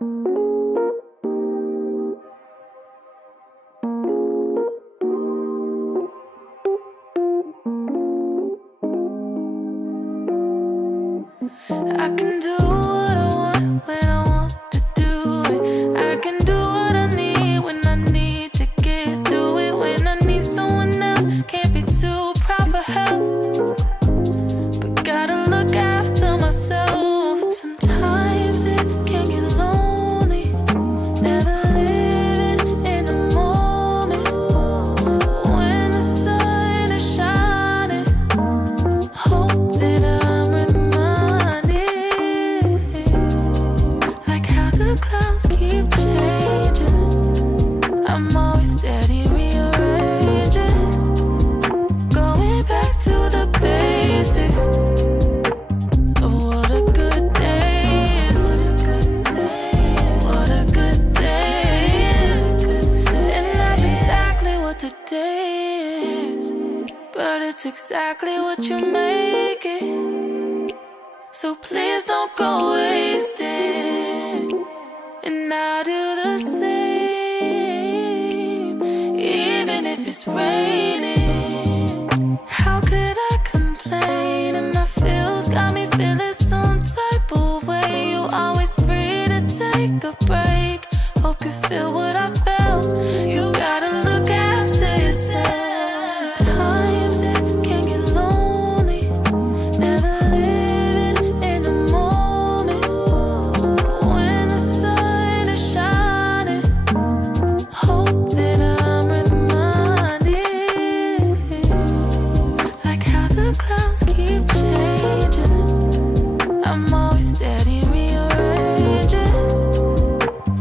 I can do what I want when I want to do it. I can do what I need when I need to get through it. When I need someone else, can't be too proud for help, but gotta look after myself. Sometimes it can get lonely, never living in the moment. When the sun is shining, hope that I'm reminded, like how the clouds keep changing. I'm always steady rearranging, going back to the basics of what a good day is. What a good day is. And that's exactly what the day is, but it's exactly what you make it. So please don't go wasting, and I'll do the same, even if it's raining. How could I complain? And my feels got me feeling some type of way. You always free to take a break. Hope you feel what I felt. You gotta look after yourself. Sometimes it can get lonely, never living in the moment. When the sun is shining, hope that I'm reminded, like how the clouds keep changing. I'm always steady rearranging,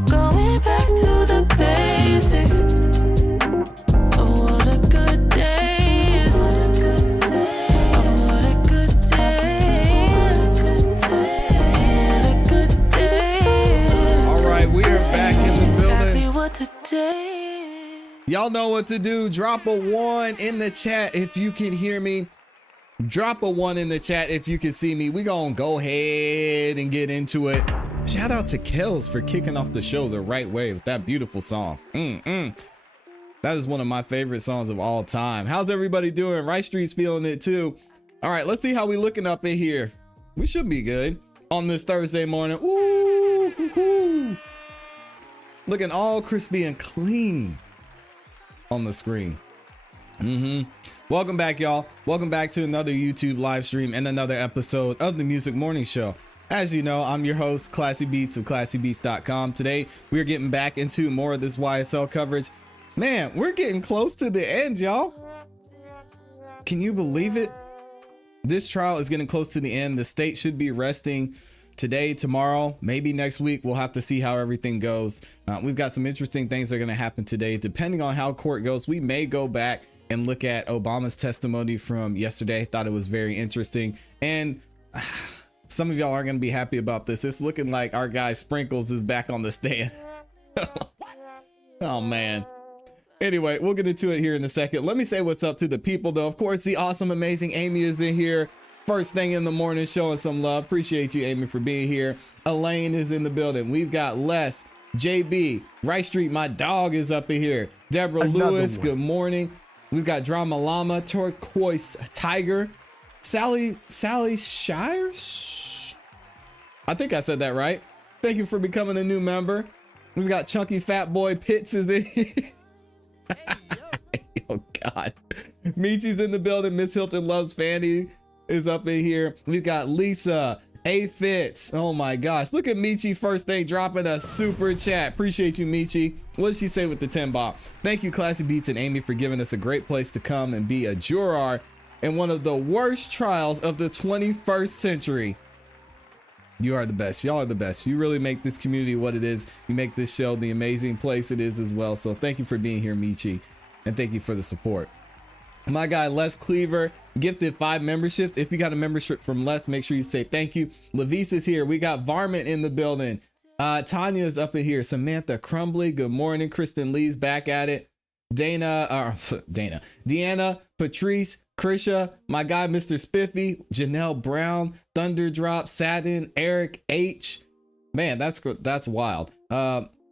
going back to the basics of what a good day is. Of what a good day is. What a good day is. All right, we are back in the Exactly building. what the day is. Y'all know what to do. Drop a 1 in the chat if you can hear me. Drop a 1 in the chat if you can see me. We gonna go ahead and get into it. Shout out to Kels for kicking off the show the right way with that beautiful song. That is one of my favorite songs of all time. How's everybody doing? Right Street's feeling it too. All right, let's see how we looking up in here. We should be good on this Thursday morning. Ooh, hoo, hoo. Looking all crispy and clean on the screen. Welcome back, y'all. Welcome back to another YouTube live stream and another episode of the Music Morning Show. As you know, I'm your host, ClassE Beats of ClassEbeats.com. Today, we're getting back into more of this YSL coverage. Man, we're getting close to the end, y'all. Can you believe it? This trial is getting close to the end. The state should be resting today, tomorrow, maybe next week. We'll have to see how everything goes. We've got some interesting things that are going to happen today. Depending on how court goes, we may go back and look at Obama's testimony from yesterday. Thought it was very interesting. And some of y'all are going to be happy about this. It's looking like our guy Sprankles is back on the stand. Oh, man. Anyway, we'll get into it here in a second. Let me say what's up to the people, though. Of course, the awesome, amazing Amy is in here. First thing in the morning, showing some love. Appreciate you, Amy, for being here. Elaine is in the building. We've got Les, JB, Right Street, my dog is up in here. Deborah Lewis, good morning. We've got Drama Llama, Turquoise Tiger, Sally Shires. I think I said that right. Thank you for becoming a new member. We've got Chunky Fat Boy Pitts is in here. Oh God. Michi's in the building. Miss Hilton Loves Fanny is up in here. We've got Lisa, A Fitz. Oh my gosh. Look at Michi first thing dropping a super chat. Appreciate you, Michi. What did she say with the 10 ball? Thank you, ClassE Beats and Amy, for giving us a great place to come and be a juror in one of the worst trials of the 21st century. You are the best. Y'all are the best. You really make this community what it is. You make this show the amazing place it is as well. So thank you for being here, Michi. And thank you for the support. My guy, Les Cleaver, gifted 5 memberships. If you got a membership from Les, make sure you say thank you. Lavis is here. We got Varmint in the building. Tanya is up in here. Samantha Crumbly, good morning. Kristen Lee's back at it. Deanna, Patrice, Krisha, my guy, Mr. Spiffy, Janelle Brown, Thunderdrop, Satin, Eric H, Man, that's wild.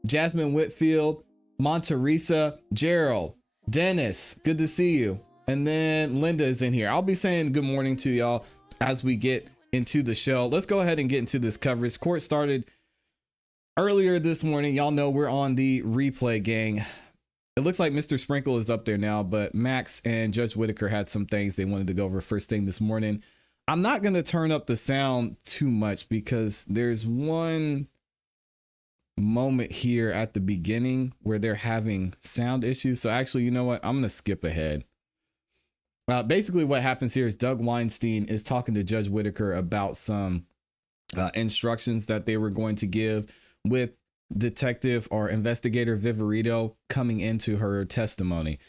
Jasmine Whitfield, Monteresa, Gerald, Dennis, good to see you. And then Linda is in here. I'll be saying good morning to y'all as we get into the show. Let's go ahead and get into this coverage. Court started earlier this morning. Y'all know we're on the replay, gang. It looks like Mr. Sprankle is up there now, but Max and Judge Whitaker had some things they wanted to go over first thing this morning. I'm not going to turn up the sound too much because there's one moment here at the beginning where they're having sound issues. So actually, you know what? I'm going to skip ahead. Basically what happens here is Doug Weinstein is talking to Judge Whitaker about some instructions that they were going to give with Detective or Investigator Vivarito coming into her testimony.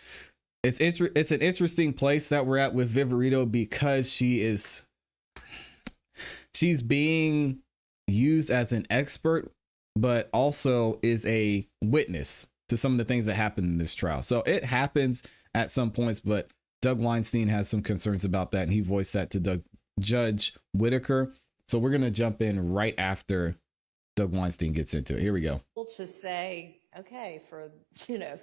It's an interesting place that we're at with Vivarito because she's being used as an expert, but also is a witness to some of the things that happened in this trial. So it happens at some points, but Doug Weinstein has some concerns about that, and he voiced that to Judge Whitaker. So we're going to jump in right after Doug Weinstein gets into it. Here we go. To say, okay, for,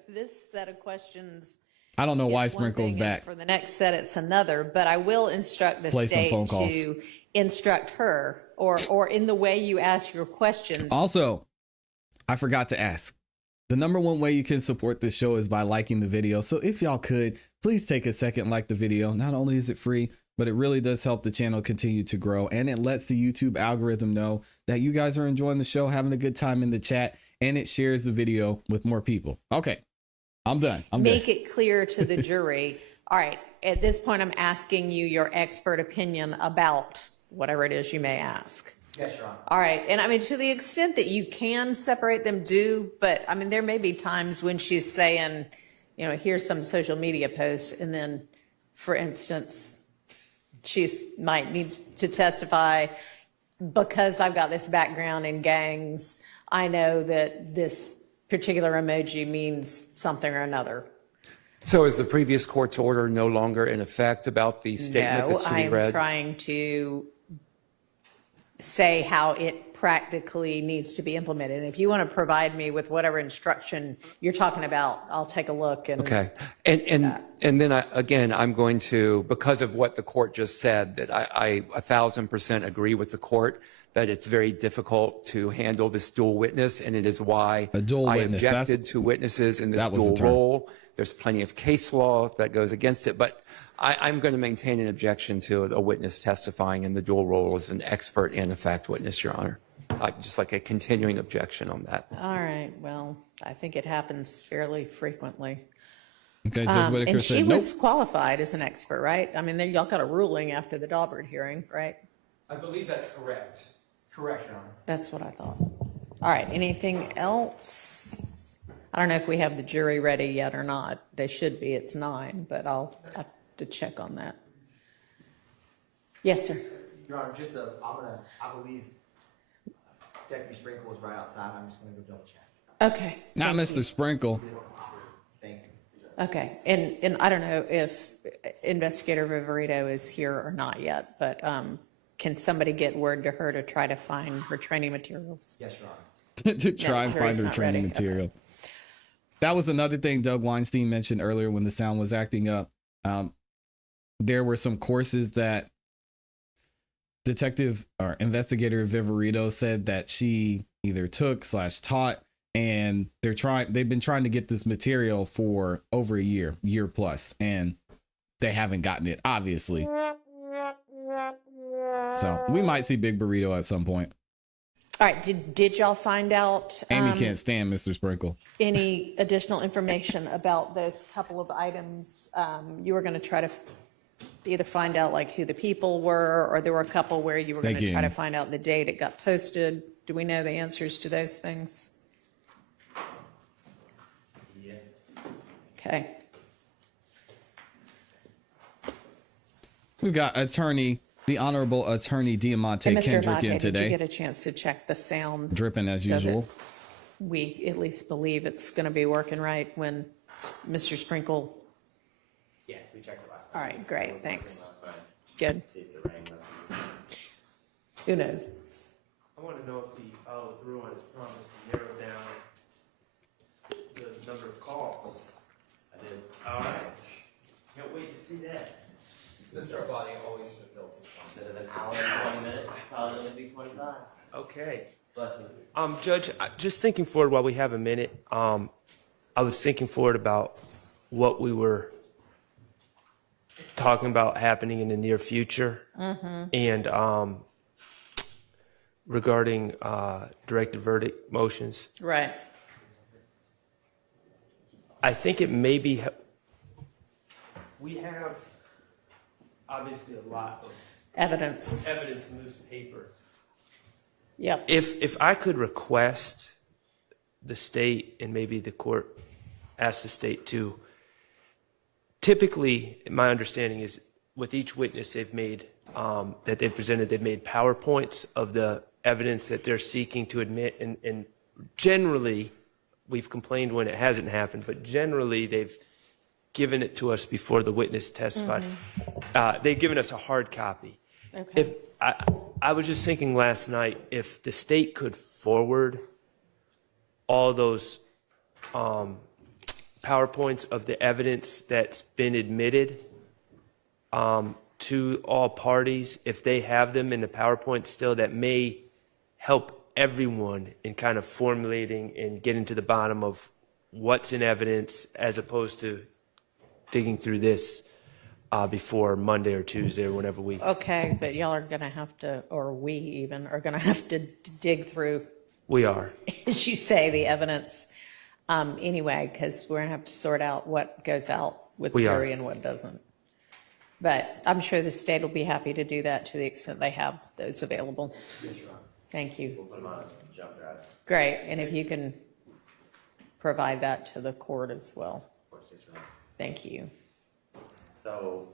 this set of questions, I don't know why it's one Sprinkle's thing, back. and for the next set, it's another, but I will instruct the Play some state phone calls. to instruct her or in the way you ask your questions. Also, I forgot to ask. The number one way you can support this show is by liking the video. So if y'all could, please take a second, like the video. Not only is it free, but it really does help the channel continue to grow. And it lets the YouTube algorithm know that you guys are enjoying the show, having a good time in the chat, and it shares the video with more people. Okay, I'm done. Make it clear to the jury. All right, at this point, I'm asking you your expert opinion about whatever it is you may ask. Yes, Your Honor. All right. And I mean, to the extent that you can separate them, do, but I mean, there may be times when she's saying, here's some social media post. And then, for instance, she might need to testify because I've got this background in gangs. I know that this particular emoji means something or another. So is the previous court's order no longer in effect about the statement that's to be read? I'm trying to say how it practically needs to be implemented. If you want to provide me with whatever instruction you're talking about, I'll take a look. And okay. And then I'm going to, because of what the court just said, that I 1,000% agree with the court that it's very difficult to handle this dual witness, and it is why I objected to witnesses in this dual role. There's plenty of case law that goes against it, but I'm going to maintain an objection to a witness testifying in the dual role as an expert and a fact witness, Your Honor. Just like a continuing objection on that. All right. Well, I think it happens fairly frequently. Okay, Judge Whitaker and said she nope. was qualified as an expert, right? I mean, y'all got a ruling after the Daubert hearing, right? I believe that's correct. Correct, Your Honor. That's what I thought. All right. Anything else? I don't know if we have the jury ready yet or not. They should be. It's 9, but I'll have to check on that. Yes, sir. Your Honor, I believe Deputy Sprinkle is right outside. I'm just going to go double check. Okay. Not Mr. Sprankle. Thank you. Okay. And I don't know if Investigator Vivarito is here or not yet, but can somebody get word to her to try to find her training materials? Yes, Your Honor. To try and find her training material. Okay. That was another thing Doug Weinstein mentioned earlier when the sound was acting up. There were some courses that Detective or Investigator Vivarito said that she either took / taught, and they've been trying to get this material for over a year plus, and they haven't gotten it, obviously. So we might see Big Burrito at some point. All right. Did y'all find out? Amy can't stand Mr. Sprankle. Any additional information about those couple of items? You were going to try to either find out like who the people were, or there were a couple where you were going to try to find out the date it got posted. Do we know the answers to those things? Yes. Okay. We've got the Honorable Attorney Diamante Kendrick in today. Did you get a chance to check the sound? Dripping as usual. We at least believe it's going to be working right when Mr. Sprinkle. Yes, we checked it last All right, great, thanks. Good. Who knows? I want to know if he followed through Mr. Abadi always fulfills his promise. Instead of an hour and 20 minutes, I thought it should be 25. Okay. Bless you. Judge, just thinking forward while we have a minute, I was thinking forward about what we were talking about happening in the near future. And regarding directed verdict motions. Right. I think it may be, we have obviously a lot of Evidence. evidence in this paper. Yep. If I could request the state, and maybe the court ask the state to, typically, my understanding is with each witness they've made, that they've presented, they've made PowerPoints of the evidence that they're seeking to admit, and generally, we've complained when it hasn't happened, but generally they've given it to us before the witness testified. They've given us a hard copy. Okay. If I was just thinking last night, if the state could forward all those PowerPoints of the evidence that's been admitted to all parties, if they have them in the PowerPoint still, that may help everyone in kind of formulating and getting to the bottom of what's in evidence, as opposed to digging through this before Monday or Tuesday or whenever we. Okay, but y'all are going to have to, or we even, are going to have to dig through, We are. as you say, the evidence anyway, because we're going to have to sort out what goes out with the We are. jury and what doesn't. But I'm sure the state will be happy to do that to the extent they have those available. Thank you. We'll put them on a jump drive. Great, and if you can provide that to the court as well. Of course, yes, ma'am. Thank you. So,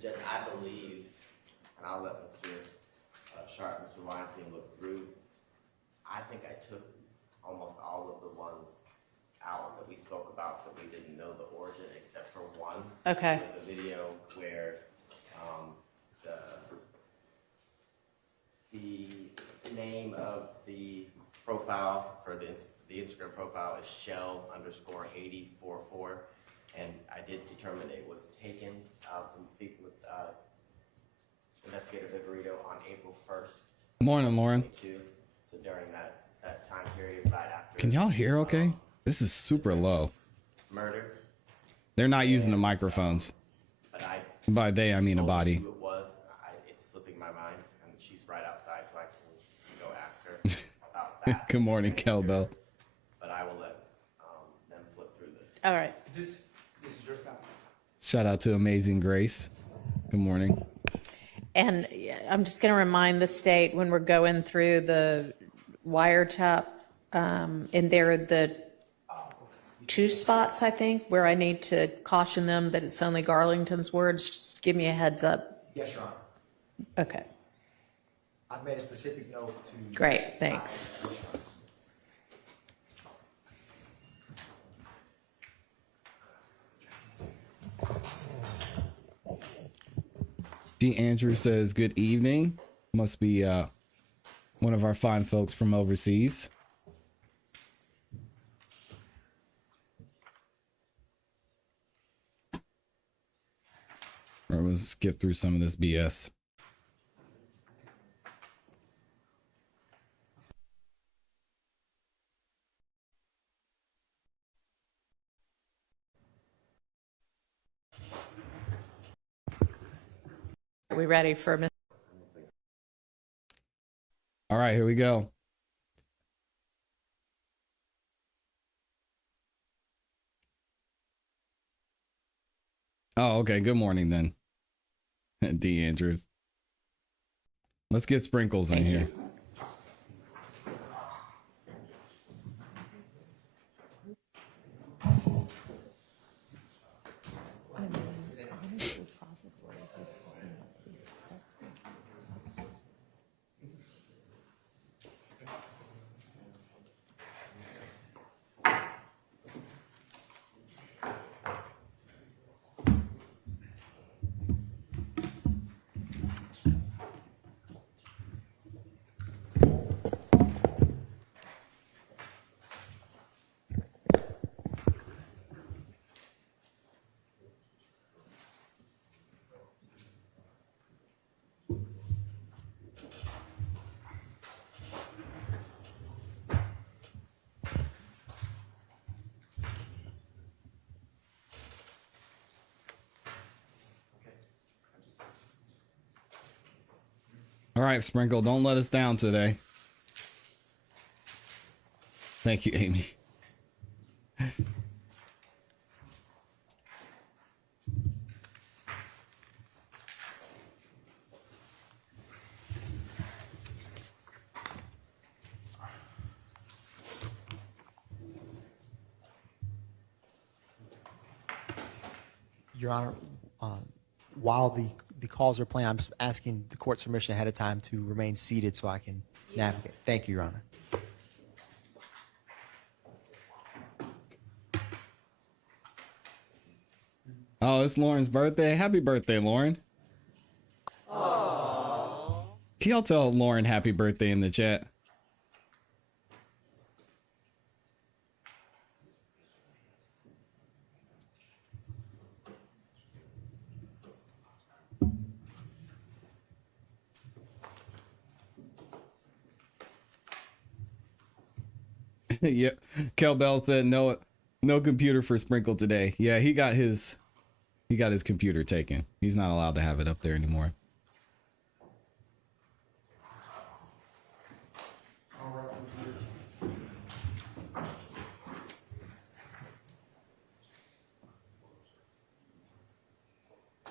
Judge, I believe, and I'll let Mr. Sharp, Mr. Weinstein look through. I think I took almost all of the ones out that we spoke about that we didn't know the origin, except for one. Okay. It was a video where the name of the profile, or the Instagram profile, is Shell_8044, and I did determine it was taken from speaking with Investigator Vivarito on April 1st. Morning, Lauren. 2022. So during that time period, right after. Can y'all hear okay? This is super low. Murder, They're not using the microphones. but I. By they, I mean a told body. Who it was? It's slipping my mind, and she's right outside, so I can go ask her about that. Good morning, Kelbell. But I will let them flip through this. All right. This is your copy. Shout out to Amazing Grace. Good morning. And I'm just going to remind the state when we're going through the wiretap, and there are the two spots, I think, where I need to caution them that it's only Garlington's words. Just give me a heads up. Yes, Your Honor. Okay, I've made a specific note to. great, thanks. D. Andrew says, good evening. Must be one of our fine folks from overseas. Or we'll skip through some of this BS. Are we ready for Ms. All right, here we go. Oh, okay. Good morning then. D. Andrews. Let's get Sprinkles in here. All right, Sprinkle, don't let us down today. Thank you, Amy. Your Honor, while the calls are playing, I'm just asking the court's permission ahead of time to remain seated so I can navigate. Thank you, Your Honor. Oh, it's Lauren's birthday. Happy birthday, Lauren. Aww. Can y'all tell Lauren happy birthday in the chat? Yep. Kel Bell said no computer for Sprinkle today. Yeah, he got his computer taken. He's not allowed to have it up there anymore.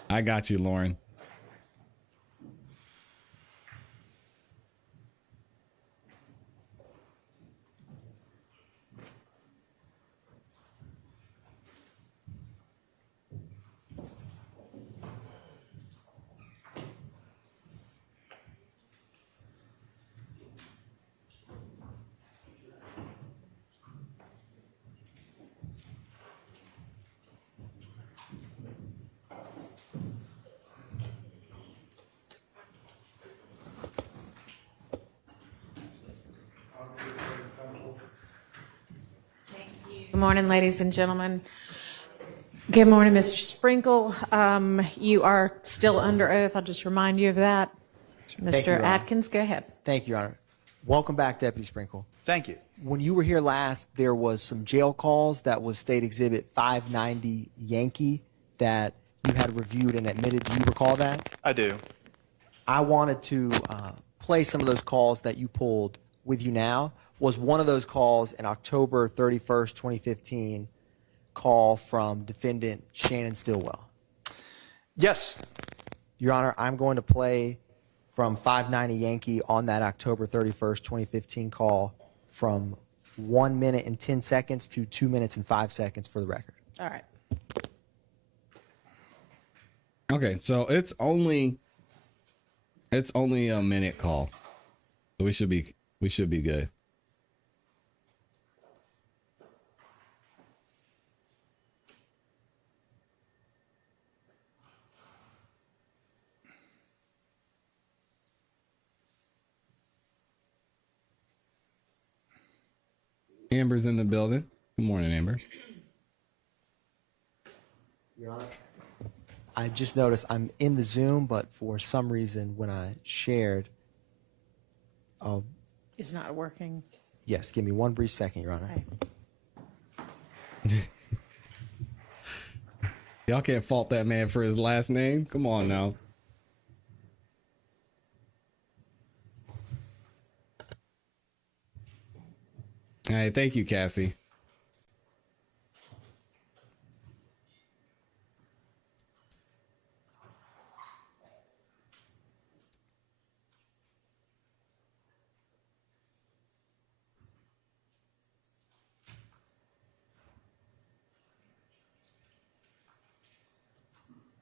I got you, Lauren. Good morning, ladies and gentlemen. Good morning, Mr. Sprinkle. You are still under oath. I'll just remind you of that. you, Mr. Your Honor. Atkins, go ahead. Thank you, Your Honor. Welcome back, Deputy Sprinkle. Thank you. When you were here last, there was some jail calls that was State Exhibit 590 Yankee that you had reviewed and admitted. Do you recall that? I do. I wanted to play some of those calls that you pulled with you now. Was one of those calls an October 31st, 2015 call from defendant Shannon Stillwell? Yes. Your Honor, I'm going to play from 590 Yankee on that October 31st, 2015 call from 1 minute and 10 seconds to 2 minutes and 5 seconds for the record. All right. Okay, so it's only a minute call. So we should be good. Amber's in the building. Good morning, Amber. Your Honor, I just noticed I'm in the Zoom, but for some reason when I shared, It's not working. yes, give me one brief second, Your Honor. Okay. Y'all can't fault that man for his last name. Come on now. All right, thank you, Cassie.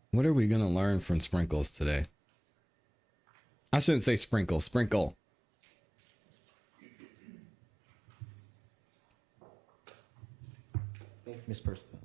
What are we going to learn from Sprinkles today? I shouldn't say Sprinkle, Sprinkle. Thank you, Ms. Percival.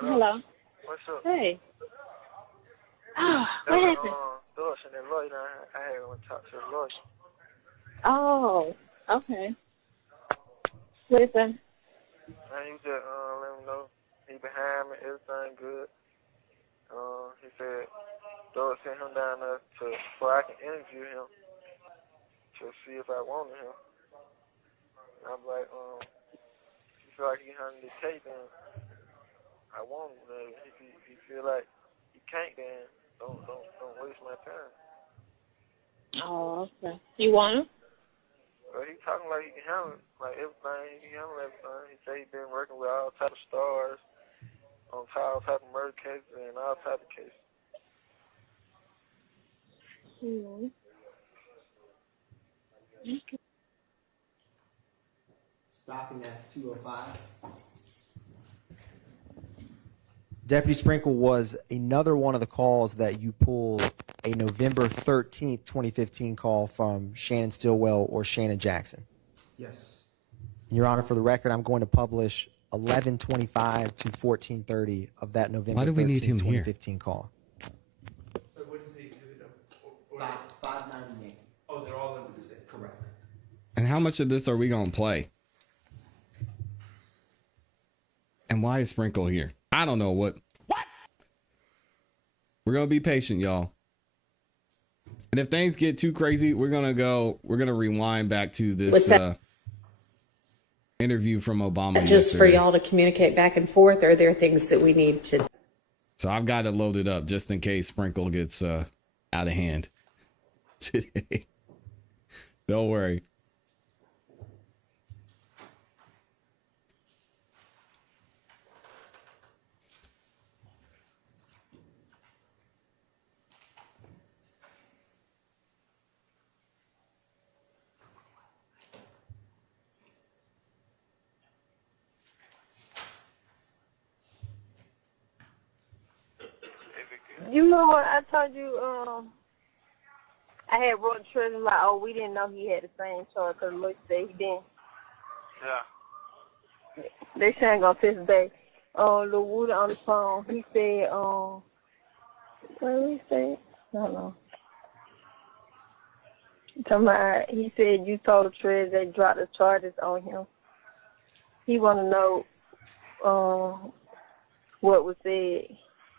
Hello. What's up? Hey. Oh, what happened? Bill sent that lawyer lawyer down here. I had to talk to the lawyer. Oh, okay. Listen. And you just let him know he behind me, everything good. He said, "Don't send him down there so I can interview him to see if I wanted him." And I'm like, if you feel like he handled the case, then I want him. If you feel like he can't, then don't waste my time. Oh, okay. You want him? Well, he talking like he can handle it, like everything. He can handle everything. He said he been working with all type of stars on all type of murder cases and all type of cases. Mm-hmm. Okay. Stopping at 205. Deputy Sprankle, was another one of the calls that you pulled a November 13th, 2015 call from Shannon Stillwell or Shannon Jackson? Yes. Your Honor, for the record, I'm going to publish 11:25 to 14:30 of that November Why do we 13th, need him here? 2015 call. So what is the exhibit of? 598. Oh, they're all under the same. Correct. And how much of this are we going to play? And why is Sprinkle here? I don't know what. We're going to be patient, y'all. And if things get too crazy, we're going to rewind back to this interview from Obama Just yesterday. for y'all to communicate back and forth, or are there things that we need to? So I've got it loaded up just in case Sprinkle gets out of hand today. Don't worry. You remember what I told you? I had wrote the treasure like, oh, we didn't know he had the same charge because Luke said he didn't. Yeah. They saying gonna test back. Lil Woody on the phone. He said, what did he say? I don't know. He said you told the treasure they dropped the charges on him. He want to know what was said.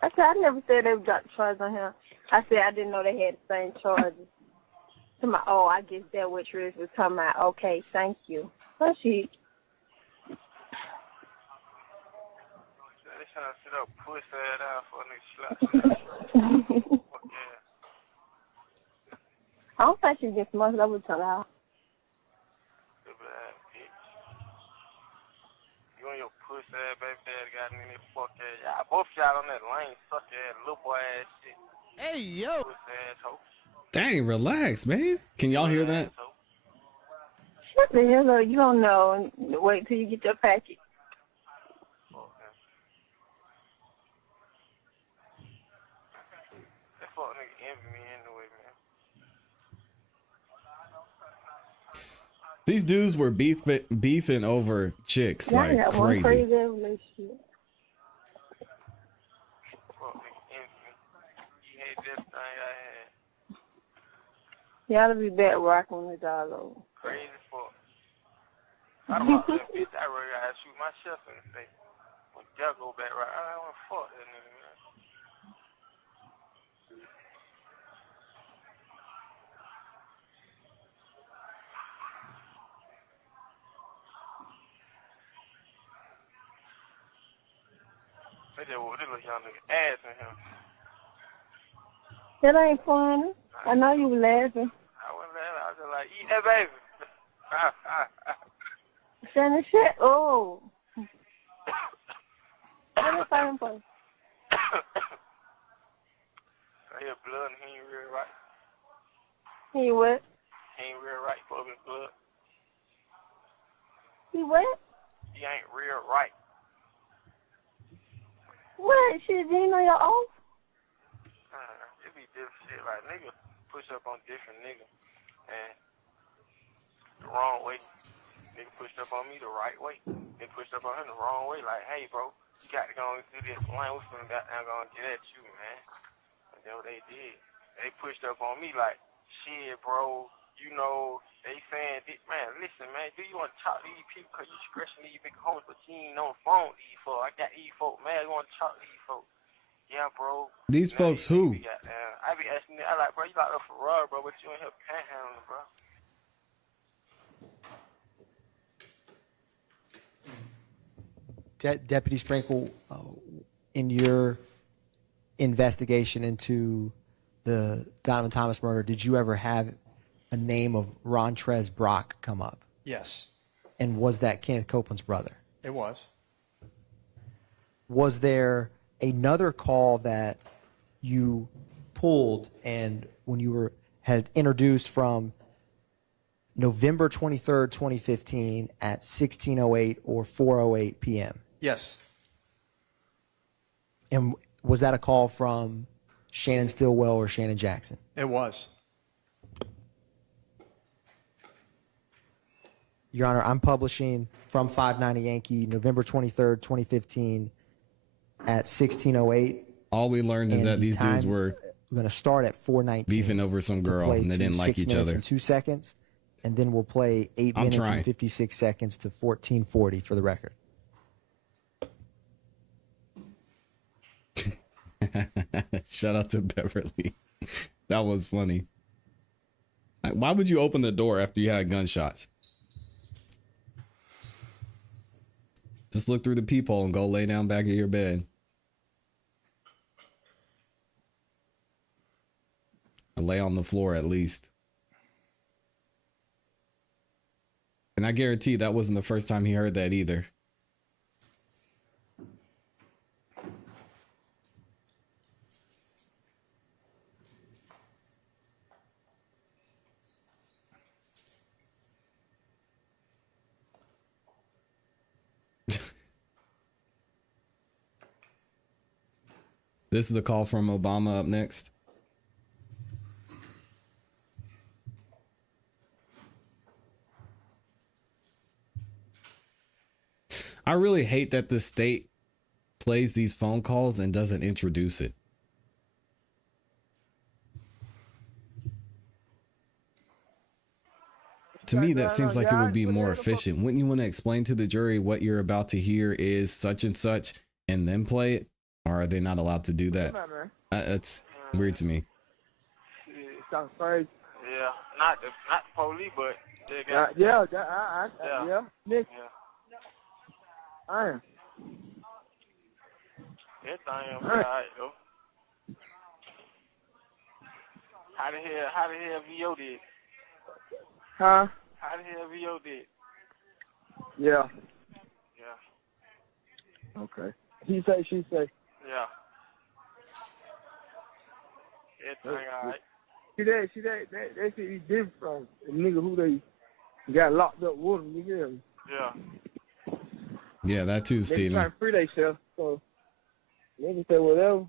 I said, I never said they would drop the charges on him. I said, I didn't know they had the same charges. I guess that's what Trish was talking about. Okay, thank you. So she. They trying to sit up, push that out for a nigga slap. Yeah. I don't think she gets much. I would tell her. Stupid ass bitch. You and your pussy ass baby daddy got in there, fuck ass. Y'all both y'all on that lane, suck ass, little boy ass shit. Hey, yo. Pussy ass hoe. Dang, relax, man. Can y'all hear that? What the hell? You don't know. Wait till you get your packet. Okay. That fuck nigga envy me anyway, man. These dudes were beefing over chicks Yeah, like got one crazy. crazy relationship. Fuck nigga envy me. You hate this thing I had. Y'all be back rocking with all over. Crazy fuck. I don't want that bitch. I really gotta shoot myself in the face. When y'all go back right, I don't want to fuck that nigga, man. They just whoop this little young nigga ass in him. That ain't funny. I know you were laughing. I wasn't laughing. I was just like, eat that baby. Shannon, shit. Oh. Let me find him first. I hear blood and he ain't real right. He what? He ain't real right for his blood. He what? He ain't real right. What? Shit, do you know your own? It be different shit. Like, nigga push up on different niggas. And the wrong way. Nigga pushed up on me the right way. Nigga pushed up on him the wrong way. Like, hey, bro, you got to go and do this. Man, we finna goddamn gonna get at you, man. And that's what they did. they pushed up on me like, shit, bro, you know, they saying, man, listen, man, do you want to talk to these people because you scratching these big homies, but you ain't on the phone with these folks. I got these folks, man, you want to talk to these folks. Yeah, bro. These folks who? I be asking them, I like, bro, you locked up for Ferrari, bro, but you ain't here panhandling, bro. Deputy Sprankle, in your investigation into the Donovan Thomas murder, did you ever have a name of Rontrez Brock come up? Yes, And was that Kenneth Copeland's brother? it was. Was there another call that you pulled and when you had introduced from November 23rd, 2015 at 16:08 or 4:08 p.m.? Yes, And was that a call from Shannon Stillwell or Shannon Jackson? it was. Your Honor, I'm publishing from 590 Yankee, November 23rd, 2015 at 16:08. All we learned is And that the these dudes time- were We're going to start at 4:19. beefing over some to girl play and they to didn't like 6 each minutes other. and 2 seconds, and then we'll play 8 I'm minutes trying. and 56 seconds to 14:40 for the record. Shout out to Beverly. That was funny. Why would you open the door after you had gunshots? Just look through the peephole and go lay down back in your bed. Or lay on the floor at least. And I guarantee that wasn't the first time he heard that either. This is the call from Obama up next. I really hate that the state plays these phone calls and doesn't introduce it. To me, that seems like it would be more efficient. Wouldn't you want to explain to the jury what you're about to hear is such and such and then play it? Or are they not allowed to do that? That's weird to me. Sounds crazy. Yeah, not the police, but they got. Yeah. Nick. Yeah. I am. Everything alright though. How the hell VO did? Huh? How the hell VO did? Yeah. Yeah. Okay. He say, she say. Yeah. Everything alright. See that shit is different from the nigga who they got locked up with him, you hear me? Yeah. Yeah, that too, They Steven. trying to free themselves, so niggas say whatever.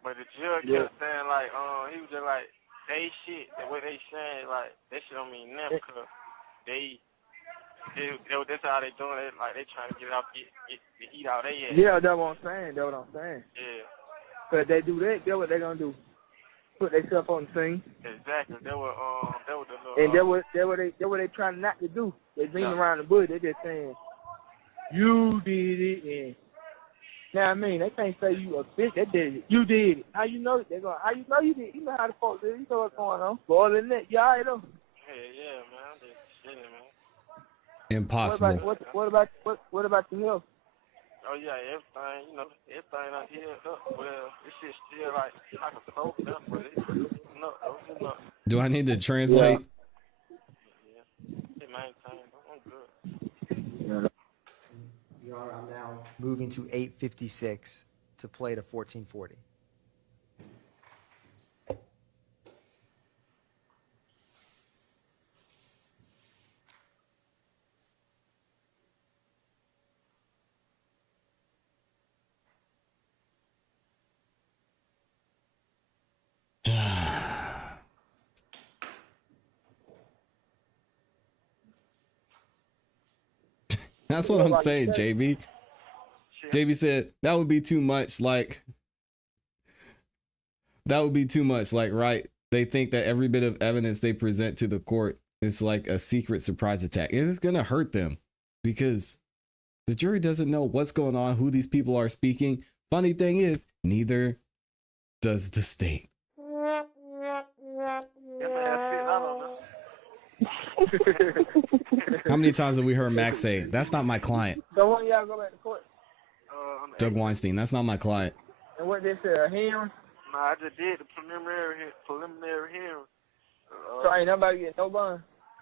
But the judge kept saying like, he was just like, they shit, the way they saying, like, that shit don't mean nothing, because that's how they doing it, like, they trying to get the heat out their ass. Yeah, that's what I'm saying, Yeah. So if they do that, that's what they gonna do. Put themselves on the scene. Exactly. That was the little... And that's what they trying not to do. They beating around the bush, they just saying, you did it, and now I mean they can't say you a bitch. They did it. You did it. How you know it? They going. How you know you did? You know how the folks did. You know what's going on. But other than that, you alright though. Yeah, man. I'm just chilling, man. Impossible. What about the health? Oh yeah, everything. You know, everything out here. Well, this shit still like a soap up, but it's not. Do I need to translate? Yeah. It maintained. I'm good. Your Honor, I'm now moving to 8:56 to play to 14:40. That's what I'm saying, JB. JB said that would be too much like That would be too much. Like, right? They think that every bit of evidence they present to the court is like a secret surprise attack. And it's going to hurt them because the jury doesn't know what's going on, who these people are speaking. Funny thing is, neither does the state. How many times have we heard Max say, that's not my client? So when y'all go back to court? Doug Weinstein, that's not my client. And what they said, a hearing? Nah, I just did the preliminary hearing. So ain't nobody getting no bond?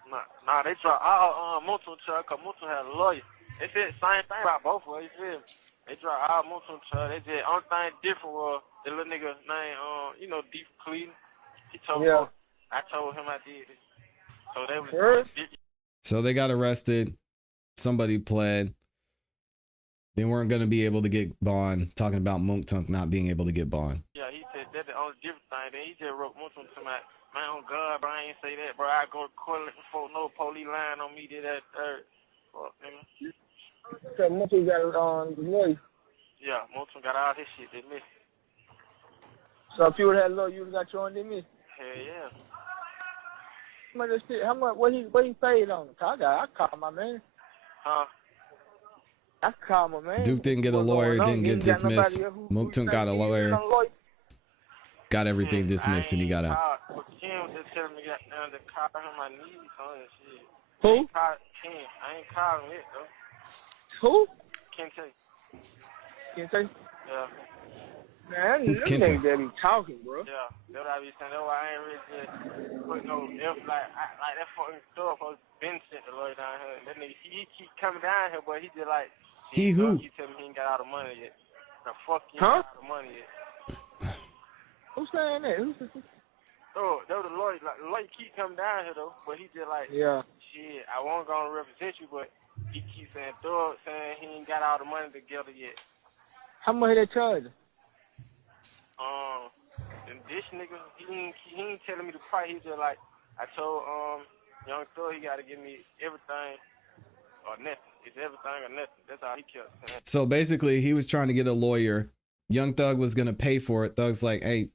Nah, they tried all Moulton trial, because Moulton had a lawyer. They said the same thing about both of them, you feel me? They tried all Moulton trial. They did, only thing different was the little nigga named, Deep Cleveland. He told me, I told him I did it. So they was So they got arrested. Somebody pled. They weren't going to be able to get bond. Talking about Moulton not being able to get bond. Yeah, he said that's the only different thing. Then he just wrote Moulton to my, man, on God, bro, I ain't say that, bro. I go to court looking for no police lying on me, did that, third. Fuck, nigga. So Moulton got it on the lawyer. Yeah, Moulton got all his shit, they missed. So if you would have had a lawyer, you would have got your own dismissed. Hell yeah. How much, what he paid on it? I called my man. Huh? I called my man. Duke didn't get a lawyer, didn't get dismissed. Moulton got a lawyer, got everything dismissed, and he got out. But Ken was just telling me to call him my knees on and shit. Who? Ken. I ain't calling it, though. Who? Kente. Kente? Yeah. Man, Who's them Kente? niggas that be talking, bro. Yeah, that's what I be saying. That's why I ain't really just put no F like that fucking stuff. I been sent the lawyer down here. That nigga, he keep coming down here, but he just like He who? He tell me he ain't got all the money yet. The fuck he Huh? ain't got all the money yet. Who's saying that? Who's Oh, that was the lawyer. Like, the lawyer keep coming down here though, but he just like, shit, I won't gonna represent you, but he keep saying Thug saying he ain't got all the money together yet. How much they charge? And this nigga, he ain't telling me the price. He just like, I told Young Thug he got to give me everything or nothing. It's everything or nothing. That's how he kept saying. So basically, he was trying to get a lawyer. Young Thug was going to pay for it. Thug's like, hey,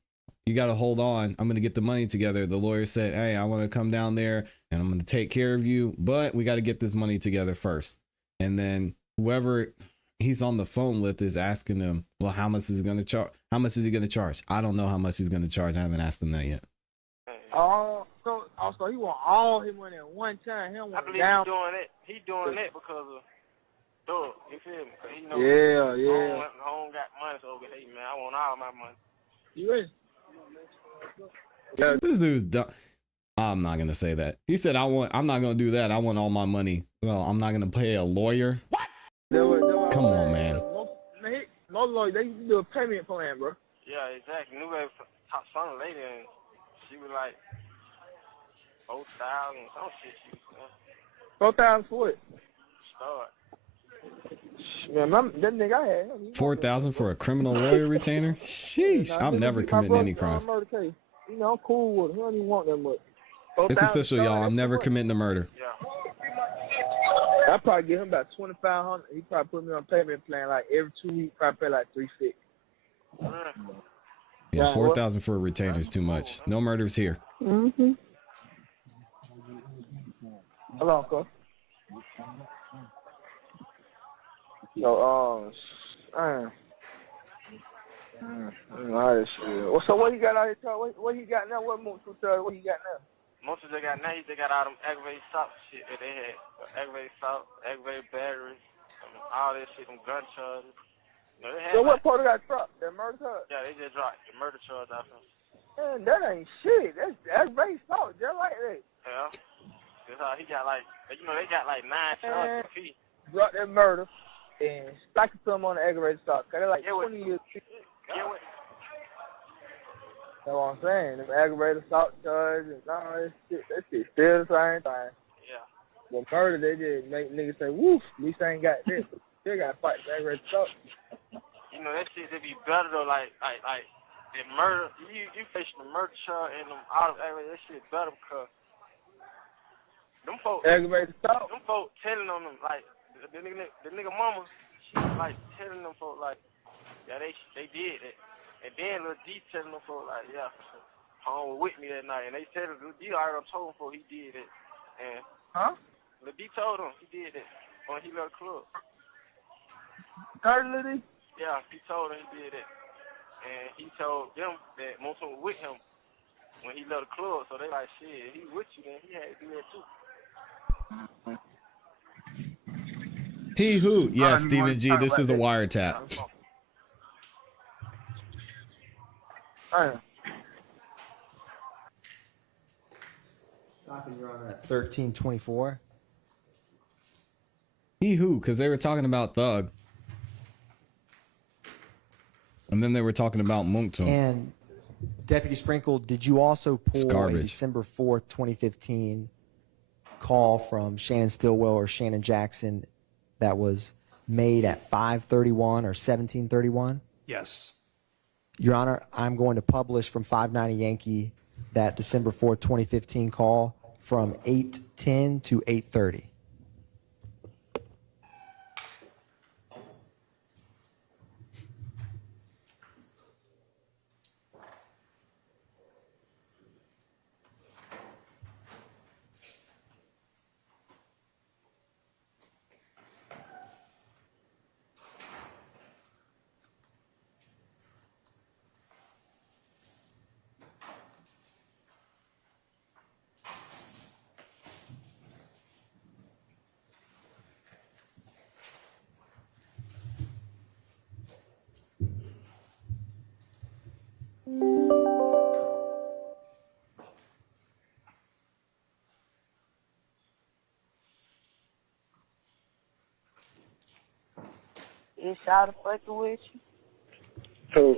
you got to hold on. I'm going to get the money together. The lawyer said, hey, I want to come down there and I'm going to take care of you, but we got to get this money together first. And then whoever he's on the phone with is asking him, well, how much is he going to charge? How much is he going to charge? I don't know how much he's going to charge. I haven't asked him that yet. So he want all his money at one time. He don't I want believe down. he's doing that. He doing that because of Thug. You feel me? Cause he know home got money, so hey man, I want all my money. You ready? This dude's dumb. I'm not gonna say that. He said, I'm not gonna do that. I want all my money. Well, I'm not gonna pay a lawyer. What? Come on, man. Most lawyers, they used to do a payment plan, bro. Yeah, exactly. New Wave top some lady and she was like 4,000 some shit. She was 4,000 for it. start. Man, that nigga I had. 4,000 for a criminal lawyer retainer? Sheesh, I'm never committing any crimes. Murder case. You know, I'm cool with it. He don't even want that much. It's official, y'all. I'm never committing a murder. Yeah. I probably give him about $2,500. He probably put me on payment plan like every 2 weeks. Probably pay like $350. Yeah, 4,000 for a retainer is too much. No murders here. Mm-hmm. Hold on, cuz. So, so what he got out here? What he got now? What he got now? Most of they got now, they got all them aggravated assault shit that they had. Aggravated assault, aggravated batteries, all that shit, them gun charges. You know, they had so what part of that truck? That murder charge? Yeah, they just dropped the murder charge off him. Man, that ain't shit. That's aggravated assault, just like that. Yeah. That's how he got like, you know, they got like 9 charges for fee. Brought that murder and stuck it to him on the aggravated assault. Cause they're like 20 years. Yeah, That's what I'm saying. Them aggravated assault charges and all that shit. That shit still the same thing. Yeah. But murder, they just make niggas say, woof, at least I ain't got this. They got to fight the aggravated assault. You know, that shit, they be better though, like the murder, you facing the murder charge and them out of aggravated, that shit better because them folks, aggravated assault. Them folks telling on them, like, the nigga mama, she was like telling them folks, like, yeah, they did that. And then Lil D telling them for like, yeah, home with me that night. And they said Lil D already told him for he did it. And Lil D told him he did it when he left the club. Lil D? Yeah, he told him he did it. And he told them that Monson was with him when he left the club. So they like, shit, he with you, then he had to do that too. He who? Yes, Stephen G. This is a wiretap. Stopping Your Honor at 1324. He who? Because they were talking about Thug. And then they were talking about Monkton. And Deputy Sprankle, did you also pull a December 4th, 2015 call from Shannon Stillwell or Shannon Jackson that was made at 5:31 or 17:31? Yes. Your Honor, I'm going to publish from 590 Yankee that December 4th, 2015 call from 8:10 to 8:30. Is y'all fucking with you? Who?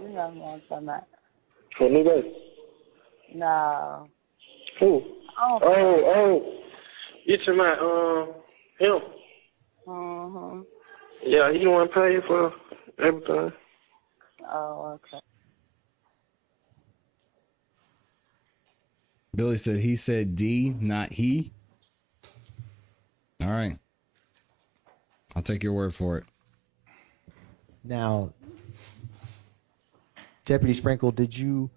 You know who I'm talking about. For me, guys? No. Who? Oh. You talking about, him? Mm-hmm. Yeah, he the one paying for everything. Oh, okay. Billy said he said D, not he. All right. I'll take your word for it. Now, Deputy Sprankle, did you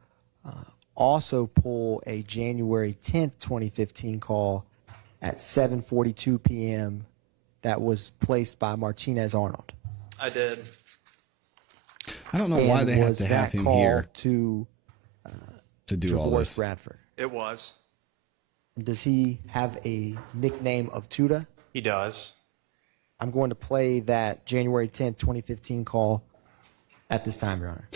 also pull a January 10th, 2015 call at 7:42 p.m. that was placed by Martinez Arnold? I did. I don't know why they have to have him here to do all this. Bradford. It was. Does he have a nickname of Tuda? He does. I'm going to play that January 10th, 2015 call at this time, Your Honor.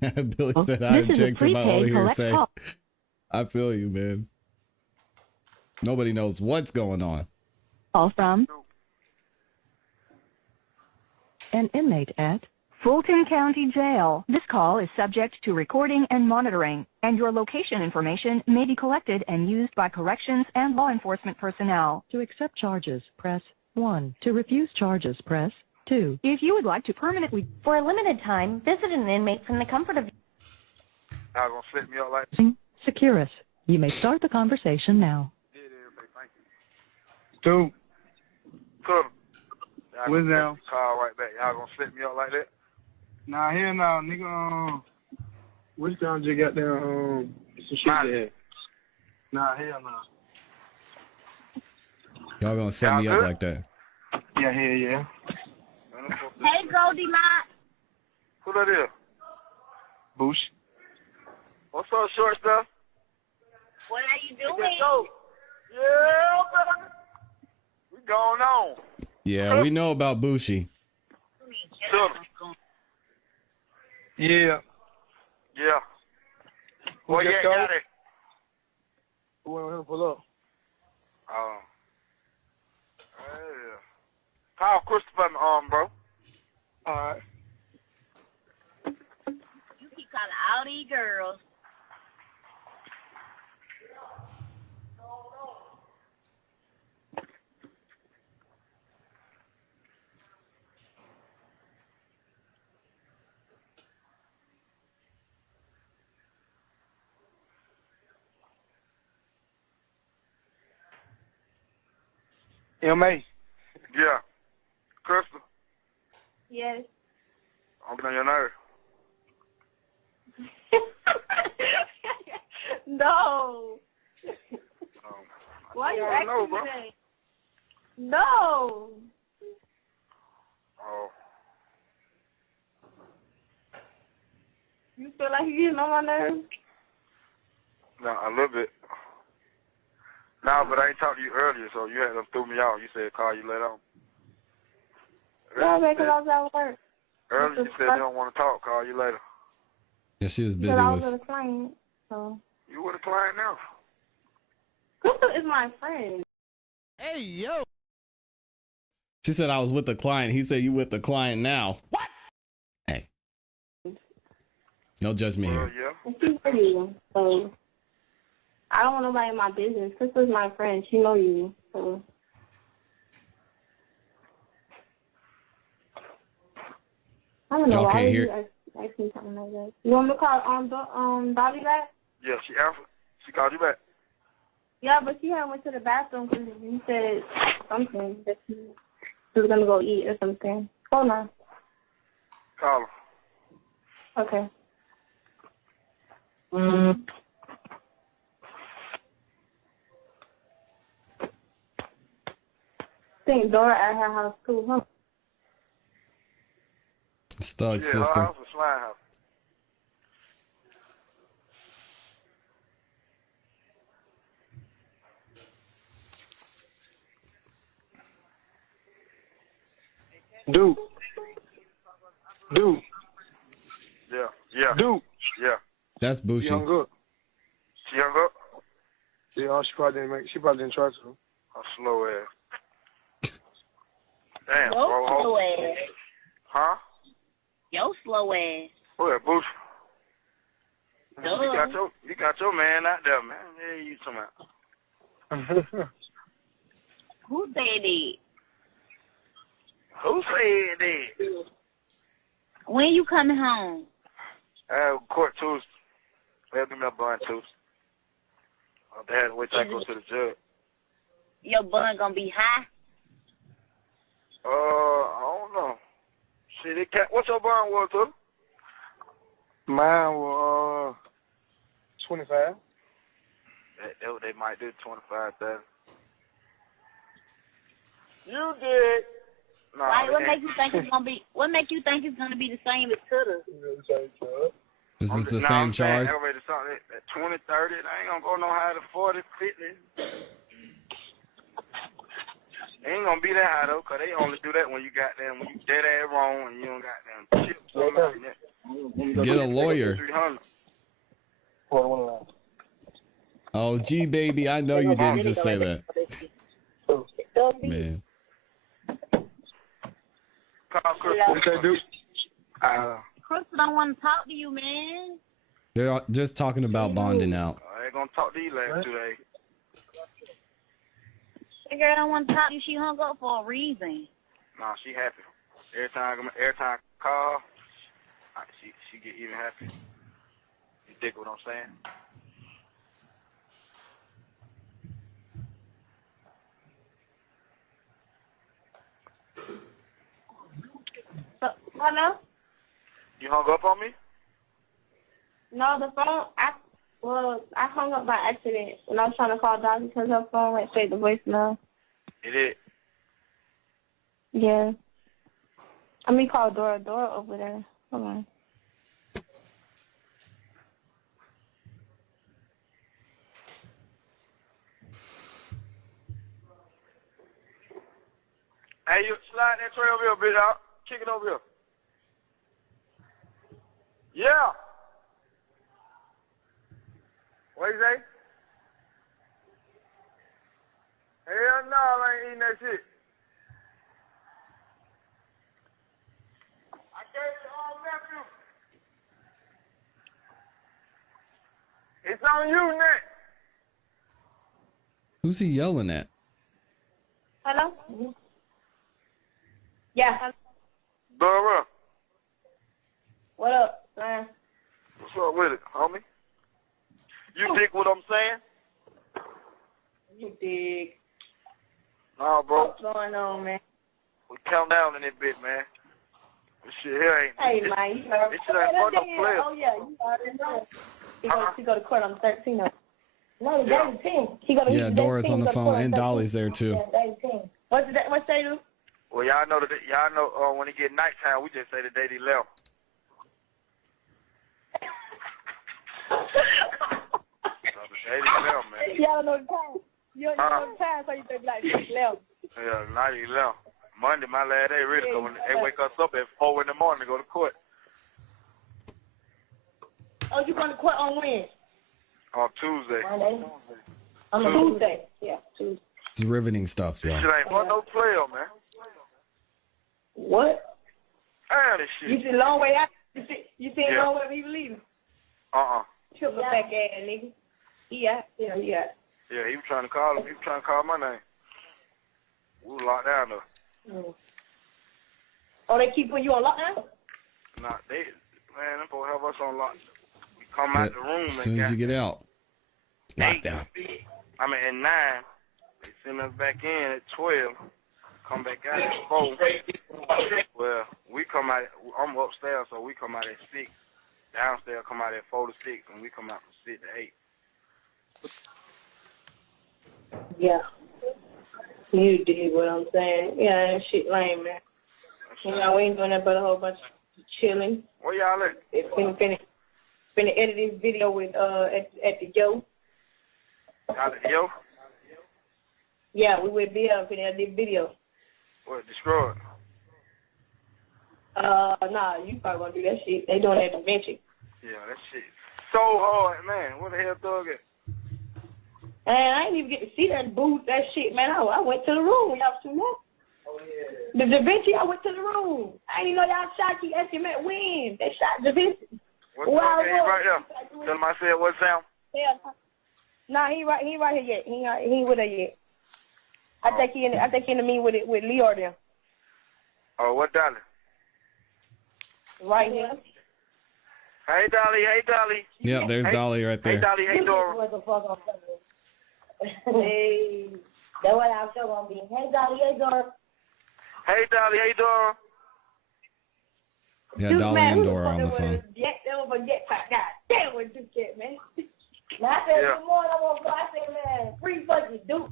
Billy said I object to my own hearsay. I feel you, man. Nobody knows what's going on. Call from an inmate at Fulton County Jail. This call is subject to recording and monitoring, and your location information may be collected and used by corrections and law enforcement personnel. To accept charges, press 1. To refuse charges, press 2. If you would like to permanently, for a limited time, visit an inmate from the comfort of... Y'all gonna flip me up like... Securus, you may start the conversation now. Yeah, thank you. Dude. Cool. What's now? Call right back. Y'all gonna flip me up like that? Nah, hell no, nigga. Which time you got there? Some shit there. Nah, hell no. Y'all gonna set me up like that? Yeah, hell yeah. Hey, Goldie Mott. Who that is? Boosh. What's up, short stuff? What are you doing? Yeah, baby. We going on. Yeah, we know about Bushi. Yeah. Yeah. Well, yeah, got it. Who want to pull up? Yeah. Call Christopher, bro. All right. You keep calling all these girls. M.A. Yeah. Crystal, Yes. I'm getting on your nerve. No. Why you I don't asking know, me bro. that? No. Oh. You feel like you're getting on my nerves? No, a little bit. No, but I ain't talked to you earlier, so you had them threw me out. You said call you later on. No, because I was at work. Earlier you said they don't want to talk. Call you later. Yeah, she was Because busy I was with. with a client, so. You with a client now? Crystal is my friend. Hey, yo. She said I was with the client. He said you with the client now. What? Hey. No judgment here. Yeah. She's pretty, so I don't want nobody in my business. Crystal's my friend. She know you, so. I don't know. Y'all Why can't would hear- you ask me something like that? You want me to call Bobby back? Yeah, she answered. She called you back. Yeah, but she had went to the bathroom because you said something that she was gonna go eat or something. Hold on. Call her. Okay. Think Dora at her house too, huh? It's Thug Yeah, sister. her house was slime house. Dude. Yeah, yeah. Dude. Yeah. That's She Bushi. hung up. She hung up? Yeah, she probably didn't try to. A slow ass. Damn, Yo bro. slow ass. Huh? Yo slow ass. Who that, Bush? Duh. You got your man out there, man. Yeah, you talking about. Who said it? Who said that? When you coming home? Court Tuesday. They'll give me a bond Tuesday. They had to wait till I go to the judge. Your bun gonna be high? I don't know. See, what's your bond was, too? Mine was 25. They might do 25,000. You did. No, Right, what make you think it's gonna be? What make you think it's gonna be the same as Cutter? Is this the same charge? Aggravated something at 20, 30. I ain't gonna go no higher than 40, 50. It ain't gonna be that high though, 'cause they only do that when you got them, when you dead ass wrong and you don't got them chips on that. Get a lawyer. 300. Oh, gee, baby, I know you didn't just say that. Man. Call Crystal. Okay, dude. Crystal don't want to talk to you, man. They're just talking about bonding out. I ain't gonna talk to you last 2 days. That girl don't want to talk to you. She hung up for a reason. Nah, she happy. Every time I call, she get even happy. You dig what I'm saying? Hello? You hung up on me? No, the phone, I hung up by accident when I was trying to call Dottie because her phone went straight to voicemail. It is. Yeah. I mean, call Dora over there. Hold on. Hey, you slide that tray over here, bitch, out. Kick it over here. Yeah. What you say? Hell no, I ain't eating that shit. It's on you next. Who's he yelling at? Hello? Yeah. Dora, What up, man? what's up with it, homie? You dig what I'm saying? You dig. Nah, bro. What's going on, man? We count down in that bit, man. This shit here ain't. Hey, this, man, you heard. This shit ain't for no players. Oh, yeah, you already know. He go to court on the 13th. No, Yeah. day 10. He go to Yeah, Dora's on the phone and Dolly's there too. Yeah, day 10. What's they do? Well, y'all know when it get nighttime, we just say the day they left. So the day they left, man. Y'all know the time. You don't know the time, so you think like this left. Yeah, night they left. Monday, my last day, really. So when they wake us up at 4 in the morning to go to court. Oh, you going to court on when? On Tuesday. On Tuesday. Yeah, Tuesday. It's riveting stuff, This y'all. shit ain't for no player, man. What? Damn, this shit. You see a long way out? You see a Yeah. long way people leaving? Uh-uh. Triple back ass nigga. Yeah. Yeah, he was trying to call him. He was trying to call my name. We were locked down, though. Mm. Oh, they keep putting you on lockdown? Nah, man, them boys have us on lock. We come out the room As soon as you get out, lockdown. I mean, at 9, they send us back in at 12. Come back out at 4. Well, we come out. I'm upstairs, so we come out at 6. Downstairs, come out at 4 to 6, and we come out from 6 to 8. Yeah. You did what I'm saying. Yeah, that shit lame, man. You know, we ain't doing that but a whole bunch of chilling. Where y'all at? Finna edit this video with at the Yo. Y'all at the Yo? Yeah, we with Bill finna edit this video. What, destroyed? Nah, you probably gonna do that shit. They doing that convention. Yeah, that shit so hard, man. What the hell, Thug at? And I didn't even get to see that booth, that shit, man. I went to the room. Y'all see that? Oh, yeah. The Da Vinci, I went to the room. I didn't know y'all shot you asking Matt when. They shot Da Vinci. What's up? He right there. Tell him I said, what's Sam? Yeah. Nah, he right here yet. He ain't with her yet. I think he in the meeting with Leo there. Oh, what Dolly? Right here. Hey, Dolly. Yeah, there's Dolly right Hey, there. Dolly. Hey, Dora. Hey, that's what I'm sure gonna be. Hey, Dolly. Hey, Dora. Hey, Dolly. Hey, Dora. Yeah, Dolly and Dora on the phone. God damn, what you get, man. Now, I said, good morning, I want to go. I said, man, free fucking Duke.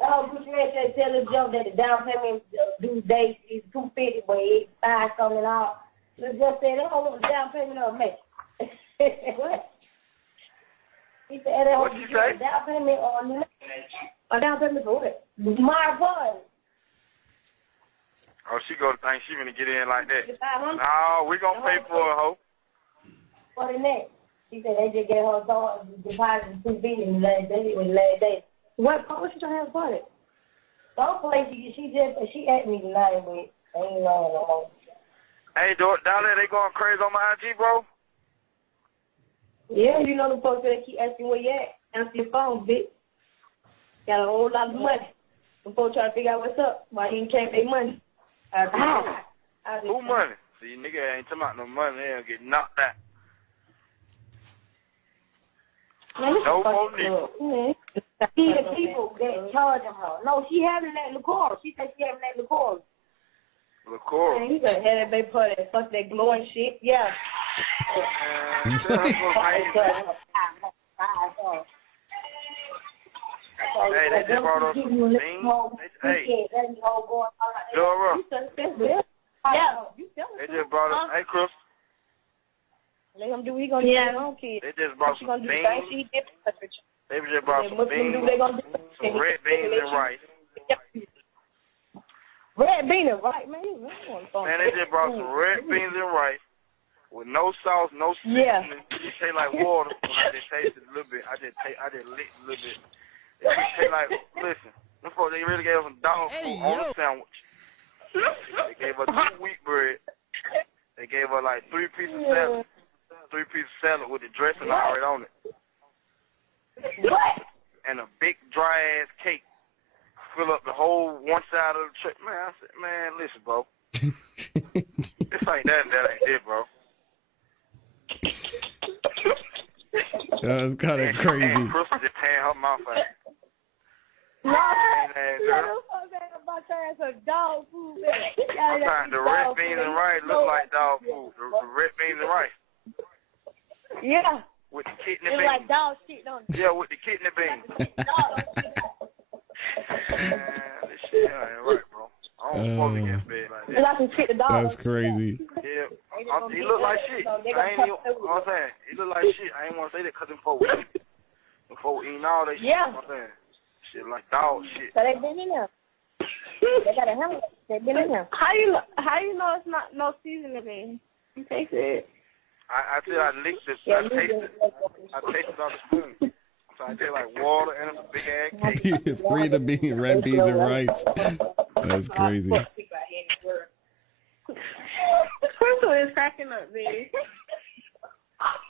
Gucci man said, tell this jump that the down payment due date is $250, but it's $5 something out. Let's just say they don't want the down payment of me. What? He said, they don't want the down payment on a down payment for what? My boy. Oh, she go to think she gonna get in like that. No, we gonna pay for her, ho. For the next. She said they just gave her daughter deposit $250 last day. What she trying to have for it? Some place she asked me tonight, but I ain't know no more. Hey, Dolly, they going crazy on my IG, bro? Yeah, you know the folks that keep asking where you at. Answer your phone, bitch. Got a whole lot of money. The folks trying to figure out what's up. Why you can't pay money? Who money? See, nigga ain't talking about no money. They'll get knocked out. No more nigga. See the people that charging her. No, she having that liqueur. She said she having that liqueur. Liqueur? Man, you better have that baby put that fuck that glowing shit. Yeah. Hey, they just brought us some things. Hey, Dora. Yeah. They just brought us. Hey, Chris. Let him do what he gonna do to his own kid. They just brought some beans. They just brought some beans, some red beans and rice. Red beans and rice, man. Man, they just brought some red beans and rice with no sauce, no seasoning. It tastes like water. When I just tasted a little bit, I just licked a little bit. It just tastes like, listen, them folks, they really gave us some dog food on the sandwich. They gave us 2 wheat bread. They gave us like 3 pieces of salad. 3 pieces of salad with the dressing already on it. What? And a big dry ass cake. Fill up the whole one side of the tray. Man, I said, man, listen, bro. This ain't that ain't it, bro. That's kind of crazy. And Crystal just tearing her mouth out. No, dog food, man. The red beans and rice look like dog food. The red beans and rice. Yeah. With the kidney It's beans. like dog shit, don't it? Yeah, with the kidney beans. Man, this shit ain't right, bro. I don't supposed to get in bed like that. Like shit the dog. That's crazy. Yeah, he look like shit. I ain't even, you know what I'm saying? He look like shit. I ain't want to say that because them folks eating all that shit. Yeah. You know what I'm saying? Shit like dog shit. So they been in there. They got a hammer. They been in there. How you know it's not no seasoning in? You taste it. I said I licked it. I tasted it on the spoon. So I did like water and a big ass cake. Free the bean, red beans and rice. That's crazy. Crystal is cracking up, baby.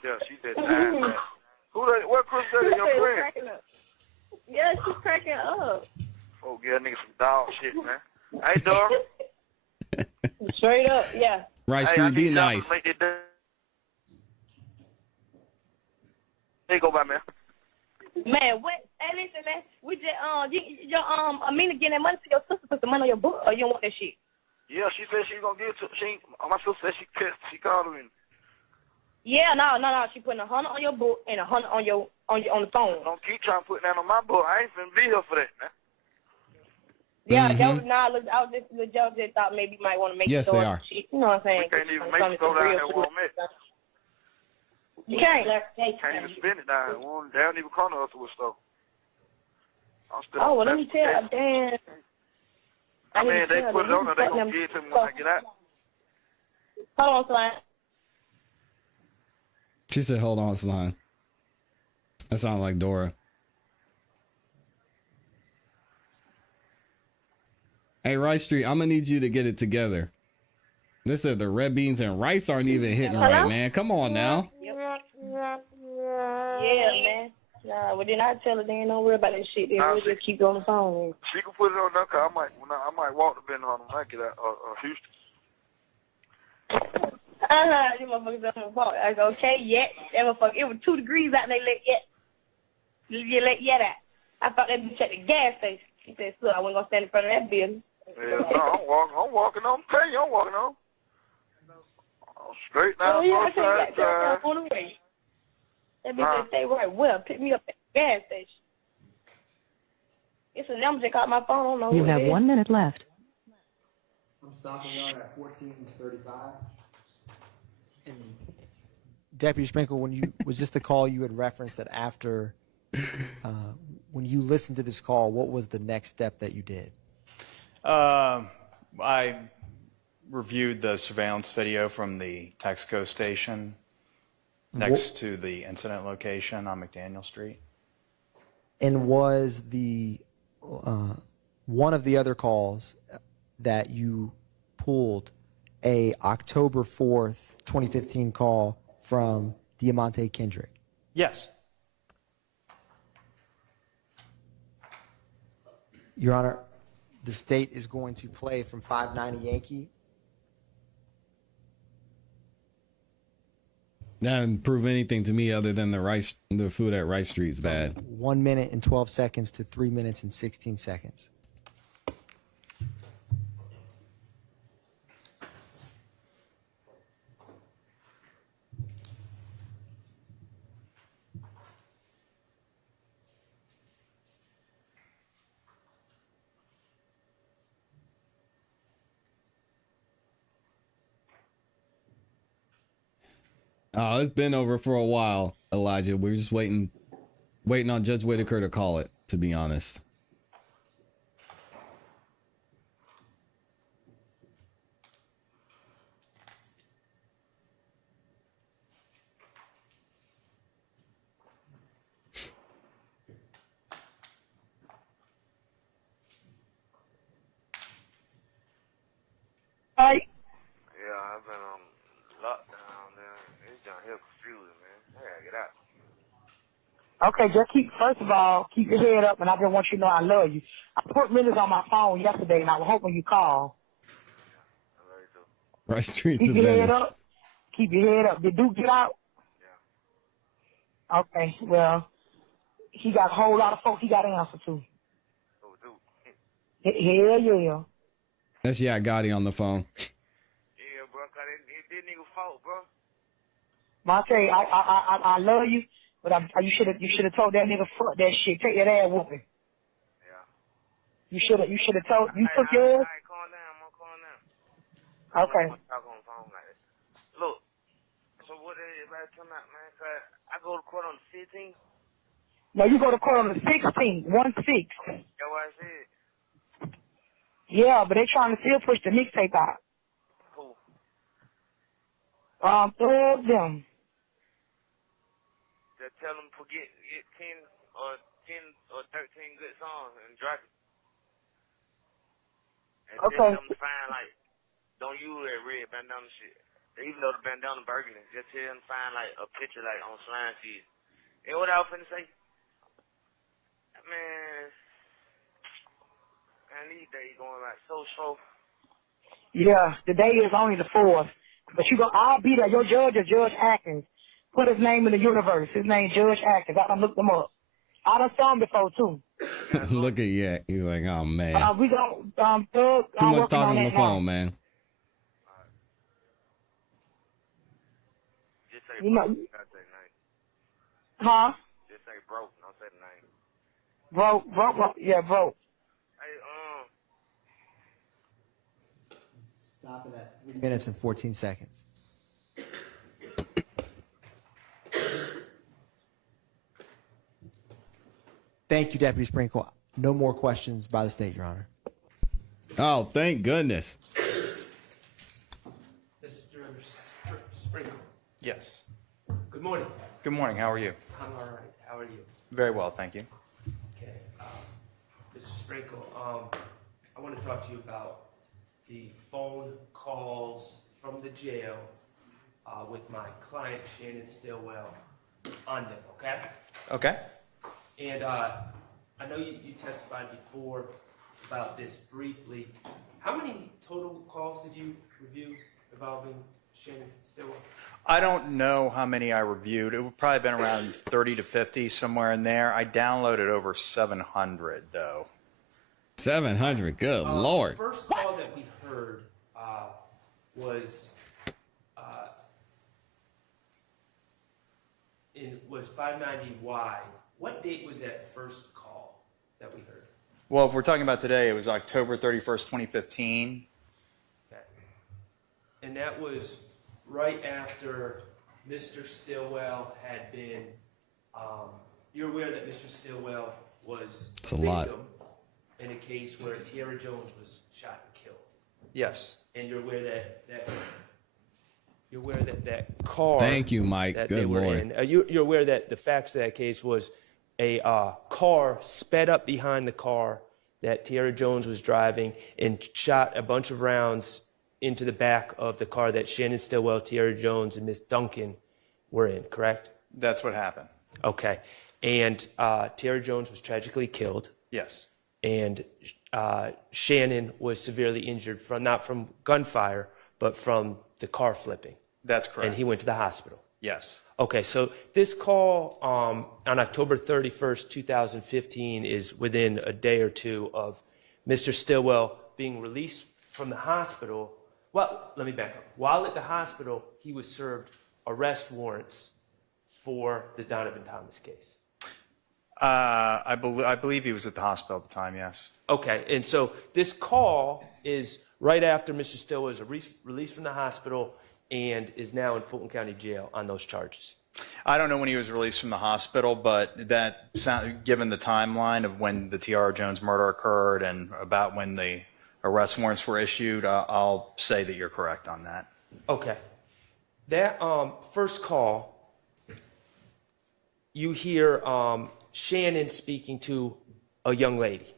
Yeah, she did that. What Crystal is your friend? Yeah, she's cracking up. Oh, get a nigga some dog shit, man. Hey, Dora. Straight up, yeah. Rice Street, be nice. There you go, by man. Man, what? Hey, listen, man. We just Amina getting that money to your sister, put the money on your book, or you don't want that shit? Yeah, she said she's gonna give it to. My sister said she called her in. Yeah, no. She putting 100 on your book and 100 on the phone. Don't keep trying to put that on my book. I ain't finna be here for that, man. Yeah, I was just the judge that thought maybe you might want to make. Yes, they are. Shit, you know what I'm saying? We can't even make it go down there where I'm at. You can't. Can't even spend it down. They don't even come to us with stuff. Oh, well, let me tell you, damn. I mean, they put it on there, they gonna give it to me when I get out. Hold on, Slime. She said, hold on, Slime. That sounded like Dora. Hey, Rice Street, I'm gonna need you to get it together. They said the red beans and rice aren't even hitting right, man. Come on now. Yeah, man. Nah, well then I tell her they ain't no worry about that shit. Then we'll just keep on the phone. She can put it on there, cause I might walk the bin on them. I get out Houston. You motherfuckers on the phone. I go, okay, yet. That motherfucker, it was 2 degrees out and they let yet. You let yet out. I thought that bitch at the gas station. She said, "Look, I wasn't gonna stand in front of that building." Yeah, no, I'm walking on. I'm telling you, I'm walking on. Straight down the north side. On the way. That bitch just stay right well. Pick me up at the gas station. It's a number that caught my phone. I don't know You who have it is. 1 minute left. I'm stopping yard at 14:35. And Deputy Sprankle, was this the call you had referenced that after, when you listened to this call, what was the next step that you did? I reviewed the surveillance video from the Texaco station next to the incident location on McDaniel Street. And was the one of the other calls that you pulled a October 4th, 2015 call from Diamante Kendrick? Yes. Your Honor, the state is going to play from 590 Yankee. That didn't prove anything to me other than the food at Rice Street is bad. 1 minute and 12 seconds to 3 minutes and 16 seconds. Oh, it's been over for a while, Elijah. We're just waiting on Judge Whitaker to call it, to be honest. Hi. Yeah, I've been on lockdown. It's down here confusing, man. I gotta get out. Okay, just first of all, keep your head up, and I just want you to know I love you. I put minutes on my phone yesterday, and I was hoping you call. Right streets Keep of your head Venice. up. Keep your head up. Did Duke get out? Yeah. Okay, well, he got a whole lot of folks he got to answer to. Hell yeah. That's Gotti on the phone. Yeah, bro, cause it nigga fault, bro. Monte, I love you, but you should have told that nigga fuck that shit. Take that ass whooping. Yeah. You should have told. You took yours. Hey, calm down. I'm gonna calm down. Okay. I'm gonna talk on the phone like that. Look, so what is it about to come out, man? Cause I go to court on the 15th. No, you go to court on the 16th, 1-6. That's what I said. Yeah, but they trying to still push the mixtape out. Who? Thug them. Just tell them forget 10 or 13 good songs and drop it. And Okay. tell them to find, like, don't use that red bandana shit. Even though the bandana burgundy, just tell them to find, like, a picture, like, on slime sheet. You know what I was finna say? Man, these days going like so slow. Yeah, the day is only the 4th. But I'll be there. Your judge is Judge Atkins. Put his name in the universe. His name Judge Atkins. I done looked him up. I done saw him before, too. Look at Yak. He's like, oh, man. We got, Thug. Too much talking on the phone, man. Just say You know, broke, not say name. huh? Just say broke, don't say the name. Broke. Yeah, broke. Hey, Stop it at 3 minutes and 14 seconds. Thank you, Deputy Sprankle. No more questions by the state, Your Honor. Oh, thank goodness. Mr. Sprankle. Yes. Good morning. Good morning. How are you? I'm all right. How are you? Very well, thank you. Okay. Mr. Sprankle, I want to talk to you about the phone calls from the jail with my client, Shannon Stillwell, on them, okay? Okay. And I know you testified before about this briefly. How many total calls did you review involving Shannon Stillwell? I don't know how many I reviewed. It would probably been around 30 to 50, somewhere in there. I downloaded over 700, though. 700, good Lord. The first call that we heard was 590Y. What date was that first call that we heard? Well, if we're talking about today, it was October 31st, 2015. Okay. And that was right after Mr. Stillwell had been, you're aware that Mr. Stillwell was It's a lot. victim in a case where Tierra Jones was shot and killed. Yes. And you're aware that car. Thank you, Mike. that Good they were Lord. in, you're aware that the facts of that case was a car sped up behind the car that Tierra Jones was driving and shot a bunch of rounds into the back of the car that Shannon Stillwell, Tierra Jones, and Miss Duncan were in, correct? That's what happened. Okay. And Tierra Jones was tragically killed. Yes. And Shannon was severely injured not from gunfire, but from the car flipping. That's correct. And he went to the hospital. Yes. Okay, so this call on October 31st, 2015 is within a day or two of Mr. Stillwell being released from the hospital. Well, let me back up. While at the hospital, he was served arrest warrants for the Donovan Thomas case. I believe he was at the hospital at the time, yes. Okay, and so this call is right after Mr. Stillwell was released from the hospital and is now in Fulton County Jail on those charges. I don't know when he was released from the hospital, but given the timeline of when the Tierra Jones murder occurred and about when the arrest warrants were issued, I'll say that you're correct on that. Okay. That first call, you hear Shannon speaking to a young lady.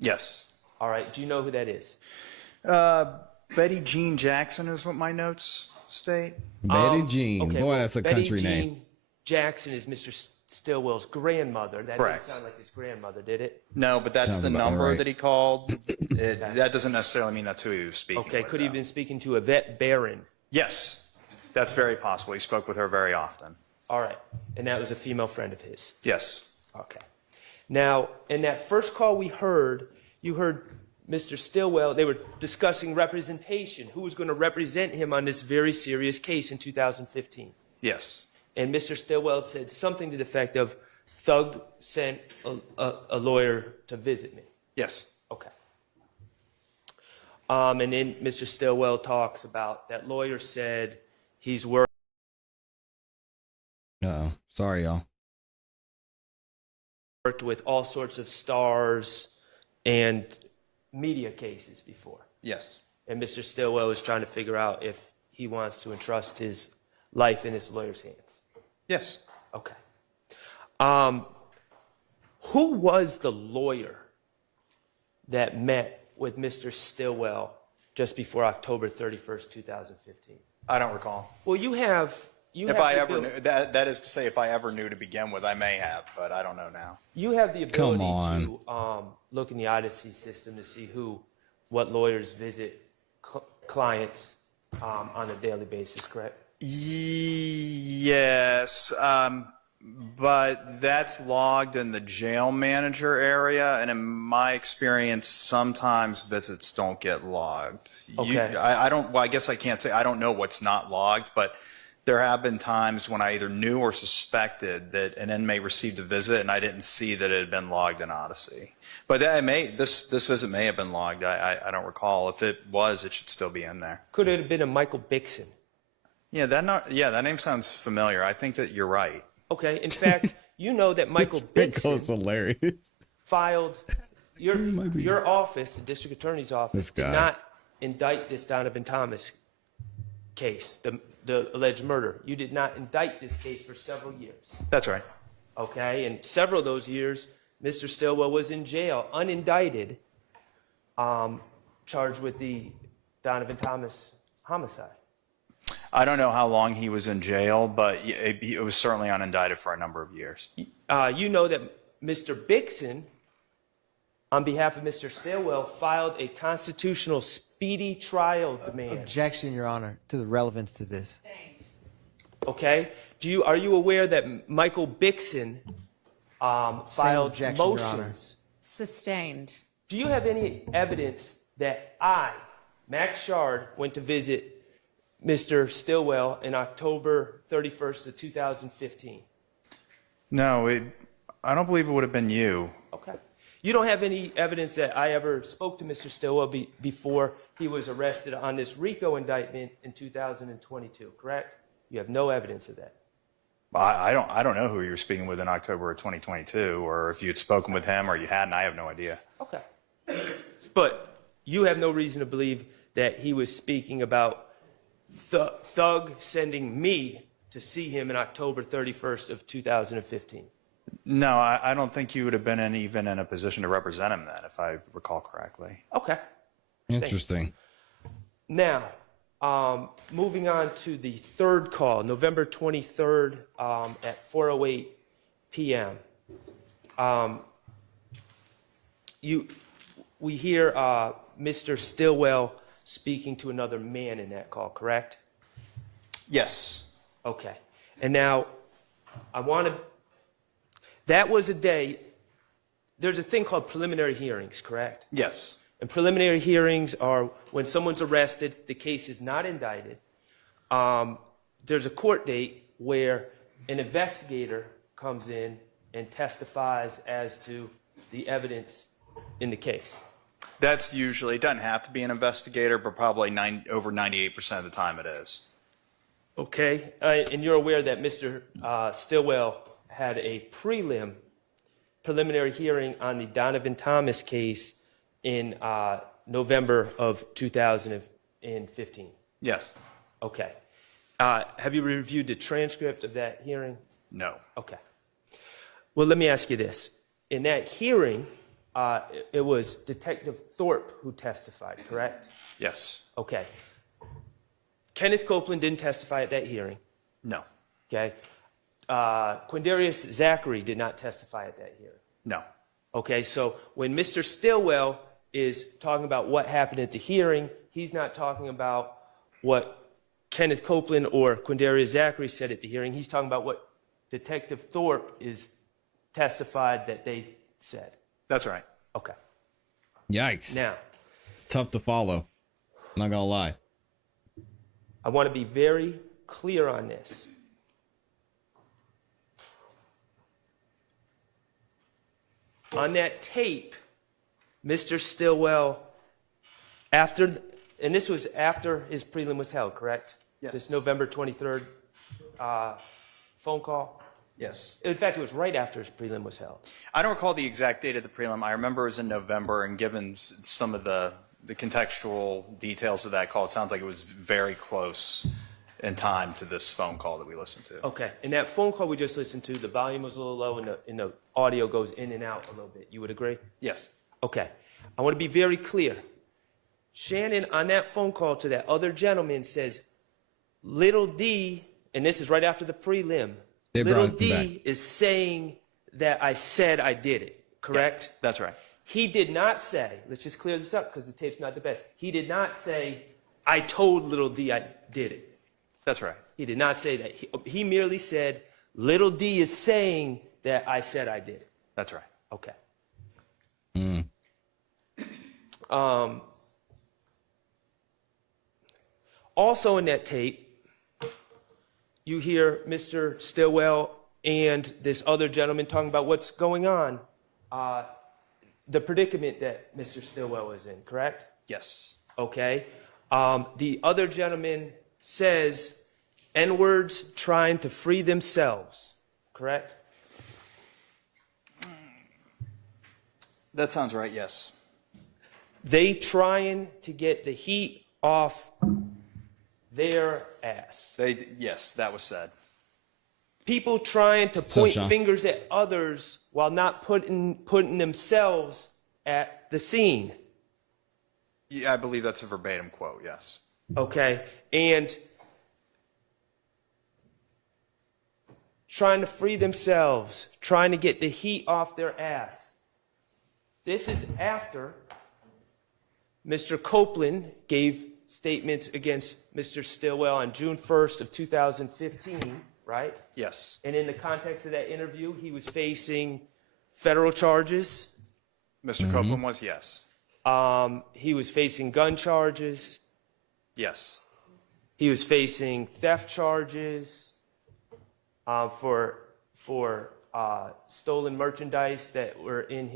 Yes. All right. Do you know who that is? Betty Jean Jackson is what my notes state. Betty Jean. Okay, Boy, well, that's a Betty country Jean name. Jackson is Mr. Stillwell's grandmother. That Correct. didn't sound like his grandmother, did it? No, but that's Sounds the about number right. that he called. That doesn't necessarily mean that's who he was speaking Okay, with, could he have though. been speaking to Yvette Barron? Yes, that's very possible. He spoke with her very often. All right, and that was a female friend of his. Yes. Okay. Now, in that first call we heard, you heard Mr. Stillwell, they were discussing representation, who was going to represent him on this very serious case in 2015. Yes. And Mr. Stillwell said something to the effect of, Thug sent a lawyer to visit me. Yes. Okay. And then Mr. Stillwell talks about that lawyer said he's worked Sorry, y'all. with all sorts of stars and media cases before. Yes. And Mr. Stillwell is trying to figure out if he wants to entrust his life in his lawyer's hands. Yes. Okay. Who was the lawyer that met with Mr. Stillwell just before October 31st, 2015? I don't recall. Well, you have. If I ever knew, that is to say, if I ever knew to begin with, I may have, but I don't know now. You have the ability Come on. to look in the Odyssey system to see what lawyers visit clients on a daily basis, correct? Yes, but that's logged in the jail manager area, and in my experience, sometimes visits don't get logged. Okay. I don't. Well, I guess I can't say I don't know what's not logged, but there have been times when I either knew or suspected that an inmate received a visit, and I didn't see that it had been logged in Odyssey. But this visit may have been logged. I don't recall. If it was, it should still be in there. Could it have been a Michael Bixon? Yeah, that name sounds familiar. I think that you're right. Okay. In fact, you know that Michael Bixon hilarious. filed your office, the district attorney's office, This guy. did not indict this Donovan Thomas case, the alleged murder. You did not indict this case for several years. That's right. Okay, and several of those years, Mr. Stillwell was in jail, unindicted, charged with the Donovan Thomas homicide. I don't know how long he was in jail, but it was certainly unindicted for a number of years. You know that Mr. Bixon, on behalf of Mr. Stillwell, filed a constitutional speedy trial demand. Objection, Your Honor, to the relevance to this. Okay? Are you aware that Michael Bixon filed objection, Your Honor. motions? Sustained. Do you have any evidence that I, Max Shard, went to visit Mr. Stillwell in October 31st of 2015? No, I don't believe it would have been you. Okay. You don't have any evidence that I ever spoke to Mr. Stillwell before he was arrested on this RICO indictment in 2022, correct? You have no evidence of that. I don't know who you were speaking with in October of 2022, or if you had spoken with him or you hadn't. I have no idea. Okay. But you have no reason to believe that he was speaking about Thug sending me to see him in October 31st of 2015. No, I don't think you would have been even in a position to represent him then, if I recall correctly. Okay. Interesting. Now, moving on to the third call, November 23rd at 4:08 p.m. We hear Mr. Stillwell speaking to another man in that call, correct? Yes. Okay. And now, that was a day, there's a thing called preliminary hearings, correct? Yes. And preliminary hearings are when someone's arrested, the case is not indicted. There's a court date where an investigator comes in and testifies as to the evidence in the case. That's usually, it doesn't have to be an investigator, but probably over 98% of the time it is. Okay. And you're aware that Mr. Stillwell had a preliminary hearing on the Donovan Thomas case in November of 2015. Yes. Okay. Have you reviewed the transcript of that hearing? No. Okay. Well, let me ask you this. In that hearing, it was Detective Thorpe who testified, correct? Yes. Okay. Kenneth Copeland didn't testify at that hearing. No. Okay. Quindarius Zachary did not testify at that hearing. No. Okay, so when Mr. Stillwell is talking about what happened at the hearing, he's not talking about what Kenneth Copeland or Quindarius Zachary said at the hearing. He's talking about what Detective Thorpe is testified that they said. That's right. Okay. Yikes. Now, it's tough to follow. Not gonna lie. I want to be very clear on this. On that tape, Mr. Stillwell, and this was after his prelim was held, correct? Yes. This November 23rd phone call? Yes. In fact, it was right after his prelim was held. I don't recall the exact date of the prelim. I remember it was in November, and given some of the contextual details of that call, it sounds like it was very close in time to this phone call that we listened to. Okay, and that phone call we just listened to, the volume was a little low and the audio goes in and out a little bit. You would agree? Yes. Okay, I want to be very clear. Shannon, on that phone call to that other gentleman, says, little D, and this is right after the prelim, little D is saying that I said I did it, correct? Yeah, that's right. He did not say, let's just clear this up because the tape's not the best. He did not say, I told little D I did it. That's right. He did not say that. He merely said, little D is saying that I said I did it. That's right. Okay. Also in that tape, you hear Mr. Stillwell and this other gentleman talking about what's going on, the predicament that Mr. Stillwell is in, correct? Yes. Okay. The other gentleman says N-words trying to free themselves, correct? That sounds right, yes. They trying to get the heat off their ass. Yes, that was said. People trying to point fingers at others while not putting themselves at the scene. Yeah, I believe that's a verbatim quote, yes. Okay, and trying to free themselves, trying to get the heat off their ass. This is after Mr. Copeland gave statements against Mr. Stillwell on June 1st of 2015, right? Yes. And in the context of that interview, he was facing federal charges. Mr. Copeland was, yes. He was facing gun charges. Yes. He was facing theft charges for stolen merchandise that were in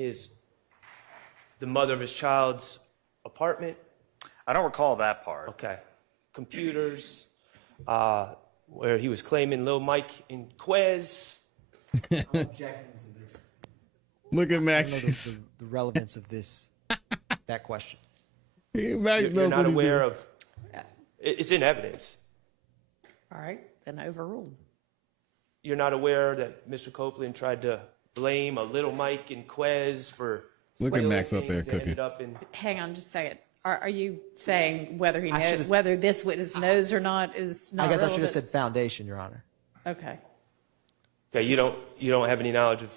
the mother of his child's apartment. I don't recall that part. Okay. Computers, where he was claiming Lil Mike and Quez. I'm objecting to this. Look at Max. I don't know the relevance of that question. You're not aware of. It's in evidence. All right, then overruled. You're not aware that Mr. Copeland tried to blame a Little Mike and Quez for. Look at Max up there cooking. Hang on just a second. Are you saying whether he knows, whether this witness knows or not is not I guess relevant? I should have said foundation, Your Honor. Okay. Okay, you don't have any knowledge of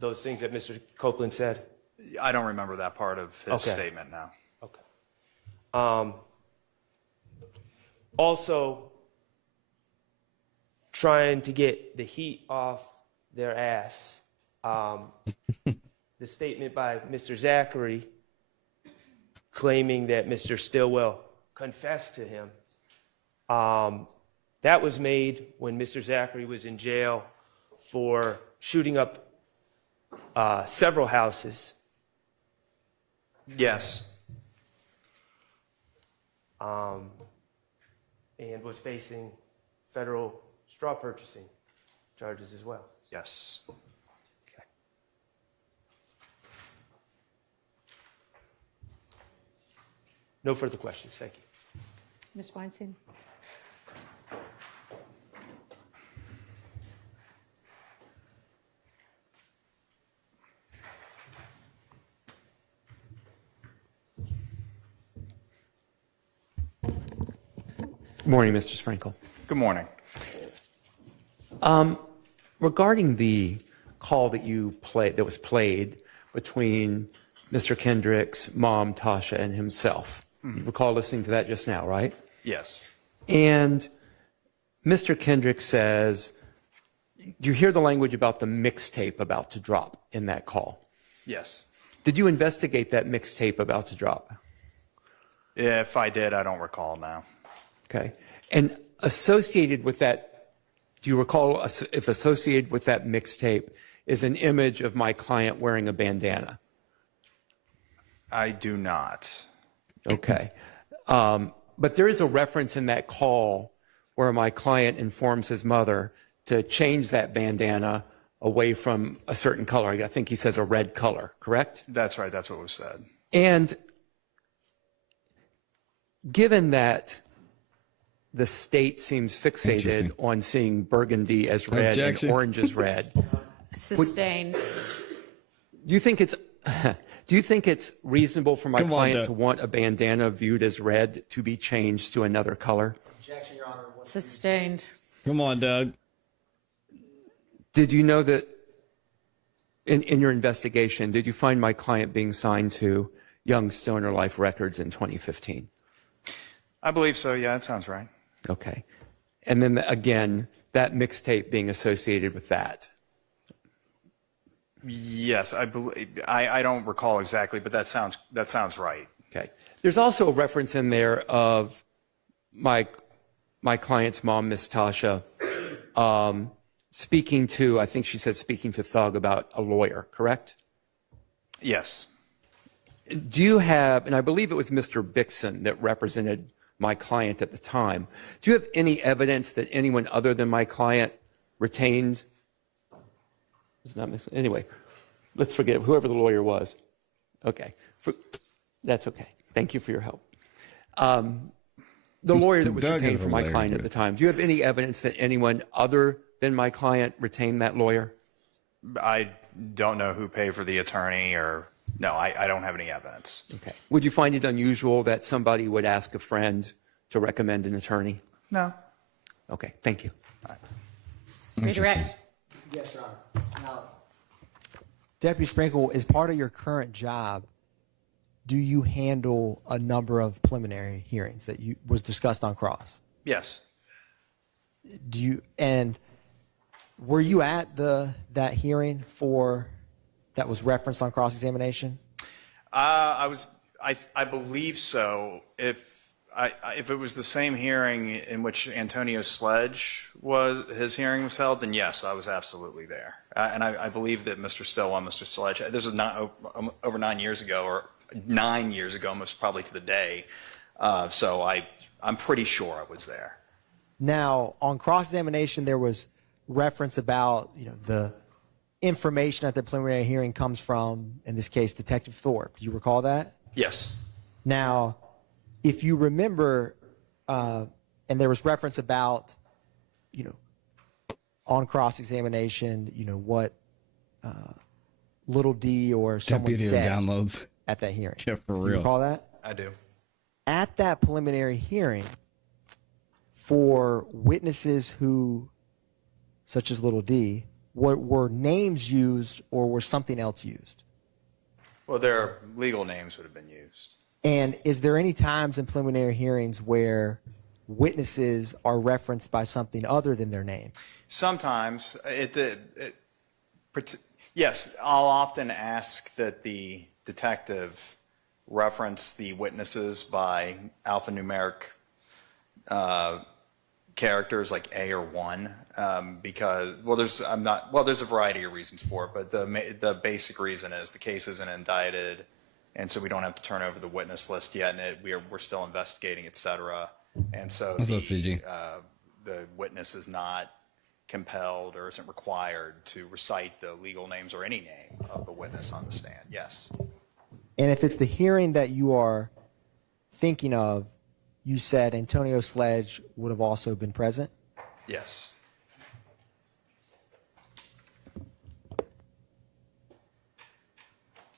those things that Mr. Copeland said? I don't remember that part of his statement now. Okay. Also, trying to get the heat off their ass. The statement by Mr. Zachary claiming that Mr. Stillwell confessed to him. That was made when Mr. Zachary was in jail for shooting up several houses. Yes. And was facing federal straw purchasing charges as well. Yes. Okay. No further questions. Thank you. Ms. Weinstein? Good morning, Mr. Sprankle. Good morning. regarding the call that that was played between Mr. Kendrick's mom, Tasha, and himself. You recall listening to that just now, right? Yes. And Mr. Kendrick says, do you hear the language about the mixtape about to drop in that call? Yes. Did you investigate that mixtape about to drop? If I did, I don't recall now. Okay. And associated with that, do you recall if associated with that mixtape is an image of my client wearing a bandana? I do not. Okay. But there is a reference in that call where my client informs his mother to change that bandana away from a certain color. I think he says a red color, correct? That's right. That's what was said. And given that the state seems fixated on seeing burgundy as red Objection. and orange as red, Sustained. do you think it's reasonable for my client to want a bandana viewed as red to be changed to another color? Objection, Your Honor. Sustained. Come on, Doug. Did you know that in your investigation, did you find my client being signed to Young Stoner Life Records in 2015? I believe so. Yeah, that sounds right. Okay. And then again, that mixtape being associated with that. Yes, I believe. I don't recall exactly, but that sounds right. Okay. There's also a reference in there of my client's mom, Miss Tasha, speaking to, I think she said speaking to Thug about a lawyer, correct? Yes. Do you have, and I believe it was Mr. Bixson that represented my client at the time, do you have any evidence that anyone other than my client retained? It's not Miss, anyway, let's forget whoever the lawyer was. Okay, that's okay. Thank you for your help. The lawyer that was retained for my client at the time, do you have any evidence that anyone other than my client retained that lawyer? I don't know who paid for the attorney or, no, I don't have any evidence. Okay. Would you find it unusual that somebody would ask a friend to recommend an attorney? No. Okay, thank you. Redirect. Yes, Your Honor. Now, Deputy Sprankle, as part of your current job, do you handle a number of preliminary hearings that was discussed on cross? Yes. Do you, and were you at that hearing that was referenced on cross-examination? I believe so. If it was the same hearing in which Antonio Sledge his hearing was held, then yes, I was absolutely there. And I believe that Mr. Stillwell, Mr. Sledge, this was not over 9 years ago, or 9 years ago, most probably to the day. So I'm pretty sure I was there. Now, on cross-examination, there was reference about, the information at the preliminary hearing comes from, in this case, Detective Thorpe. Do you recall that? Yes. Now, if you remember, and there was reference about, on cross-examination, what Little D or someone said downloads at that hearing. Yeah, for Do real. you recall that? I do. At that preliminary hearing, for witnesses who, such as Little D, were names used or were something else used? Well, their legal names would have been used. And is there any times in preliminary hearings where witnesses are referenced by something other than their name? Sometimes. Yes, I'll often ask that the detective reference the witnesses by alphanumeric characters like A or 1, because there's a variety of reasons for it, but the basic reason is the case isn't indicted, and so we don't have to turn over the witness list yet, and we're still investigating, etc. And so the witness is not compelled or isn't required to recite the legal names or any name of the witness on the stand. Yes. And if it's the hearing that you are thinking of, you said Antonio Sledge would have also been present? Yes.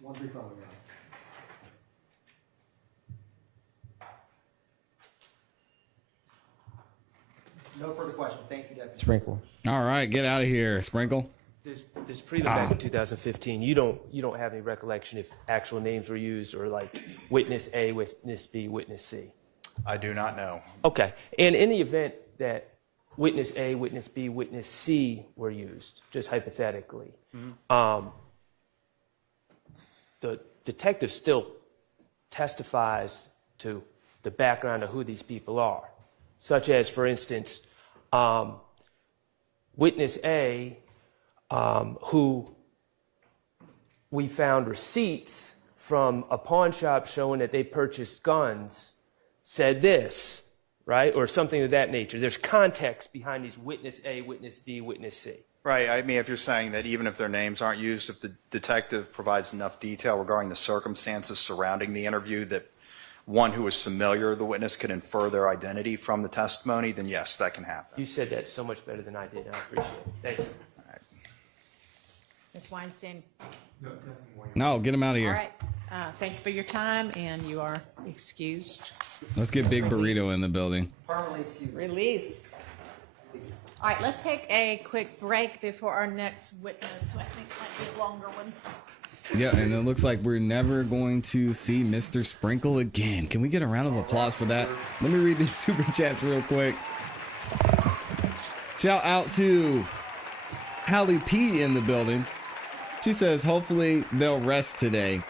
One brief moment, Your Honor. No further questions. Thank you. Sprankle. All right, get out of here, Sprinkle. This prelim back in 2015, you don't have any recollection if actual names were used or like witness A, witness B, witness C? I do not know. Okay. And in the event that witness A, witness B, witness C were used, just hypothetically, the detective still testifies to the background of who these people are, such as, for instance, witness A, who we found receipts from a pawn shop showing that they purchased guns, said this, right? Or something of that nature. There's context behind these witness A, witness B, witness C. Right. I mean, if you're saying that even if their names aren't used, if the detective provides enough detail regarding the circumstances surrounding the interview that one who is familiar with the witness could infer their identity from the testimony, then yes, that can happen. You said that so much better than I did, and I appreciate it. Thank you. Ms. Weinstein. No, get him out of All here. right. Thank you for your time, and you are excused. Let's get Big Burrito in the building. Released. All right, let's take a quick break before our next witness, who I think might be a longer one. Yeah, and it looks like we're never going to see Mr. Sprinkle again. Can we get a round of applause for that? Let me read these super chats real quick. Shout out to Hallie P in the building. She says, hopefully they'll rest today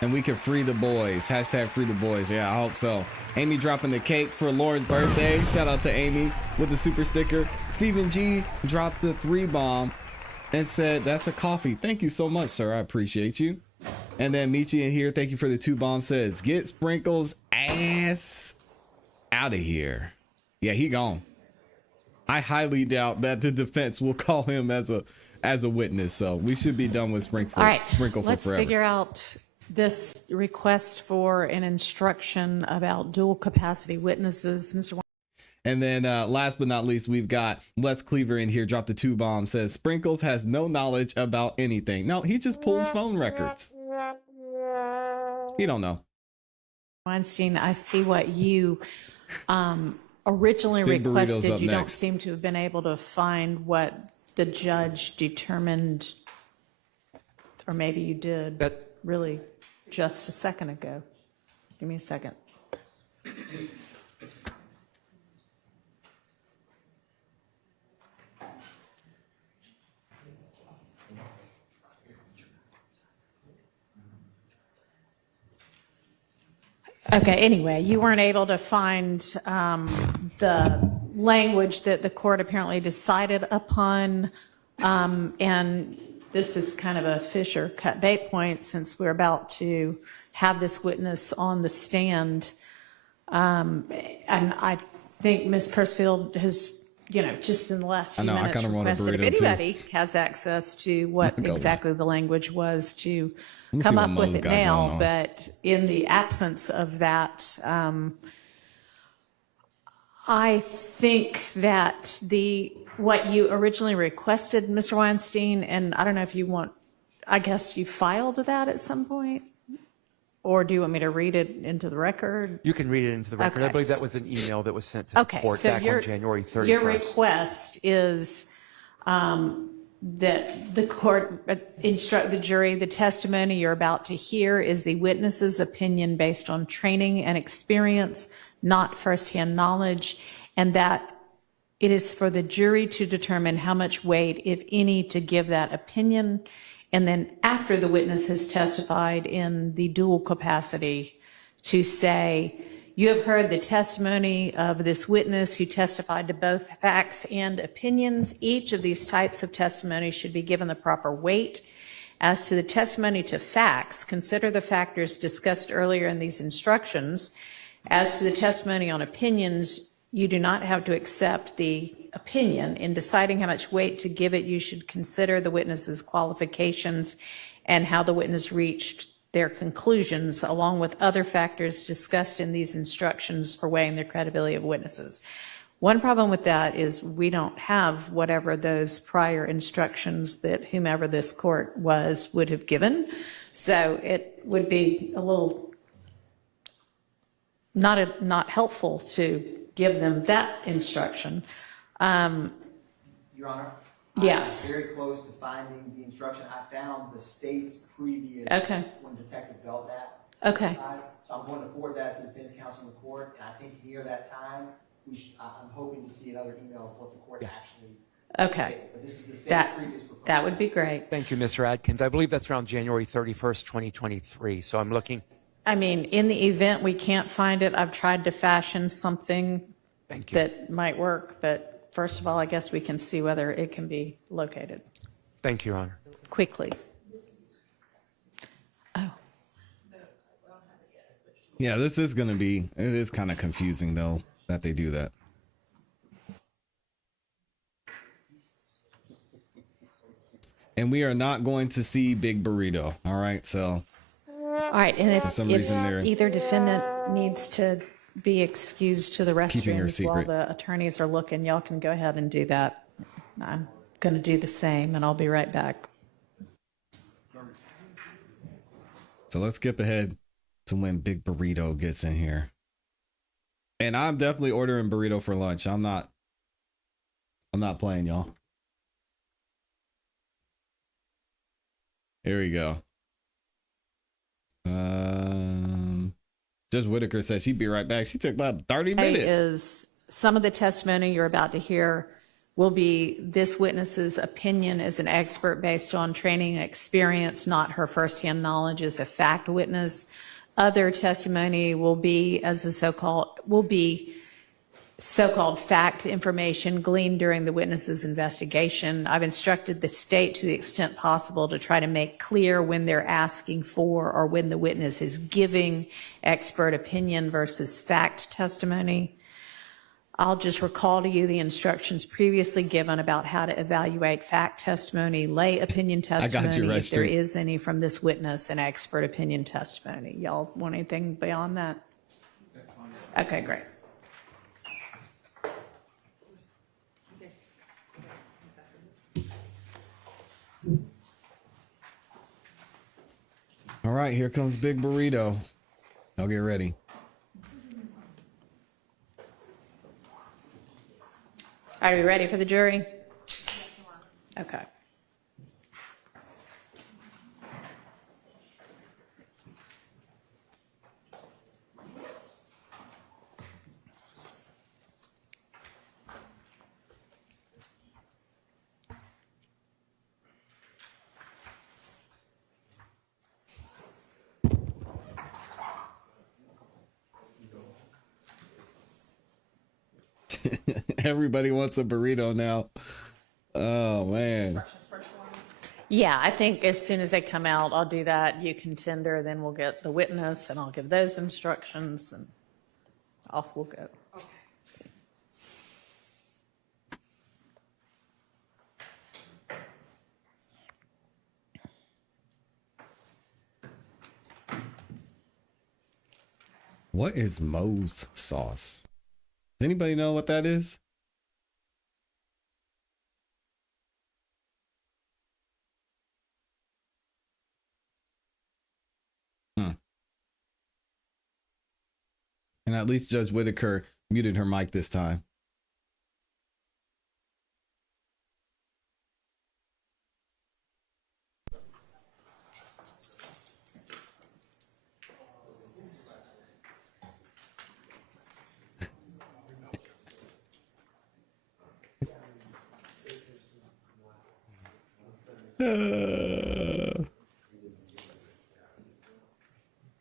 and we can free the boys. Hashtag free the boys. Yeah, I hope so. Amy dropping the cake for Lauren's birthday. Shout out to Amy with the super sticker. Stephen G dropped the 3 bomb and said, that's a coffee. Thank you so much, sir. I appreciate you. And then Michi in here, thank you for the 2 bomb, says, get Sprinkle's ass out of here. Yeah, he gone. I highly doubt that the defense will call him as a witness. So we should be done with Sprinkle. All right, Sprinkle for let's forever. figure out this request for an instruction about dual capacity witnesses, Mr. And then last but not least, we've got Les Cleaver in here, dropped the 2 bomb, says Sprinkles has no knowledge about anything. No, he just pulls phone records. He don't know. Weinstein, I see what you originally Big Burrito's requested. up You don't next. seem to have been able to find what the judge determined, or maybe you did really just a second ago. Give me a second. Okay, anyway, you weren't able to find the language that the court apparently decided upon, and this is kind of a fish or cut bait point since we're about to have this witness on the stand. And I think Ms. Persfield has, just in the last few minutes requested if anybody has access to what exactly the language was to come up with it now, but in the absence of that, I think that what you originally requested, Mr. Weinstein, and I don't know if you want, I guess you filed that at some point, or do you want me to read it into the record? You can read it into the record. Okay. I believe that was an email that was sent to the court back on January 31st. Your request is that the court instruct the jury the testimony you're about to hear is the witness's opinion based on training and experience, not firsthand knowledge, and that it is for the jury to determine how much weight, if any, to give that opinion. And then after the witness has testified in the dual capacity, to say, you have heard the testimony of this witness who testified to both facts and opinions. Each of these types of testimony should be given the proper weight. As to the testimony to facts, consider the factors discussed earlier in these instructions. As to the testimony on opinions, you do not have to accept the opinion. In deciding how much weight to give it, you should consider the witness's qualifications and how the witness reached their conclusions, along with other factors discussed in these instructions for weighing the credibility of witnesses. One problem with that is we don't have whatever those prior instructions that whomever this court was would have given. So it would be a little not helpful to give them that instruction. Your Honor? Yes. I'm very close to finding the instruction. I found the state's previous, Okay. when Detective Bell that. Okay. So I'm going to forward that to the defense counsel in the court, and I think near that time, I'm hoping to see another email of what the court actually. Okay. But this is the state's That, previous proposal. that would be great. Thank you, Mr. Adkins. I believe that's around January 31st, 2023. So I'm looking. I mean, in the event we can't find it, I've tried to fashion something Thank you. that might work, but first of all, I guess we can see whether it can be located Thank you, Your Honor. quickly. Oh, Yeah, this is going to be, it is kind of confusing though that they do that. And we are not going to see Big Burrito. All right. So, all right. And For if, some if reason they're- either defendant needs to be excused to the Keeping her restrooms while secret. the attorneys are looking, y'all can go ahead and do that. I'm going to do the same, and I'll be right back. so let's skip ahead to when Big Burrito gets in here. And I'm definitely ordering burrito for lunch. I'm not playing, y'all. Here we go. Judge Whitaker said she'd be right back. She took about 30 minutes. Is some of the testimony you're about to hear will be this witness's opinion as an expert based on training and experience, not her firsthand knowledge as a fact witness. Other testimony will be so-called fact information gleaned during the witness's investigation. I've instructed the state to the extent possible to try to make clear when they're asking for or when the witness is giving expert opinion versus fact testimony. I'll just recall to you the instructions previously given about how to evaluate fact testimony, lay opinion testimony, if there is any from this witness, and expert opinion testimony. Y'all want anything beyond that? Okay, great. All right, here comes Big Burrito. Y'all get ready. Are we ready for the jury? Okay. Everybody wants a burrito now. Oh, man. Yeah, I think as soon as they come out, I'll do that. You can tender, then we'll get the witness, and I'll give those instructions, and off we'll go. What is Moe's sauce? Does anybody know what that is? And at least Judge Whitaker muted her mic this time.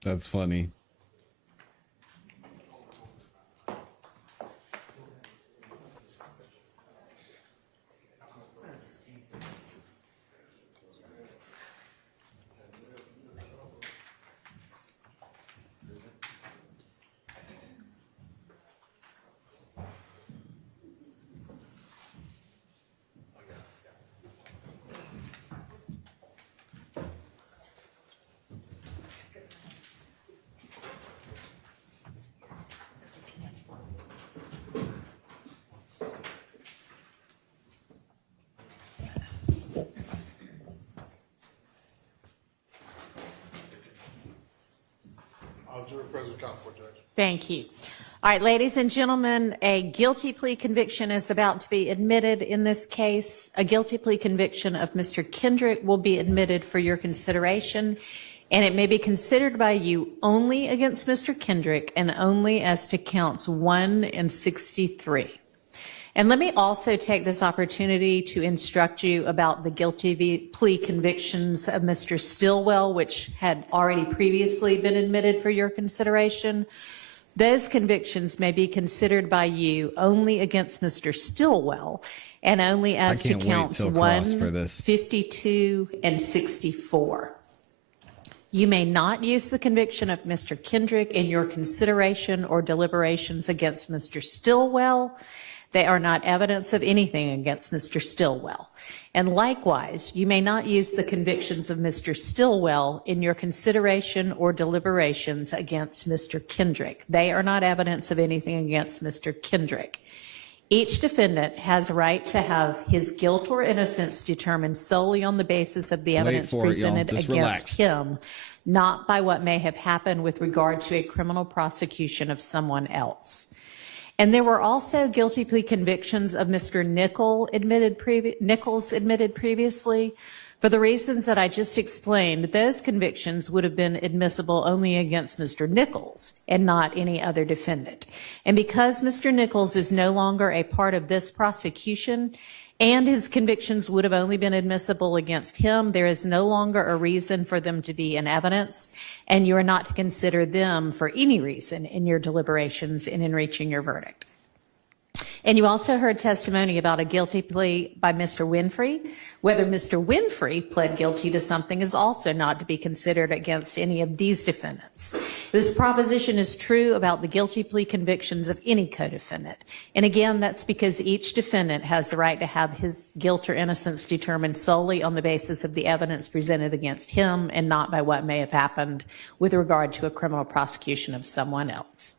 That's funny. I'll do a present count for Judge. Thank you. All right, ladies and gentlemen, a guilty plea conviction is about to be admitted in this case. A guilty plea conviction of Mr. Kendrick will be admitted for your consideration, and it may be considered by you only against Mr. Kendrick and only as to counts 1 and 63. And let me also take this opportunity to instruct you about the guilty plea convictions of Mr. Stillwell, which had already previously been admitted for your consideration. Those convictions may be considered by you only against Mr. Stillwell and only as to counts 1, 52, and 64. You may not use the conviction of Mr. Kendrick in your consideration or deliberations against Mr. Stillwell. They are not evidence of anything against Mr. Stillwell. And likewise, you may not use the convictions of Mr. Stillwell in your consideration or deliberations against Mr. Kendrick. They are not evidence of anything against Mr. Kendrick. Each defendant has a right to have his guilt or innocence determined solely on the basis of the evidence presented against him, not by what may have happened with regard to a criminal prosecution of someone else. And there were also guilty plea convictions of Mr. Nichols admitted previously. For the reasons that I just explained, those convictions would have been admissible only against Mr. Nichols and not any other defendant. And because Mr. Nichols is no longer a part of this prosecution and his convictions would have only been admissible against him, there is no longer a reason for them to be in evidence, and you are not to consider them for any reason in your deliberations and in reaching your verdict. And you also heard testimony about a guilty plea by Mr. Winfrey. Whether Mr. Winfrey pled guilty to something is also not to be considered against any of these defendants. This proposition is true about the guilty plea convictions of any co-defendant. And again, that's because each defendant has the right to have his guilt or innocence determined solely on the basis of the evidence presented against him and not by what may have happened with regard to a criminal prosecution of someone else.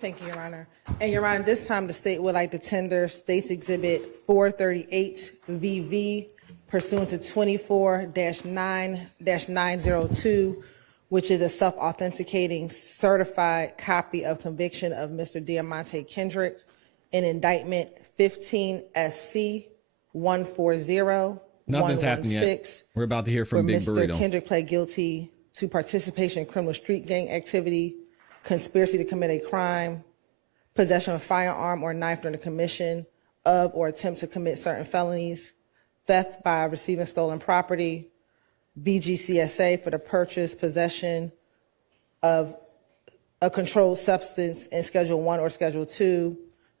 Thank you, Your Honor. And Your Honor, this time the state would like to tender State's Exhibit 438 VV pursuant to 24-9-902, which is a self-authenticating certified copy of conviction of Mr. Diamante Kendrick in indictment 15 SC 140. Nothing's happened yet. We're about to hear from Big Mr. Burrito. Kendrick pled guilty to participation in criminal street gang activity, conspiracy to commit a crime, possession of a firearm or knife during the commission of or attempt to commit certain felonies, theft by receiving stolen property, BGCSA for the purchase, possession of a controlled substance in Schedule 1 or Schedule 2,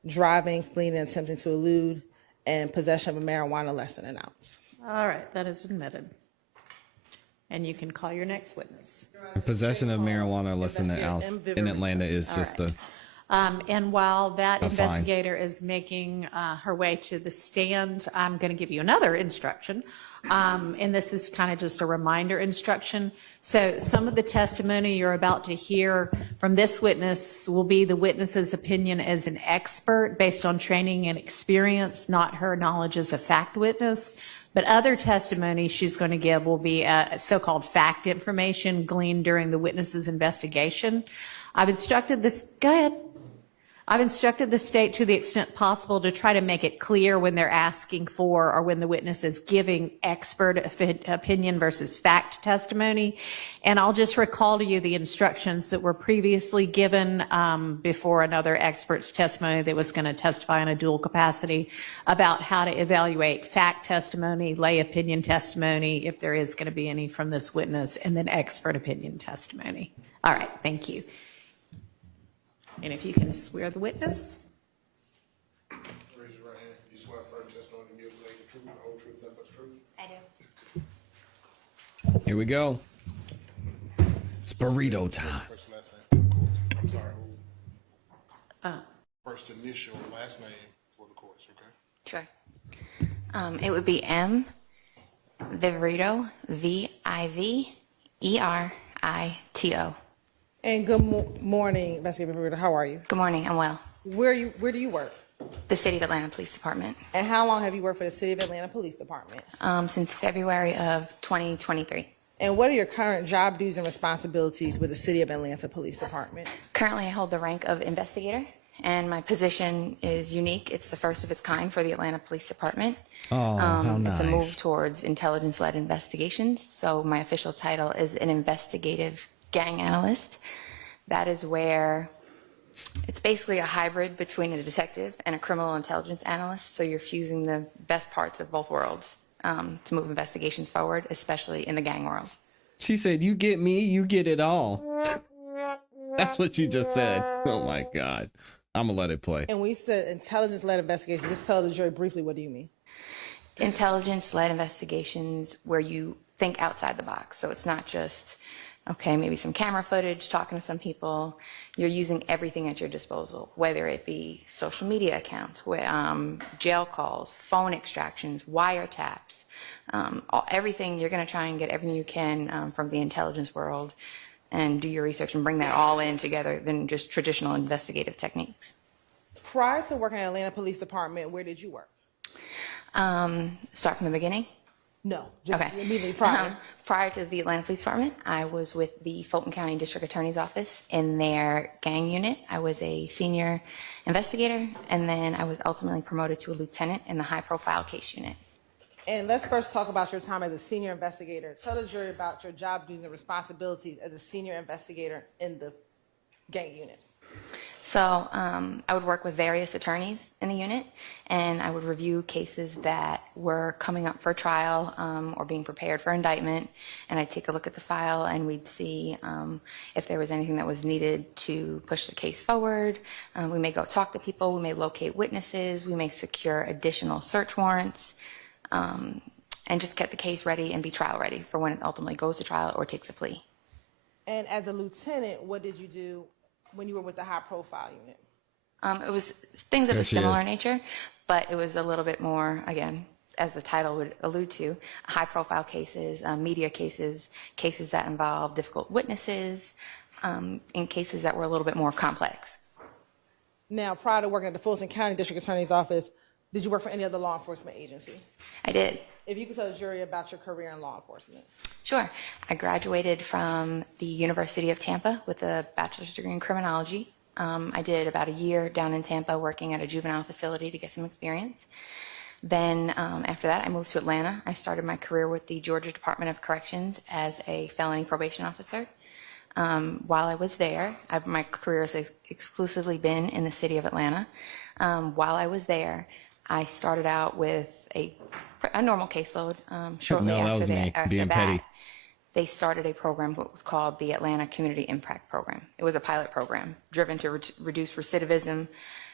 driving, fleeing, and attempting to elude, and possession of marijuana less than an ounce. All right, that is admitted. And you can call your next witness. Possession of marijuana less than an ounce in Atlanta is just a... And while that A fine. investigator is making her way to the stand, I'm going to give you another instruction. And this is kind of just a reminder instruction. So some of the testimony you're about to hear from this witness will be the witness's opinion as an expert based on training and experience, not her knowledge as a fact witness. But other testimony she's going to give will be so-called fact information gleaned during the witness's investigation. I've instructed this, go ahead. I've instructed the state to the extent possible to try to make it clear when they're asking for or when the witness is giving expert opinion versus fact testimony. And I'll just recall to you the instructions that were previously given before another expert's testimony that was going to testify in a dual capacity about how to evaluate fact testimony, lay opinion testimony, if there is going to be any from this witness, and then expert opinion testimony. All right, thank you. And if you can swear the witness. Raise your right hand. You swear firm testimony to give the truth, the whole truth, nothing but the truth? I do. Here we go. It's burrito time. First and last name for the courts. I'm sorry. First initial, last name for the courts, okay? Sure. It would be M. Vivarito, Viverito. And good morning, Investigator Vivarito. How are you? Good morning. I'm well. Where do you work? The City of Atlanta Police Department. And how long have you worked for the City of Atlanta Police Department? Since February of 2023. And what are your current job duties and responsibilities with the City of Atlanta Police Department? Currently, I hold the rank of investigator, and my position is unique. It's the first of its kind for the Atlanta Police Department. Oh, how It's a move nice. towards intelligence-led investigations. So my official title is an investigative gang analyst. That is where it's basically a hybrid between a detective and a criminal intelligence analyst. So you're fusing the best parts of both worlds to move investigations forward, especially in the gang world. She said, "You get me, you get it all." That's what she just said. Oh my God. I'm gonna let it play. And when you said intelligence-led investigation, just tell the jury briefly, what do you mean? Intelligence-led investigations where you think outside the box. So it's not just, okay, maybe some camera footage, talking to some people. You're using everything at your disposal, whether it be social media accounts, jail calls, phone extractions, wiretaps, everything. You're going to try and get everything you can from the intelligence world and do your research and bring that all in together than just traditional investigative techniques. Prior to working at Atlanta Police Department, where did you work? Start from the beginning? No, just Okay. immediately prior. Prior to the Atlanta Police Department, I was with the Fulton County District Attorney's Office in their gang unit. I was a senior investigator, and then I was ultimately promoted to a lieutenant in the high-profile case unit. And let's first talk about your time as a senior investigator. Tell the jury about your job duties and responsibilities as a senior investigator in the gang unit. So I would work with various attorneys in the unit, and I would review cases that were coming up for trial or being prepared for indictment, and I'd take a look at the file, and we'd see if there was anything that was needed to push the case forward. We may go talk to people, we may locate witnesses, we may secure additional search warrants, and just get the case ready and be trial ready for when it ultimately goes to trial or takes a plea. And as a lieutenant, what did you do when you were with the high profile unit? It was things of There a she similar is. nature, but it was a little bit more, again, as the title would allude to, high profile cases, media cases, cases that involve difficult witnesses, in cases that were a little bit more complex. Now, prior to working at the Fulton County District Attorney's Office, did you work for any other law enforcement agency? I did. If you could tell the jury about your career in law enforcement. Sure. I graduated from the University of Tampa with a bachelor's degree in criminology. I did about a year down in Tampa working at a juvenile facility to get some experience. Then after that, I moved to Atlanta. I started my career with the Georgia Department of Corrections as a felony probation officer. While I was there, my career has exclusively been in the city of Atlanta. While I was there, I started out with a normal caseload. Shortly No, that after was me, after being that, petty. they started a program what was called the Atlanta Community Impact Program. It was a pilot program driven to reduce recidivism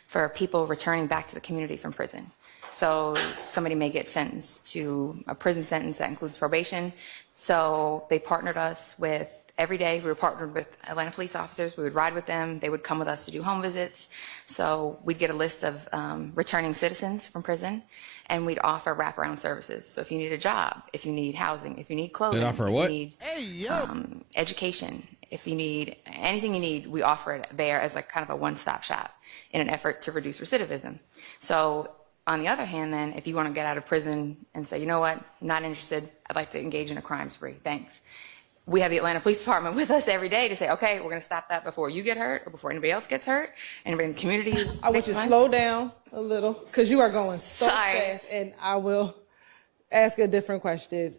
for people returning back to the community from prison. So somebody may get sentenced to a prison sentence that includes probation. So they partnered us with, every day we were partnered with Atlanta police officers. We would ride with them. They would come with us to do home visits. So we'd get a list of returning citizens from prison, and we'd offer wraparound services. So if you need a job, if you need housing, if you need clothing, They'd offer if what? you need education, if you need anything you need, we offer it there as like kind of a one-stop shop in an effort to reduce recidivism. So on the other hand, then, if you want to get out of prison and say, you know what, not interested, I'd like to engage in a crime spree, thanks. We have the Atlanta Police Department with us every day to say, okay, we're going to stop that before you get hurt or before anybody else gets hurt. Anybody in the community is I want you to victimized. slow down a little because you are going so Sorry. fast, and I will ask a different question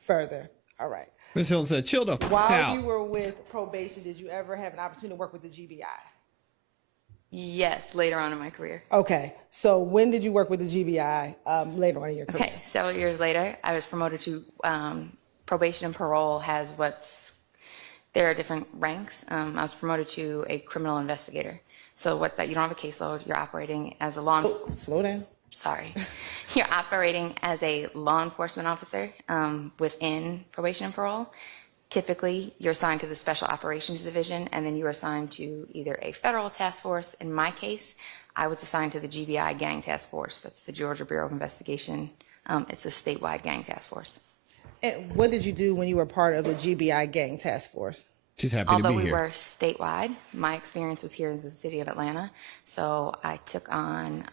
further. All right. Ms. Hilton said, chill the f While out. you were with probation, did you ever have an opportunity to work with the GBI? Yes, later on in my career. Okay. So when did you work with the GBI later on in your career? Okay, several years later, I was promoted to probation and parole has there are different ranks. I was promoted to a criminal investigator. So what's that? You don't have a caseload. You're operating as a slow down. Sorry. You're operating as a law enforcement officer within probation and parole. Typically, you're assigned to the Special Operations Division, and then you're assigned to either a federal task force. In my case, I was assigned to the GBI Gang Task Force. That's the Georgia Bureau of Investigation. It's a statewide gang task force. And what did you do when you were part of the GBI Gang Task Force? She's happy Although to be we here. were statewide, my experience was here in the city of Atlanta. So I took on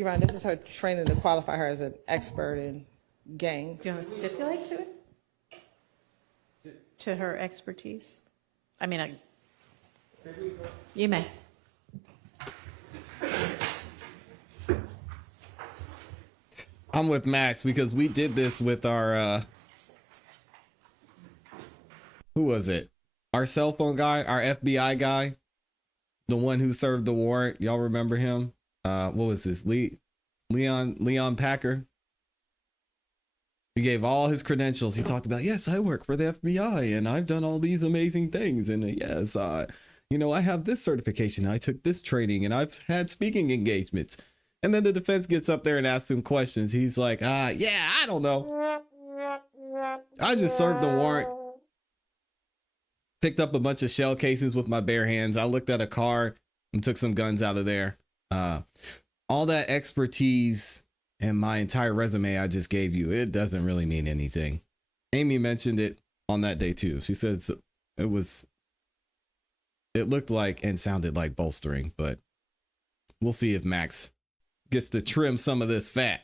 Yvonne, this is her training to qualify her as an expert in gang. Do you want to stipulate to it? To her expertise? I mean, you may. I'm with Max because we did this with our who was it? Our cell phone guy, our FBI guy, the one who served the warrant. Y'all remember him? What was this? Leon Packer. He gave all his credentials. He talked about, yes, I work for the FBI and I've done all these amazing things. And yes, I have this certification. I took this training and I've had speaking engagements. And then the defense gets up there and asks him questions. He's like, yeah, I don't know. I just served the warrant. Picked up a bunch of shell casings with my bare hands. I looked at a car and took some guns out of there. All that expertise and my entire resume I just gave you, it doesn't really mean anything. Amy mentioned it on that day too. She said it looked like and sounded like bolstering, but we'll see if Max gets to trim some of this fat.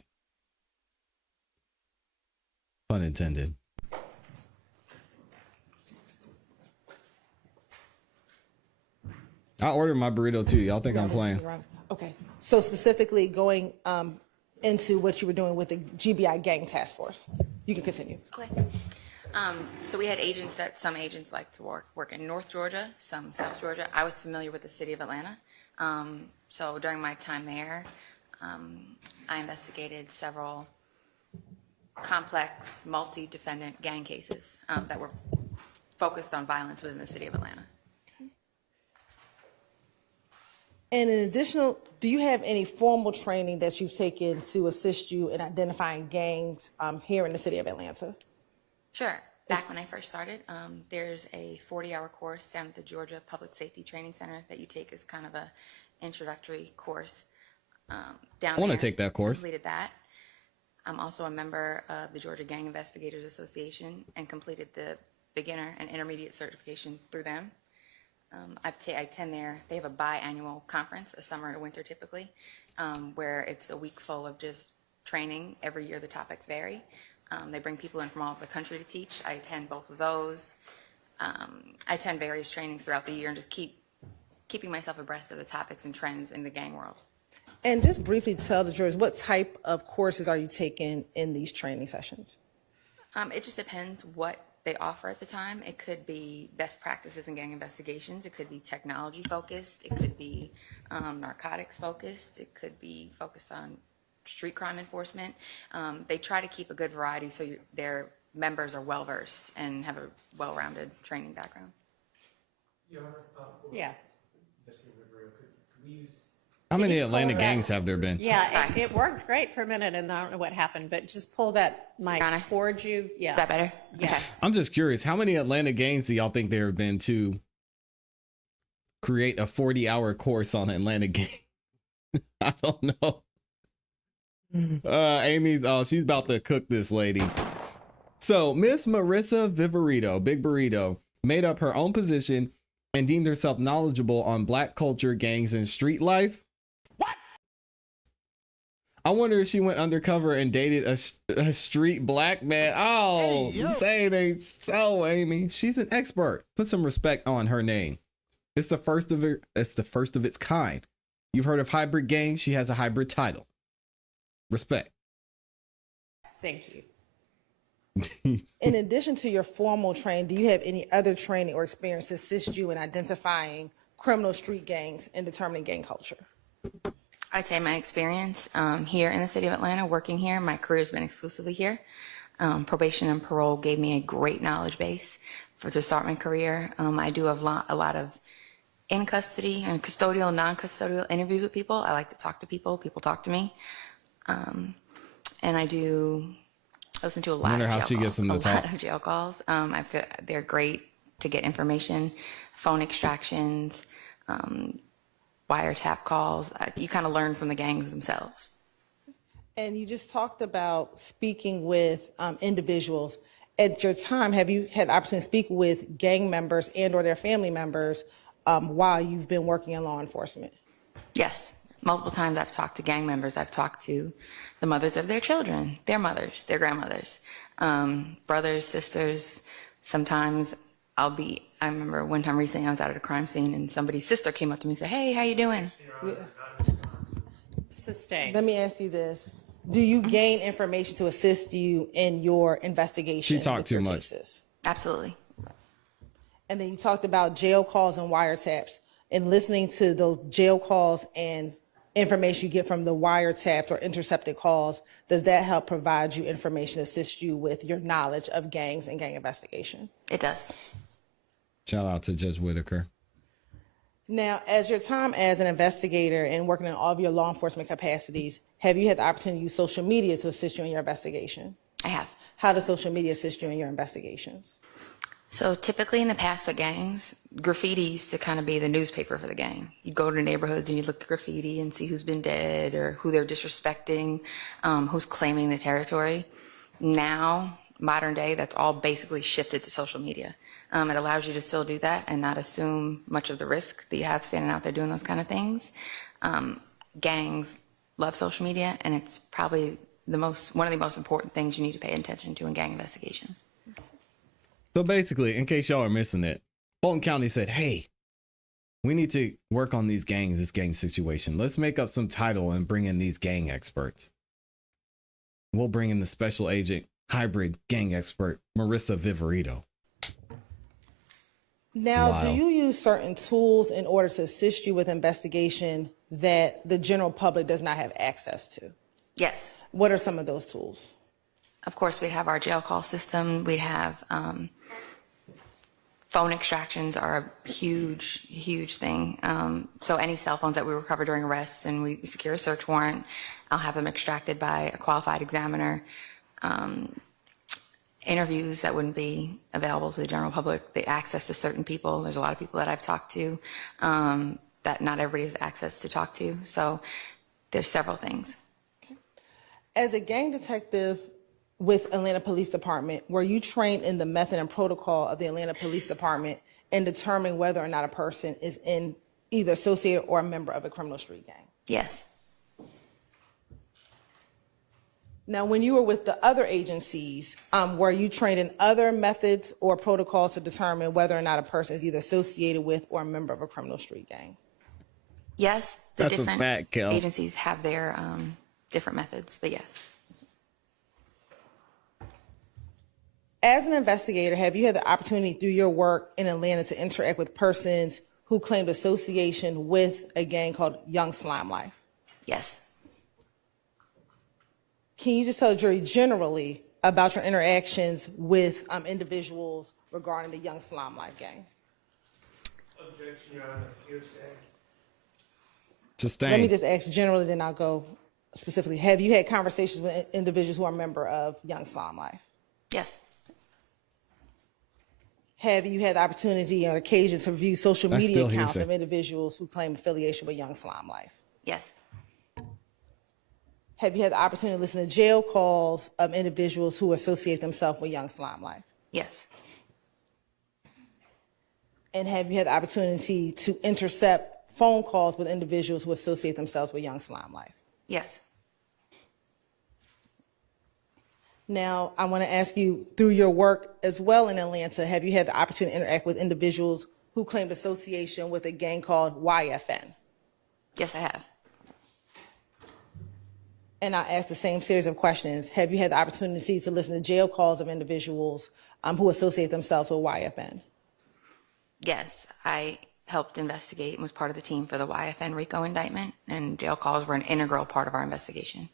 Pun intended. I ordered my burrito too. Y'all think I'm playing? Okay. So specifically going into what you were doing with the GBI Gang Task Force. You can continue. Okay. So we had agents some agents like to work in North Georgia, some South Georgia. I was familiar with the city of Atlanta. So during my time there, I investigated several complex, multi-defendant gang cases that were focused on violence within the city of Atlanta. And in additional, do you have any formal training that you've taken to assist you in identifying gangs here in the city of Atlanta? Sure. Back when I first started, there's a 40-hour course down at the Georgia Public Safety Training Center that you take as kind of a introductory course. I want to take that course. Completed that. I'm also a member of the Georgia Gang Investigators Association and completed the beginner and intermediate certification through them. I attend there. They have a biannual conference, a summer and a winter typically, where it's a week full of just training. Every year the topics vary. They bring people in from all over the country to teach. I attend both of those. I attend various trainings throughout the year and just keeping myself abreast of the topics and trends in the gang world. And just briefly tell the jurors, what type of courses are you taking in these training sessions? It just depends what they offer at the time. It could be best practices in gang investigations. It could be technology focused. It could be narcotics focused. It could be focused on street crime enforcement. They try to keep a good variety so their members are well versed and have a well-rounded training background. Yeah. How many Atlanta gangs have there been? Yeah, it worked great for a minute, and I don't know what happened, but just pull that mic towards you. Yeah. Is that better? Yes. I'm just curious, how many Atlanta gangs do y'all think there have been to create a 40-hour course on Atlanta gang? I don't know. Amy's, she's about to cook this lady. So Miss Marissa Vivarito, Big Burrito, made up her own position and deemed herself knowledgeable on Black culture, gangs, and street life. What? I wonder if she went undercover and dated a street black man. Oh, say it ain't so, Amy. She's an expert. Put some respect on her name. It's the first of it. It's the first of its kind. You've heard of hybrid gangs. She has a hybrid title. Respect. Thank you. In addition to your formal training, do you have any other training or experience to assist you in identifying criminal street gangs and determining gang culture? I'd say my experience here in the city of Atlanta, working here, my career's been exclusively here. Probation and parole gave me a great knowledge base to start my career. I do have a lot of in custody and custodial, non-custodial interviews with people. I like to talk to people. People talk to me. And I listen to a lot wonder of how jail she calls. gets them to talk. A lot of jail calls. I feel they're great to get information, phone extractions, wiretap calls. You kind of learn from the gangs themselves. And you just talked about speaking with individuals. At your time, have you had the opportunity to speak with gang members and or their family members while you've been working in law enforcement? Yes. Multiple times I've talked to gang members. I've talked to the mothers of their children, their mothers, their grandmothers, brothers, sisters. Sometimes I remember one time recently I was out at a crime scene and somebody's sister came up to me and said, "Hey, how you doing?" Sustained. Let me ask you this. Do you gain information to assist you in your investigation? She talked too much. Cases? Absolutely. And then you talked about jail calls and wiretaps, and listening to those jail calls and information you get from the wiretaps or intercepted calls. Does that help provide you information to assist you with your knowledge of gangs and gang investigation? It does. Shout out to Judge Whitaker. Now, as your time as an investigator and working in all of your law enforcement capacities, have you had the opportunity to use social media to assist you in your investigation? I have. How does social media assist you in your investigations? So typically in the past with gangs, graffiti used to kind of be the newspaper for the gang. You go to neighborhoods and you look at graffiti and see who's been dead or who they're disrespecting, who's claiming the territory. Now, modern day, that's all basically shifted to social media. It allows you to still do that and not assume much of the risk that you have standing out there doing those kind of things. Gangs love social media, and it's probably one of the most important things you need to pay attention to in gang investigations. So basically, in case y'all are missing it, Fulton County said, hey, we need to work on this gang situation. Let's make up some title and bring in these gang experts. We'll bring in the special agent hybrid gang expert, Marissa Vivarito. Now, do you use certain tools in order to assist you with investigation that the general public does not have access to? Yes. What are some of those tools? Of course, we'd have our jail call system. We'd have phone extractions are a huge, huge thing. So any cell phones that we recover during arrests and we secure a search warrant, I'll have them extracted by a qualified examiner. Interviews that wouldn't be available to the general public, the access to certain people. There's a lot of people that I've talked to that not everybody has access to talk to. So there's several things. As a gang detective with Atlanta Police Department, were you trained in the method and protocol of the Atlanta Police Department in determining whether or not a person is in either associated or a member of a criminal street gang? Yes. Now, when you were with the other agencies, were you trained in other methods or protocols to determine whether or not a person is either associated with or a member of a criminal street gang? Yes, the That's different a fact, Kel. agencies have their different methods, but yes. As an investigator, have you had the opportunity through your work in Atlanta to interact with persons who claimed association with a gang called Young Slime Life? Yes. Can you just tell the jury generally about your interactions with individuals regarding the Young Slime Life gang? Objection, Your Honor. Hearsay. Sustained. Let me just ask generally, then I'll go specifically. Have you had conversations with individuals who are a member of Young Slime Life? Yes. Have you had the opportunity or occasion to review social That's media still accounts hearsay. of individuals who claim affiliation with Young Slime Life? Yes. Have you had the opportunity to listen to jail calls of individuals who associate themselves with Young Slime Life? Yes. And have you had the opportunity to intercept phone calls with individuals who associate themselves with Young Slime Life? Yes. Now, I want to ask you, through your work as well in Atlanta, have you had the opportunity to interact with individuals who claimed association with a gang called YFN? Yes, I have. And I ask the same series of questions. Have you had the opportunity to listen to jail calls of individuals who associate themselves with YFN? Yes, I helped investigate and was part of the team for the YFN RICO indictment, and jail calls were an integral part of our investigation.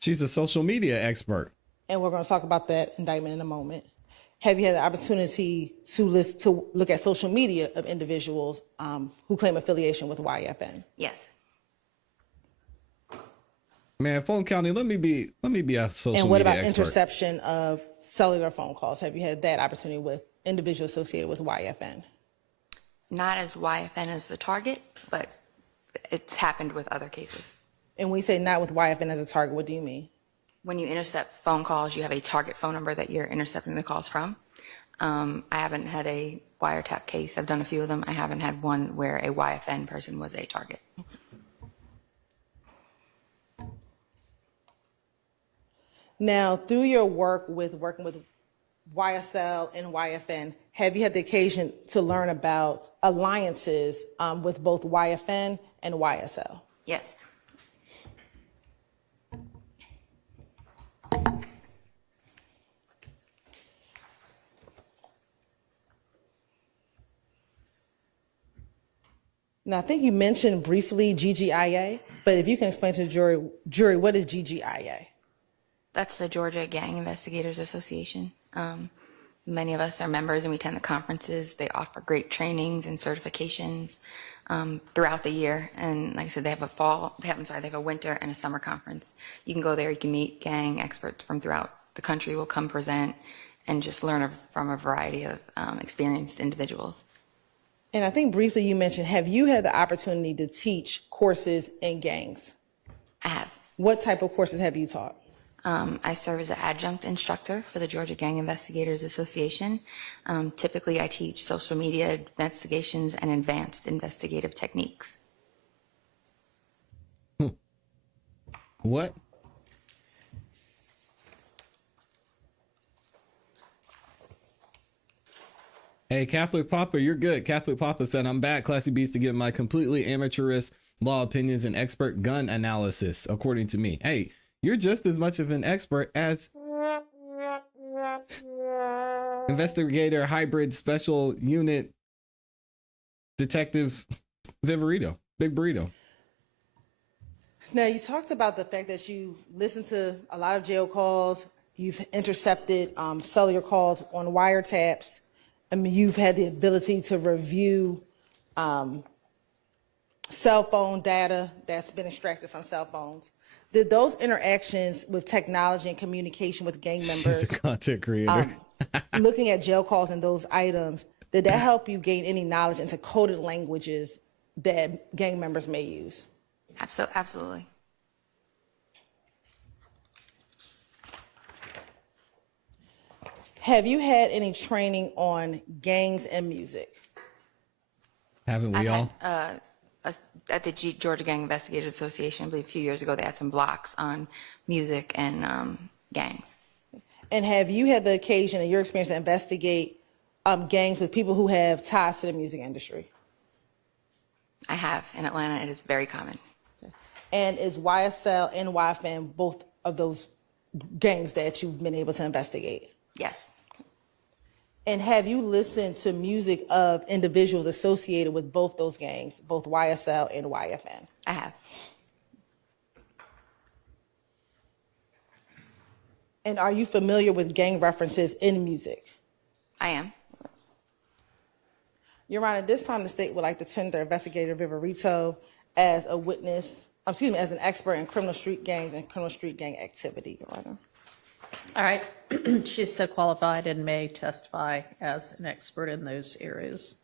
She's a social media expert. And we're going to talk about that indictment in a moment. Have you had the opportunity to look at social media of individuals who claim affiliation with YFN? Yes. Man, Fulton County, let me be a social media expert. And what about interception of cellular phone calls? Have you had that opportunity with individuals associated with YFN? Not as YFN as the target, but it's happened with other cases. And when you say not with YFN as a target, what do you mean? When you intercept phone calls, you have a target phone number that you're intercepting the calls from. I haven't had a wiretap case. I've done a few of them. I haven't had one where a YFN person was a target. Now, through your work with working with YSL and YFN, have you had the occasion to learn about alliances with both YFN and YSL? Yes. Now, I think you mentioned briefly GGIA, but if you can explain to the jury, what is GGIA? That's the Georgia Gang Investigators Association. Many of us are members and we attend the conferences. They offer great trainings and certifications throughout the year. And like I said, they have a winter and a summer conference. You can go there, you can meet gang experts from throughout the country will come present and just learn from a variety of experienced individuals. And I think briefly you mentioned, have you had the opportunity to teach courses in gangs? I have. What type of courses have you taught? I serve as an adjunct instructor for the Georgia Gang Investigators Association. Typically, I teach social media investigations and advanced investigative techniques. What? Hey, Catholic Papa, you're good. Catholic Papa said, I'm back, Classy Beats, to give my completely amateurist law opinions and expert gun analysis, according to me. Hey, you're just as much of an expert as investigator, hybrid, special unit, detective Vivarito, Big Burrito. Now, you talked about the fact that you listened to a lot of jail calls, you've intercepted cellular calls on wiretaps. I mean, you've had the ability to review cell phone data that's been extracted from cell phones. Did those interactions with technology and communication with gang members, she's a content creator, looking at jail calls and those items, did that help you gain any knowledge into coded languages that gang members may use? Absolutely. Have you had any training on gangs and music? Haven't we all? At the Georgia Gang Investigators Association, I believe a few years ago, they had some blocks on music and gangs. And have you had the occasion in your experience to investigate gangs with people who have ties to the music industry? I have. In Atlanta, it is very common. And is YSL and YFN both of those gangs that you've been able to investigate? Yes. And have you listened to music of individuals associated with both those gangs, both YSL and YFN? I have. And are you familiar with gang references in music? I am. Your Honor, this time the state would like to tender Investigator Vivarito as a witness, as an expert in criminal street gangs and criminal street gang activity, Your Honor. All right. She's so qualified and may testify as an expert in those areas.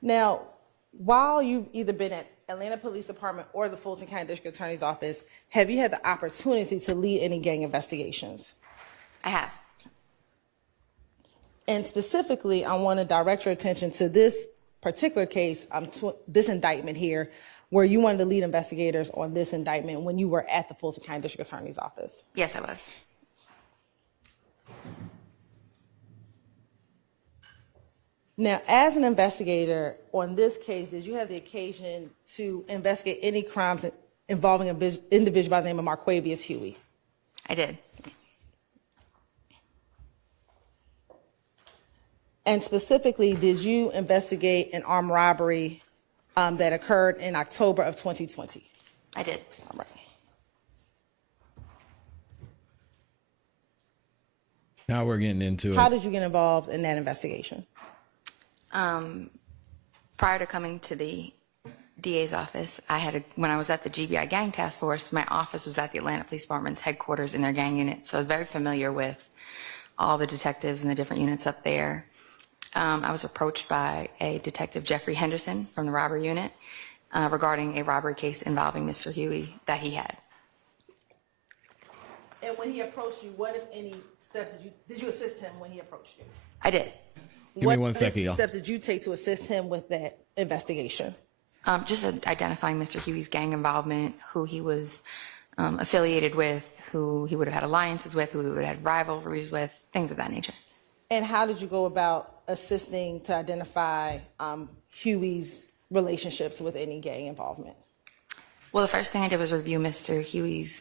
Now, while you've either been at Atlanta Police Department or the Fulton County District Attorney's Office, have you had the opportunity to lead any gang investigations? I have. And specifically, I want to direct your attention to this particular case, this indictment here, where you wanted to lead investigators on this indictment when you were at the Fulton County District Attorney's Office. Yes, I was. Now, as an investigator on this case, did you have the occasion to investigate any crimes involving an individual by the name of Marquavius Huey? I did. And specifically, did you investigate an armed robbery that occurred in October of 2020? I did. All right. Now we're getting into it. How did you get involved in that investigation? Prior to coming to the DA's office, when I was at the GBI Gang Task Force, my office was at the Atlanta Police Department's headquarters in their gang unit, so I was very familiar with all the detectives and the different units up there. I was approached by a detective, Jeffrey Henderson, from the robbery unit regarding a robbery case involving Mr. Huey that he had. And when he approached you, what, if any, steps did you assist him when he approached you? I did. Give me 1 second, y'all. What steps did you take to assist him with that investigation? Just identifying Mr. Huey's gang involvement, who he was affiliated with, who he would have had alliances with, who he would have had rivalries with, things of that nature. And how did you go about assisting to identify Huey's relationships with any gang involvement? Well, the first thing I did was review Mr. Huey's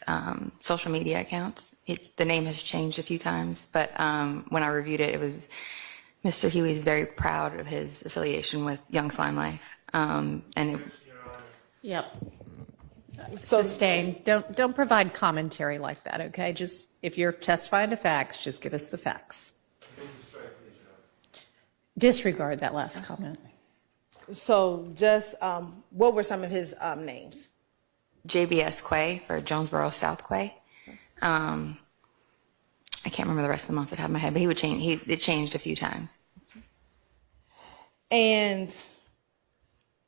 social media accounts. The name has changed a few times, but when I reviewed it, it was Mr. Huey's very proud of his affiliation with Young Slime Life. Yep. Sustained. Don't provide commentary like that, okay? Just, if you're testifying to facts, just give us the facts. Disregard that last comment. So just, what were some of his names? JBS Quay for Jonesboro South Quay. I can't remember the rest of them off the top of my head, but it changed a few times. And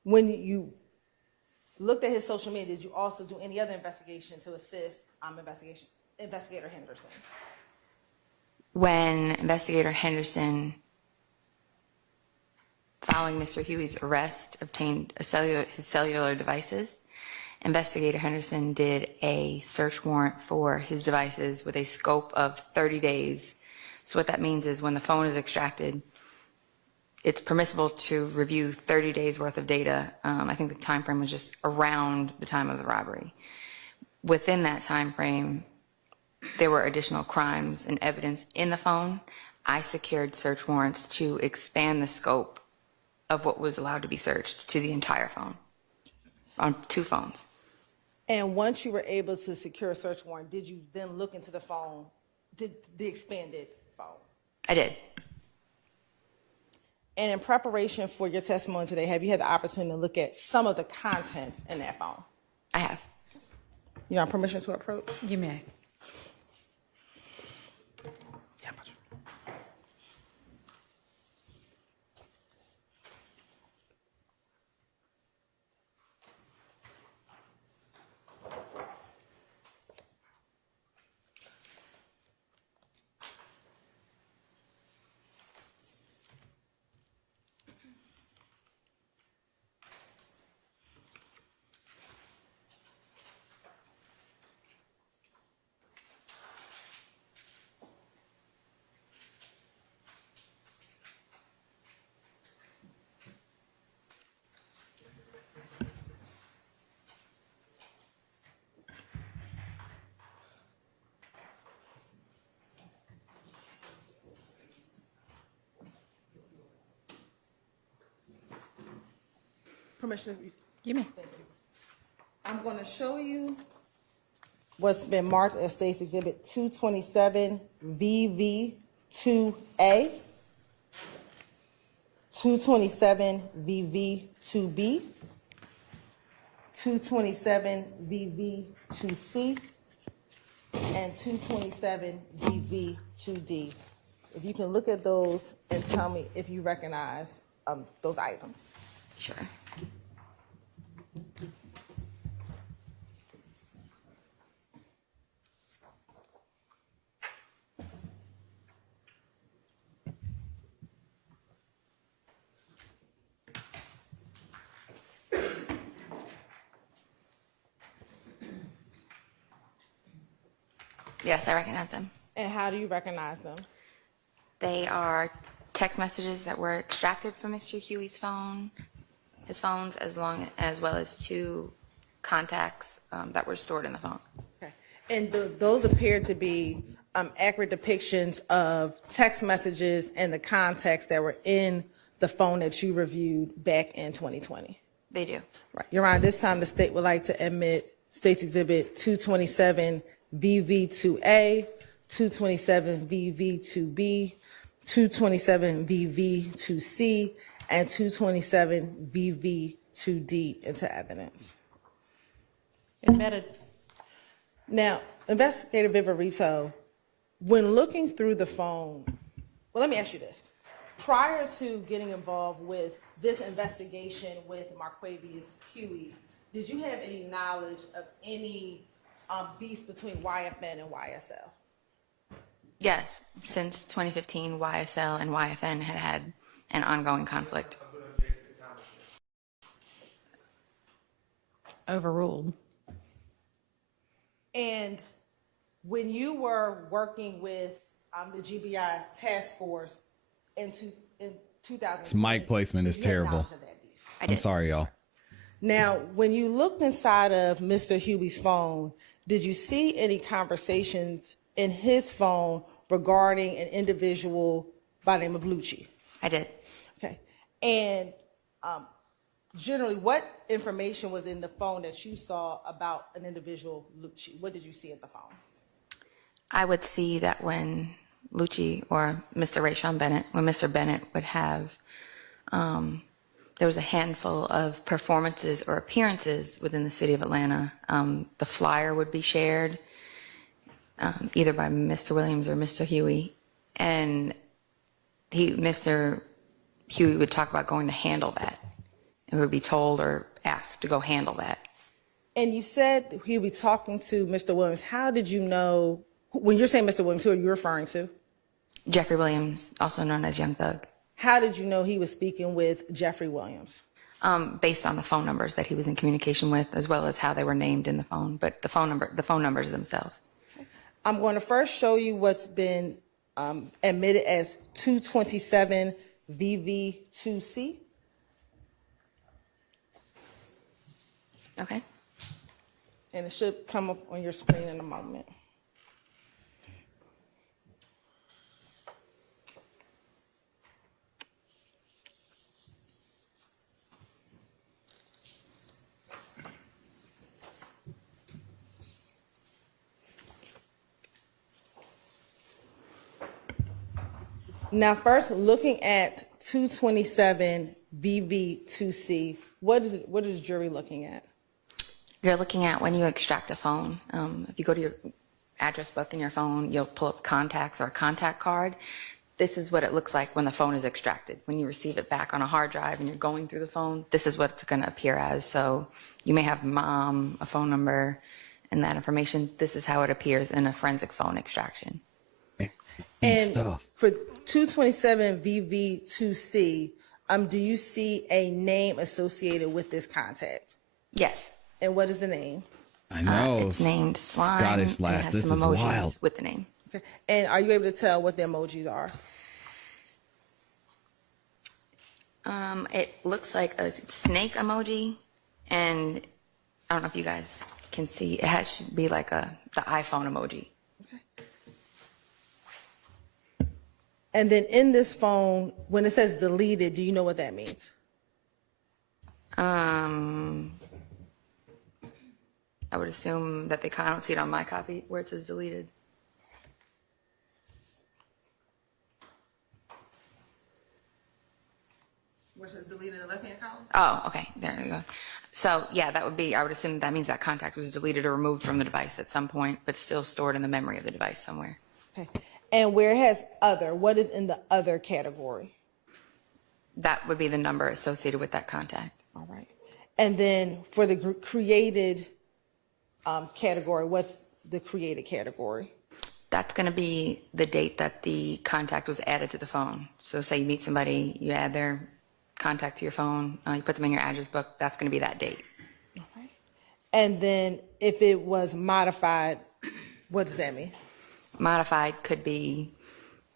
when you looked at his social media, did you also do any other investigation to assist Investigator Henderson? When Investigator Henderson, following Mr. Huey's arrest, obtained his cellular devices, Investigator Henderson did a search warrant for his devices with a scope of 30 days. So what that means is when the phone is extracted, it's permissible to review 30 days worth of data. I think the time frame was just around the time of the robbery. Within that time frame, there were additional crimes and evidence in the phone. I secured search warrants to expand the scope of what was allowed to be searched to the entire phone, on 2 phones. And once you were able to secure a search warrant, did you then look into the phone, the expanded phone? I did. And in preparation for your testimony today, have you had the opportunity to look at some of the contents in that phone? I have. You want permission to approach? You may. Permission? You may. Thank you. I'm going to show you what's been marked as State's Exhibit 227 VV2A, 227 VV2B, 227 VV2C, and 227 VV2D. If you can look at those and tell me if you recognize those items. Sure. Yes, I recognize them. And how do you recognize them? They are text messages that were extracted from Mr. Huey's phone, his phones, as well as 2 contacts that were stored in the phone. Okay. And those appear to be accurate depictions of text messages and the contacts that were in the phone that you reviewed back in 2020. They do. Right. Your Honor, this time the state would like to admit State's Exhibit 227 VV2A, 227 VV2B, 227 VV2C, and 227 VV2D into evidence. Admitted. Now, Investigator Vivarito, when looking through the phone, well, let me ask you this. Prior to getting involved with this investigation with Marquavius Huey, did you have any knowledge of any beefs between YFN and YSL? Yes, since 2015, YSL and YFN had an ongoing conflict. overruled. And when you were working with the GBI task force in 2000, This mic placement is terrible. I'm sorry, y'all. Now, when you looked inside of Mr. Huey's phone, did you see any conversations in his phone regarding an individual by the name of Lucci? I did. Okay. And generally, what information was in the phone that you saw about an individual Lucci? What did you see in the phone? I would see that when Lucci or Mr. Rayshawn Bennett, when Mr. Bennett would have, there was a handful of performances or appearances within the city of Atlanta. The flyer would be shared either by Mr. Williams or Mr. Huey, and Mr. Huey would talk about going to handle that. And would be told or asked to go handle that. And you said he would be talking to Mr. Williams. How did you know, when you're saying Mr. Williams, who are you referring to? Jeffrey Williams, also known as Young Thug. How did you know he was speaking with Jeffrey Williams? Based on the phone numbers that he was in communication with, as well as how they were named in the phone, but the phone numbers themselves. I'm going to first show you what's been admitted as 227 VV2C. Okay. And it should come up on your screen in a moment. Now, first, looking at 227 VV2C, what is the jury looking at? You're looking at when you extract a phone. If you go to your address book in your phone, you'll pull up contacts or a contact card. This is what it looks like when the phone is extracted. When you receive it back on a hard drive and you're going through the phone, this is what it's going to appear as. So you may have mom, a phone number, and that information. This is how it appears in a forensic phone extraction. And for 227 VV2C, do you see a name associated with this contact? Yes. And what is the name? I know. It's named Slime. Scottish last. This is wild. With the name. Okay. And are you able to tell what the emojis are? It looks like a snake emoji, and I don't know if you guys can see. It should be like the iPhone emoji. And then in this phone, when it says deleted, do you know what that means? I would assume that I don't see it on my copy where it says deleted. Where it says deleted in the left-hand column? Oh, okay. There you go. So, yeah, that would be, I would assume that means that contact was deleted or removed from the device at some point, but still stored in the memory of the device somewhere. Okay. And where it has other, what is in the other category? That would be the number associated with that contact. All right. And then for the created category, what's the created category? That's going to be the date that the contact was added to the phone. So say you meet somebody, you add their contact to your phone, you put them in your address book, that's going to be that date. Okay. And then if it was modified, what does that mean? Modified could be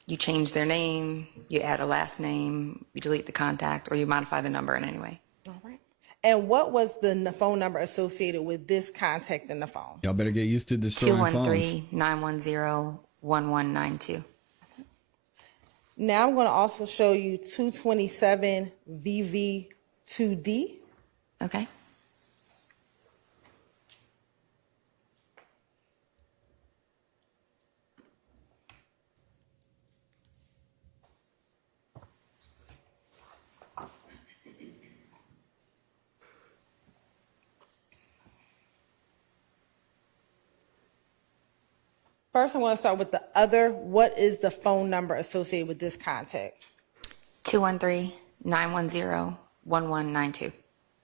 you change their name, you add a last name, you delete the contact, or you modify the number in any way. All right. And what was the phone number associated with this contact in the phone? Y'all better get used to destroying phones. 213-910-1192. Now I'm going to also show you 227 VV2D. Okay. First, I want to start with the other. What is the phone number associated with this contact? 213-910-1192.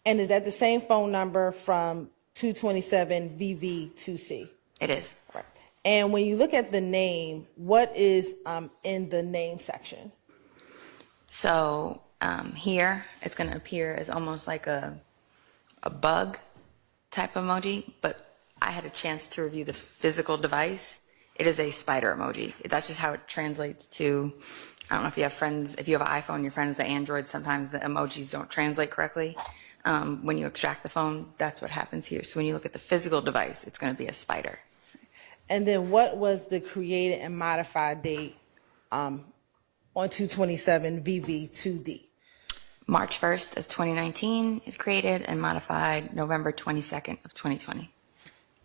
And is that the same phone number from 227 VV2C? It is. Right. And when you look at the name, what is in the name section? So here, it's going to appear as almost like a bug type emoji, but I had a chance to review the physical device. It is a spider emoji. That's just how it translates to, I don't know if you have friends, if you have an iPhone, your friends, the Android, sometimes the emojis don't translate correctly. When you extract the phone, that's what happens here. So when you look at the physical device, it's going to be a spider. And then what was the created and modified date on 227 VV2D? March 1st of 2019 is created and modified November 22nd of 2020.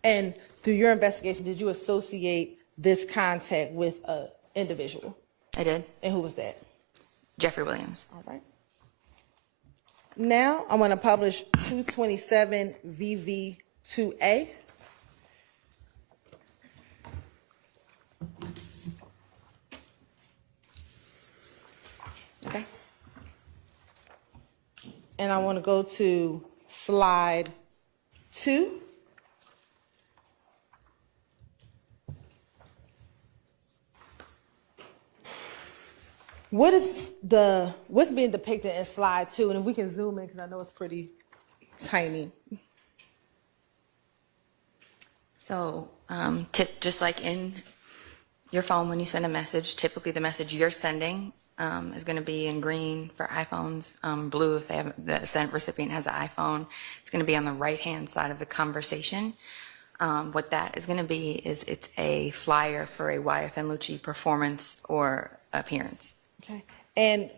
And through your investigation, did you associate this contact with an individual? I did. And who was that? Jeffrey Williams. All right. Now I'm going to publish 227 VV2A. Okay. And I want to go to slide 2. What's being depicted in slide 2? And if we can zoom in, because I know it's pretty tiny. So just like in your phone when you send a message, typically the message you're sending is going to be in green for iPhones, blue if they have, the sent recipient has an iPhone. It's going to be on the right-hand side of the conversation. What that is going to be is it's a flyer for a YFN Lucci performance or appearance. Okay. And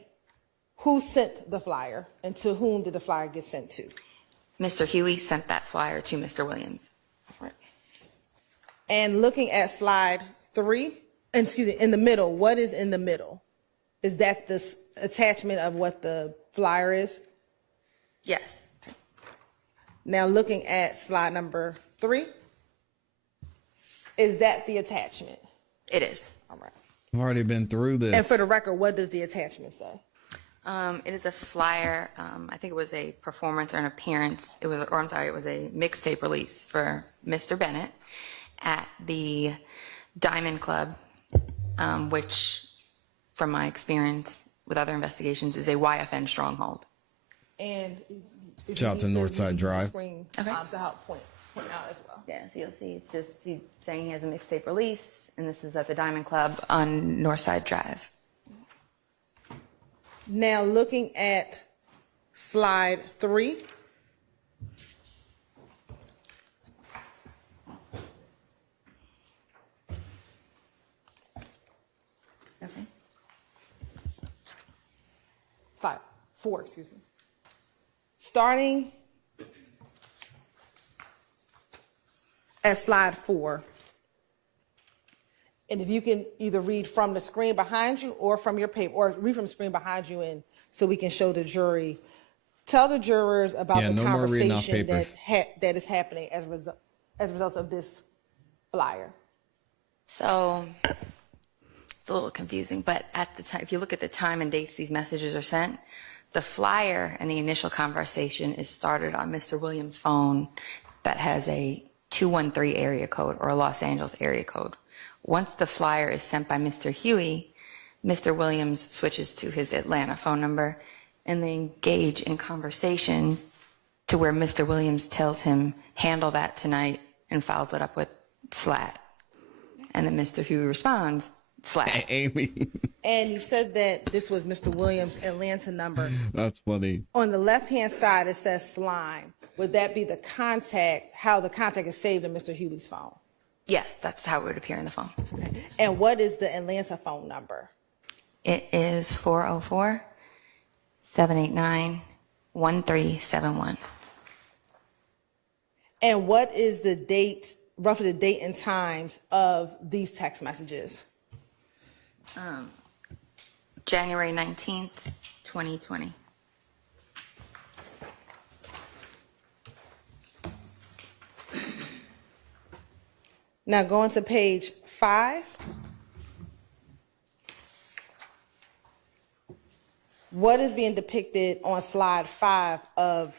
who sent the flyer, and to whom did the flyer get sent to? Mr. Huey sent that flyer to Mr. Williams. Right. And looking at slide 3, in the middle, what is in the middle? Is that the attachment of what the flyer is? Yes. Now looking at slide number 3, is that the attachment? It is. All right. I've already been through this. And for the record, what does the attachment say? It is a flyer. I think it was a performance or an appearance. It was a mixtape release for Mr. Bennett at the Diamond Club, which, from my experience with other investigations, is a YFN stronghold. And shout out to Northside Drive. Screen, to help point out as well. Yeah, so you'll see it's just he's saying he has a mixtape release, and this is at the Diamond Club on Northside Drive. Now looking at slide 3. Okay. Slide 4, excuse me. Starting at slide 4. And if you can either read from the screen behind you or from your paper, or read from the screen behind you, and so we can show the jury, tell the jurors about the conversation that is happening as a result of this flyer. So it's a little confusing, but at the time, if you look at the time and dates these messages are sent, the flyer and the initial conversation is started on Mr. Williams' phone that has a 213 area code or a Los Angeles area code. Once the flyer is sent by Mr. Huey, Mr. Williams switches to his Atlanta phone number, and they engage in conversation to where Mr. Williams tells him, handle that tonight, and follows it up with slat. And then Mr. Huey responds, slat. Amy. And you said that this was Mr. Williams' Atlanta number. That's funny. On the left-hand side, it says slime. Would that be the contact, how the contact is saved in Mr. Huey's phone? Yes, that's how it would appear in the phone. Okay. And what is the Atlanta phone number? It is 404-789-1371. And what is the date, roughly the date and times of these text messages? January 19th, 2020. Now going to page 5. What is being depicted on slide 5 of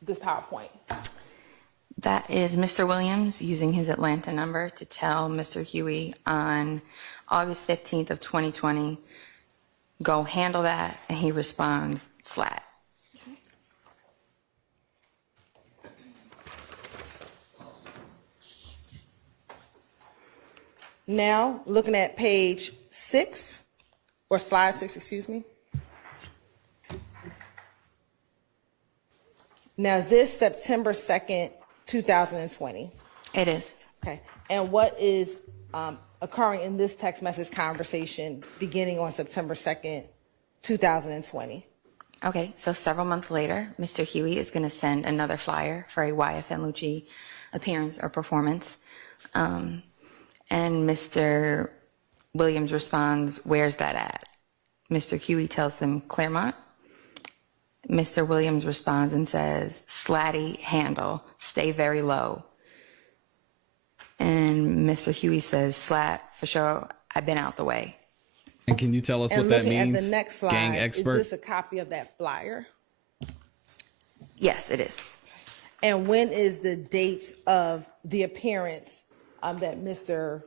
this PowerPoint? That is Mr. Williams using his Atlanta number to tell Mr. Huey on August 15th of 2020, go handle that, and he responds, slat. Now, looking at page 6, or slide 6, excuse me. Now, is this September 2nd, 2020? It is. Okay. And what is occurring in this text message conversation beginning on September 2nd, 2020? Okay, so several months later, Mr. Huey is going to send another flyer for a YFN Lucci appearance or performance. And Mr. Williams responds, "Where's that at?" Mr. Huey tells him, "Claremont." Mr. Williams responds and says, "Slatty handle, stay very low." And Mr. Huey says, "Slat, for sure, I've been out the way." And can you tell us And what that looking means? at the next slide, Gang expert. is this a copy of that flyer? Yes, it is. And when is the date of the appearance that Mr.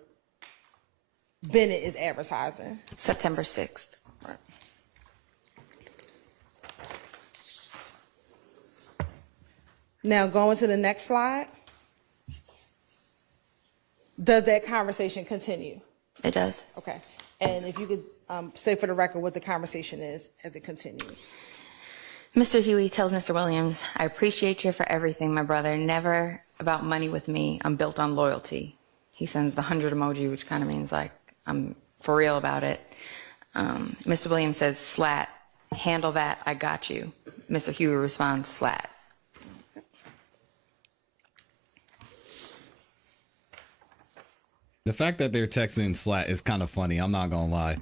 Bennett is advertising? September 6th. Right. Now, going to the next slide. Does that conversation continue? It does. Okay. And if you could say for the record what the conversation is as it continues. Mr. Huey tells Mr. Williams, "I appreciate you for everything, my brother. Never about money with me. I'm built on loyalty." He sends the 100 emoji, which kind of means like, I'm for real about it. Mr. Williams says, "Slat, handle that, I got you." Mr. Huey responds, "Slat." The fact that they're texting slat is kind of funny. I'm not gonna lie.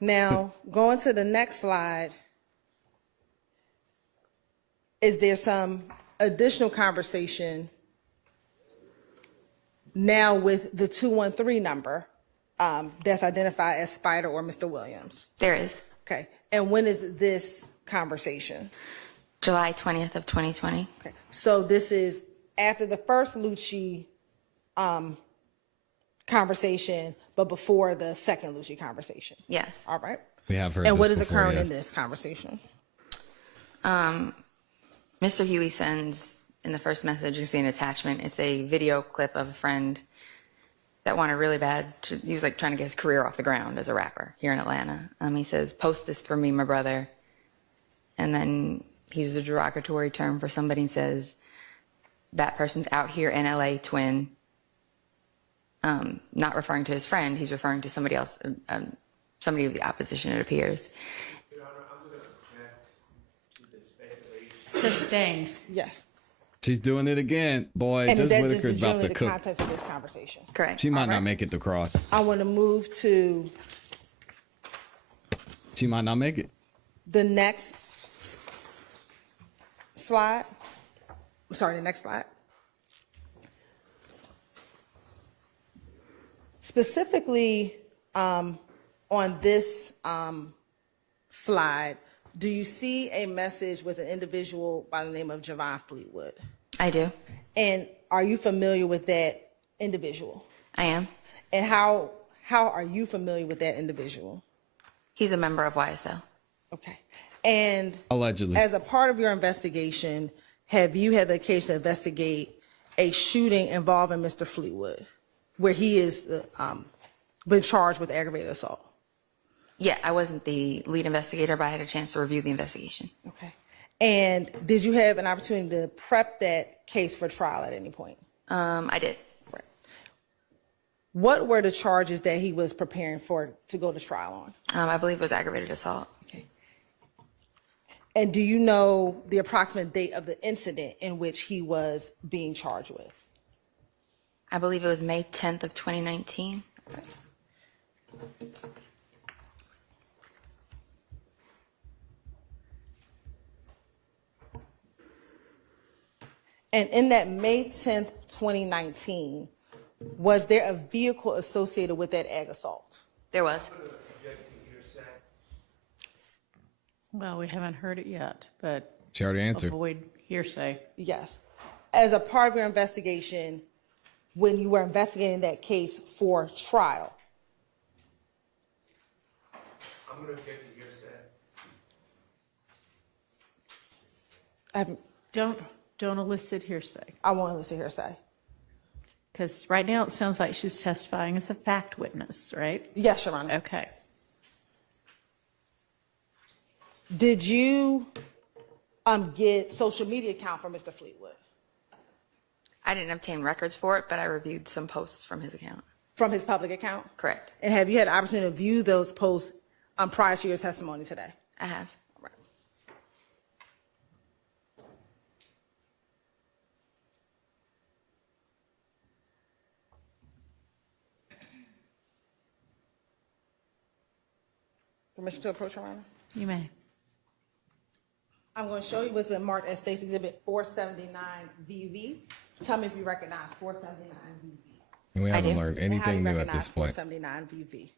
Now, going to the next slide, is there some additional conversation now with the 213 number that's identified as Spider or Mr. Williams? There is. Okay. And when is this conversation? July 20th of 2020. Okay. So this is after the first Lucci conversation, but before the second Lucci conversation. Yes. All right. We have heard. And this what is before, occurring yes. in this conversation? Mr. Huey sends in the first message, you see an attachment. It's a video clip of a friend that wanted really bad to, he was like trying to get his career off the ground as a rapper here in Atlanta. He says, "Post this for me, my brother." And then he uses a derogatory term for somebody and says, "That person's out here in LA, twin." Not referring to his friend, he's referring to somebody else, somebody of the opposition, it appears. Your Honor, I'm going to object to the speculation. Sustained. Yes. She's doing it again. Boy, And Judge that just Whitaker's is about generally to the cook. context of this conversation. Correct. She might All not right. make it across. I want to move to She might not make it. the next slide. I'm sorry, the next slide. Specifically, on this slide, do you see a message with an individual by the name of Javon Fleetwood? I do. And are you familiar with that individual? I am. And how are you familiar with that individual? He's a member of YSL. Okay. And Allegedly. as a part of your investigation, have you had the occasion to investigate a shooting involving Mr. Fleetwood, where he is been charged with aggravated assault? Yeah, I wasn't the lead investigator, but I had a chance to review the investigation. Okay. And did you have an opportunity to prep that case for trial at any point? I did. Right. What were the charges that he was preparing for to go to trial on? I believe it was aggravated assault. Okay. And do you know the approximate date of the incident in which he was being charged with? I believe it was May 10th of 2019. And in that May 10th, 2019, was there a vehicle associated with that ag assault? There was. Well, we haven't heard it yet, but She already answered. avoid hearsay. Yes. As a part of your investigation, when you were investigating that case for trial, I'm going to object to hearsay. Don't elicit hearsay. I won't elicit hearsay. Because right now it sounds like she's testifying as a fact witness, right? Yes, Your Honor. Okay. Did you get social media account for Mr. Fleetwood? I didn't obtain records for it, but I reviewed some posts from his account. From his public account? Correct. And have you had the opportunity to view those posts prior to your testimony today? I have. All right. Permission to approach, Your Honor? You may. I'm going to show you what's been marked as State's Exhibit 479 VV. Tell me if you recognize 479 VV. We haven't do. learned And how do anything you new at recognize this point. 479 VV.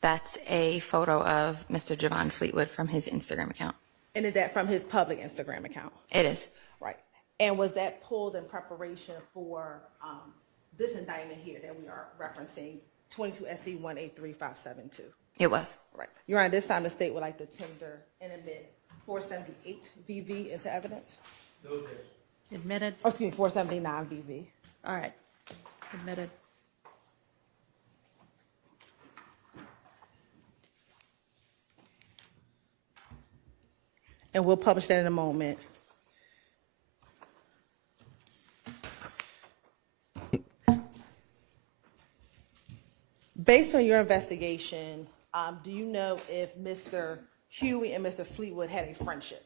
That's a photo of Mr. Javon Fleetwood from his Instagram account. And is that from his public Instagram account? It is. Right. And was that pulled in preparation for this indictment here that we are referencing, 22 SC 183572? It was. Right. Your Honor, this time the state would like to tender and admit 478 VV into evidence. Admitted. Oh, excuse me, 479 VV. All right. Admitted. And we'll publish that in a moment. Based on your investigation, do you know if Mr. Huey and Mr. Fleetwood had a friendship?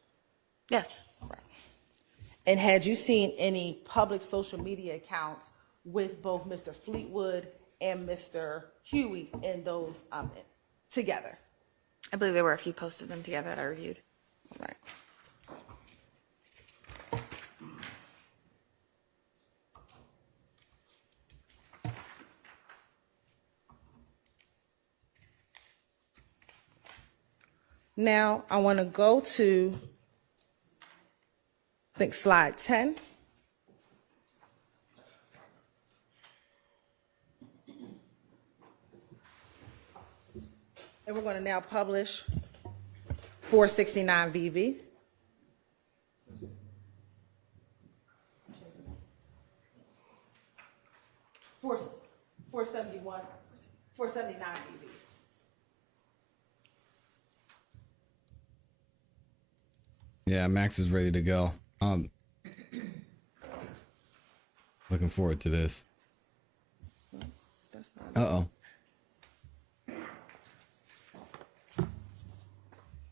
Yes. Right. And had you seen any public social media accounts with both Mr. Fleetwood and Mr. Huey in those together? I believe there were a few posts of them together that I reviewed. Right. Now, I want to go to, I think, slide 10. And we're going to now publish 469 VV. Four 471, 479 VV. Yeah, Max is ready to go. Looking forward to this. Uh-oh.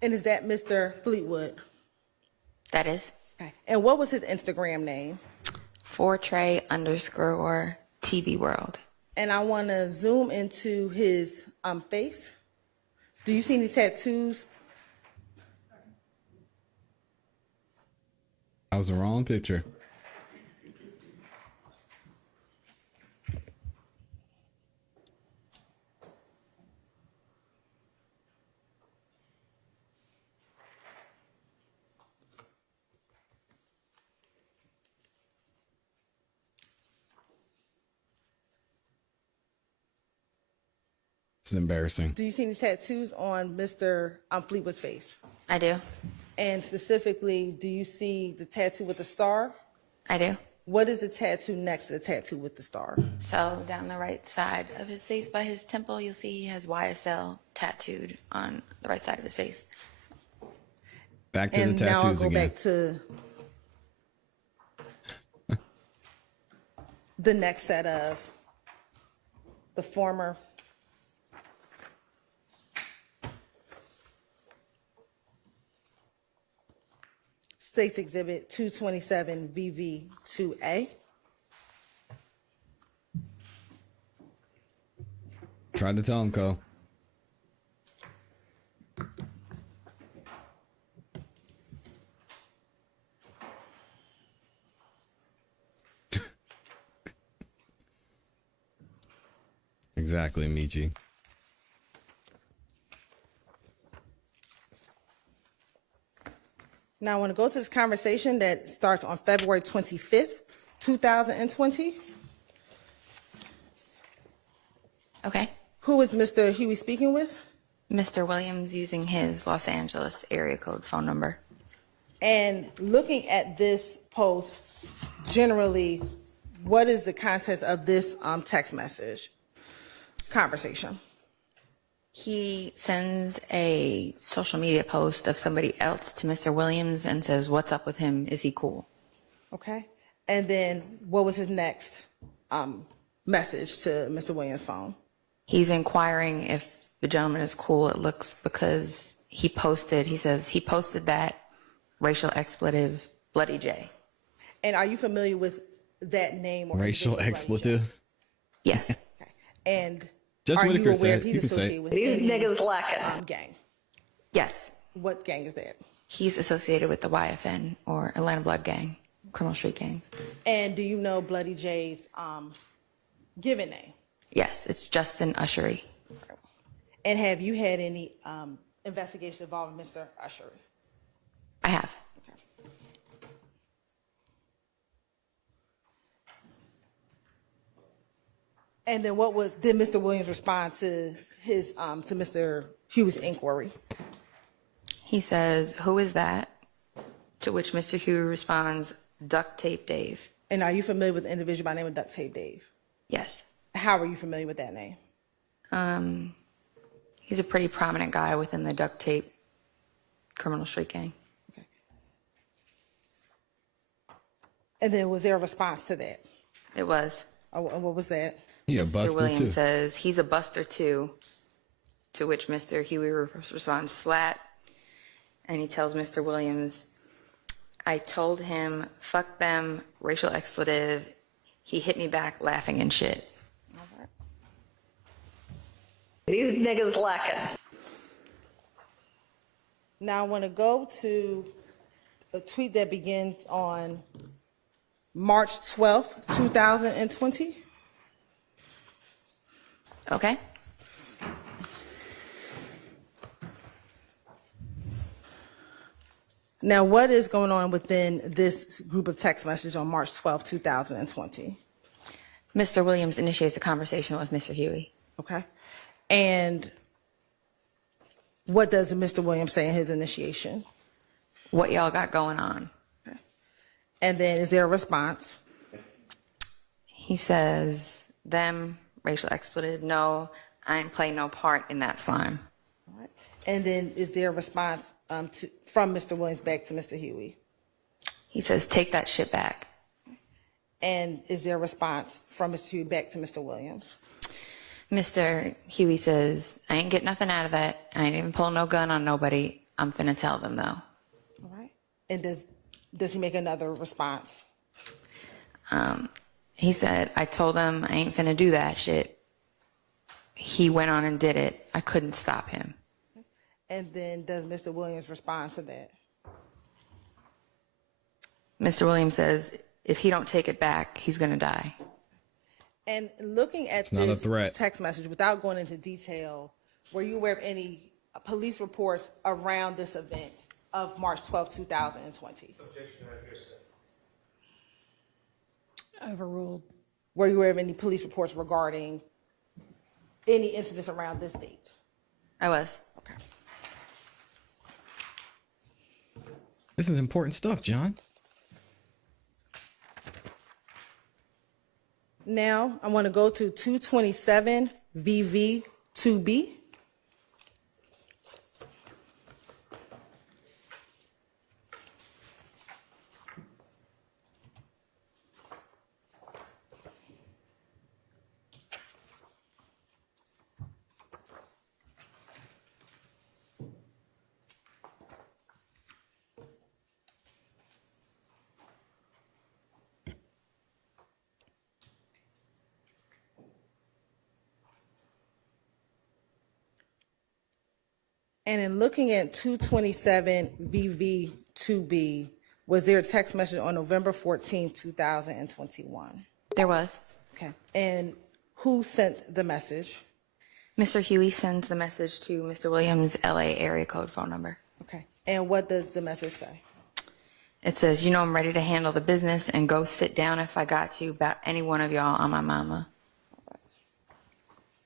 And is that Mr. Fleetwood? That is. Okay. And what was his Instagram name? _TB World. And I want to zoom into his face. Do you see any tattoos? That was the wrong picture. It's embarrassing. Do you see any tattoos on Mr. Fleetwood's face? I do. And specifically, do you see the tattoo with the star? I do. What is the tattoo next to the tattoo with the star? So down the right side of his face by his temple, you'll see he has YSL tattooed on the right side of his face. Back to the tattoos again. And now I'll go back to the next set of the former. State's Exhibit 227 VV2A. Tried to tell him, Co. Exactly, Michi. Now I want to go to this conversation that starts on February 25th, 2020. Okay. Who is Mr. Huey speaking with? Mr. Williams using his Los Angeles area code phone number. And looking at this post, generally, what is the context of this text message conversation? He sends a social media post of somebody else to Mr. Williams and says, "What's up with him? Is he cool?" Okay. And then what was his next message to Mr. Williams' phone? He's inquiring if the gentleman is cool, it looks, because he says he posted that racial expletive, Bloody J. And are you familiar with that name? Or Racial expletive? Yes. Okay. And Judge are Whitaker you aware said, if he's you can say. associated with These any, niggas lacking. gang? Yes. What gang is that? He's associated with the YFN, or Atlanta Blood Gang, criminal street gangs. And do you know Bloody J's given name? Yes, it's Justin Ushery. And have you had any investigation involving Mr. Ushery? I have. And then did Mr. Williams respond to his to Mr. Huey's inquiry? He says, "Who is that?" To which Mr. Huey responds, "Duct Tape Dave." And are you familiar with the individual by the name of Duct Tape Dave? Yes. How are you familiar with that name? He's a pretty prominent guy within the duct tape criminal street gang. Okay. And then was there a response to that? It was. Oh, and what was that? He a Mr. buster Williams too. says, "He's a buster too." To which Mr. Huey responds, "Slat." And he tells Mr. Williams, "I told him, fuck them, racial expletive. He hit me back laughing and shit." These niggas lacking. Now I want to go to a tweet that begins on March 12th, 2020. Okay. Now, what is going on within this group of text messages on March 12th, 2020? Mr. Williams initiates a conversation with Mr. Huey. Okay. And what does Mr. Williams say in his initiation? What y'all got going on? Okay. And then is there a response? He says, "Them, racial expletive, no, I ain't play no part in that slime." All right. And then is there a response from Mr. Williams back to Mr. Huey? He says, "Take that shit back." And is there a response from Mr. Huey back to Mr. Williams? Mr. Huey says, "I ain't get nothing out of that. I ain't even pull no gun on nobody. I'm finna tell them, though." All right. And does he make another response? He said, "I told him I ain't finna do that shit. He went on and did it. I couldn't stop him." And then does Mr. Williams respond to that? Mr. Williams says, "If he don't take it back, he's gonna die." And looking at not a this threat. text message, without going into detail, were you aware of any police reports around this event of March 12, 2020? Overruled. Were you aware of any police reports regarding any incidents around this date? I was. Okay. This is important stuff, John. Now I want to go to 227 VV2B. And in looking at 227 VV2B, was there a text message on November 14, 2021? There was. Okay. And who sent the message? Mr. Huey sends the message to Mr. Williams' LA area code phone number. Okay. And what does the message say? It says, "You know I'm ready to handle the business and go sit down if I got to about any one of y'all on my mama."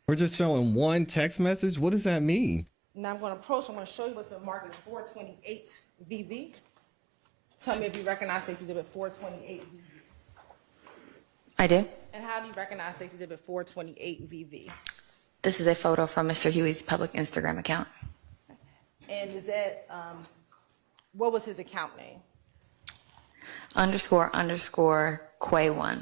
We're just showing one text message. What does that mean? Now I'm going to show you what's been marked as 428 VV. Tell me if you recognize Stacey Dibbitt 428 VV. I do. And how do you recognize Stacy Exhibit 428 VV? This is a photo from Mr. Huey's public Instagram account. And is that, what was his account name? __ Quay1.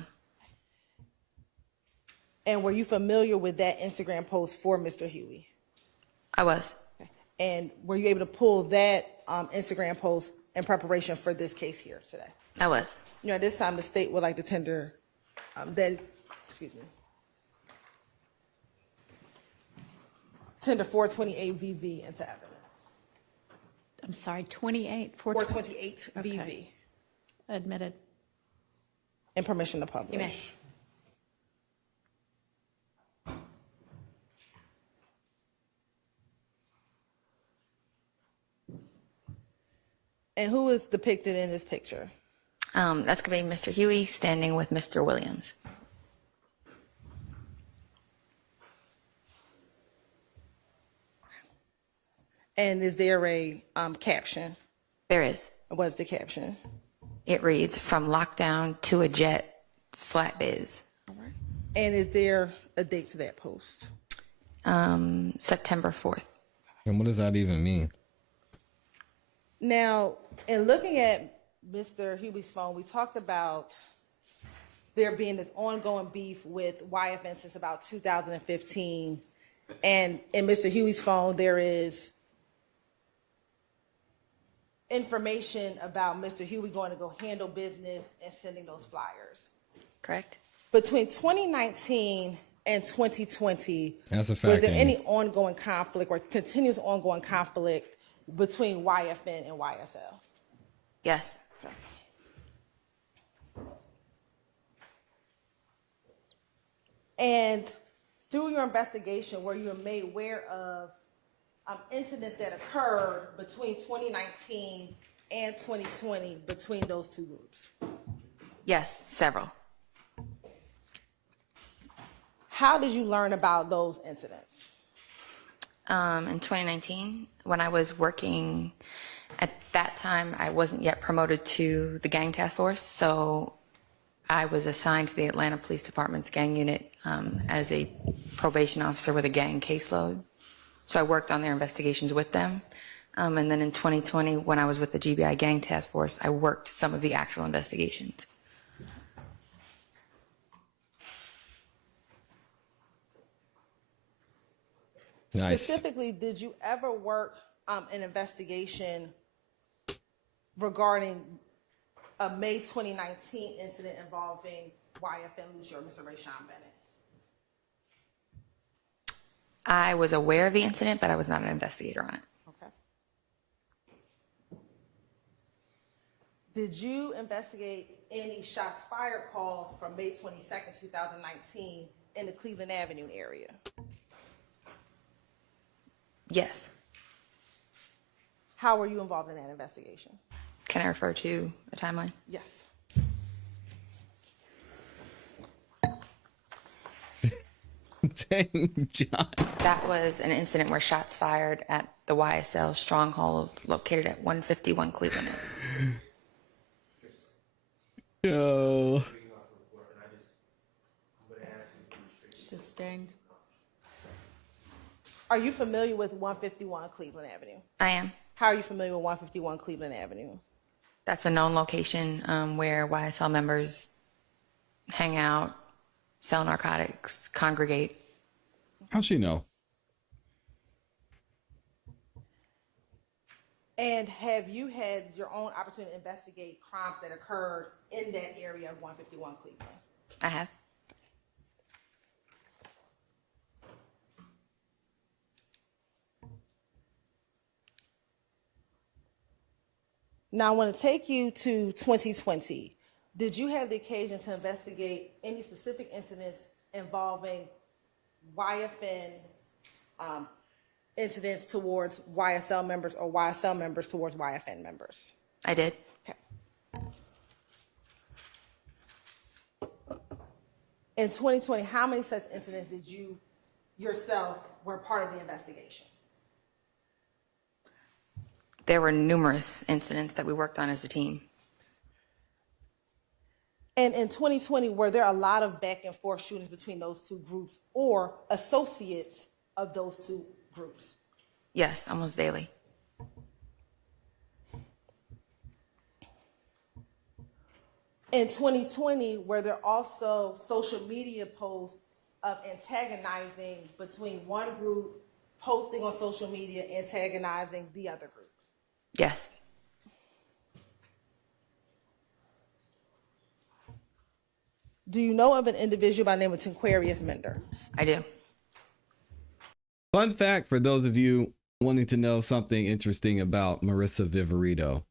And were you familiar with that Instagram post for Mr. Huey? I was. And were you able to pull that Instagram post in preparation for this case here today? I was. You know, at this time, the state would like to tender tender 428 VV into evidence. I'm sorry, 28? 428 VV. Okay. Admitted. And permission to publish. You may. And who is depicted in this picture? That's going to be Mr. Huey standing with Mr. Williams. And is there a caption? There is. What's the caption? It reads, "From lockdown to a jet, slap biz." And is there a date to that post? September 4th. And what does that even mean? Now, in looking at Mr. Huey's phone, we talked about there being this ongoing beef with YFN since about 2015. And in Mr. Huey's phone, there is information about Mr. Huey going to go handle business and sending those flyers. Correct. Between 2019 and 2020, That's a fact, was there Amy. any ongoing conflict or continuous ongoing conflict between YFN and YSL? Yes. Okay. And through your investigation, were you made aware of incidents that occurred between 2019 and 2020 between those two groups? Yes, several. How did you learn about those incidents? In 2019, when I was working, at that time, I wasn't yet promoted to the gang task force, so I was assigned to the Atlanta Police Department's gang unit as a probation officer with a gang caseload. So I worked on their investigations with them. And then in 2020, when I was with the GBI gang task force, I worked some of the actual investigations. Nice. Specifically, did you ever work an investigation regarding a May 2019 incident involving YFN Lucia or Mr. Rayshawn Bennett? I was aware of the incident, but I was not an investigator on it. Okay. Did you investigate any shots fired call from May 22nd, 2019 in the Cleveland Avenue area? Yes. How were you involved in that investigation? Can I refer to a timeline? Yes. Dang, John. That was an incident where shots fired at the YSL stronghold located at 151 Cleveland. Yo. Sustained. Are you familiar with 151 Cleveland Avenue? I am. How are you familiar with 151 Cleveland Avenue? That's a known location where YSL members hang out, sell narcotics, congregate. How'd she know? And have you had your own opportunity to investigate crimes that occurred in that area of 151 Cleveland? I have. Now, I want to take you to 2020. Did you have the occasion to investigate any specific incidents involving YFN incidents towards YSL members or YSL members towards YFN members? I did. Okay. In 2020, how many such incidents did you yourself were part of the investigation? There were numerous incidents that we worked on as a team. And in 2020, were there a lot of back and forth shootings between those two groups or associates of those two groups? Yes, almost daily. In 2020, were there also social media posts of antagonizing between one group, posting on social media, antagonizing the other group? Yes. Do you know of an individual by the name of Tanquarius Mender? I do. Fun fact for those of you wanting to know something interesting about Marissa Vivarito.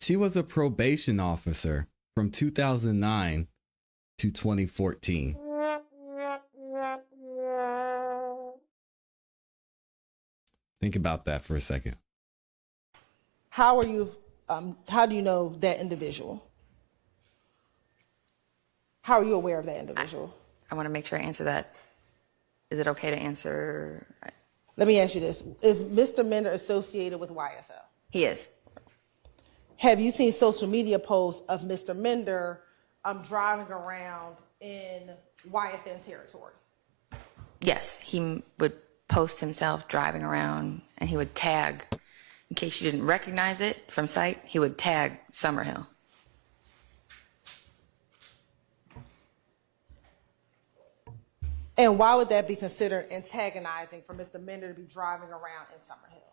She was a probation officer from 2009 to 2014. Think about that for a second. How do you know that individual? How are you aware of that individual? I want to make sure I answer that. Is it okay to answer? Let me ask you this. Is Mr. Mender associated with YSL? He is. Have you seen social media posts of Mr. Mender driving around in YFN territory? Yes, he would post himself driving around, and he would tag, in case you didn't recognize it from sight, he would tag Summerhill. And why would that be considered antagonizing for Mr. Mender to be driving around in Summerhill?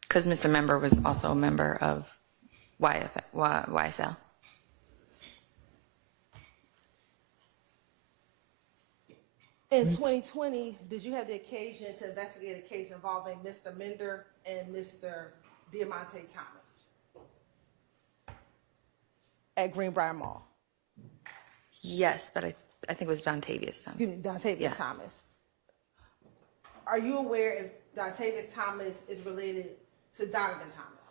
Because Mr. Member was also a member of YSL. In 2020, did you have the occasion to investigate a case involving Mr. Mender and Mr. Diamante Thomas at Greenbrier Mall? Yes, but I think it was Dontavius Thomas. Excuse me, Dontavius Thomas. Are you aware if Dontavius Thomas is related to Donovan Thomas?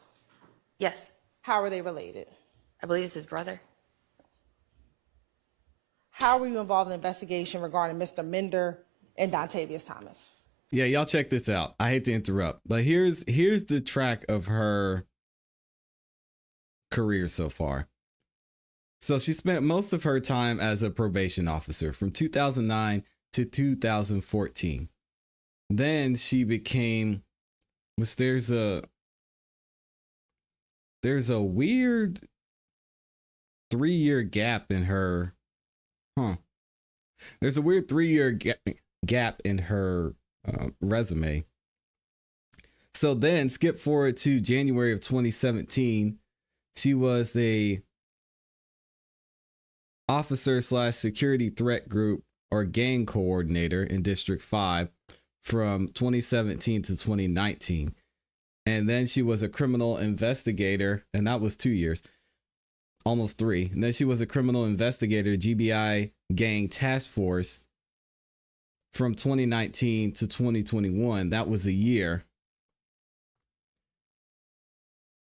Yes. How are they related? I believe it's his brother. How were you involved in the investigation regarding Mr. Mender and Dontavius Thomas? Yeah, y'all check this out. I hate to interrupt, but here's the track of her career so far. So she spent most of her time as a probation officer from 2009 to 2014. Then she became, there's a weird 3-year gap in her, There's a weird 3-year gap in her resume. So then skip forward to January of 2017. She was the officer/security threat group or gang coordinator in District 5 from 2017 to 2019. And then she was a criminal investigator, and that was 2 years, almost 3. And then she was a criminal investigator, GBI gang task force from 2019 to 2021. That was a year.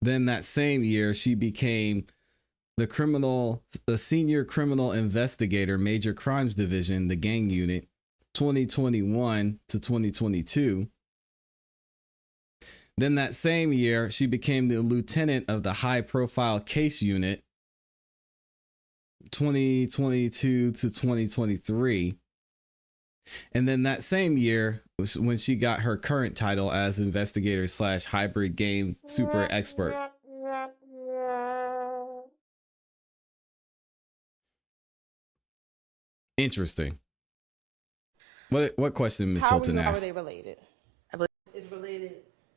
Then that same year, she became the senior criminal investigator, Major Crimes Division, the gang unit, 2021 to 2022. Then that same year, she became the lieutenant of the high profile case unit, 2022 to 2023. And then that same year was when she got her current title as investigator/hybrid game super expert. Interesting. What question Ms. Hilton How are asked? they related? I believe Is related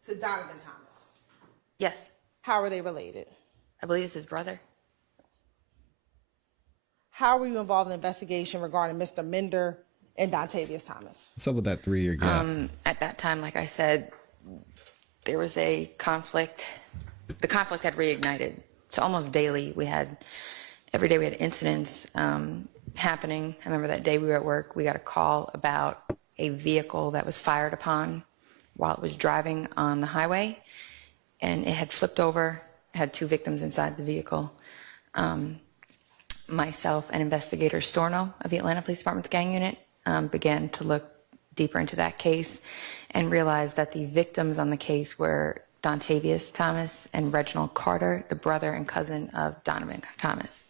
to Donovan Thomas. yes. How are they related? I believe it's his brother. How were you involved in the investigation regarding Mr. Mender and Dontavius Thomas? What's up with that 3-year gap? At that time, like I said, there was a conflict. The conflict had reignited. So almost daily, every day we had incidents happening. I remember that day we were at work, we got a call about a vehicle that was fired upon while it was driving on the highway, and it had flipped over, had 2 victims inside the vehicle. Myself and Investigator Storno of the Atlanta Police Department's gang unit began to look deeper into that case and realized that the victims on the case were Dontavius Thomas and Reginald Carter, the brother and cousin of Donovan Thomas.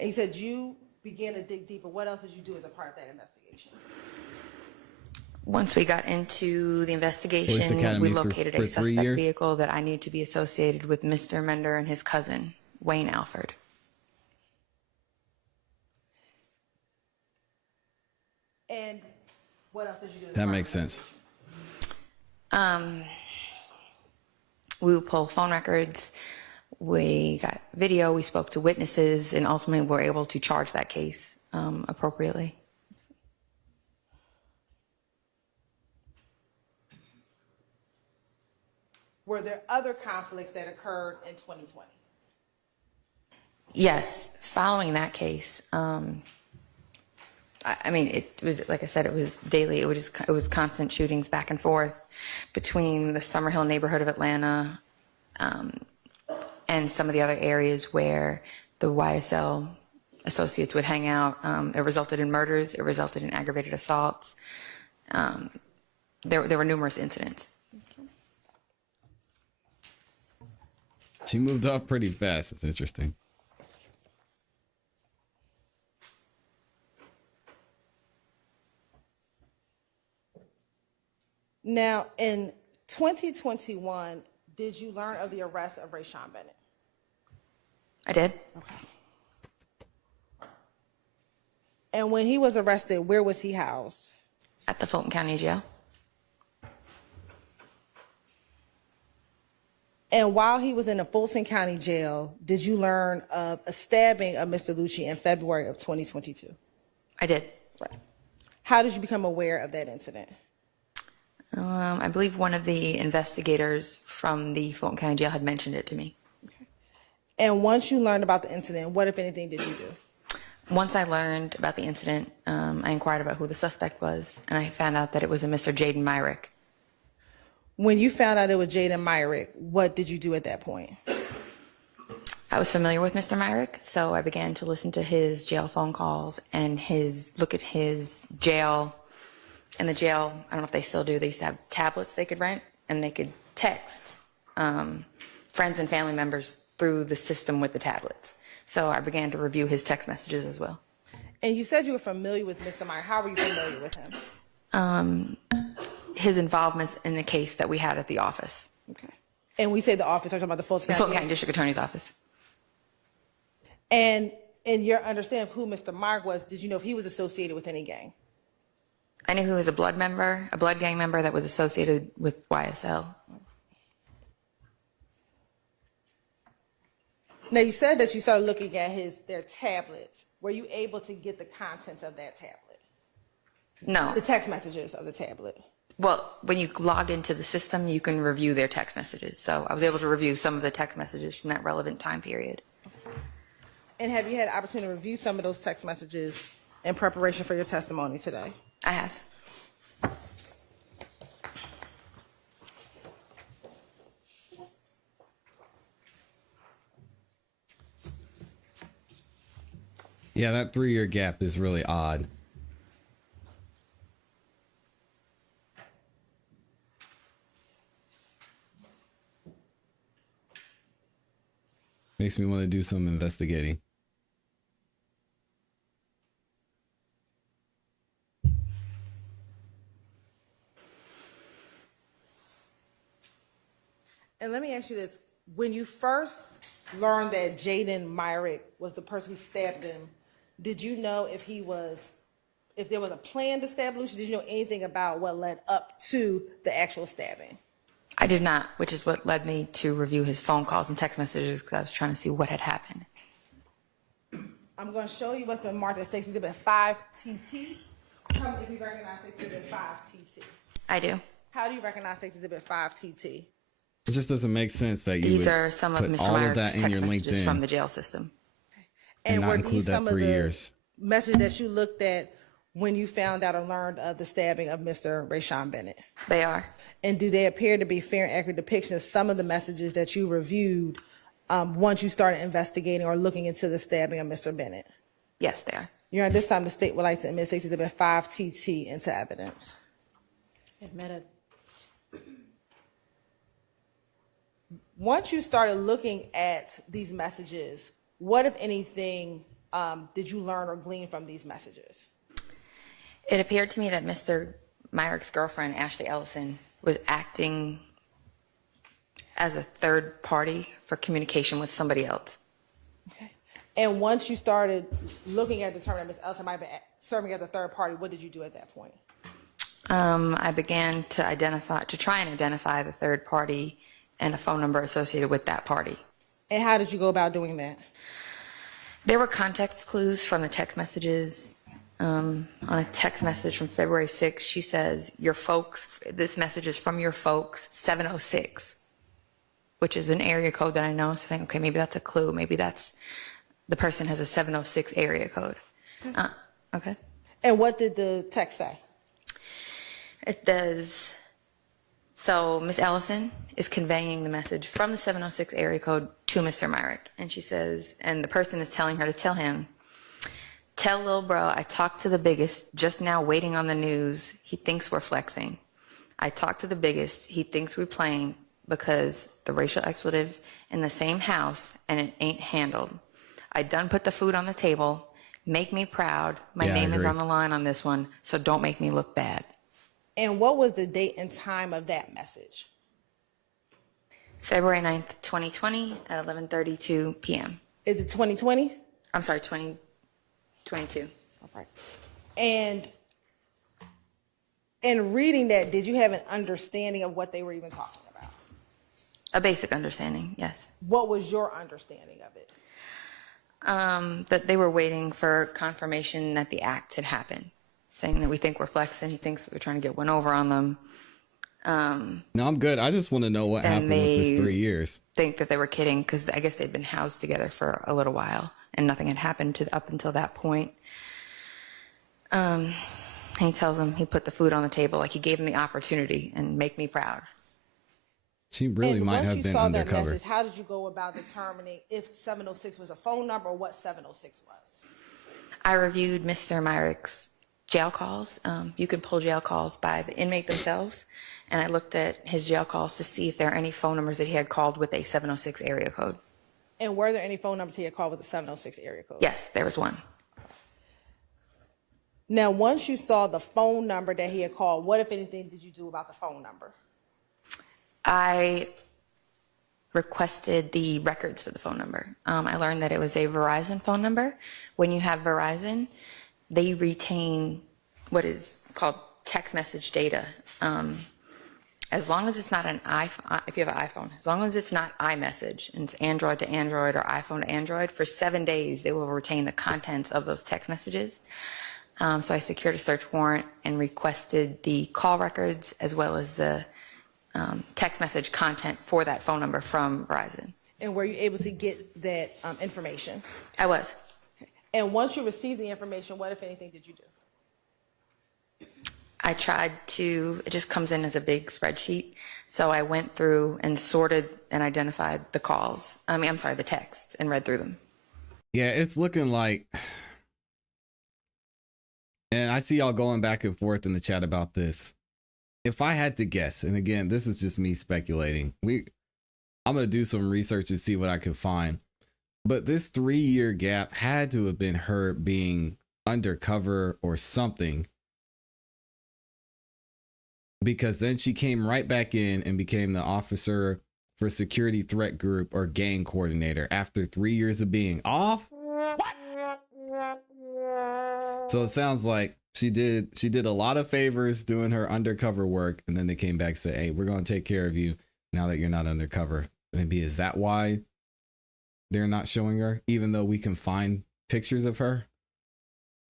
And you said you began to dig deeper. What else did you do as a part of that investigation? Once we got into the Police investigation, Academy we located for a 3 suspect years? vehicle that I knew to be associated with Mr. Mender and his cousin, Wayne Alford. And what else did you do? That makes sense. We would pull phone records, we got video, we spoke to witnesses, and ultimately were able to charge that case appropriately. Were there other conflicts that occurred in 2020? Yes, following that case, I mean, it was, like I said, it was daily. It was constant shootings back and forth between the Summerhill neighborhood of Atlanta and some of the other areas where the YSL associates would hang out. It resulted in murders. It resulted in aggravated assaults. There were numerous incidents. She moved up pretty fast. It's interesting. Now, in 2021, did you learn of the arrest of Rayshawn Bennett? I did. Okay. And when he was arrested, where was he housed? At the Fulton County Jail. And while he was in the Fulton County Jail, did you learn of a stabbing of Mr. Lucci in February of 2022? I did. Right. How did you become aware of that incident? I believe one of the investigators from the Fulton County Jail had mentioned it to me. Okay. And once you learned about the incident, what, if anything, did you do? Once I learned about the incident, I inquired about who the suspect was, and I found out that it was a Mr. Jaden Myrick. When you found out it was Jaden Myrick, what did you do at that point? I was familiar with Mr. Myrick, so I began to listen to his jail phone calls and look at his jail. In the jail, I don't know if they still do, they used to have tablets they could rent, and they could text friends and family members through the system with the tablets. So I began to review his text messages as well. And you said you were familiar with Mr. Myrick. How were you familiar with him? His involvement in the case that we had at the office. Okay. And we say the office, talking about the Fulton County District Attorney's Office. And in your understanding of who Mr. Myrick was, did you know if he was associated with any gang? I knew he was a blood gang member that was associated with YSL. Now, you said that you started looking at their tablets. Were you able to get the contents of that tablet? No. The text messages of the tablet? Well, when you log into the system, you can review their text messages. So I was able to review some of the text messages from that relevant time period. And have you had the opportunity to review some of those text messages in preparation for your testimony today? I have. Yeah, that 3-year gap is really odd. Makes me want to do some investigating. And let me ask you this. When you first learned that Jaden Myrick was the person who stabbed him, did you know if there was a plan to stab Lucci? Did you know anything about what led up to the actual stabbing? I did not, which is what led me to review his phone calls and text messages because I was trying to see what had happened. I'm going to show you what's been marked as Stacey Exhibit 5TT. Tell me if you recognize Stacey Exhibit 5TT. I do. How do you recognize Stacey Exhibit 5TT? It just doesn't make sense that you These would are some of put Mr. all of Myrick's that in text your messages LinkedIn from the jail system. and not were include these that some of 3 the years. messages that you looked at when you found out or learned of the stabbing of Mr. Rayshawn Bennett? They are. And do they appear to be fair and accurate depiction of some of the messages that you reviewed once you started investigating or looking into the stabbing of Mr. Bennett? Yes, they are. At this time, the state would like to admit Stacey Exhibit 5TT into evidence. Admitted. Once you started looking at these messages, what, if anything, did you learn or glean from these messages? It appeared to me that Mr. Myrick's girlfriend, Ashley Ellison, was acting as a third party for communication with somebody else. Okay. And once you started looking at determining Ms. Ellison might have been serving as a third party, what did you do at that point? I began to try and identify the third party and a phone number associated with that party. And how did you go about doing that? There were context clues from the text messages. On a text message from February 6th, she says, your folks, this message is from your folks, 706, which is an area code that I know. So I think, okay, maybe that's a clue. Maybe that's the person has a 706 area code. Okay. And what did the text say? It does. So Miss Ellison is conveying the message from the 706 area code to Mr. Myrick. And she says, and the person is telling her to tell him, tell lil bro, I talked to the biggest, just now waiting on the news. He thinks we're flexing. I talked to the biggest, he thinks we're playing because the racial expletive in the same house and it ain't handled. I done put the food on the table. Make me proud. My name is on the line on this one, so don't make me look bad. And what was the date and time of that message? February 9th, 2020 at 11:32 p.m. Is it 2020? I'm sorry, 2022. Okay. And in reading that, did you have an understanding of what they were even talking about? A basic understanding, yes. What was your understanding of it? That they were waiting for confirmation that the act had happened, saying that we think we're flexing. He thinks we're trying to get one over on them. No, I'm good. I just want to know what happened with this 3 years. Think that they were kidding because I guess they'd been housed together for a little while and nothing had happened up until that point. And he tells him he put the food on the table, like he gave him the opportunity and make me proud. She really might have been undercover. Message, how did you go about determining if 706 was a phone number or what 706 was? I reviewed Mr. Myrick's jail calls. You can pull jail calls by the inmate themselves. And I looked at his jail calls to see if there are any phone numbers that he had called with a 706 area code. And were there any phone numbers he had called with a 706 area code? Yes, there was one. Now, once you saw the phone number that he had called, what, if anything, did you do about the phone number? I requested the records for the phone number. I learned that it was a Verizon phone number. When you have Verizon, they retain what is called text message data. As long as it's not an iPhone, if you have an iPhone, as long as it's not iMessage and it's Android to Android or iPhone to Android, for 7 days they will retain the contents of those text messages. So I secured a search warrant and requested the call records as well as the text message content for that phone number from Verizon. And were you able to get that information? I was. And once you received the information, what, if anything, did you do? I tried to, it just comes in as a big spreadsheet. So I went through and sorted and identified the calls. The texts and read through them. Yeah, it's looking like, and I see y'all going back and forth in the chat about this. If I had to guess, and again, this is just me speculating, I'm going to do some research and see what I can find. But this 3-year gap had to have been her being undercover or something. Because then she came right back in and became the officer for security threat group or gang coordinator after 3 years of being off. So it sounds like she did a lot of favors doing her undercover work, and then they came back and said, hey, we're going to take care of you now that you're not undercover. Maybe is that why they're not showing her, even though we can find pictures of her?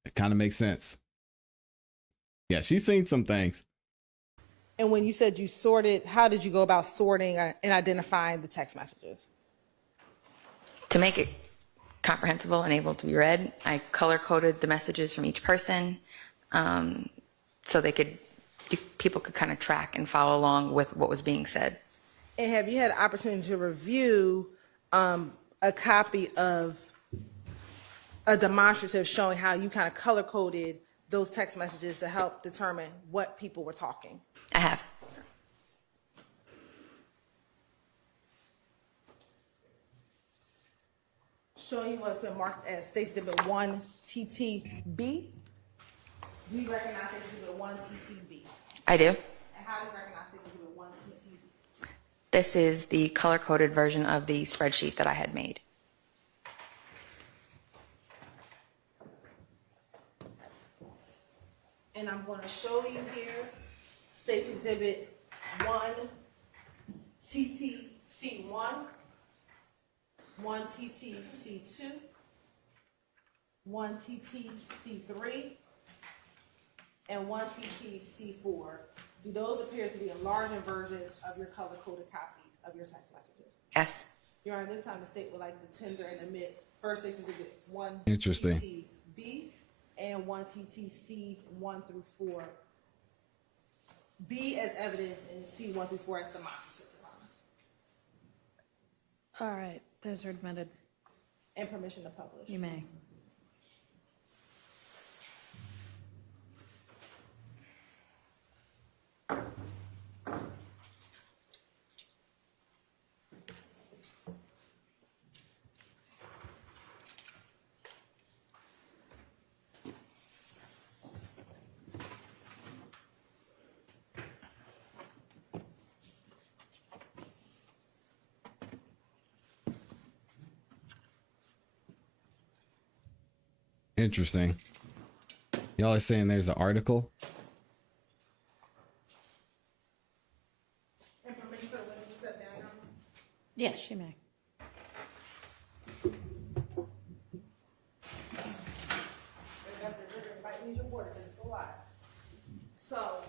It kind of makes sense. Yeah, she's seen some things. And when you said you sorted, how did you go about sorting and identifying the text messages? To make it comprehensible and able to be read, I color-coded the messages from each person so people could kind of track and follow along with what was being said. And have you had an opportunity to review a copy of a demonstrative showing how you kind of color-coded those text messages to help determine what people were talking? I have. Showing you what's been marked as States Exhibit 1 TTB. Do you recognize States Exhibit 1 TTB? I do. And how do you recognize States Exhibit 1 TTB? This is the color-coded version of the spreadsheet that I had made. And I'm going to show you here States Exhibit 1 TTC1, 1 TTC2, 1 TTC3, and 1 TTC4. Do those appear to be enlarged versions of your color-coded copy of your text messages? Yes. Your Honor, this time the state would like to tender and admit first States Exhibit 1 Interesting. TTB and 1 TTC 1 through 4. B as evidence and C 1 through 4 as demonstrative. All right, those are admitted. And permission to publish. You may. Interesting. Y'all are saying there's an article? And permission for the witness to step down, Your Honor? Yes, you may. So,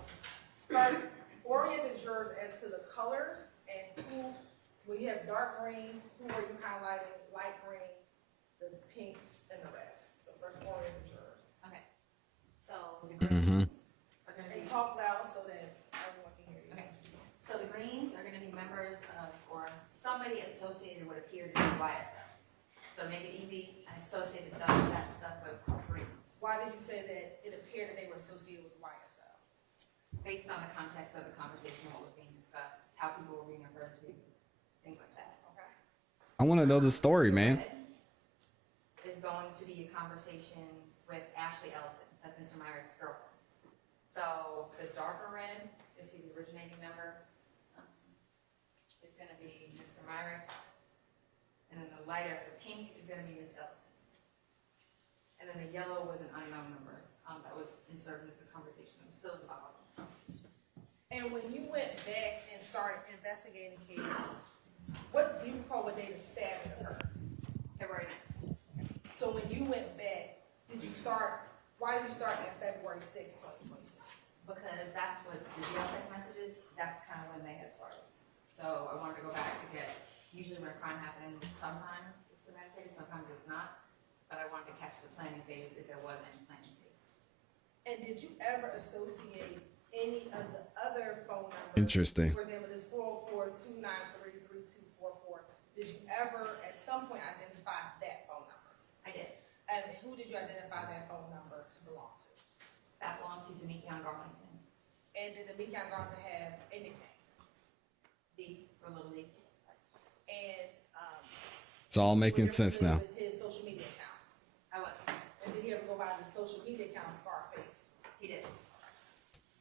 first, orient the jurors as to the colors and who, when you have dark green, who are you highlighting, light green, the pink, and the red. So first, orient the jurors. Okay. So the Mm-hmm. greens are going to be And talk loud so that everyone can hear you. Okay. So the greens are going to be members of or somebody associated would appear to be YSL. So make it easy. I associated that stuff with green. Why did you say that it appeared that they were associated with YSL? Based on the context of the conversation, what was being discussed, how people were being referred to, things like that. Okay. I want to know the story, man. Is going to be a conversation with Ashley Ellison. That's Mr. Myrick's girlfriend. So the darker red, you'll see the originating number. It's going to be Mr. Myrick. And then the lighter, the pink is going to be Miss Ellison. And then the yellow was an unknown number that was inserted into the conversation. It was still the bottom. And when you went back and started investigating the case, what do you recall what day the stabbing occurred? February 9th. So when you went back, why did you start at February 6, 2022? Because that's what the jail text messages, that's kind of when they had started. So I wanted to go back to get, usually when a crime happens, sometimes it's premeditated, sometimes it's not. But I wanted to catch the planning phase if there was any planning phase. And did you ever associate any of the other phone numbers? Interesting. For example, this 404-293-3244. Did you ever, at some point, identify that phone number? I did. And who did you identify that phone number to belong to? That belonged to Demikion Garlington. And did Demikion Garlington have a nickname? D for Little D. And It's all making sense now. with his social media accounts. I was. And did he ever go by the social media account Scarface? He did.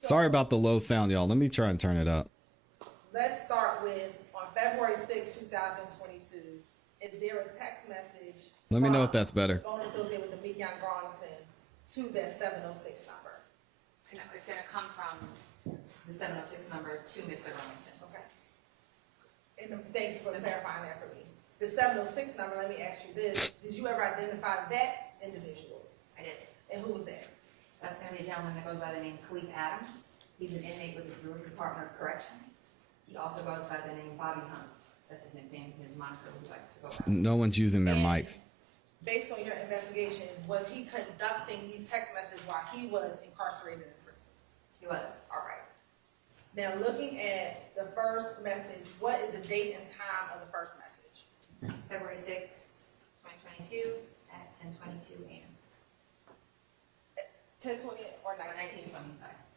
Sorry about the low sound, y'all. Let me try and turn it up. Let's start with, on February 6, 2022, is there a text message? Let me know if that's better. Phone associated with the Demikion Garlington to that 706 number? No, it's going to come from the 706 number to Mr. Garlington. Okay. And thank you for clarifying that for me. The 706 number, let me ask you this. Did you ever identify that individual? I did. And who was that? That's going to be a gentleman that goes by the name Khalif Adams. He's an inmate with the Georgia Department of Corrections. He also goes by the name Bobby Hunt. That's his nickname, his moniker he likes to go by. No one's using their mics. Based on your investigation, was he conducting these text messages while he was incarcerated in prison? He was. All right. Now, looking at the first message, what is the date and time of the first message? February 6, 2022 at 10:22 a.m. 10:20 19:25.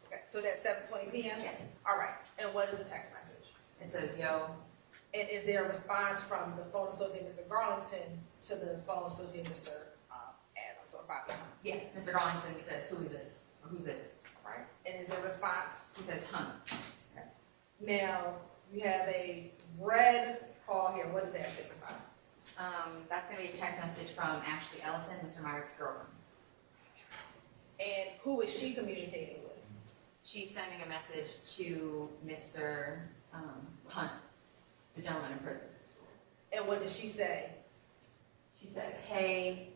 Okay, so that's 7:20 p.m.? Yes. All right, and what is the text message? It says, yo, And is there a response from the phone associate, Mr. Garlington, to the phone associate, Mr. Adams or Bobby? yes, Mr. Garlington says, who is this? Or who's this? All right, and is there a response? He says, hun. Now, you have a red call here, what does that signify? That's gonna be a text message from Ashley Ellison, Mr. Myrick's girlfriend. And who is she communicating with? She's sending a message to Mr. Hunt, the gentleman in prison. And what does she say? She said, hey,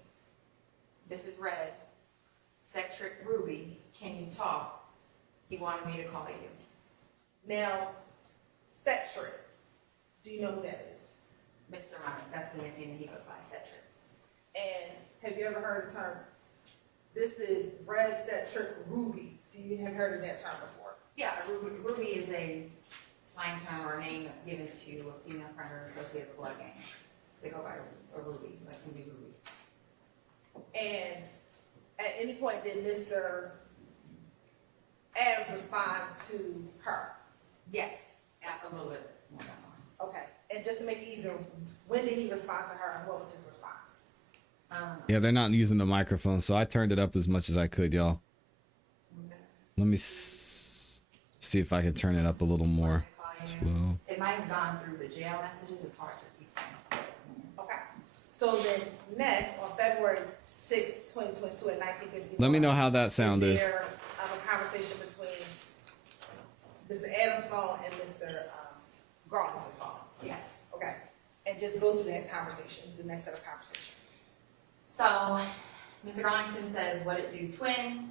this is Red, Sectric Ruby, can you talk? He wanted me to call you. Now, Sectric, do you know who that is? Mr. Myrick, that's the nickname that he goes by, Sectric. And have you ever heard the term, this is Red Sectric Ruby? Do you have heard of that term before? Yeah, Ruby is a slang term or a name that's given to a female friend or associate of a blood gang. They go by a Ruby, like somebody Ruby. And at any point did Mr. Adams respond to her? Yes, a little bit more down the line. Okay, and just to make it easier, when did he respond to her and what was his response? Yeah, they're not using the microphone, so I turned it up as much as I could, y'all. Let me see if I can turn it up a little more as well. It might have gone through the jail messages, it's hard to explain. Okay, so then next, on February 6, 2022 at 19:50. Let me know how that sound is. There a conversation between Mr. Adams' phone and Mr. Garland's phone? Yes. Okay, and just go through that conversation, the next set of conversation. So, Mr. Garlington says, what it do, twin?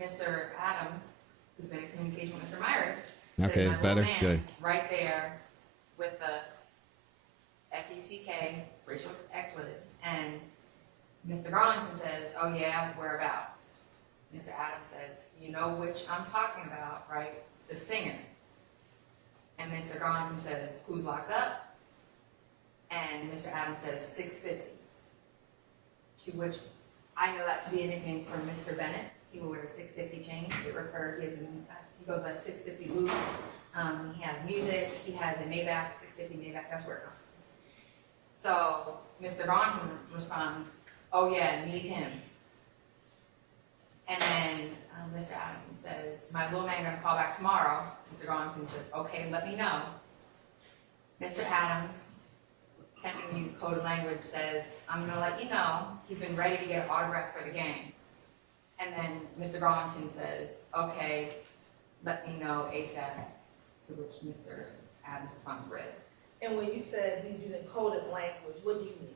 Mr. Adams, who's been in communication with Mr. Myrick, Okay, it's better. Good. right there with the F-U-C-K, racial expletive. And Mr. Garlington says, oh yeah, where about? Mr. Adams says, you know which I'm talking about, right? The singer. And Mr. Garlington says, who's locked up? And Mr. Adams says, 650. To which I know that to be a nickname for Mr. Bennett. He will wear a 650 chain. It refers, he goes by 650 Luke. He has music. He has a Maybach, 650 Maybach. That's where it comes from. So Mr. Garlington responds, oh yeah, need him. And then Mr. Adams says, my little man gonna call back tomorrow. Mr. Garlington says, okay, let me know. Mr. Adams, attempting to use coded language, says, I'm gonna let you know. He's been ready to get an autograph for the gang. And then Mr. Garlington says, okay, let me know ASAP. To which Mr. Adams responds, red. And when you said he's using coded language, what do you mean?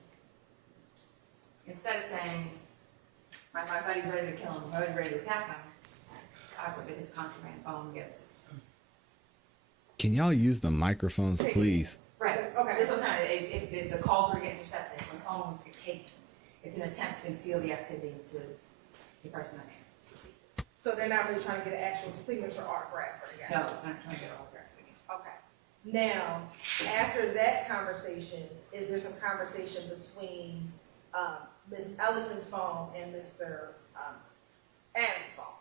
Instead of saying, my buddy's ready to kill him, my buddy's ready to attack him, I would get his contraband phone gets. Can y'all use the microphones, please? Right. Okay. This whole time, if the calls were getting intercepted, when phones get taken, it's an attempt to conceal the activity to the person that receives it. So they're not really trying to get an actual signature autograph for the guy? No, I'm not trying to get an autograph for you. Okay. Now, after that conversation, is there some conversation between Ms. Ellison's phone and Mr. Adams' phone?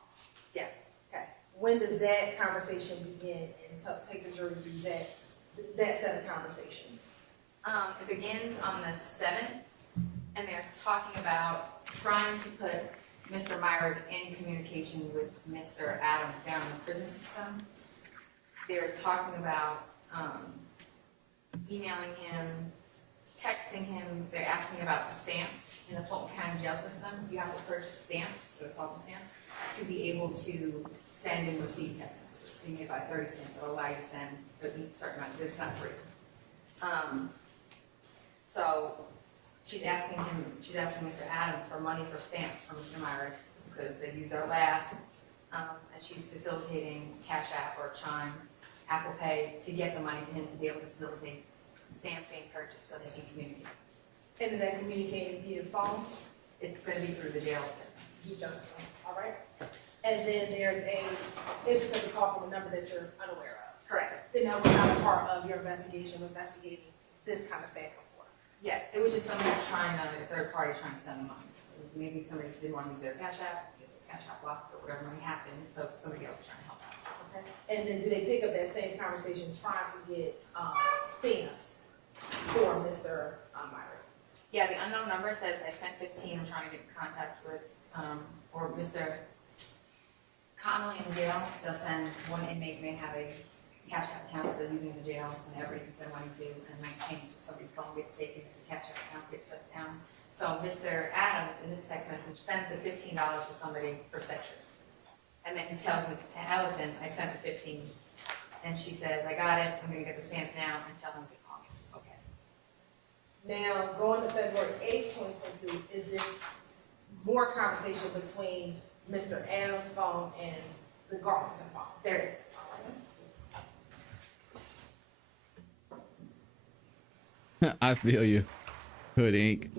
Yes. Okay. When does that conversation begin, and take the jury through that set of conversation? It begins on the 7th, and they're talking about trying to put Mr. Myrick in communication with Mr. Adams down in the prison system. They're talking about emailing him, texting him. They're asking about stamps in the Fulton County jail system. You have to purchase stamps, the Fulton stamps, to be able to send and receive text messages. So you may buy 30 stamps that will allow you to send a certain amount. It's not free. So she's asking Mr. Adams for money for stamps for Mr. Myrick because they used their last, and she's facilitating Cash App or Chime, Apple Pay to get the money to him to be able to facilitate stamps being purchased so they can communicate. And is that communicating via phone? It's going to be through the jail. All right. And then there's a interesting call from a number that you're unaware of. Correct. And that was not a part of your investigation, investigating this kind of thing before. Yeah, it was just somebody trying to, like a third party trying to send the money. Maybe somebody didn't want to use their Cash App, cash out blocked or whatever may happen, so somebody else trying to help out. Okay. And then do they pick up that same conversation trying to get stamps for Mr. Myrick? Yeah, the unknown number says I sent 15. I'm trying to get in contact with, or Mr. Connolly in the jail. They'll send one inmate may have a cash out account that they're using in the jail whenever you can send money to, and might change if somebody's phone gets taken, if the cash out account gets shut down. So Mr. Adams in this text message sends the $15 to somebody for section. And then he tells Ms. Ellison, I sent the 15. And she says, I got it, I'm gonna get the stamps now, and tell him to call me. Okay. Now, going to February 8th, 2022, is there more conversation between Mr. Adams' phone and the Garlington phone? There is. I feel you. Hood Inc.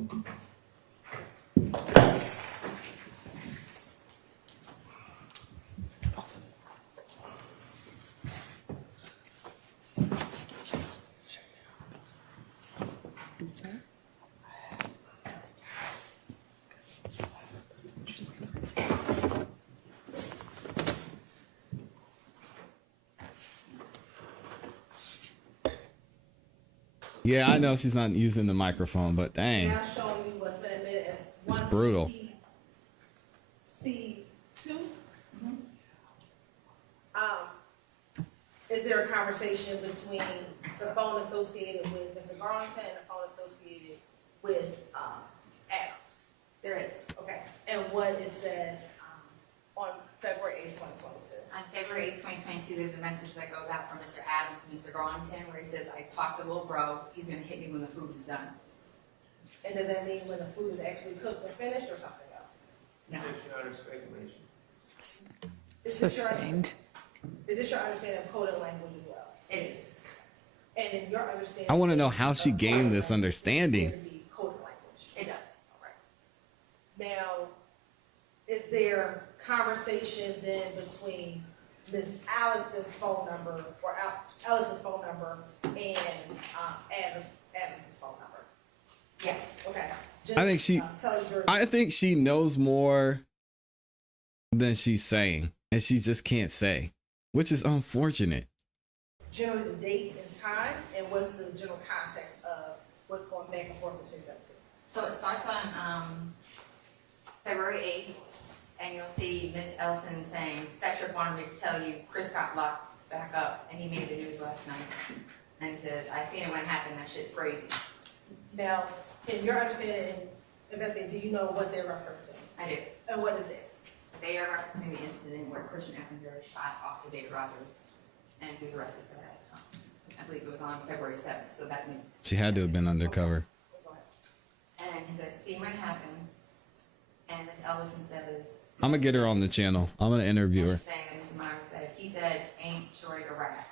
Yeah, I know she's not using the microphone, but dang. Now showing you what's been admitted as It's one brutal. C2. Is there a conversation between the phone associated with Mr. Garlington and the phone associated with Adams? There is. Okay. And what is said on February 8th, 2022? On February 8th, 2022, there's a message that goes out from Mr. Adams to Mr. Garlington where he says, I talked to little bro, he's gonna hit me when the food is done. And does that mean when the food is actually cooked or finished or something else? No. Speculation. Is this your Sustained. Is this your understanding of coded language as well? It is. And is your understanding? I want to know how she gained this understanding. To be coded language. It does. All right. Now, is there conversation then between Ms. Allison's phone number or Allison's phone number and Adam's phone number? Yes. Okay. I think she knows more than she's saying, and she just can't say, which is unfortunate. Generally the date and time, and what's the general context of what's going back and forth between them two? So it starts on February 8th, and you'll see Miss Ellison saying, Cedric wanted me to tell you Chris got locked back up, and he made the news last night. And he says, I seen it when it happened, that shit's crazy. Now, in your understanding and investigating, do you know what they're referencing? I do. And what is it? They are referencing the incident where Christian Effinger shot off to David Rogers, and he was arrested for that. I believe it was on February 7th, so that means. She had to have been undercover. And he says, see when it happened, and Miss Ellison says, I'm gonna get her on the channel. I'm gonna interview her. saying that Mr. Myers said, he said, ain't shorty a rat.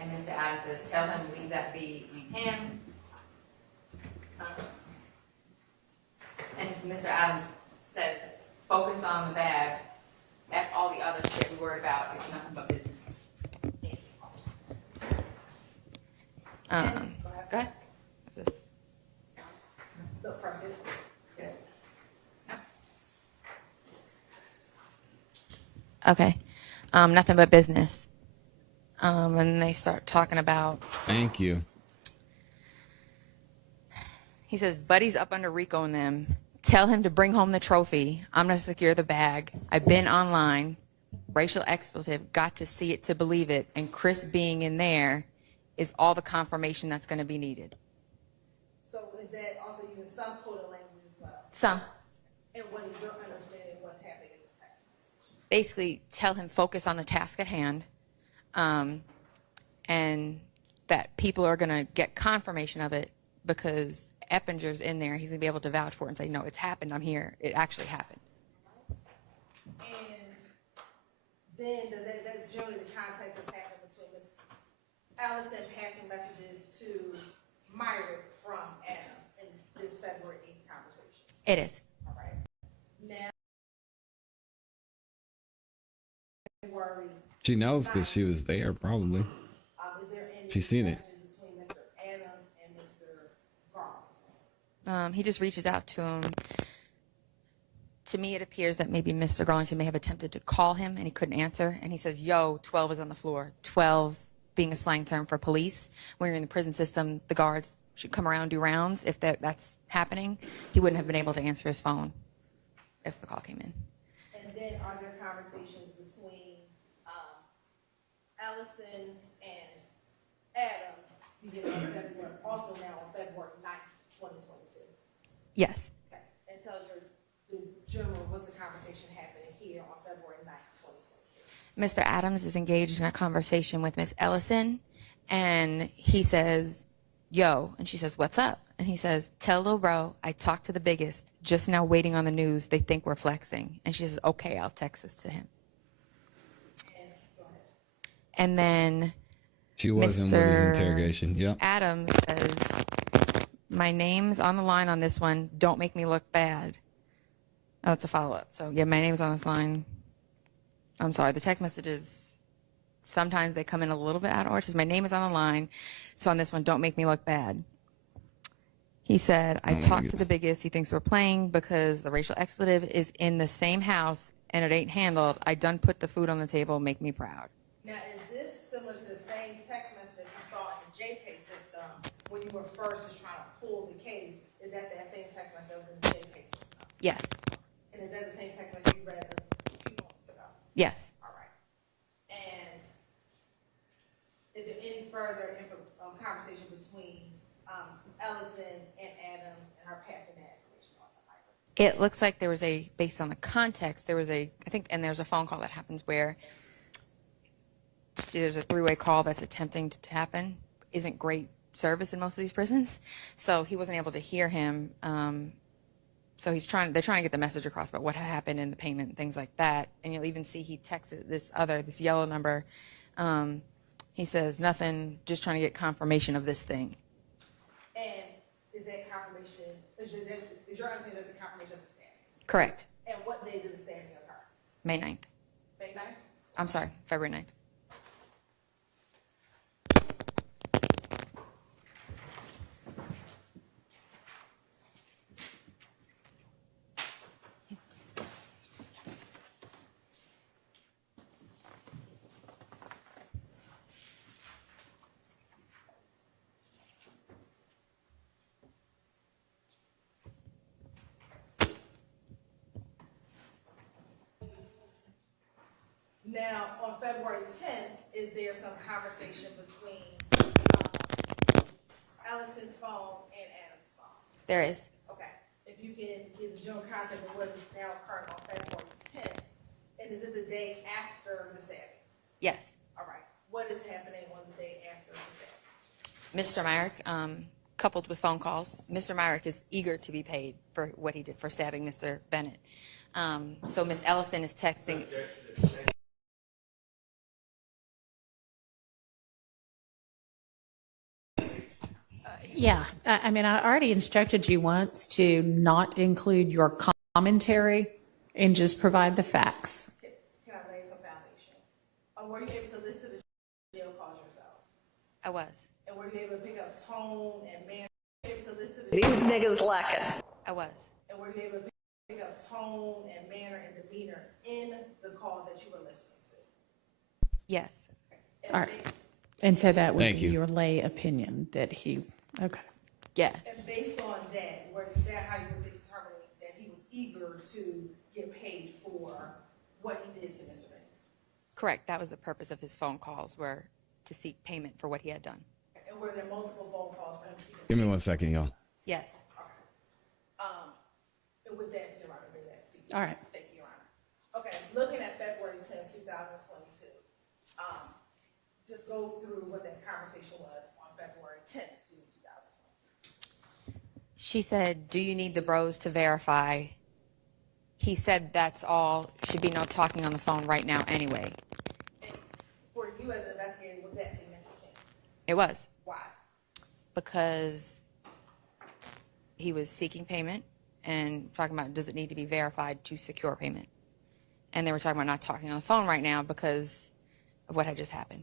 And Mr. Adams says, tell him to leave that be between him. And Mr. Adams says, focus on the bag. F all the other shit we worried about. It's nothing but business. Go ahead. What's this? The person. Okay. Nothing but business. And they start talking about, Thank you. he says, Buddy's up under Rico and them. Tell him to bring home the trophy. I'm going to secure the bag. I've been online. Racial expletive. Got to see it to believe it. And Chris being in there is all the confirmation that's going to be needed. So is that also using some coded language as well? Some. And what is your understanding of what's happening in this text? Basically, tell him focus on the task at hand. And that people are going to get confirmation of it because Eppinger's in there. He's going to be able to vouch for it and say, no, it's happened. I'm here. It actually happened. And then does that generally the context that's happening between Ms. Allison passing messages to Myrick from Adams in this February 8th conversation? It is. All right. Now, February, She knows because she was there, probably. is there any She's seen it. messages between Mr. Adams and Mr. Garland? He just reaches out to him To me, it appears that maybe Mr. Garlington may have attempted to call him and he couldn't answer. And he says, yo, 12 is on the floor. 12 being a slang term for police. When you're in the prison system, the guards should come around, do rounds. If that's happening, he wouldn't have been able to answer his phone if the call came in. And then are there conversations between Ellison and Adams, also now on February 9th, 2022? Yes. Okay. And tell us the general, what's the conversation happening here on February 9th, 2022? Mr. Adams is engaged in a conversation with Miss Ellison, and he says, yo, and she says, what's up? And he says, tell Lil Bro, I talked to the biggest, just now waiting on the news, they think we're flexing. And she says, okay, I'll text this to him. And then She wasn't with his interrogation. Yep. Adams says, my name's on the line on this one, don't make me look bad. Oh, it's a follow-up. So, yeah, my name's on this line. I'm sorry, the text messages, sometimes they come in a little bit out of order. It says, my name is on the line, so on this one, don't make me look bad. He said, I talked to the biggest, he thinks we're playing because the racial expletive is in the same house and it ain't handled. I done put the food on the table, make me proud. Now, is this similar to the same text message that you saw in the JPay system when you were first just trying to pull the case? Is that same text message that was in the JPay system? Yes. And is that the same text message you read a few moments ago? Yes. All right. And is there any further conversation between Ellison and Adams and her passing that information on somebody? It looks like there was based on the context, there was I think, and there's a phone call that happens where there's a three-way call that's attempting to happen. Isn't great service in most of these prisons. So he wasn't able to hear him. So they're trying to get the message across about what had happened in the payment and things like that. And you'll even see he texted this yellow number. He says, nothing, just trying to get confirmation of this thing. And is that confirmation, is your understanding that's a confirmation of the stabbing? Correct. And what day did the stabbing occur? May 9th. May 9th? I'm sorry, February 9th. Now, on February 10th, is there some conversation between Ellison's phone and Adams' phone? There is. Okay. If you can give the general context of what is now occurring on February 10th, and is this the day after the stabbing? Yes. All right. What is happening on the day after the stabbing? Mr. Myrick, coupled with phone calls, Mr. Myrick is eager to be paid for what he did for stabbing Mr. Bennett. So Ms. Ellison is texting. Yeah, I mean, I already instructed you once to not include your commentary and just provide the facts. Can I lay some foundation? Were you able to listen to the jail calls yourself? I was. And were you able to pick up tone and manner? Were you able to listen to These niggas lacking. I was. And were you able to pick up tone and manner and demeanor in the calls that you were listening to? Yes. And All right. And so that would Thank be you. your lay opinion that he, okay. Yeah. And based on that, was that how you were determining that he was eager to get paid for what he did to Mr. Bennett? Correct. That was the purpose of his phone calls, were to seek payment for what he had done. And were there multiple phone calls for him to seek? Give me 1 second, y'all. Yes. And with that, Your Honor, may that be? All right. Thank you, Your Honor. Okay, looking at February 10, 2022, just go through what that conversation was on February 10th, 2022. She said, do you need the bros to verify? He said that's all, should be no talking on the phone right now anyway. And for you as an investigator, was that significant? It was. Why? Because he was seeking payment and talking about, does it need to be verified to secure payment? And they were talking about not talking on the phone right now because of what had just happened.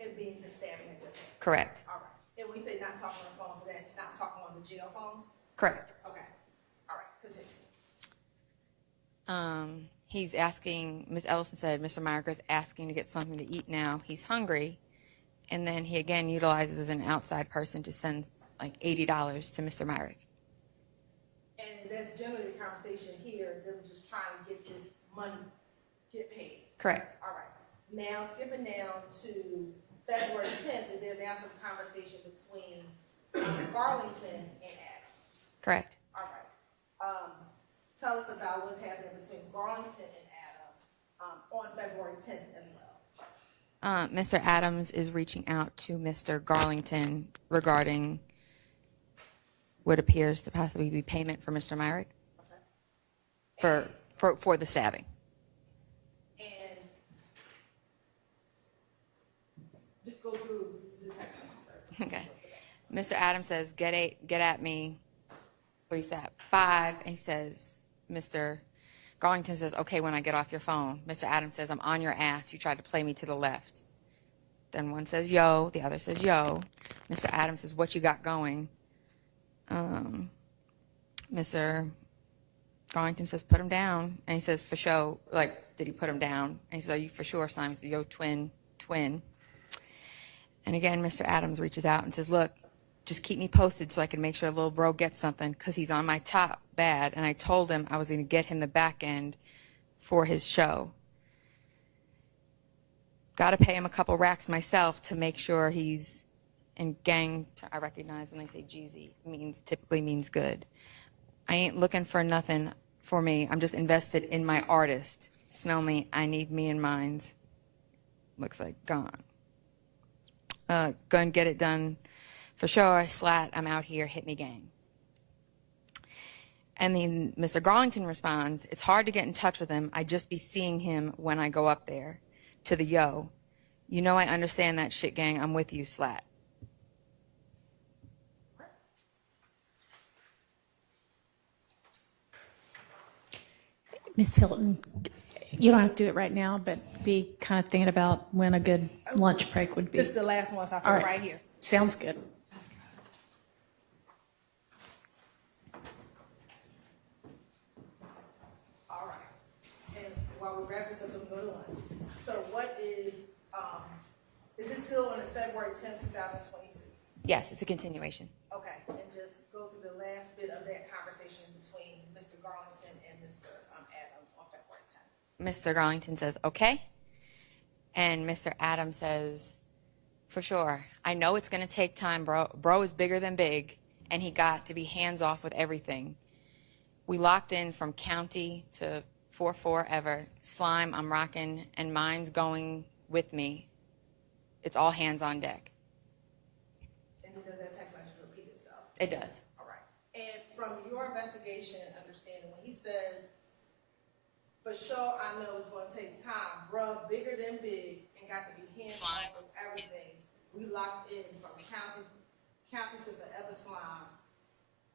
It being the stabbing that just happened? Correct. All right. And when you say not talking on the phone, for that, not talking on the jail phones? Correct. Okay. All right. Continue. He's asking, Ms. Ellison said, Mr. Myrick is asking to get something to eat now. He's hungry. And then he again utilizes an outside person to send like $80 to Mr. Myrick. And that's generally the conversation here, them just trying to get this money, get paid. Correct. All right. Now, skipping down to February 10th, is there now some conversation between Garlington and Adams? Correct. All right. Tell us about what's happening between Garlington and Adams on February 10th as well. Mr. Adams is reaching out to Mr. Garlington regarding what appears to possibly be payment for Mr. Myrick for the stabbing. And just go through the text. Okay. Mr. Adams says, get at me, 3-5, and he says, Mr. Garlington says, okay, when I get off your phone. Mr. Adams says, I'm on your ass. You tried to play me to the left. Then one says, yo. The other says, yo. Mr. Adams says, what you got going? Mr. Garlington says, put him down. And he says, for sure. Like, did he put him down? And he says, are you for sure, Simon? He says, yo, twin. And again, Mr. Adams reaches out and says, look, just keep me posted so I can make sure little bro gets something because he's on my top bad. And I told him I was going to get him the back end for his show. Got to pay him a couple racks myself to make sure he's in gang. I recognize when they say Jeezy, typically means good. I ain't looking for nothing for me. I'm just invested in my artist. Smell me. I need me and mines. Looks like gone. Gonna get it done for sure. Slat, I'm out here. Hit me, gang. And then Mr. Garlington responds, it's hard to get in touch with him. I just be seeing him when I go up there. To the yo. You know I understand that shit, gang. I'm with you, Slat. Miss Hilton, you don't have to do it right now, but be kind of thinking about when a good lunch break would be. This is the last one, so I'll All put it right here. Sounds good. All right. And while we wrap this up, so we go to lunch. So what is this still on the February 10th, 2022? Yes, it's a continuation. Okay, and just go through the last bit of that conversation between Mr. Garlington and Mr. Adams on February 10th. Mr. Garlington says, okay. And Mr. Adams says, for sure. I know it's going to take time, bro. Bro is bigger than big, and he got to be hands-off with everything. We locked in from county to 4-4 ever. Slime, I'm rocking, and mine's going with me. It's all hands on deck. And does that text message repeat itself? It does. All right. And from your investigation and understanding, when he says, for sure, I know it's going to take time, bro, bigger than big, and got to be hands-on with everything. We locked in from county to forever slime.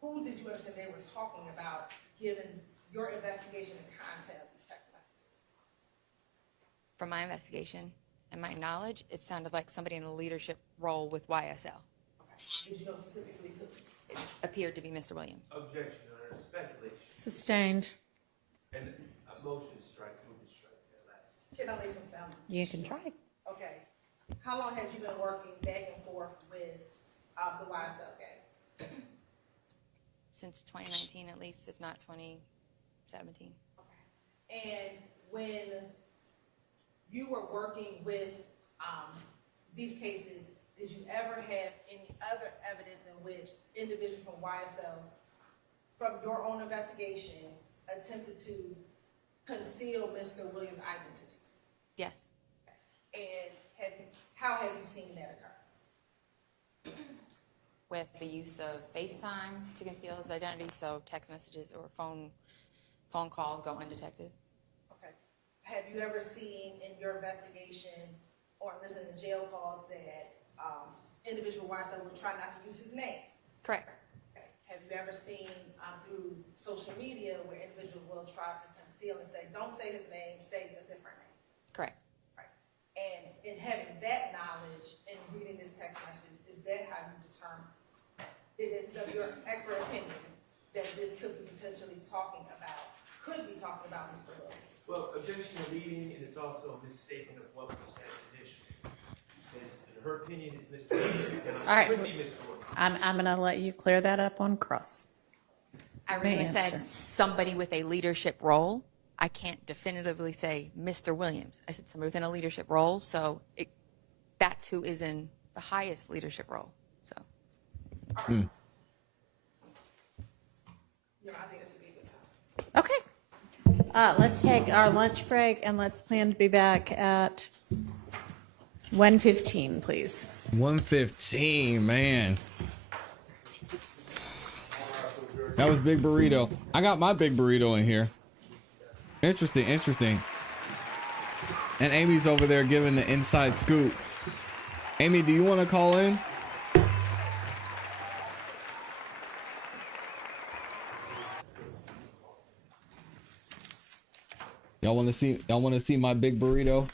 Who did you understand they were talking about, given your investigation and content of these text messages? From my investigation and my knowledge, it sounded like somebody in a leadership role with YSL. Okay. Did you know specifically who? It appeared to be Mr. Williams. Objection, Your Honor. Speculation. Sustained. And a motion to strike, move to strike. Can I lay some found? You can try. Okay. How long have you been working back and forth with the YSL gang? Since 2019 at least, if not 2017. And when you were working with these cases, did you ever have any other evidence in which individuals from YSL, from your own investigation, attempted to conceal Mr. Williams' identity? Yes. And how have you seen that occur? With the use of FaceTime to conceal his identity, so text messages or phone calls go undetected. Okay. Have you ever seen in your investigation or listening to jail calls that individual YSL would try not to use his name? Correct. Okay. Have you ever seen through social media where individuals will try to conceal and say, don't say his name, say a different name? Correct. Right. And in having that knowledge and reading this text message, is that how you determine, it is of your expert opinion, that this could be potentially talking about, could be talking about Mr. Williams. Well, objection to leading, and it's also a misstatement of what was said initially. She says, in her opinion, it's Mr. Williams, and All right. it could be Mr. Williams. I'm going to let you clear that up on cross. I originally May said answer. somebody with a leadership role. I can't definitively say Mr. Williams. I said somebody within a leadership role, so that's who is in the highest leadership role. So. Yeah, I think this would be a good time. Okay. Let's take our lunch break and let's plan to be back at 1:15, please. 1:15, man. That was Big Burrito. I got my Big Burrito in here. Interesting, interesting. And Amy's over there giving the inside scoop. Amy, do you want to call in? Y'all want to see my Big Burrito?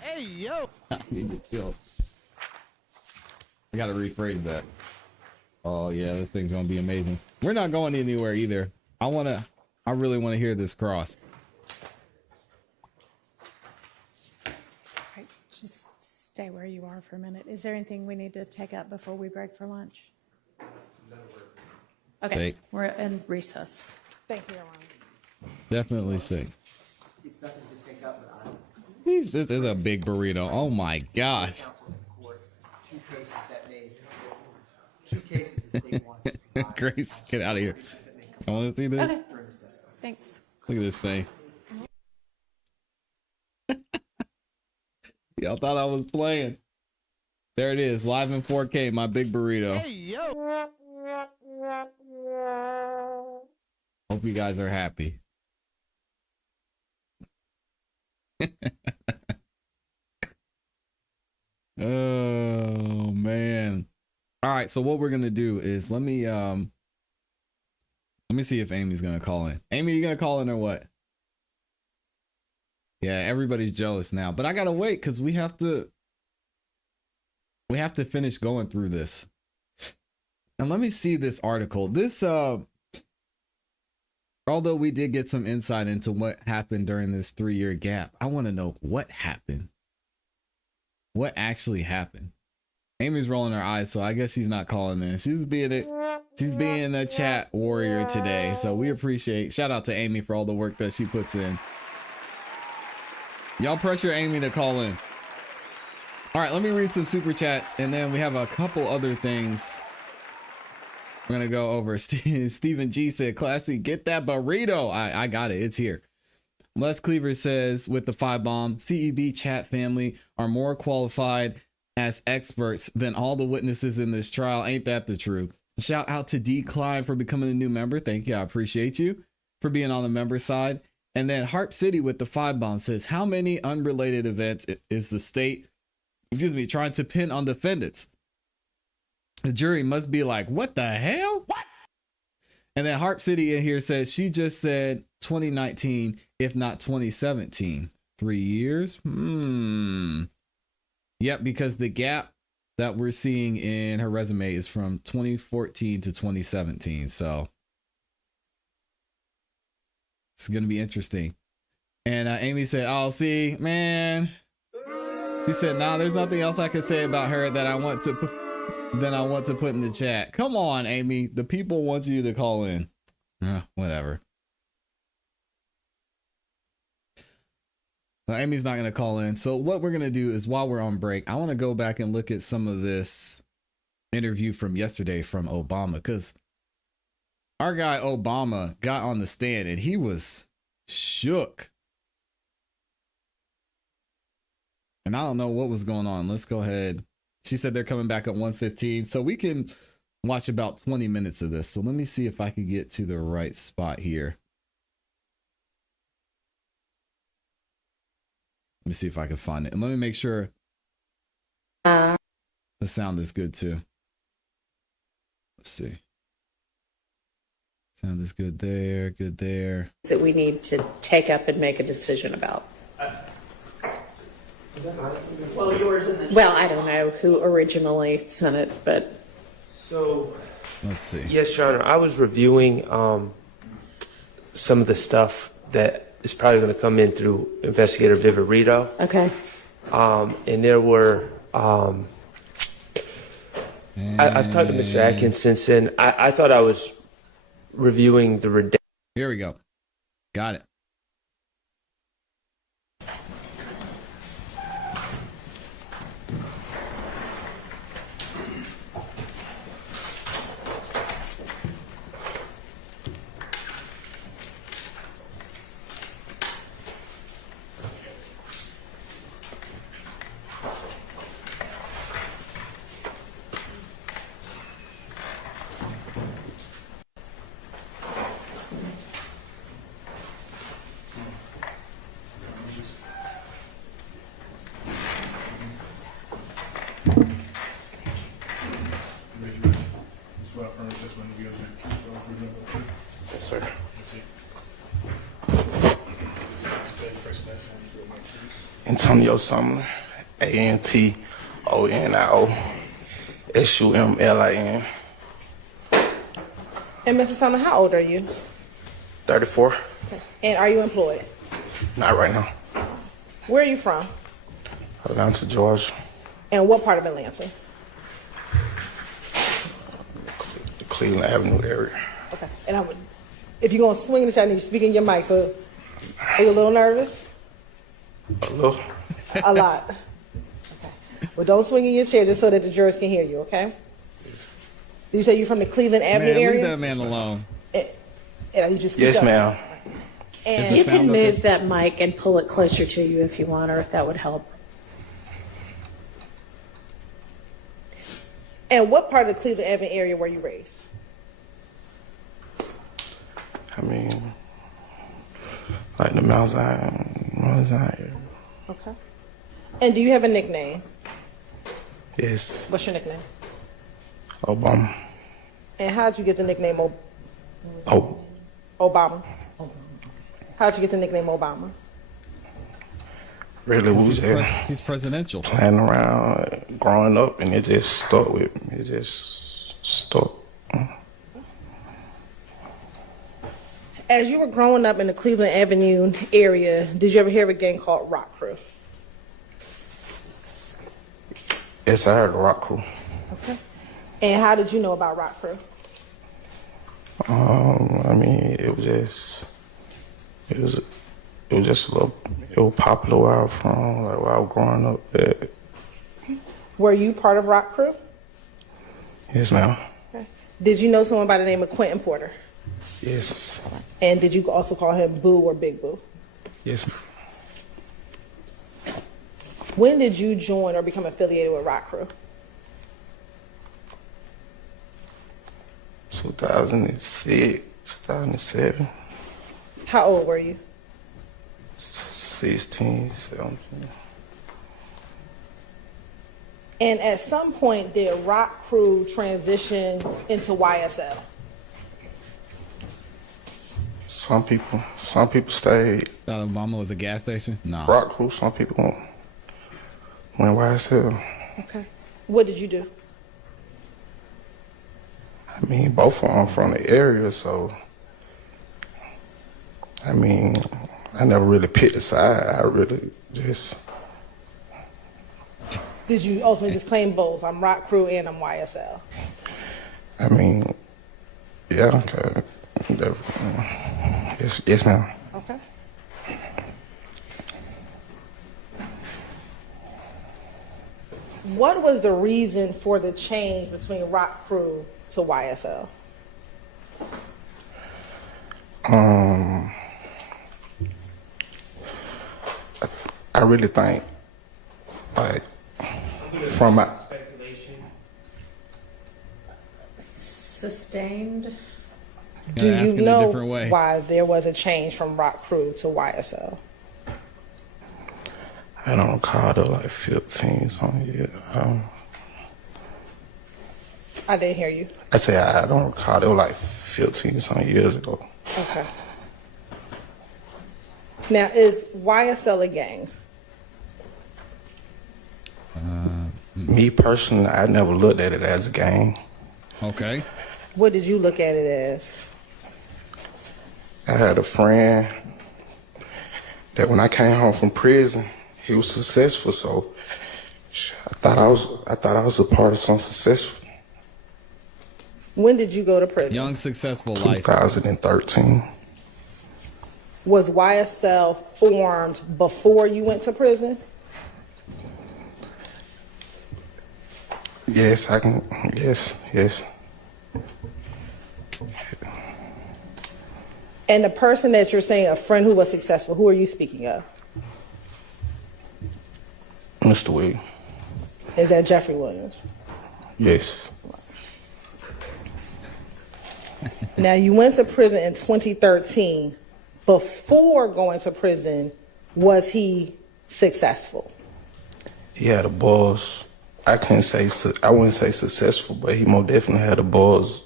Hey, yo. I need to chill. I gotta rephrase that. Oh yeah, this thing's gonna be amazing. We're not going anywhere either. I really want to hear this cross. All right, just stay where you are for a minute. Is there anything we need to take up before we break for lunch? Okay, Stay. we're in recess. Thank you, Ron. Definitely stay. It's nothing to take up, but This is a big burrito. Oh my gosh. two cases that made two cases the state won. Grace, get out of here. I want to see this. Okay, thanks. Look at this thing. Y'all thought I was playing. There it is, live in 4K, my Big Burrito. Hey, yo. Hope you guys are happy. Oh man. All right, so what we're gonna do is let me see if Amy's gonna call in. Amy, you gonna call in or what? Yeah, everybody's jealous now, but I gotta wait because we have to finish going through this. And let me see this article. This although we did get some insight into what happened during this 3-year gap, I want to know what happened. What actually happened? Amy's rolling her eyes, so I guess she's not calling in. She's being a chat warrior today. So we appreciate, shout out to Amy for all the work that she puts in. Y'all pressure Amy to call in. All right, let me read some super chats, and then we have a couple other things we're gonna go over. Stephen G said, "ClassE, get that burrito." I got it. It's here. Les Cleaver says, with the 5-bomb, CEB chat family are more qualified as experts than all the witnesses in this trial. Ain't that the truth? Shout out to D Klein for becoming a new member. Thank you. I appreciate you for being on the member side. And then Harp City with the 5-bomb says, how many unrelated events is the state, trying to pin on defendants? The jury must be like, what the hell? What? And then Harp City in here says, she just said 2019, if not 2017. 3 years? Yep, because the gap that we're seeing in her resume is from 2014 to 2017. So it's going to be interesting. And Amy said, oh, see, man. She said, nah, there's nothing else I can say about her that I want to put in the chat. Come on, Amy. The people want you to call in. Whatever. Well, Amy's not going to call in. So what we're going to do is, while we're on break, I want to go back and look at some of this interview from yesterday from Obama, because our guy Obama got on the stand and he was shook. And I don't know what was going on. Let's go ahead. She said they're coming back at 1:15, so we can watch about 20 minutes of this. So let me see if I can get to the right spot here. Let me see if I can find it. And let me make sure the sound is good too. Let's see. Sound is good there, good there. That we need to take up and make a decision about. Well, yours in the Well, I don't know who originally sent it, but So, let's see. Yes, Your Honor. I was reviewing some of the stuff that is probably going to come in through Investigator Vivarito. Okay. And there were, I've talked to Mr. Atkinson, and I thought I was reviewing the redemption. Here we go. Got it. Yes, sir. Antonio Sumlin, ANTONIO SUMLIN. And Mr. Sumlin, how old are you? 34. And are you employed? Not right now. Where are you from? Atlanta, Georgia. And what part of Atlanta? The Cleveland Avenue area. Okay. And if you're going to swing the shot, I need you to speak in your mic. So, are you a little nervous? A little. A lot. Okay. Well, don't swing in your chair just so that the jurors can hear you, okay? Did you say you're from the Cleveland Avenue area? Leave that man alone. And I need you to speak Yes, up. ma'am. And you can move that mic and pull it closer to you if you want, or if that would help. And what part of the Cleveland Avenue area were you raised? I mean, like the Mount Zion. Okay. And do you have a nickname? Yes, What's your nickname? Obama. And how'd you get the nickname Oh, Obama? How'd you get the nickname Obama? really, we was there He's presidential. playing around, growing up, and it just stuck with me. It just stuck. As you were growing up in the Cleveland Avenue area, did you ever hear of a gang called Rock Crew? Yes, I heard the Rock Crew. Okay. And how did you know about Rock Crew? I mean, it was just a little, it was popular where I was from, like where I was growing up. Were you part of Rock Crew? Yes, ma'am. Okay. Did you know someone by the name of Quentin Porter? Yes. And did you also call him Boo or Big Boo? Yes, ma'am. When did you join or become affiliated with Rock Crew? 2006, 2007, How old were you? 16, 17. And at some point, did Rock Crew transition into YSL? Some people stayed. Thought Obama was a gas station? No. Rock Crew, some people went YSL. Okay. What did you do? I mean, both of them from the area, so, I mean, I never really picked a side. I really just... Did you ultimately just claim both? I'm Rock Crew and I'm YSL. I mean, yeah, okay. Yes, ma'am. Okay. What was the reason for the change between Rock Crew to YSL? I really think, like, from my... Sustained. Do you ask in a know different way. why there was a change from Rock Crew to YSL? I don't recall, though, like 15 something years. I didn't hear you. I say I don't recall. It was like 15 something years ago. Okay. Now, is YSL a gang? Me personally, I never looked at it as a gang. Okay. What did you look at it as? I had a friend that when I came home from prison, he was successful. So I thought I was a part of something successful. When did you go to prison? Young, successful life. 2013. Was YSL formed before you went to prison? Yes, yes. And the person that you're saying, a friend who was successful, who are you speaking of? Mr. Williams. Is that Jeffrey Williams? Yes. Now, you went to prison in 2013. Before going to prison, was he successful? He had a buzz. I wouldn't say successful, but he most definitely had a buzz.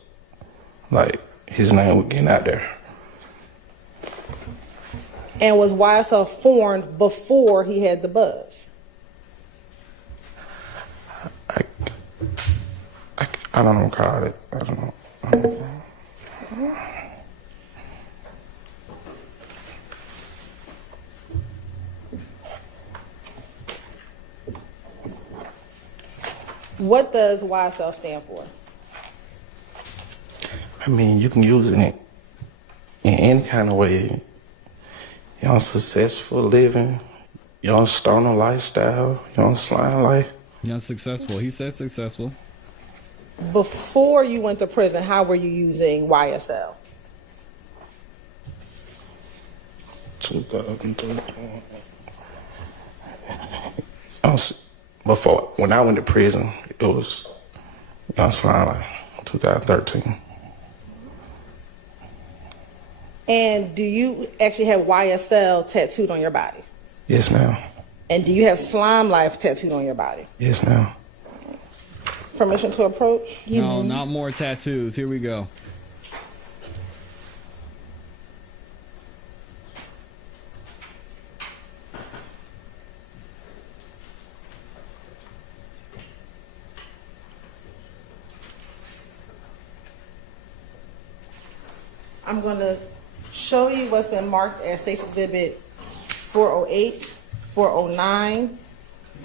Like, his name was getting out there. And was YSL formed before he had the buzz? I don't know, call it. I don't know. What does YSL stand for? I mean, you can use it in any kind of way. Young successful living, young stoner lifestyle, young slime life. Young successful. He said successful. Before you went to prison, how were you using YSL? 2003. Before, when I went to prison, it was young slime life, 2013. And do you actually have YSL tattooed on your body? Yes, ma'am. And do you have Slime Life tattooed on your body? Yes, ma'am. Permission to approach? No, not more tattoos. Here we go. I'm going to show you what's been marked as State's Exhibit 408, 409,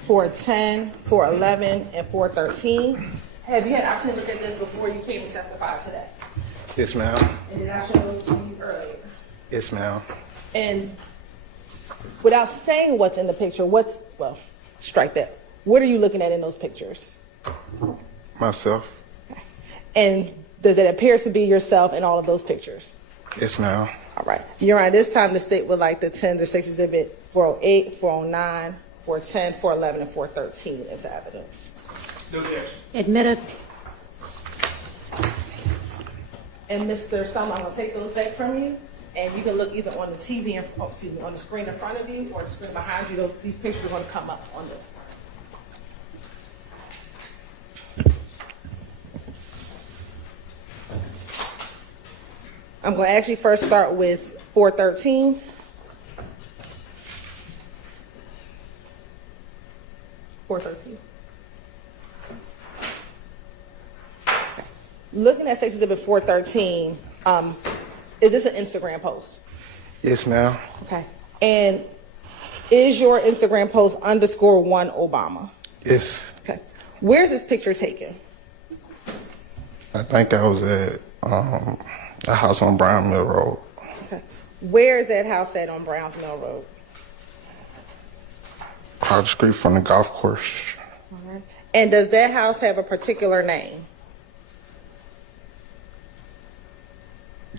410, 411, and 413. Have you had an opportunity to look at this before you came and testified today? Yes, ma'am. And did I show those to you earlier? Yes, ma'am. And without saying what's in the picture, well, strike that. What are you looking at in those pictures? Myself. And does it appear to be yourself in all of those pictures? Yes, ma'am. All right. Your Honor, this time the state would like to tender State's Exhibit 408, 409, 410, 411, and 413 as evidence. Admitted. And Mr. Sumlin, I'm going to take those back from you, and you can look either on the TV, on the screen in front of you or the screen behind you. These pictures are going to come up on this. I'm going to actually first start with 413. Looking at State's Exhibit 413, is this an Instagram post? Yes, ma'am. Okay. And is your Instagram post _1 Obama? Yes. Okay. Where's this picture taken? I think I was at a house on Brown Mill Road. Okay. Where is that house at on Browns Mill Road? Across the street from the golf course. All right. And does that house have a particular name?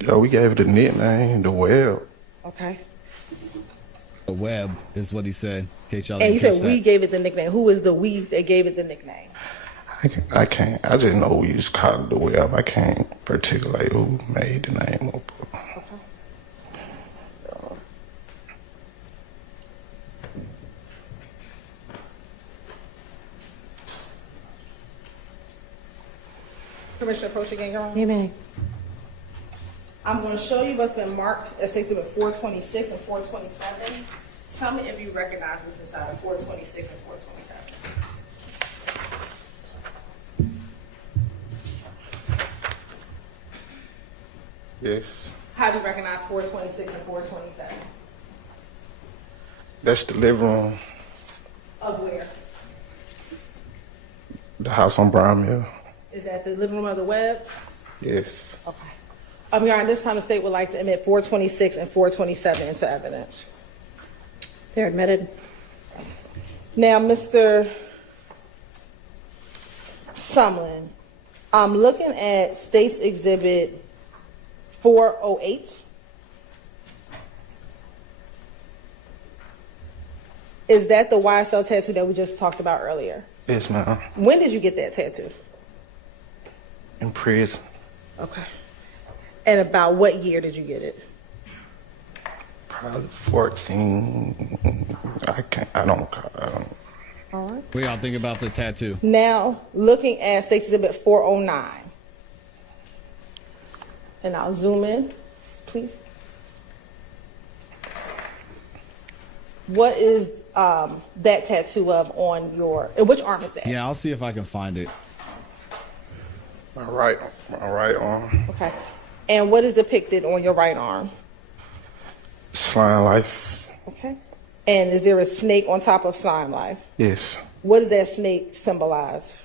Yeah, we gave it a nickname, the Web. Okay. The Web is what he said. In case y'all And you didn't said catch we that. gave it the nickname. Who is the we that gave it the nickname? I can't. I just know we used to call it the Web. I can't particulate who made the name up. Permission to approach again, Your Honor? You may. I'm going to show you what's been marked as Exhibit 426 and 427. Tell me if you recognize what's inside of 426 and 427. Yes. How do you recognize 426 and 427? That's the living room. Of where? The house on Brownmill. Is that the living room of the web? Yes. Okay. Your Honor, this time the state would like to admit 426 and 427 into evidence. They're admitted. Now, Mr. Sumlin, I'm looking at State's Exhibit 408. Is that the YSL tattoo that we just talked about earlier? Yes, ma'am. When did you get that tattoo? In prison. Okay. And about what year did you get it? Probably 14. I don't. All right. What y'all think about the tattoo? Now, looking at State's Exhibit 409. And I'll zoom in, please. What is that tattoo of on your, which arm is that? Yeah, I'll see if I can find it. My right arm. Okay. And what is depicted on your right arm? Slime life. Okay. And is there a snake on top of slime life? Yes. What does that snake symbolize?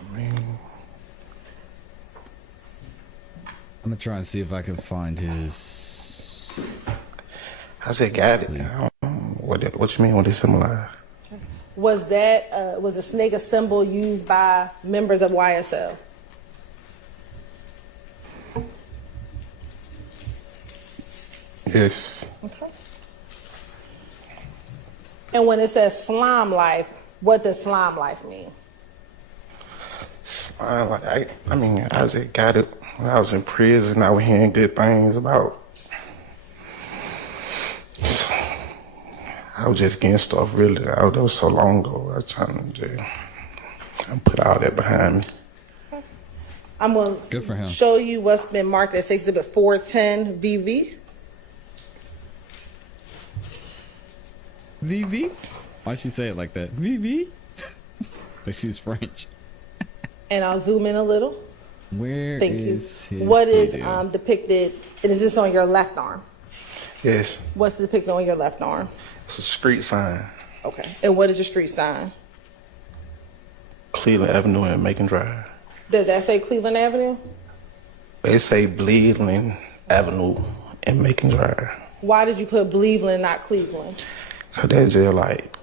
I'm gonna try and see if I can find his. I said, got it. I don't know what you mean? What it symbolize? Was that was the snake a symbol used by members of YSL? Yes. Okay. And when it says slime life, what does slime life mean? Slime life. I just got it when I was in prison. I was hearing good things about. So, I was just getting stuff really. That was so long ago. I was trying to put all that behind me. I'm going to show you what's been marked as Exhibit 410 VV. VV? Why'd she say it like that? VV? Like she's French. And I'll zoom in a little. Where Thank is you. his What is video? depicted, and is this on your left arm? Yes. What's depicted on your left arm? It's a street sign. Okay. And what is your street sign? Cleveland Avenue and Macon Drive. Does that say Cleveland Avenue? They say Cleveland Avenue and Macon Drive. Why did you put Cleveland, not Cleveland? Cause that's just like,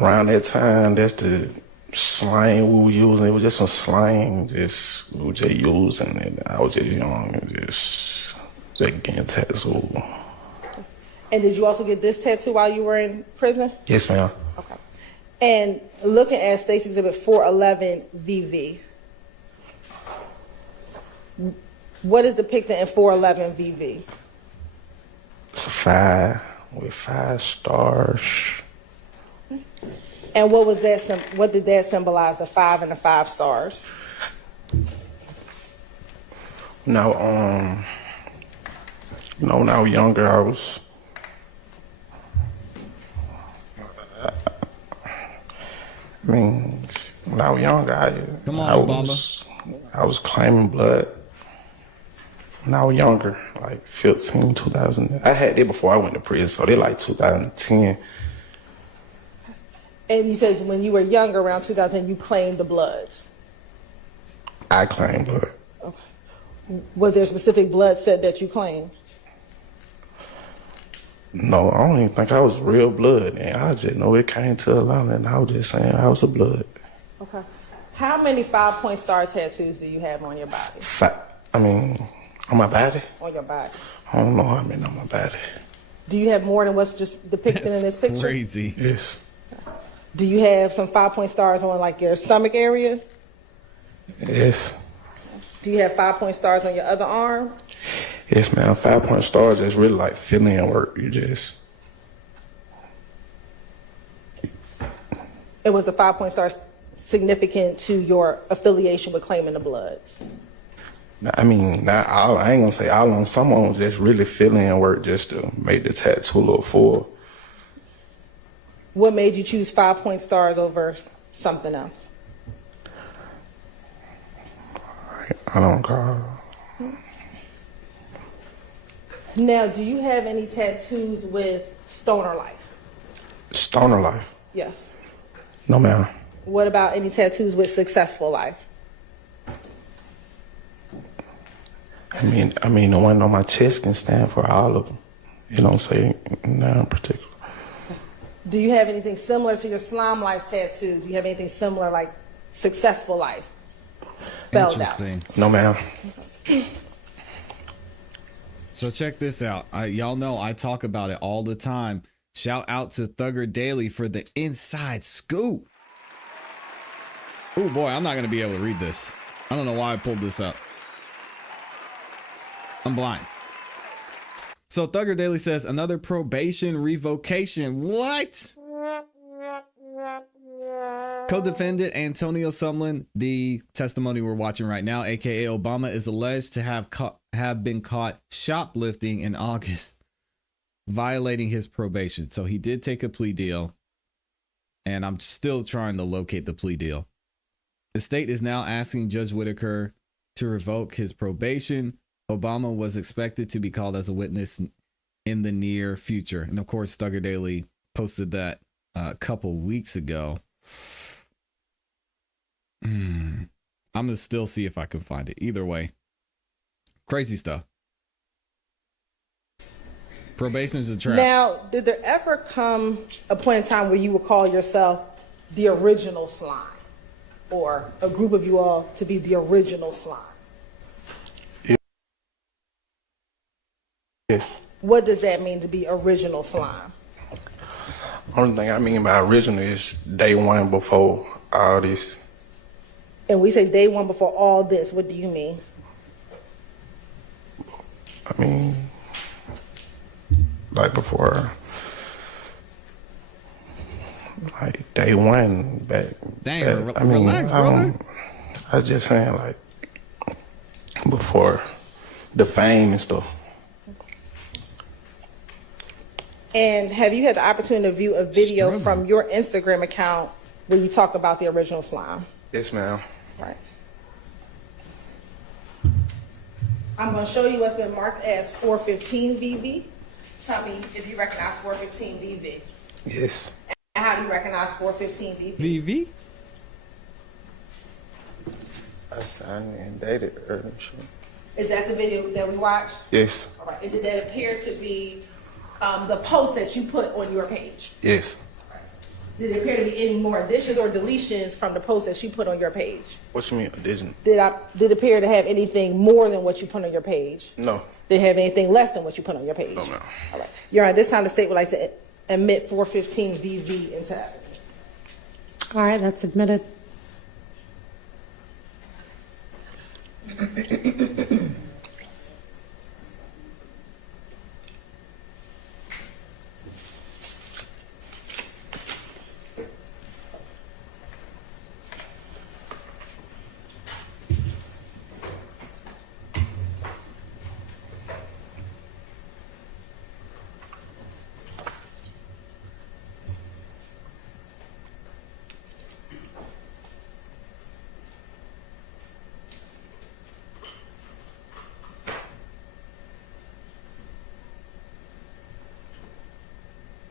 around that time, that's the slang we were using. It was just some slang, we were just using it. I was just young and just getting tattooed. And did you also get this tattoo while you were in prison? Yes, ma'am. Okay. And looking at State's Exhibit 411 VV, what is depicted in 411 VV? It's a 5 with 5 stars. And what was that? What did that symbolize? The 5 and the 5 stars. Now, when I was younger, I was. When I was younger, I was claiming blood. When I was younger, like 15, 2000. I had it before I went to prison, so they like 2010. And you said when you were younger, around 2000, you claimed the blood. I claimed blood. Okay. Was there a specific blood set that you claimed? No, I don't even think I was real blood. And I just know it came to Atlanta, and I was just saying I was a blood. Okay. How many 5-point star tattoos do you have on your body? On my body? On your body. I don't know how many on my body. Do you have more than what's just depicted in this picture? Crazy. Yes. Do you have some 5-point stars on like your stomach area? Yes. Do you have 5-point stars on your other arm? Yes, man. 5-point stars is really like fill-in work. You just. It was the 5-point stars significant to your affiliation with claiming the blood? Not all. I ain't gonna say all on. Someone was just really fill-in work just to make the tattoo look full. What made you choose 5-point stars over something else? I don't call. Now, do you have any tattoos with Stoner Life? Stoner Life? Yes. No, ma'am. What about any tattoos with Successful Life? I mean, the one on my chest can stand for all of them. You don't say none in particular. Do you have anything similar to your Slime Life tattoo? Do you have anything similar like Successful Life? Spelled Interesting. No, ma'am. So check this out. Y'all know I talk about it all the time. Shout out to Thugger Daily for the inside scoop. Oh boy, I'm not going to be able to read this. I don't know why I pulled this up. I'm blind. So Thugger Daily says another probation revocation. What? Co-defendant Antonio Sumlin, the testimony we're watching right now, aka Obama, is alleged to have been caught shoplifting in August, violating his probation. So he did take a plea deal, and I'm still trying to locate the plea deal. The state is now asking Judge Whitaker to revoke his probation. Obama was expected to be called as a witness in the near future. And of course, Thugger Daily posted that a couple weeks ago. I'm going to still see if I can find it. Either way, crazy stuff. Probation is a trap. Now, did there ever come a point in time where you would call yourself the original Slime? Or a group of you all to be the original Slime? Yes. What does that mean to be original Slime? Only thing I mean by original is day one before all this. And we say day one before all this, what do you mean? I mean, like before, like day one back. Dang, relax, brother. I was just saying like before the fame and stuff. And have you had the opportunity to view a video from your Instagram account where you talk about the original Slime? Yes, ma'am. Right. I'm going to show you what's been marked as 415 VV. Tell me if you recognize 415 VV. Yes. And how do you recognize 415 VV? VV? I signed and dated her. Is that the video that we watched? Yes. All right. And did that appear to be the post that you put on your page? Yes. Did there appear to be any more additions or deletions from the post that you put on your page? What you mean addition? Did it appear to have anything more than what you put on your page? No. Did it have anything less than what you put on your page? No, ma'am. All right. Your Honor, this time the state would like to admit 415 VV into evidence. All right, that's admitted.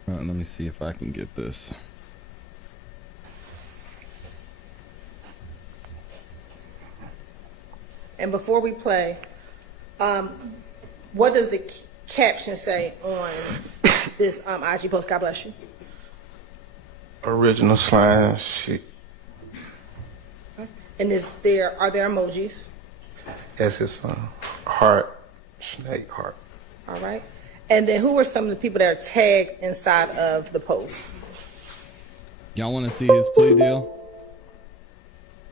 Let me see if I can get this. And before we play, what does the caption say on this IG post? God bless you. Original Slime shit. And are there emojis? Yes, it's heart, snake heart. All right. And then who are some of the people that are tagged inside of the post? Y'all want to see his plea deal?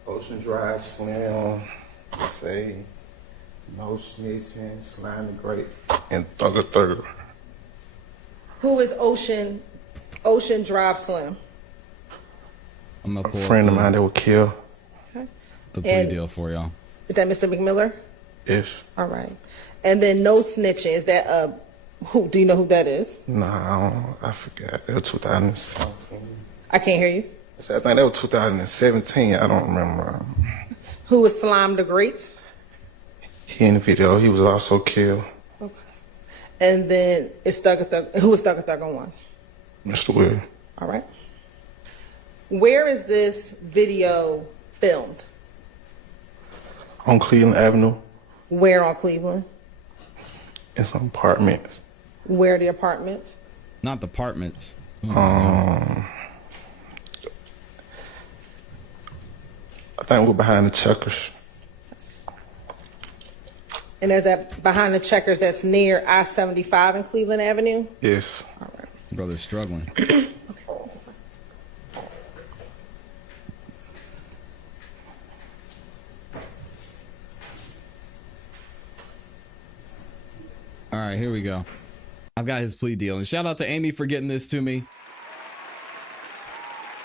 Ocean Drive, Slim, say, No Snitching, Slime the Great, and Thugger. Who is Ocean Drive Slim? I'm a friend of mine that was killed. Okay. The plea deal for y'all. Is that Mr. McMiller? Yes. All right. And then No Snitching, is that who? Do you know who that is? No, I forgot. It was 2017. I can't hear you. I think that was 2017. I don't remember. Who was Slime the Great? He in the video. He was also killed. Okay. And then it's who was Thugger Thugger 1? Mr. Will. All right. Where is this video filmed? On Cleveland Avenue. Where on Cleveland? In some apartments. Where are the apartments? Not the apartments. I think we're behind the checkers. And is that behind the checkers that's near I-75 and Cleveland Avenue? Yes. All right. Brother's struggling. All right, here we go. I've got his plea deal. And shout out to Amy for getting this to me.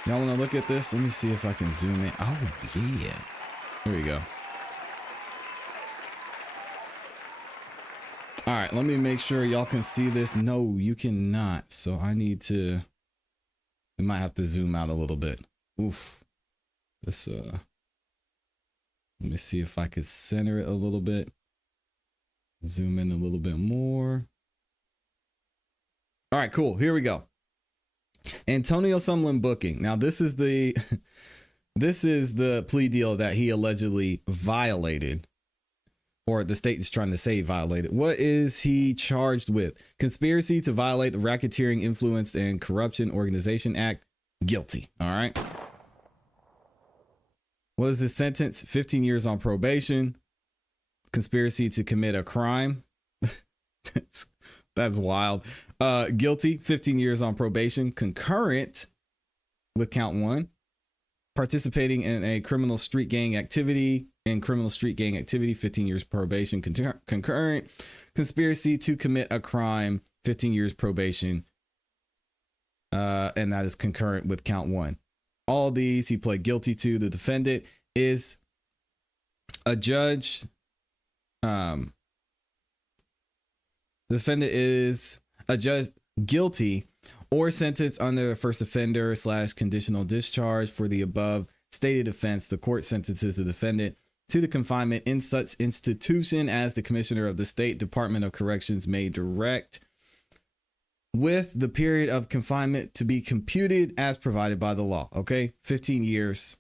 Y'all want to look at this? Let me see if I can zoom in. Oh, yeah. Here we go. All right, let me make sure y'all can see this. No, you cannot. So I need to, we might have to zoom out a little bit. Oof. This, let me see if I could center it a little bit. Zoom in a little bit more. All right, cool. Here we go. Antonio Sumlin booking. Now this is the this is the plea deal that he allegedly violated, or the state is trying to say violated. What is he charged with? Conspiracy to violate the Racketeering, Influence, and Corruption Organization Act. Guilty. All right. What is his sentence? 15 years on probation. Conspiracy to commit a crime. That's wild. Guilty, 15 years on probation. Concurrent with count 1. Participating in a criminal street gang activity. 15 years probation. Concurrent. Conspiracy to commit a crime, 15 years probation. And that is concurrent with count 1. All these he pled guilty to. The defendant is a judge. The defendant is a judge guilty or sentenced under a first offender / conditional discharge for the above stated offense. The court sentences the defendant to the confinement in such institution as the commissioner of the State Department of Corrections may direct, with the period of confinement to be computed as provided by the law. Okay, 15 years.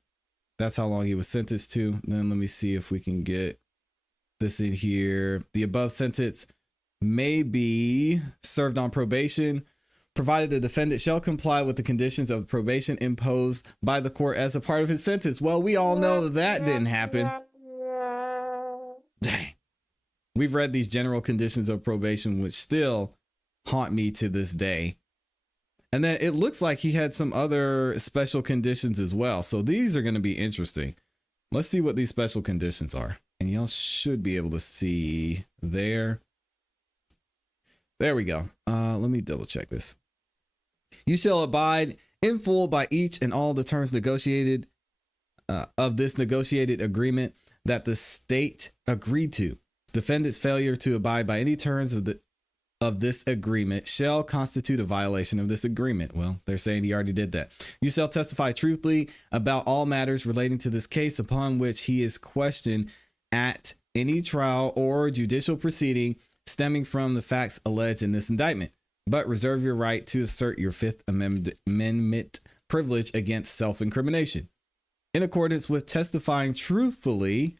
That's how long he was sentenced to. Then let me see if we can get this in here. The above sentence may be served on probation, provided the defendant shall comply with the conditions of probation imposed by the court as a part of his sentence. Well, we all know that that didn't happen. Dang. We've read these general conditions of probation, which still haunt me to this day. And then it looks like he had some other special conditions as well. So these are going to be interesting. Let's see what these special conditions are. And y'all should be able to see there. There we go. Let me double check this. You shall abide in full by each and all the terms negotiated of this negotiated agreement that the state agreed to. Defendant's failure to abide by any terms of this agreement shall constitute a violation of this agreement. Well, they're saying he already did that. You shall testify truthfully about all matters relating to this case upon which he is questioned at any trial or judicial proceeding stemming from the facts alleged in this indictment, but reserve your right to assert your Fifth Amendment privilege against self-incrimination. In accordance with testifying truthfully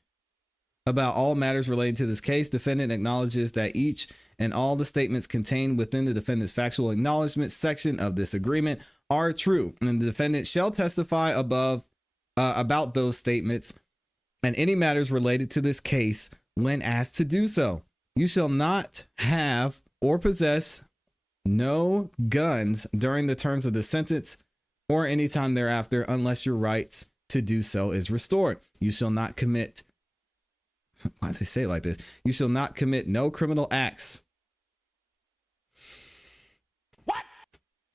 about all matters relating to this case, defendant acknowledges that each and all the statements contained within the defendant's factual acknowledgement section of this agreement are true, and the defendant shall testify about those statements and any matters related to this case when asked to do so. You shall not have or possess no guns during the terms of the sentence or any time thereafter unless your rights to do so is restored. You shall not commit, why do they say it like this? You shall not commit no criminal acts. What?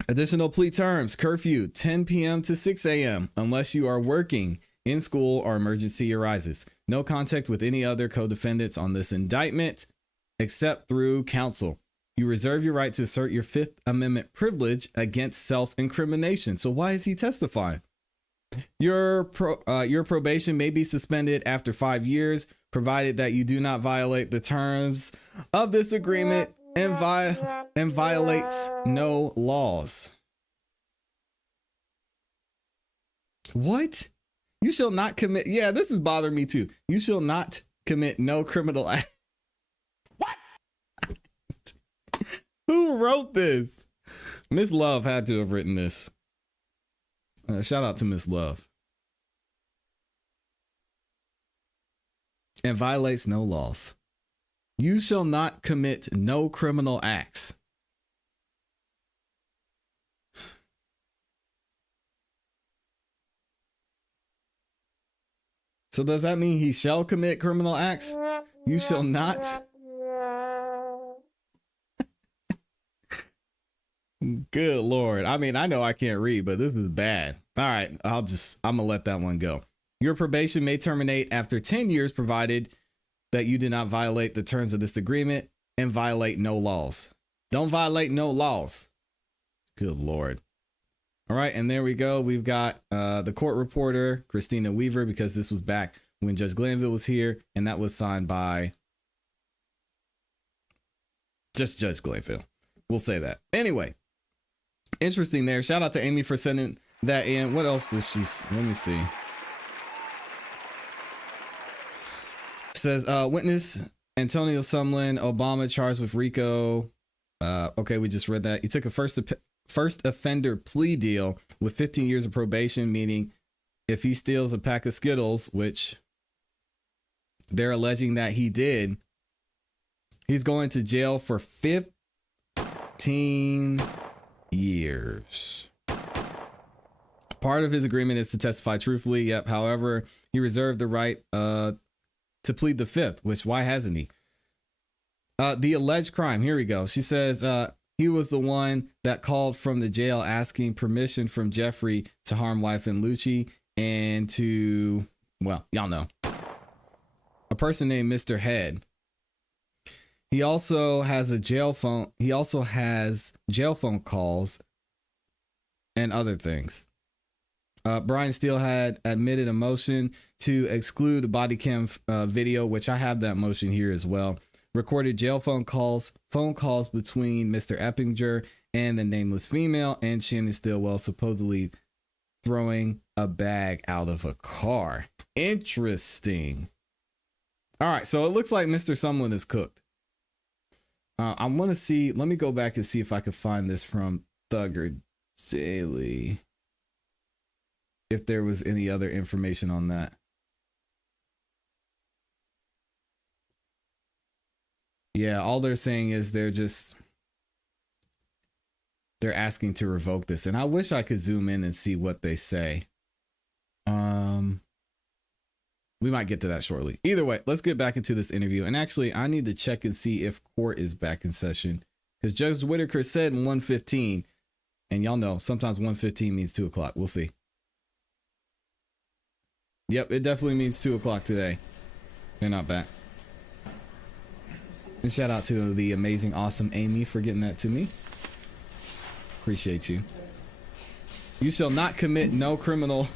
Additional plea terms, curfew 10 p.m. to 6 a.m. unless you are working in school or emergency arises. No contact with any other co-defendants on this indictment except through counsel. You reserve your right to assert your Fifth Amendment privilege against self-incrimination. So why is he testifying? Your probation may be suspended after 5 years, provided that you do not violate the terms of this agreement and violates no laws. What? You shall not commit. Yeah, this is bothering me too. You shall not commit no criminal act. What? Who wrote this? Miss Love had to have written this. Shout out to Miss Love. And violates no laws. You shall not commit no criminal acts. So does that mean he shall commit criminal acts? You shall not. Good Lord. I mean, I know I can't read, but this is bad. All right, I'm gonna let that one go. Your probation may terminate after 10 years, provided that you did not violate the terms of this agreement and violate no laws. Don't violate no laws. Good Lord. All right, and there we go. We've got the court reporter, Christina Weaver, because this was back when Judge Glanville was here, and that was signed by just Judge Glanville. We'll say that. Anyway, interesting there. Shout out to Amy for sending that in. What else does she, let me see. Says, witness Antonio Sumlin, Obama charged with RICO. Okay, we just read that. He took a first offender plea deal with 15 years of probation, meaning if he steals a pack of Skittles, which they're alleging that he did, he's going to jail for 15 years. Part of his agreement is to testify truthfully. Yep. However, he reserved the right to plead the fifth, which why hasn't he? The alleged crime. Here we go. She says he was the one that called from the jail asking permission from Jeffrey to harm wife and Lucci and to, well, y'all know, a person named Mr. Head. He also has a jail phone. He also has jail phone calls and other things. Brian Steele had admitted a motion to exclude the body cam video, which I have that motion here as well. Recorded jail phone calls between Mr. Eppinger and the nameless female and Shannon Stillwell supposedly throwing a bag out of a car. Interesting. All right, so it looks like Mr. Sumlin is cooked. I want to see, let me go back and see if I could find this from Thugger Daily. If there was any other information on that. Yeah, all they're saying is they're asking to revoke this. And I wish I could zoom in and see what they say. We might get to that shortly. Either way, let's get back into this interview. And actually, I need to check and see if court is back in session. Because Judge Whitaker said in 1:15. And y'all know, sometimes 1:15 means 2 o'clock. We'll see. Yep, it definitely means 2 o'clock today. They're not back. And shout out to the amazing, awesome Amy for getting that to me. Appreciate you. You shall not commit no criminal.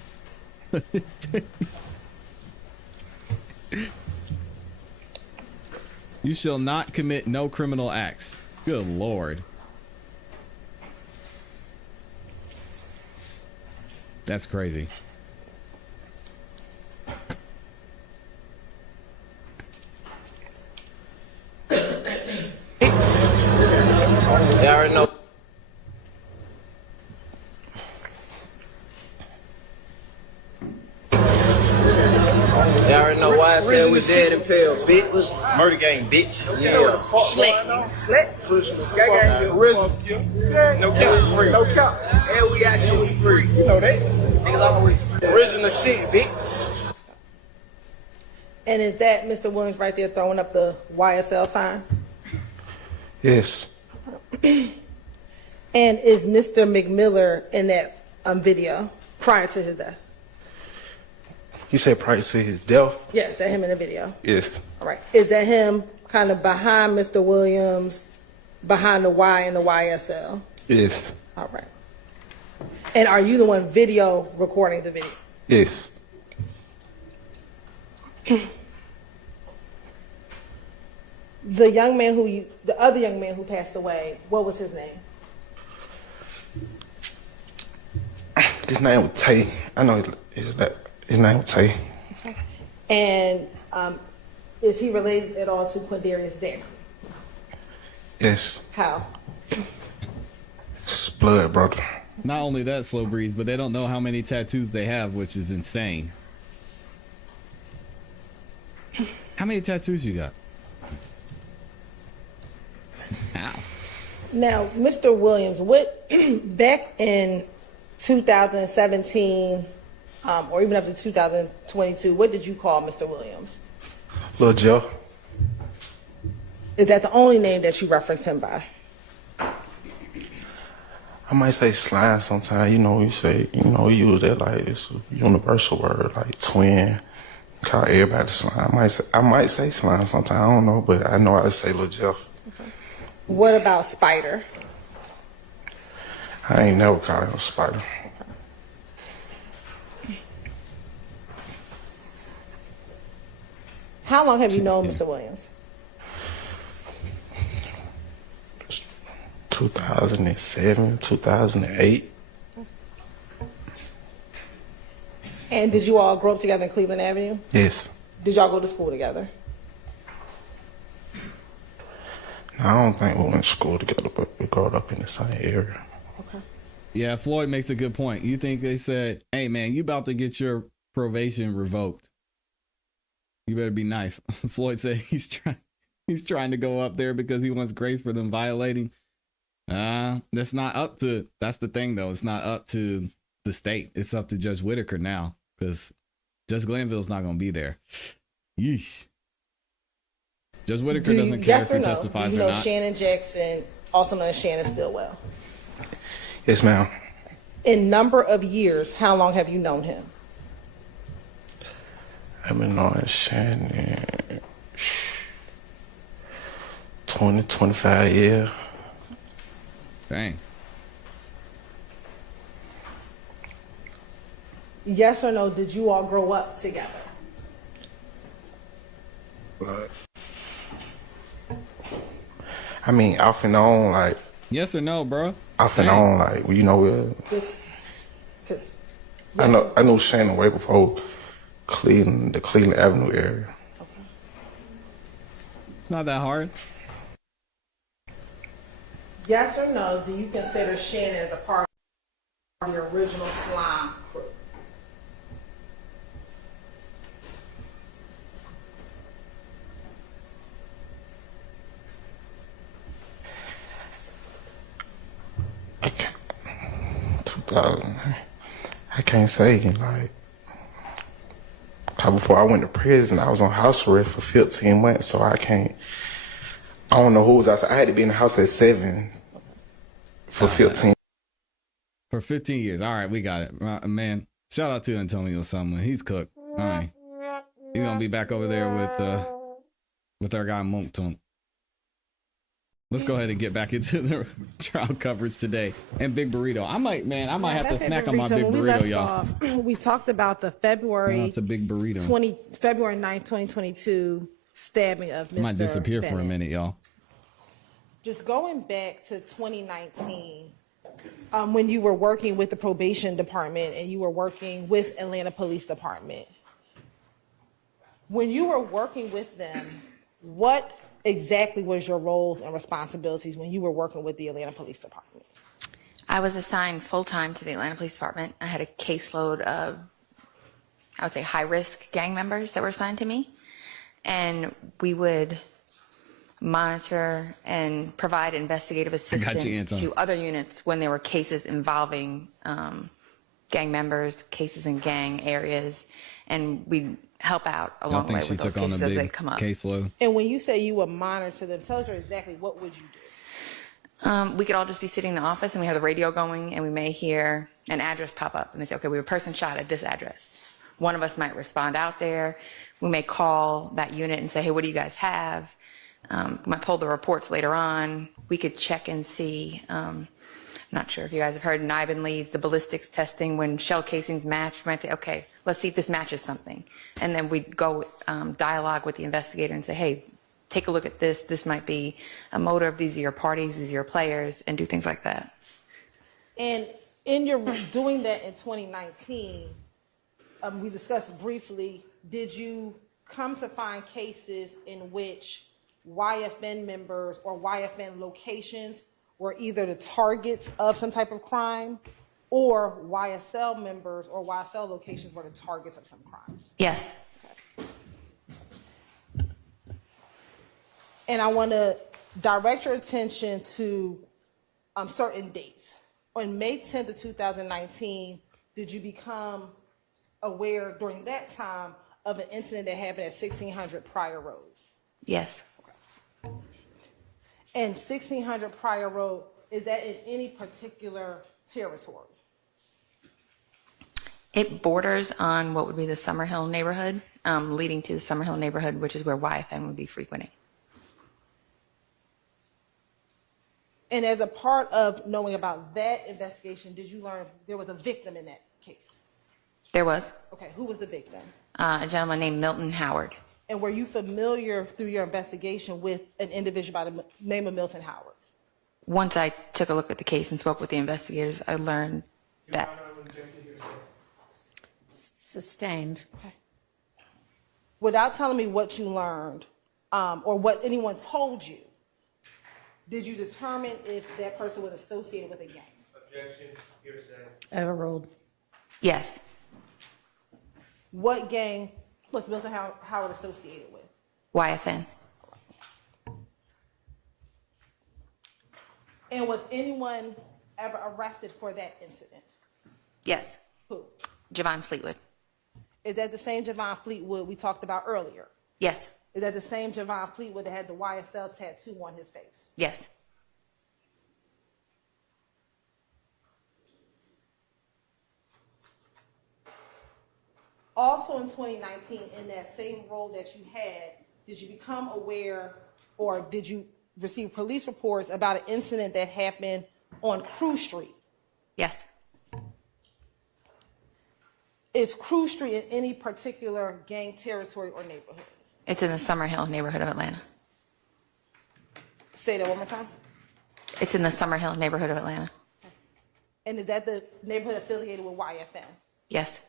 You shall not commit no criminal acts. Good Lord. That's crazy. They already know. They already know YSL we dead and pale, bitch. Murder gang, bitch. Yeah. Slick. No cap. No cap. And we actually free. You know that. Niggas always free. Original shit, bitch. And is that Mr. Williams right there throwing up the YSL sign? Yes. And is Mr. McMiller in that video prior to his death? You said prior to his death? Yes, that him in the video. Yes. All right. Is that him kind of behind Mr. Williams, behind the Y and the YSL? Yes. All right. And are you the one video recording the video? Yes. The young man the other young man who passed away, what was his name? His name was Tay. I know his name was Tay. And is he related at all to Quindarius Xander? Yes. How? It's blood, brother. Not only that, Slow Breeze, but they don't know how many tattoos they have, which is insane. How many tattoos you got? How? Now, Mr. Williams, what back in 2017, or even up to 2022, what did you call Mr. Williams? Lil Joe. Is that the only name that you reference him by? I might say slime sometimes. You know, we use that like it's a universal word, like twin. Call everybody slime. I might say slime sometimes. I don't know, but I know how to say Lil Jeff. Okay. What about Spider? I ain't never called him Spider. How long have you known Mr. Williams? 2007, 2008. And did you all grow up together in Cleveland Avenue? Yes. Did y'all go to school together? No, I don't think we went to school together, but we grew up in the same area. Okay. Yeah, Floyd makes a good point. You think they said, hey, man, you about to get your probation revoked. You better be nice. Floyd said he's trying to go up there because he wants grace for them violating. That's the thing, though. It's not up to the state. It's up to Judge Whitaker now because Judge Glanville's not going to be there. Yeesh. Judge Whitaker doesn't care if he testifies or not. You know Shannon Jackson, also known as Shannon Stillwell. Yes, ma'am. In number of years, how long have you known him? I've been knowing Shannon 20, 25 years. Dang. Yes or no, did you all grow up together? But I mean, off and on, like. Yes or no, bro? Off and on, like, you know, I knew Shannon way before the Cleveland Avenue area. Okay. It's not that hard. Yes or no, do you consider Shannon as a part of the original slime crew? I can't say, like, before I went to prison, I was on house arrest for 15 months, so I don't know who was outside. I had to be in the house at 7 for 15. For 15 years. All right, we got it. Man, shout out to Antonio Sumlin. He's cooked. All right. He's going to be back over there with our guy Monkton. Let's go ahead and get back into the trial coverage today. And Big Burrito. I might have to snack on my Big Burrito, y'all. We talked about the February 9th, 2022 stabbing of Mr. I might disappear Bennett. for a minute, y'all. Just going back to 2019, when you were working with the probation department and you were working with Atlanta Police Department, when you were working with them, what exactly was your roles and responsibilities when you were working with the Atlanta Police Department? I was assigned full-time to the Atlanta Police Department. I had a caseload of, I would say, high-risk gang members that were assigned to me. And we would monitor and provide investigative assistance to other units when there were cases involving gang members, cases in gang areas, and we'd help out along the way with those cases as they come up. Caseload. And when you say you would monitor them, tell us exactly what would you do? We could all just be sitting in the office and we have the radio going and we may hear an address pop up and they say, okay, we have a person shot at this address. One of us might respond out there. We may call that unit and say, hey, what do you guys have? We might pull the reports later on. We could check and see. I'm not sure if you guys have heard NIBIN leads the ballistics testing. When shell casings match, we might say, okay, let's see if this matches something. And then we'd go dialogue with the investigator and say, hey, take a look at this. This might be a motive. These are your parties. These are your players, and do things like that. And in your doing that in 2019, we discussed briefly, did you come to find cases in which YFN members or YFN locations were either the targets of some type of crime, or YSL members or YSL locations were the targets of some crimes? Yes. And I want to direct your attention to certain dates. On May 10th of 2019, did you become aware during that time of an incident that happened at 1600 Pryor Road? Yes. And 1600 Pryor Road, is that in any particular territory? It borders on what would be the Summerhill neighborhood, leading to the Summerhill neighborhood, which is where YFN would be frequenting. And as a part of knowing about that investigation, did you learn there was a victim in that case? There was. Okay, who was the victim? A gentleman named Milton Howard. And were you familiar through your investigation with an individual by the name of Milton Howard? Once I took a look at the case and spoke with the investigators, I learned that. Sustained. Okay. Without telling me what you learned or what anyone told you, did you determine if that person was associated with a gang? Objection, hearsay. Overruled. Yes. What gang was Milton Howard associated with? YFN. And was anyone ever arrested for that incident? Yes. Who? Javon Fleetwood. Is that the same Javon Fleetwood we talked about earlier? Yes. Is that the same Javon Fleetwood that had the YSL tattoo on his face? Yes. Also in 2019, in that same role that you had, did you become aware or did you receive police reports about an incident that happened on Crew Street? Yes. Is Crew Street in any particular gang territory or neighborhood? It's in the Summerhill neighborhood of Atlanta. Say that one more time. It's in the Summerhill neighborhood of Atlanta. And is that the neighborhood affiliated with YFN? Yes.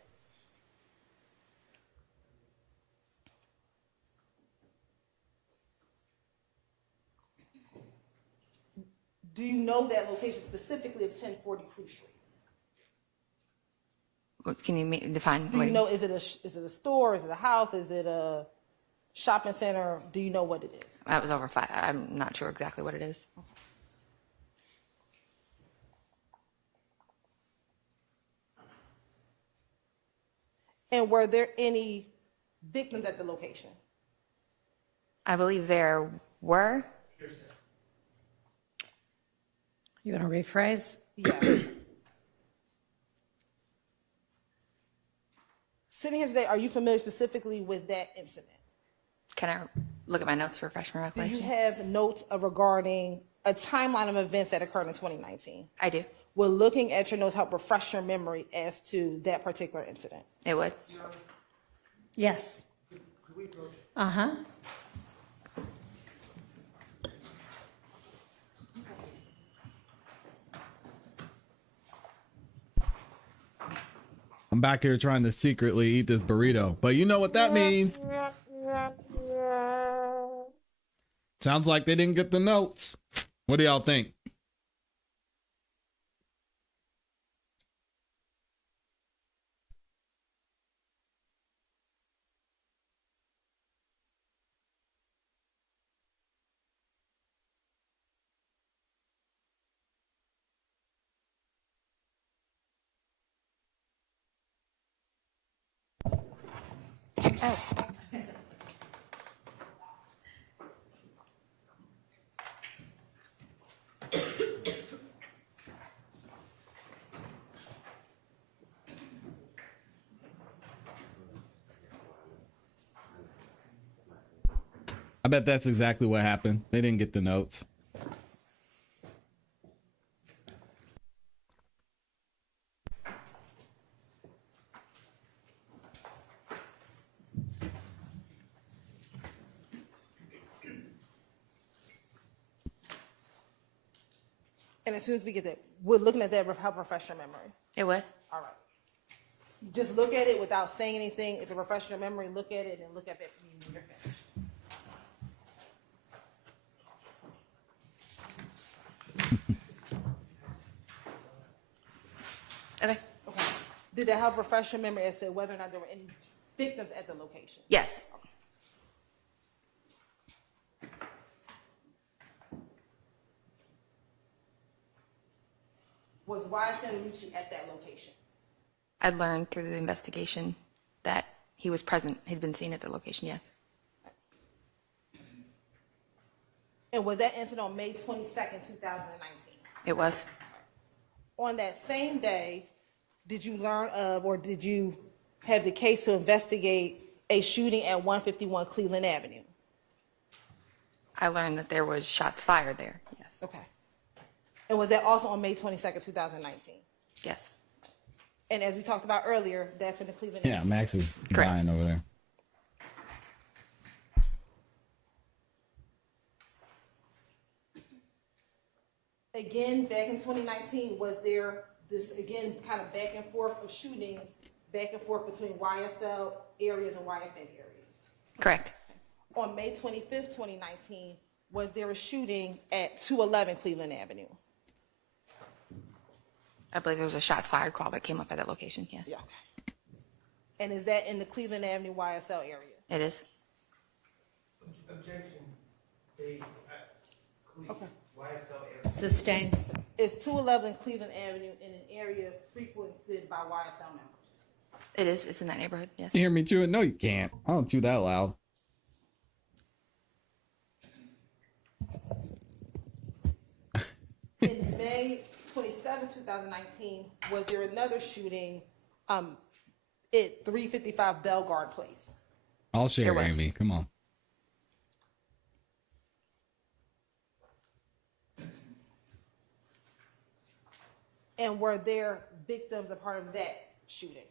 Do you know that location specifically of 1040 Crew Street? What can you define? Do you know, is it a store, is it a house, is it a shopping center? Do you know what it is? That was over 5. I'm not sure exactly what it is. And were there any victims at the location? I believe there were. You want to rephrase? Yeah. Sitting here today, are you familiar specifically with that incident? Can I look at my notes to refresh my Do recollection? you have notes regarding a timeline of events that occurred in 2019? I do. Will looking at your notes help refresh your memory as to that particular incident? It would. Yes. Uh-huh. I'm back here trying to secretly eat this burrito, but you know what that means. Sounds like they didn't get the notes. What do y'all think? I bet that's exactly what happened. They didn't get the notes. And as soon as we get that, we're looking at that, help refresh your memory. It would. All right. Just look at it without saying anything. If it refreshes your memory, look at it and look at it when you're finished. Okay. Okay. Did that help refresh your memory as to whether or not there were any victims at the location? Yes. Was YFN Lucci at that location? I learned through the investigation that he was present. He'd been seen at the location, yes. And was that incident on May 22nd, 2019? It was. On that same day, did you learn of or did you have the case to investigate a shooting at 151 Cleveland Avenue? I learned that there was shots fired there, yes. Okay. And was that also on May 22nd, 2019? Yes. And as we talked about earlier, that's in the Cleveland Yeah, area. Max is dying over there. Again, back in 2019, was there this, again, kind of back and forth of shootings, back and forth between YSL areas and YFN areas? Correct. On May 25th, 2019, was there a shooting at 211 Cleveland Avenue? I believe there was a shots fired call that came up at that location, yes. Yeah. Okay. And is that in the Cleveland Avenue YSL area? It is. Objection. Okay. YSL area. Sustained. Is 211 Cleveland Avenue in an area frequented by YSL members? It is. It's in that neighborhood, yes. You hear me chew it? No, you can't. I don't chew that loud. In May 27, 2019, was there another shooting at 355 Bellegarde Place? I'll share, Amy. Come on. And were there victims a part of that shooting?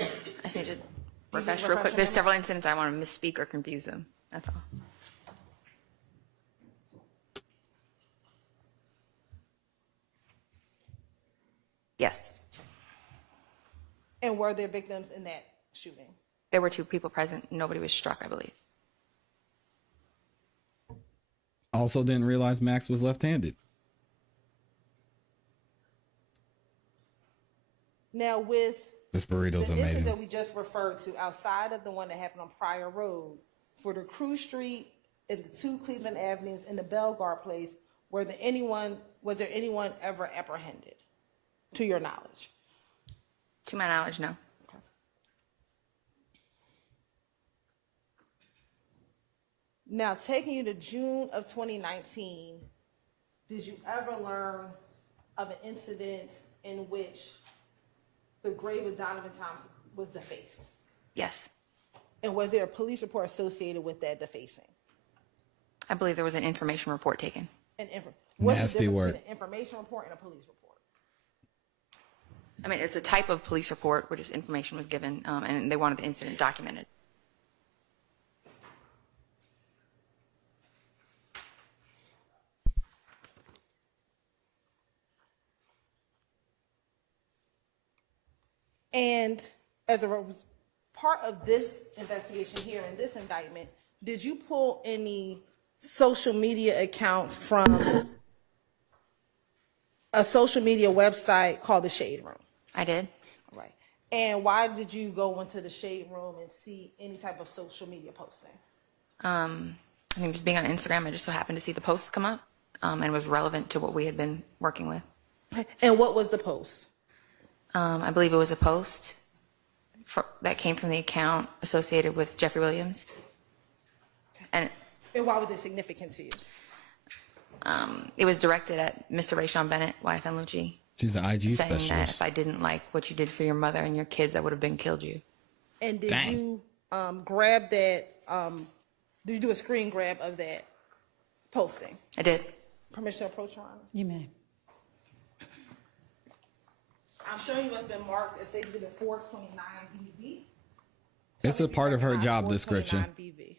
I just need to refresh real quick. There's several incidents I want to misspeak or confuse them. That's all. Yes. And were there victims in that shooting? There were 2 people present. Nobody was struck, I believe. Also didn't realize Max was left-handed. Now with This burrito's the incident amazing. that we just referred to, outside of the one that happened on Pryor Road, for the Crew Street and the 2 Cleveland Avenues and the Bellegarde Place, was there anyone ever apprehended, to your knowledge? To my knowledge, no. Okay. Now, taking you to June of 2019, did you ever learn of an incident in which the grave of Donovan Thompson was defaced? Yes. And was there a police report associated with that defacing? I believe there was an information report taken. What's Nasty the difference work. between an information report and a police report? I mean, it's a type of police report where just information was given, and they wanted the incident documented. And as a part of this investigation here in this indictment, did you pull any social media accounts from a social media website called the Shade Room? I did. Right. And why did you go into the Shade Room and see any type of social media posting? I think just being on Instagram, I just so happened to see the posts come up, and it was relevant to what we had been working with. And what was the post? I believe it was a post that came from the account associated with Jeffrey Williams. And why was it significant to you? It was directed at Mr. Rayshawn Bennett, YFN Lucci. She's an IG saying that specialist. if I didn't like what you did for your mother and your kids, I would have been killed you. And did you grab that, did you do a screen grab of that posting? I did. Permission to approach, Your Honor? You may. I'm showing you what's been marked as Exhibit 429 BV. It's a part of her job description. 429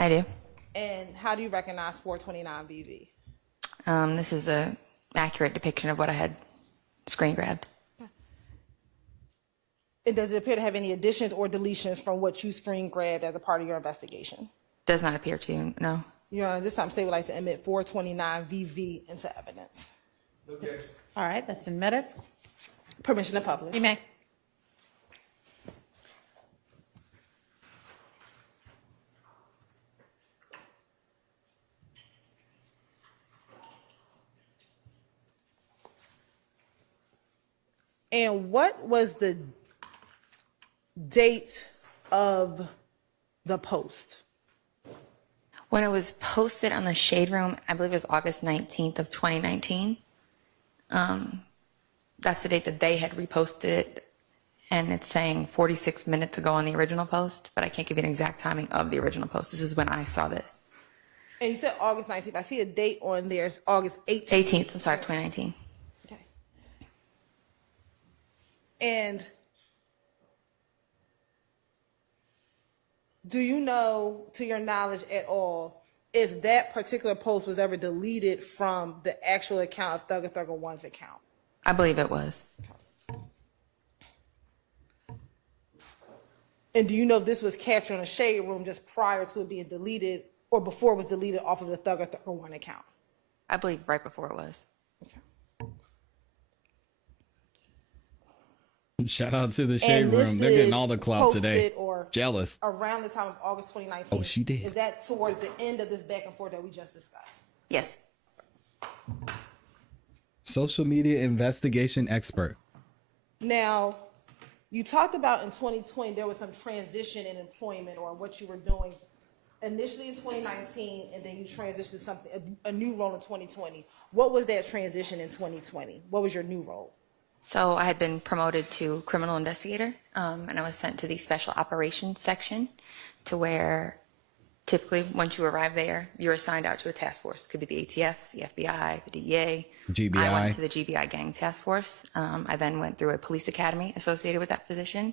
I do. BV. And how do you recognize 429 BV? This is a accurate depiction of what I had screen grabbed. And does it appear to have any additions or deletions from what you screen grabbed as a part of your investigation? Does not appear to, no. Your Honor, this time state would like to admit 429 VV into evidence. All right, that's admitted. Permission to publish. You may. And what was the date of the post? When it was posted on the Shade Room, I believe it was August 19th of 2019. That's the date that they had reposted it, and it's saying 46 minutes ago on the original post, but I can't give you an exact timing of the original post. This is when I saw this. And you said August 19th. I see a date on there. It's August 18th. 18th, I'm sorry, 2019. Okay. And do you know, to your knowledge at all, if that particular post was ever deleted from the actual account of Thugger Thugger 1's account? I believe it was. And do you know if this was captured in a Shade Room just prior to it being deleted or before it was deleted off of the Thugger Thugger 1 account? I believe right before it was. Shout out to the Shade Room. They're getting all the clout today. Or jealous. Around the time of August 2019. Oh, she did. Is that towards the end of this back and forth that we just discussed? Yes. Social media investigation expert. Now, you talked about in 2020 there was some transition in employment or what you were doing initially in 2019, and then you transitioned to something, a new role in 2020. What was that transition in 2020? What was your new role? So I had been promoted to criminal investigator, and I was sent to the special operations section, to where typically once you arrive there, you're assigned out to a task force. Could be the ATF, the FBI, the DEA. GBI. I went to the GBI gang task force. I then went through a police academy associated with that position.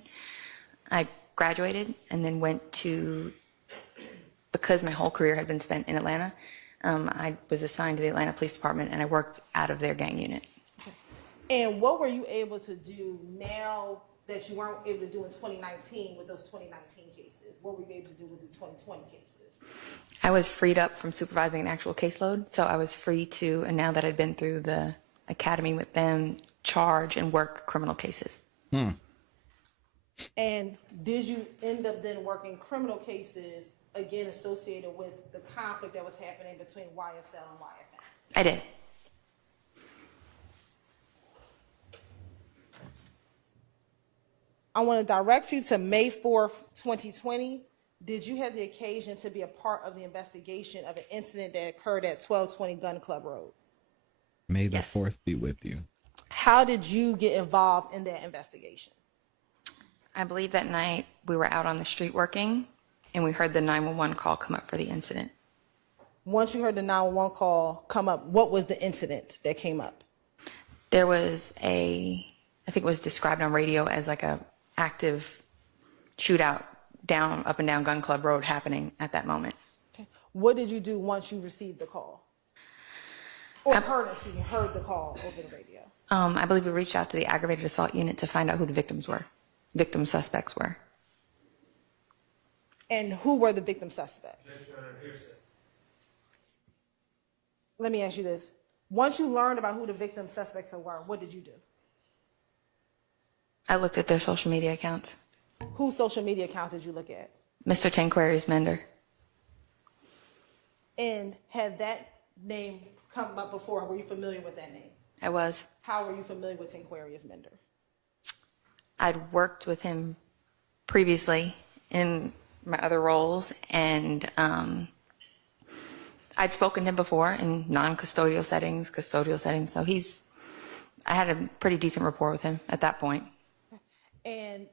I graduated and then went to, because my whole career had been spent in Atlanta, I was assigned to the Atlanta Police Department, and I worked out of their gang unit. And what were you able to do now that you weren't able to do in 2019 with those 2019 cases? What were you able to do with the 2020 cases? I was freed up from supervising an actual caseload, so I was free to, and now that I'd been through the academy with them, charge and work criminal cases. And did you end up then working criminal cases, again, associated with the conflict that was happening between YSL and YFN? I did. I want to direct you to May 4th, 2020. Did you have the occasion to be a part of the investigation of an incident that occurred at 1220 Gun Club Road? May the 4th be with you. How did you get involved in that investigation? I believe that night we were out on the street working, and we heard the 911 call come up for the incident. Once you heard the 911 call come up, what was the incident that came up? There was I think it was described on radio as like a active shootout up and down Gun Club Road happening at that moment. Okay. What did you do once you received the call? Or heard the call over the radio? I believe we reached out to the aggravated assault unit to find out who the victim suspects were. And who were the victim suspects? Let me ask you this. Once you learned about who the victim suspects were, what did you do? I looked at their social media accounts. Whose social media accounts did you look at? Mr. Tanquarius Mender. And had that name come up before? Were you familiar with that name? I was. How were you familiar with Tanquarius Mender? I'd worked with him previously in my other roles, and I'd spoken to him before in non-custodial settings, custodial settings, so I had a pretty decent rapport with him at that point. And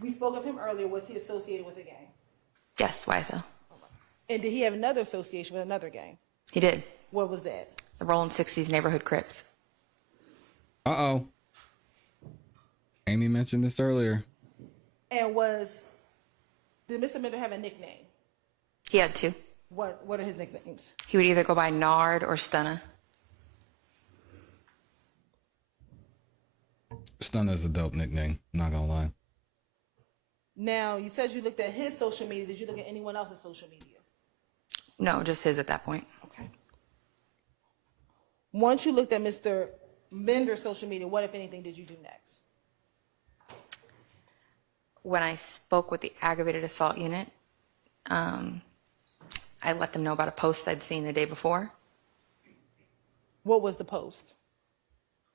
we spoke of him earlier. Was he associated with a gang? Yes, YSL. And did he have another association with another gang? He did. What was that? The Rolling 60s Neighborhood Crips. Uh-oh. Amy mentioned this earlier. And did Mr. Mender have a nickname? He had two. What are his nicknames? He would either go by Nard or Stunna. Stunner is a dope nickname. Not gonna lie. Now, you said you looked at his social media. Did you look at anyone else's social media? No, just his at that point. Okay. Once you looked at Mr. Bender's social media, what, if anything, did you do next? When I spoke with the aggravated assault unit, I let them know about a post I'd seen the day before. What was the post?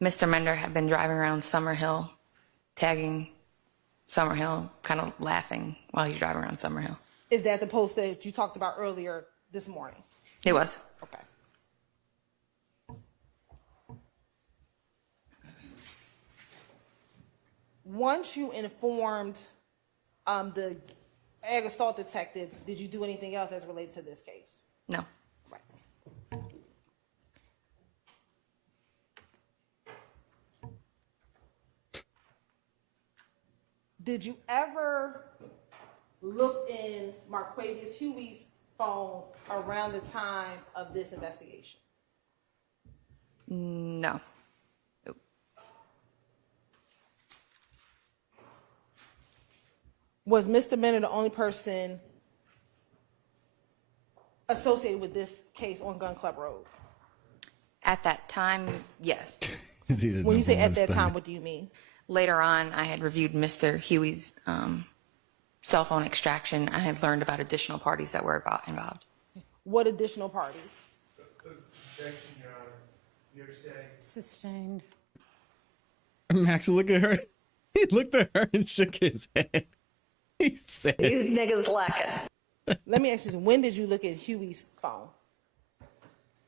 Mr. Mender had been driving around Summerhill, tagging Summerhill, kind of laughing while he's driving around Summerhill. Is that the post that you talked about earlier this morning? It was. Okay. Once you informed the ag assault detective, did you do anything else as related to this case? No. Right. Did you ever look in Marquavius Huey's phone around the time of this investigation? No. Was Mr. Bennett the only person associated with this case on Gun Club Road? At that time, yes. When you say at that time, what do you mean? Later on, I had reviewed Mr. Huey's cell phone extraction. I had learned about additional parties that were involved. What additional parties? Objection, Your Honor. You're saying. Sustained. Max, look at her. He looked at her and shook his head. He said, These niggas lacking. Let me ask you, when did you look at Huey's phone?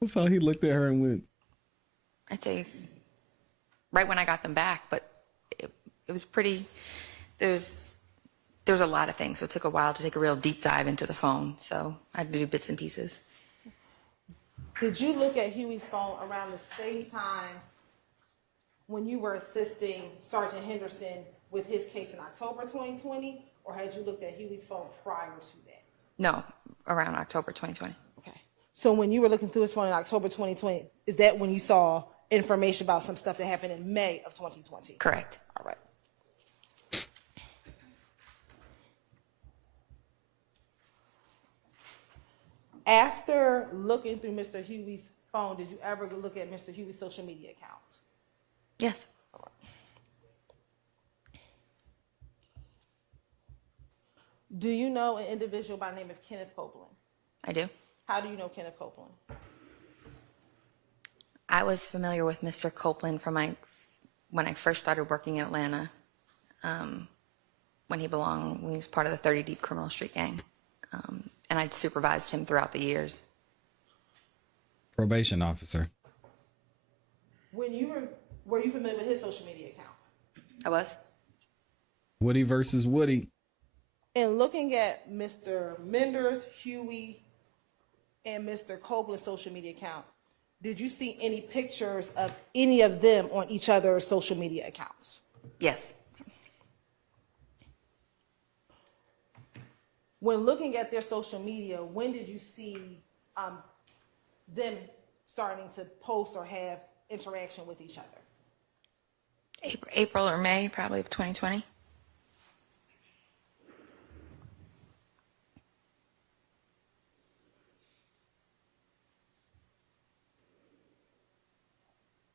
That's how he looked at her and went. I'd say right when I got them back, but it was pretty, there's a lot of things, so it took a while to take a real deep dive into the phone, so I had to do bits and pieces. Did you look at Huey's phone around the same time when you were assisting Sergeant Henderson with his case in October 2020, or had you looked at Huey's phone prior to that? No, around October 2020. Okay. So when you were looking through his phone in October 2020, is that when you saw information about some stuff that happened in May of 2020? Correct. All right. After looking through Mr. Huey's phone, did you ever look at Mr. Huey's social media account? Yes. Do you know an individual by the name of Kenneth Copeland? I do. How do you know Kenneth Copeland? I was familiar with Mr. Copeland from when I first started working in Atlanta, when he was part of the 30 Deep Criminal Street Gang, and I'd supervised him throughout the years. Probation officer. Were you familiar with his social media account? I was. Woody versus Woody. In looking at Mr. Menders, Huey, and Mr. Copeland's social media account, did you see any pictures of any of them on each other's social media accounts? Yes. When looking at their social media, when did you see them starting to post or have interaction with each other? April or May, probably, of 2020.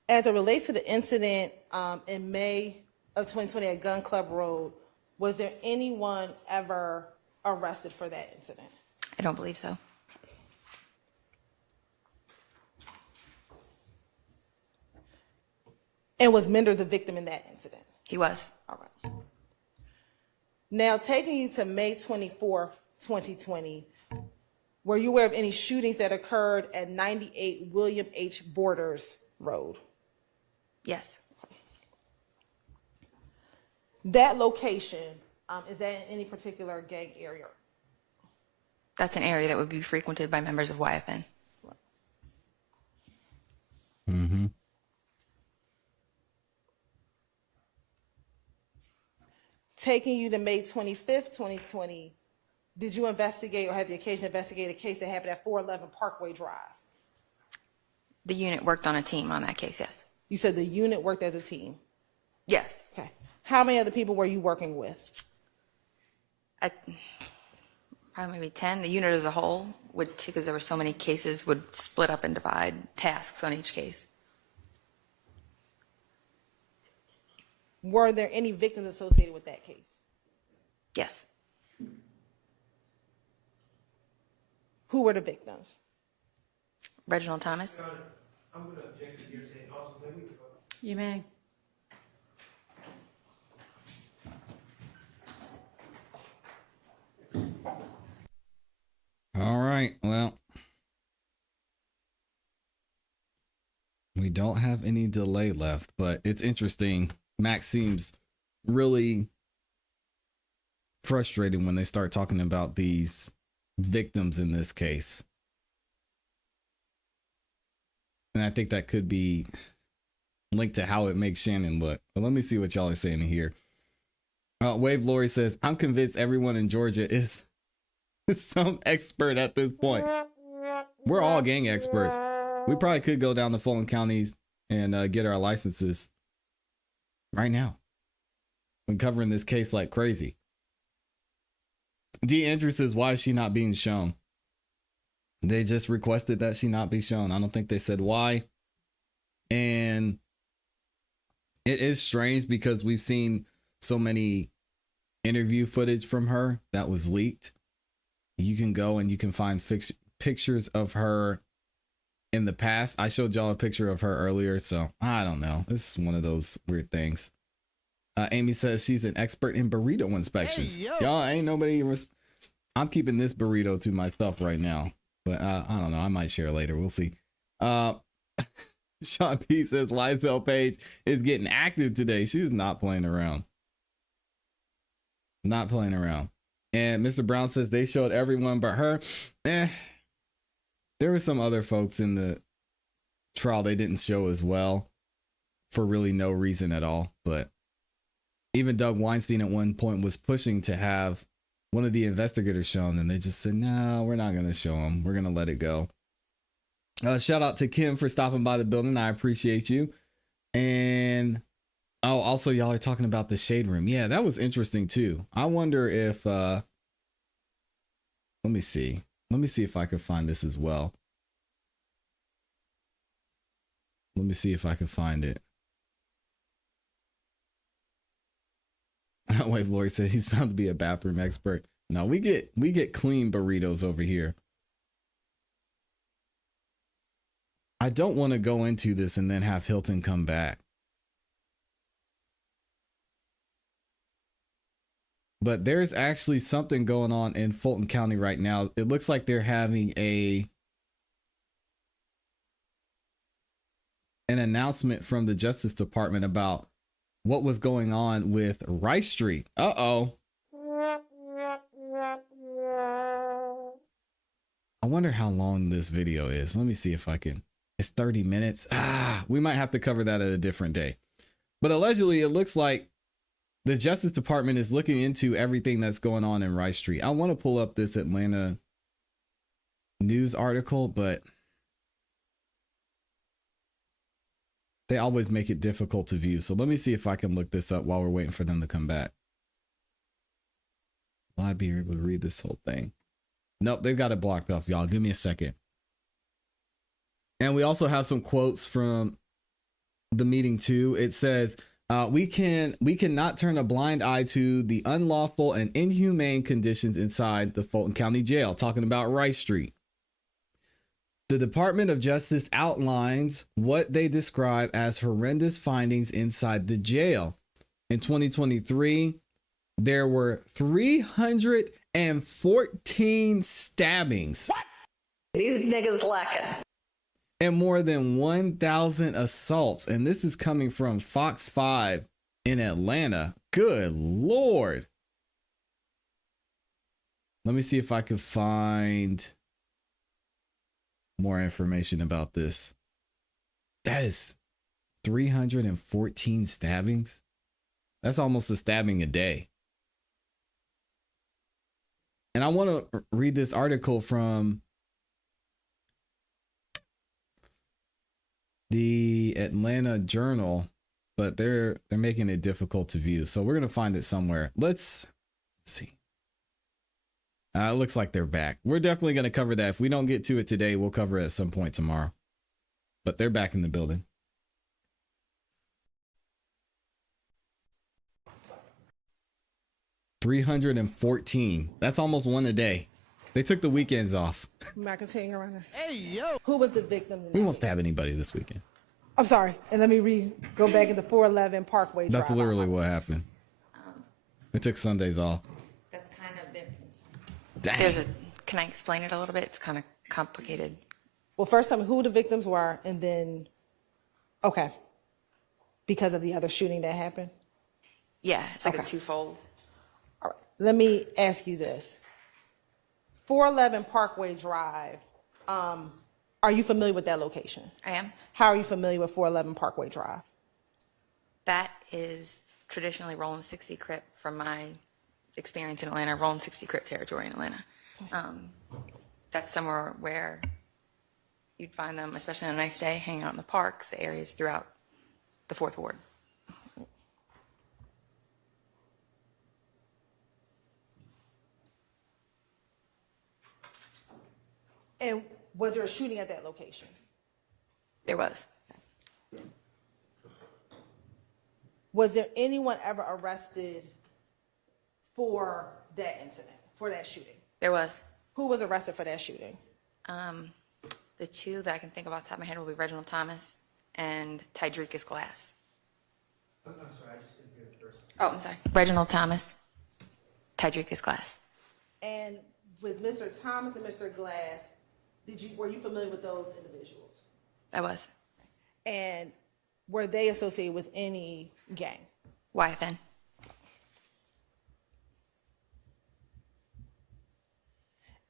As it relates to the incident in May of 2020 at Gun Club Road, was there anyone ever arrested for that incident? I don't believe so. And was Mender the victim in that incident? He was. All right. Now, taking you to May 24th, 2020, were you aware of any shootings that occurred at 98 William H. Borders Road? Yes. That location, is that in any particular gang area? That's an area that would be frequented by members of YFN. Mm-hmm. Taking you to May 25th, 2020, did you investigate or have the occasion to investigate a case that happened at 411 Parkway Drive? The unit worked on a team on that case, yes. You said the unit worked as a team. Yes. Okay. How many other people were you working with? Probably maybe 10. The unit as a whole would, because there were so many cases, would split up and divide tasks on each case. Were there any victims associated with that case? Yes. Who were the victims? Reginald Thomas. I'm going to object to your saying also. You may. All right. Well, we don't have any delay left, but it's interesting. Max seems really frustrated when they start talking about these victims in this case. And I think that could be linked to how it makes Shannon look. But let me see what y'all are saying here. Wave Lori says, I'm convinced everyone in Georgia is some expert at this point. We're all gang experts. We probably could go down to Fulton counties and get our licenses right now. We're covering this case like crazy. D. Andrew says, why is she not being shown? They just requested that she not be shown. I don't think they said why. And it is strange because we've seen so many interview footage from her that was leaked. You can go and you can find pictures of her in the past. I showed y'all a picture of her earlier, so I don't know. This is one of those weird things. Amy says she's an expert in burrito inspections. Hey, y'all ain't nobody. I'm keeping this burrito to myself right now, but I don't know. I might share later. We'll see. Sean P says YSL page is getting active today. She's not playing around. Not playing around. And Mr. Brown says they showed everyone but her. There were some other folks in the trial they didn't show as well for really no reason at all. But even Doug Weinstein at one point was pushing to have one of the investigators shown, and they just said, no, we're not going to show him. We're going to let it go. Shout out to Kim for stopping by the building. I appreciate you. And also y'all are talking about the shade room. Yeah, that was interesting too. I wonder if, let me see if I could find this as well. Let me see if I can find it. Wave Lori said he's found to be a bathroom expert. No, we get clean burritos over here. I don't want to go into this and then have Hilton come back. But there's actually something going on in Fulton County right now. It looks like they're having an announcement from the Justice Department about what was going on with Rice Street. Uh-oh. I wonder how long this video is. Let me see if I can. It's 30 minutes. We might have to cover that at a different day. But allegedly, it looks like the Justice Department is looking into everything that's going on in Rice Street. I want to pull up this Atlanta news article, but they always make it difficult to view. So let me see if I can look this up while we're waiting for them to come back. Will I be able to read this whole thing? Nope, they've got it blocked off, y'all. Give me a second. And we also have some quotes from the meeting too. It says, we cannot turn a blind eye to the unlawful and inhumane conditions inside the Fulton County Jail, talking about Rice Street. The Department of Justice outlines what they describe as horrendous findings inside the jail. In 2023, there were 314 stabbings. What? These niggas lacking. And more than 1,000 assaults. And this is coming from Fox 5 in Atlanta. Good Lord. Let me see if I can find more information about this. That is 314 stabbings. That's almost a stabbing a day. And I want to read this article from the Atlanta Journal, but they're making it difficult to view. So we're gonna find it somewhere. Let's see. It looks like they're back. We're definitely gonna cover that. If we don't get to it today, we'll cover it at some point tomorrow. But they're back in the building. $314. That's almost one a day. They took the weekends off. May I continue, Your Honor? Hey, yo. Who was the victim? Who wants to have anybody this weekend? I'm sorry. And let me go back into 411 Parkway Drive. That's literally what happened. They took Sundays off. That's kind of it. Dang. Can I explain it a little bit? It's kind of complicated. Well, first tell me who the victims were, and then, okay, because of the other shooting that happened? Yeah, it's like Okay. a twofold. All right. Let me ask you this. 411 Parkway Drive, are you familiar with that location? I am. How are you familiar with 411 Parkway Drive? That is traditionally Rolling 60 Crip from my experience in Atlanta, Rolling 60 Crip territory in Atlanta. That's somewhere where you'd find them, especially on a nice day, hanging out in the parks, the areas throughout the 4th Ward. And was there a shooting at that location? There was. Was there anyone ever arrested for that incident, for that shooting? There was. Who was arrested for that shooting? The two that I can think of off the top of my head will be Reginald Thomas and Tydrekus Glass. I'm sorry, I just didn't hear the first. Oh, I'm sorry. Reginald Thomas, Tydrekus Glass. And with Mr. Thomas and Mr. Glass, were you familiar with those individuals? I was. And were they associated with any gang? YFN.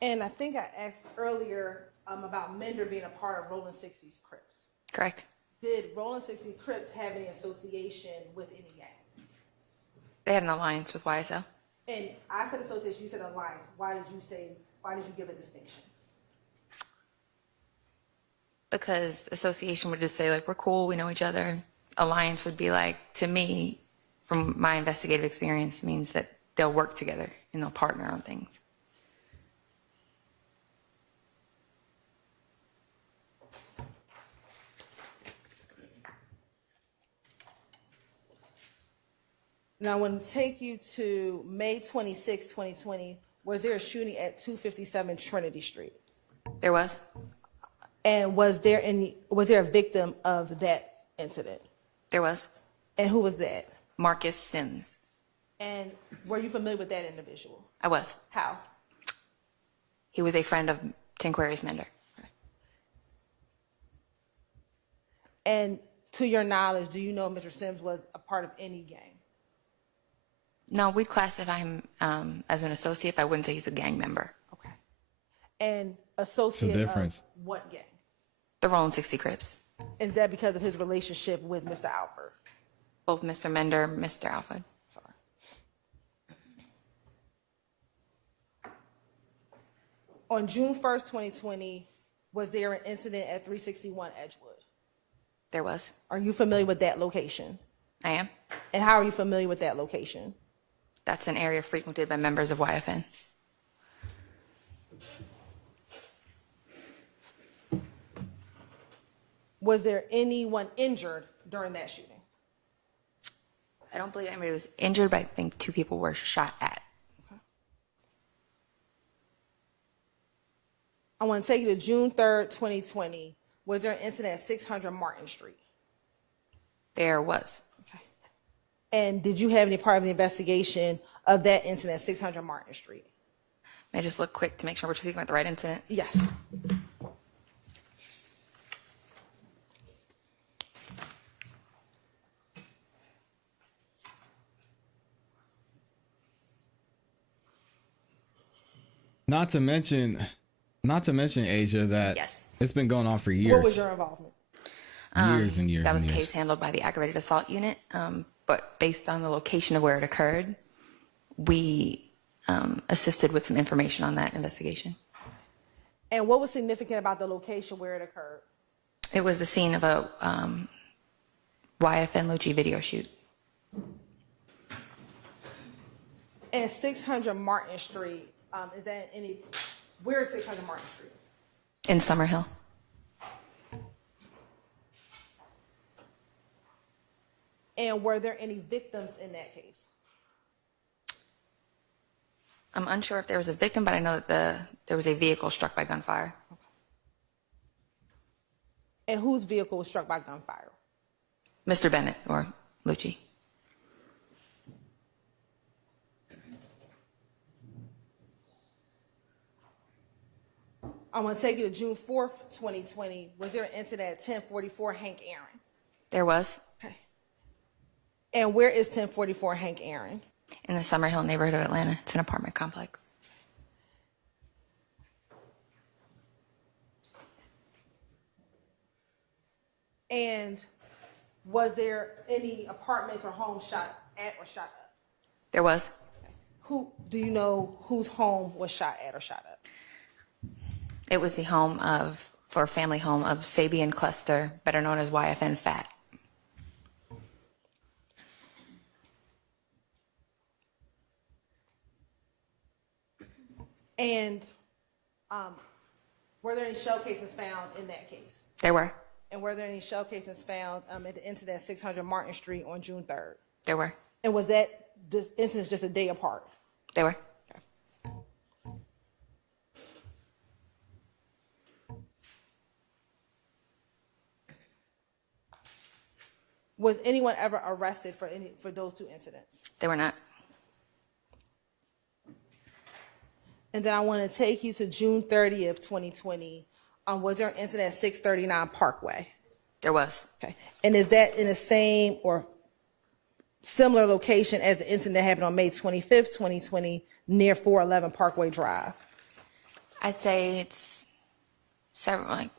And I think I asked earlier about Mender being a part of Rolling 60s Crips. Correct. Did Rolling 60 Crips have any association with any gang? They had an alliance with YSL. And I said association, you said alliance. Why did you give a distinction? Because association would just say, like, we're cool, we know each other. Alliance would be like, to me, from my investigative experience, means that they'll work together and they'll partner on things. Now, I want to take you to May 26, 2020. Was there a shooting at 257 Trinity Street? There was. And was there a victim of that incident? There was. And who was that? Marcus Sims. And were you familiar with that individual? I was. How? He was a friend of Tanquarius Mender. And to your knowledge, do you know Mr. Sims was a part of any gang? No, we'd classify him as an associate, but I wouldn't say he's a gang member. Okay. And associate difference. Of what gang? The Rolling 60 Crips. Is that because of his relationship with Mr. Alford? Both Mr. Mender, Mr. Alford. Sorry. On June 1st, 2020, was there an incident at 361 Edgewood? There was. Are you familiar with that location? I am. And how are you familiar with that location? That's an area frequented by members of YFN. Was there anyone injured during that shooting? I don't believe anybody was injured, but I think 2 people were shot at. Okay. I want to take you to June 3rd, 2020. Was there an incident at 600 Martin Street? There was. Okay. And did you have any part of the investigation of that incident at 600 Martin Street? May I just look quick to make sure we're speaking about the right incident? Yes. Not to mention, Asia, that Yes. it's been going on for years. What was your involvement? Years and years That was and a years. case handled by the aggravated assault unit, but based on the location of where it occurred, we assisted with some information on that investigation. And what was significant about the location where it occurred? It was the scene of a YFN Lucci video shoot. And 600 Martin Street, is that any, where is 600 Martin Street? In Summerhill. And were there any victims in that case? I'm unsure if there was a victim, but I know that there was a vehicle struck by gunfire. And whose vehicle was struck by gunfire? Mr. Bennett or Lucci. I want to take you to June 4th, 2020. Was there an incident at 1044 Hank Aaron? There was. Okay. And where is 1044 Hank Aaron? In the Summerhill neighborhood of Atlanta. It's an apartment complex. And was there any apartments or homes shot at or shot up? There was. Who do you know whose home was shot at or shot up? It was the home of, for a family home of Sabian Cluster, better known as YFN Fat. And were there any shell cases found in that case? There were. And were there any shell cases found at the incident at 600 Martin Street on June 3rd? There were. And was that incident just a day apart? There were. Was anyone ever arrested for those two incidents? They were not. And then I want to take you to June 30th, 2020. Was there an incident at 639 Parkway? There was. Okay. And is that in the same or similar location as the incident that happened on May 25th, 2020, near 411 Parkway Drive? I'd say it's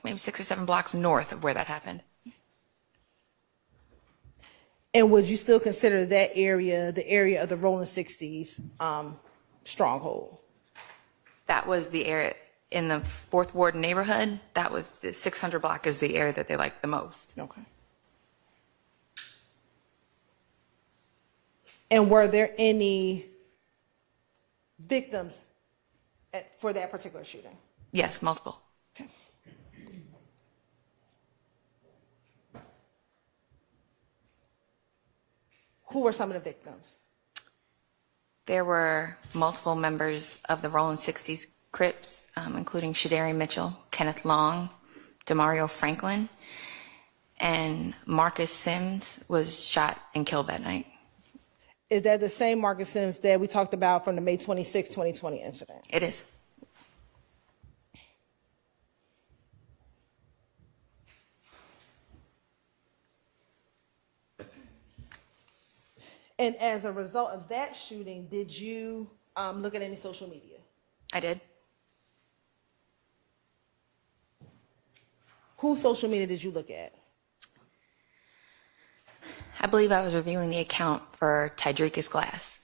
maybe 6 or 7 blocks north of where that happened. And would you still consider that area the area of the Rolling 60s stronghold? That was the area in the 4th Ward neighborhood. That was the 600 block is the area that they liked the most. Okay. And were there any victims for that particular shooting? Yes, multiple. Okay. Who were some of the victims? There were multiple members of the Rolling 60s Crips, including Shadari Mitchell, Kenneth Long, Demario Franklin, and Marcus Sims was shot and killed that night. Is that the same Marcus Sims that we talked about from the May 26, 2020 incident? It is. And as a result of that shooting, did you look at any social media? I did. Whose social media did you look at? I believe I was reviewing the account for Tidrika's class.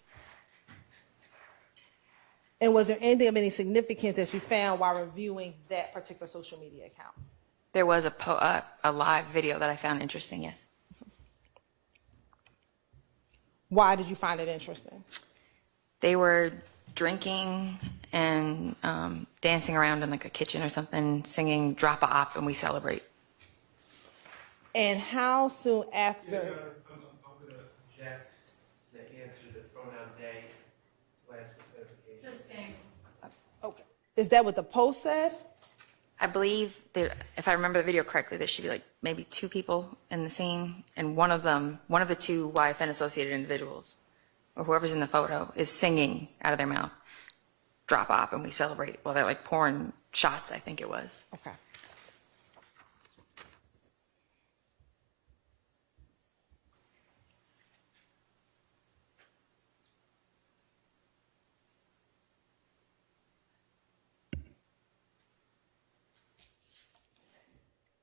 And was there anything of any significance that you found while reviewing that particular social media account? There was a live video that I found interesting, yes. Why did you find it interesting? They were drinking and dancing around in like a kitchen or something, singing Drop a Op and We Celebrate. And how soon after? I'm going to object the answer to pronoun they last clarification. Okay. Is that what the post said? I believe that, if I remember the video correctly, there should be like maybe 2 people in the scene, and one of the 2 YFN associated individuals, or whoever's in the photo, is singing out of their mouth, Drop Op and We Celebrate. Well, they're like pouring shots, I think it was. Okay.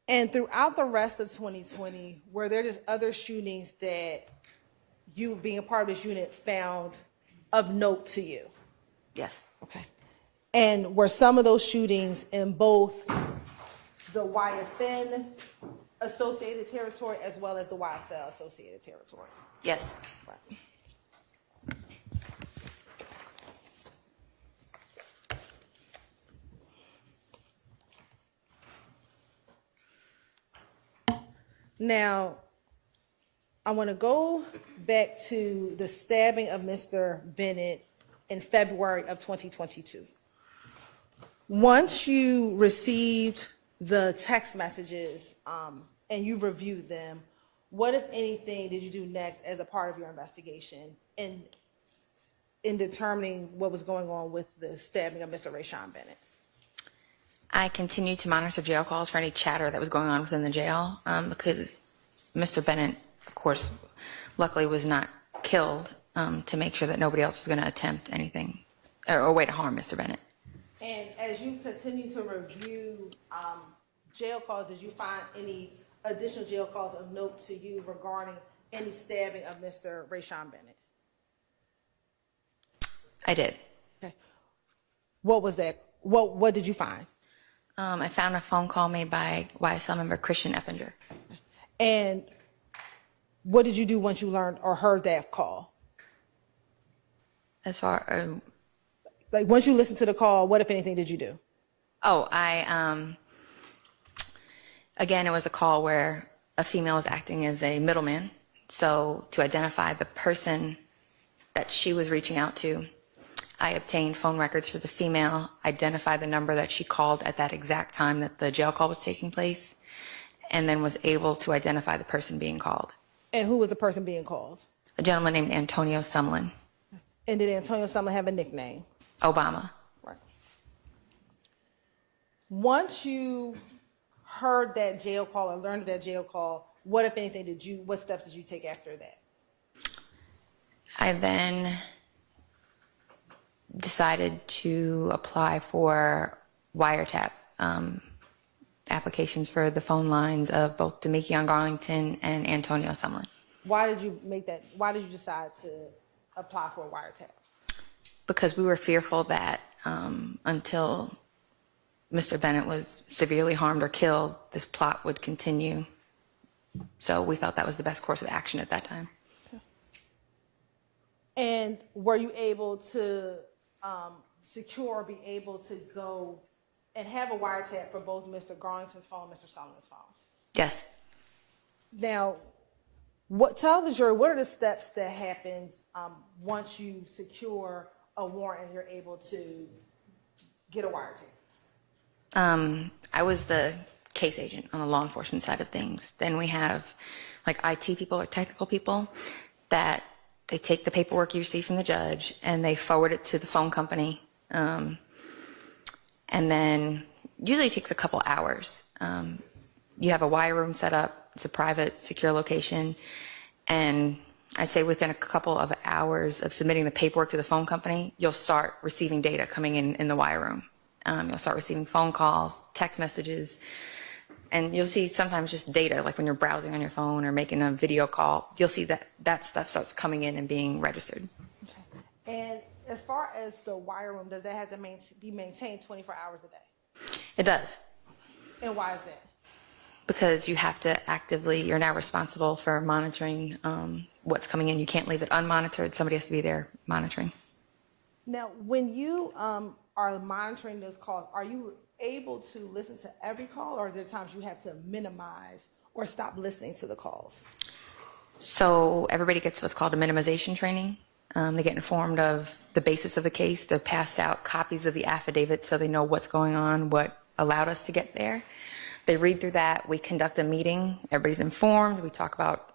And throughout the rest of 2020, were there just other shootings that you, being a part of this unit, found of note to you? Yes. Okay. And were some of those shootings in both the YFN associated territory as well as the YSL associated territory? Yes. Right. Now, I want to go back to the stabbing of Mr. Bennett in February of 2022. Once you received the text messages and you reviewed them, what, if anything, did you do next as a part of your investigation in determining what was going on with the stabbing of Mr. Rayshawn Bennett? I continued to monitor jail calls for any chatter that was going on within the jail because Mr. Bennett, of course, luckily was not killed, to make sure that nobody else was going to attempt anything or a way to harm Mr. Bennett. And as you continue to review jail calls, did you find any additional jail calls of note to you regarding any stabbing of Mr. Rayshawn Bennett? I did. Okay. What was that? What did you find? I found a phone call made by YSL member Christian Eppinger. And what did you do once you learned or heard that call? As far like once you listened to the call, what, if anything, did you do? Oh, again, it was a call where a female was acting as a middleman. So to identify the person that she was reaching out to, I obtained phone records for the female, identified the number that she called at that exact time that the jail call was taking place, and then was able to identify the person being called. And who was the person being called? A gentleman named Antonio Sumlin. And did Antonio Sumlin have a nickname? Obama. Right. Once you heard that jail call or learned of that jail call, what, if anything, what steps did you take after that? I then decided to apply for Wiretap applications for the phone lines of both Demikion Garlington and Antonio Sumlin. Why did you make that? Why did you decide to apply for a Wiretap? Because we were fearful that until Mr. Bennett was severely harmed or killed, this plot would continue. So we felt that was the best course of action at that time. And were you able to secure or be able to go and have a wiretap for both Mr. Garlington's phone and Mr. Sumlin's phone? Yes. Now, tell the jury, what are the steps that happens once you secure a warrant and you're able to get a wiretap? I was the case agent on the law enforcement side of things. Then we have like IT people or technical people that they take the paperwork you receive from the judge and they forward it to the phone company. And then usually it takes a couple hours. You have a wire room set up. It's a private, secure location. And I'd say within a couple of hours of submitting the paperwork to the phone company, you'll start receiving data coming in the wire room. You'll start receiving phone calls, text messages, and you'll see sometimes just data, like when you're browsing on your phone or making a video call, you'll see that stuff starts coming in and being registered. Okay. And as far as the wire room, does that have to be maintained 24 hours a day? It does. And why is that? Because you have to you're now responsible for monitoring what's coming in. You can't leave it unmonitored. Somebody has to be there monitoring. Now, when you are monitoring those calls, are you able to listen to every call, or are there times you have to minimize or stop listening to the calls? So everybody gets what's called a minimization training. They get informed of the basis of the case. They're passed out copies of the affidavit so they know what's going on, what allowed us to get there. They read through that. We conduct a meeting. Everybody's informed. We talk about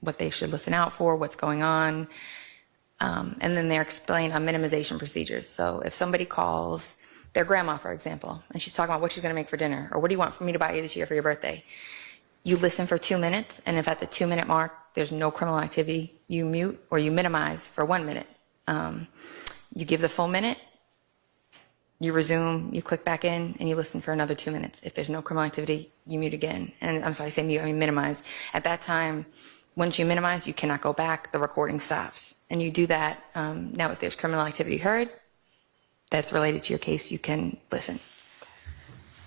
what they should listen out for, what's going on. And then they're explained on minimization procedures. So if somebody calls their grandma, for example, and she's talking about what she's going to make for dinner, or what do you want for me to buy you this year for your birthday, you listen for 2 minutes, and if at the 2-minute mark there's no criminal activity, you mute or you minimize for 1 minute. You give the full minute, you resume, you click back in, and you listen for another 2 minutes. If there's no criminal activity, you mute again. And I'm sorry, I say mute, I mean minimize. At that time, once you minimize, you cannot go back. The recording stops. And you do that. Now, if there's criminal activity heard that's related to your case, you can listen.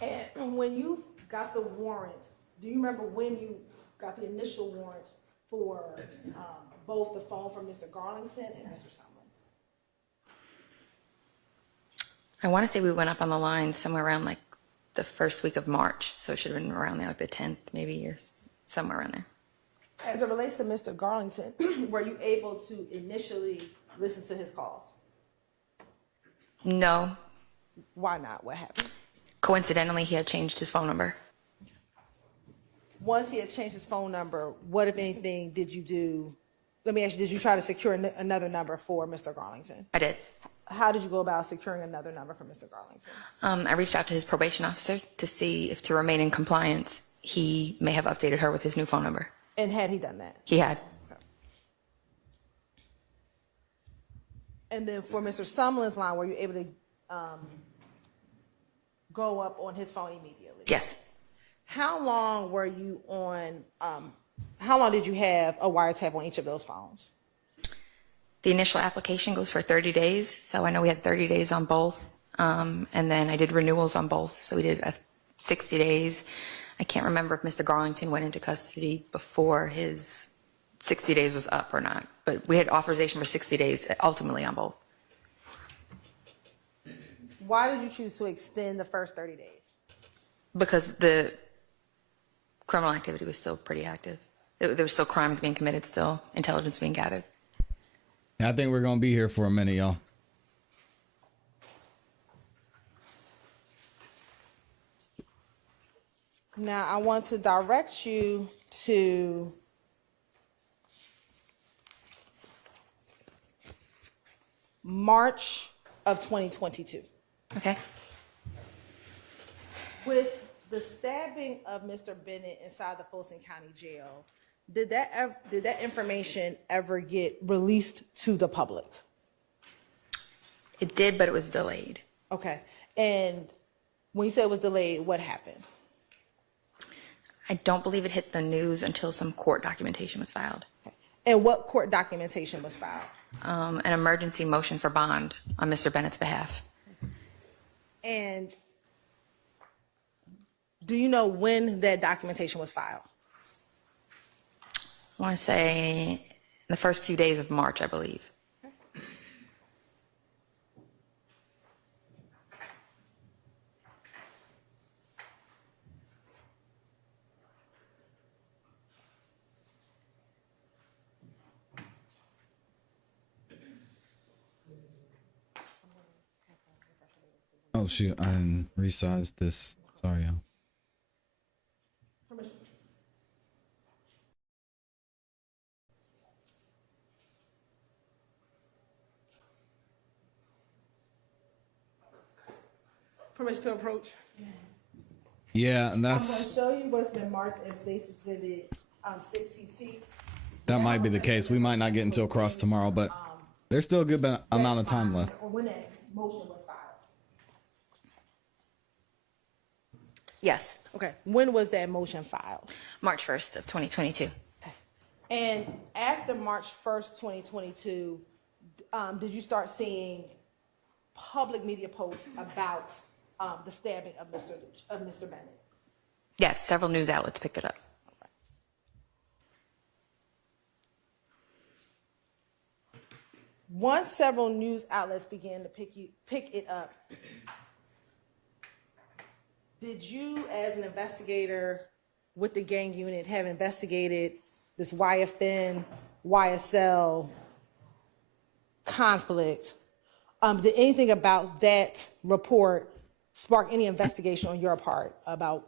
And when you got the warrant, Do you remember when you got the initial warrants for both the phone from Mr. Garlington and Mr. Sumlin? I want to say we went up on the line somewhere around like the first week of March, so it should have been around there, like the 10th, maybe, or somewhere around there. As it relates to Mr. Garlington, were you able to initially listen to his calls? No. Why not? What happened? Coincidentally, he had changed his phone number. Once he had changed his phone number, what, if anything, did you do? Let me ask you, did you try to secure another number for Mr. Garlington? I did. How did you go about securing another number for Mr. Garlington? I reached out to his probation officer to see if, to remain in compliance, he may have updated her with his new phone number. And had he done that? He had. Okay. And then for Mr. Sumlin's line, were you able to go up on his phone immediately? Yes. How long were you on, how long did you have a wiretap on each of those phones? The initial application goes for 30 days, so I know we had 30 days on both. And then I did renewals on both, so we did 60 days. I can't remember if Mr. Garlington went into custody before his 60 days was up or not, but we had authorization for 60 days ultimately on both. Why did you choose to extend the first 30 days? Because the criminal activity was still pretty active. There were still crimes being committed, still intelligence being gathered. I think we're going to be here for a minute, y'all. Now, I want to direct you to March of 2022. Okay. With the stabbing of Mr. Bennett inside the Fulton County Jail, did that information ever get released to the public? It did, but it was delayed. Okay. And when you said it was delayed, what happened? I don't believe it hit the news until some court documentation was filed. Okay. And what court documentation was filed? An emergency motion for bond on Mr. Bennett's behalf. And do you know when that documentation was filed? I want to say the first few days of March, I believe. Oh shoot, I didn't resize this. Sorry, y'all. Permission to approach? Yeah, and I'm that's going to show you what's been marked as State's Exhibit 6TT. that might be the case. We might not get until cross tomorrow, but there's still a good amount of time left. Or when that motion was filed. Yes. Okay. When was that motion filed? March 1st of 2022. Okay. And after March 1st, 2022, did you start seeing public media posts about the stabbing of Mr. Bennett? Yes, several news outlets picked it up. Once several news outlets began to pick it up, did you, as an investigator with the gang unit, have investigated this YFN, YSL conflict? Did anything about that report spark any investigation on your part about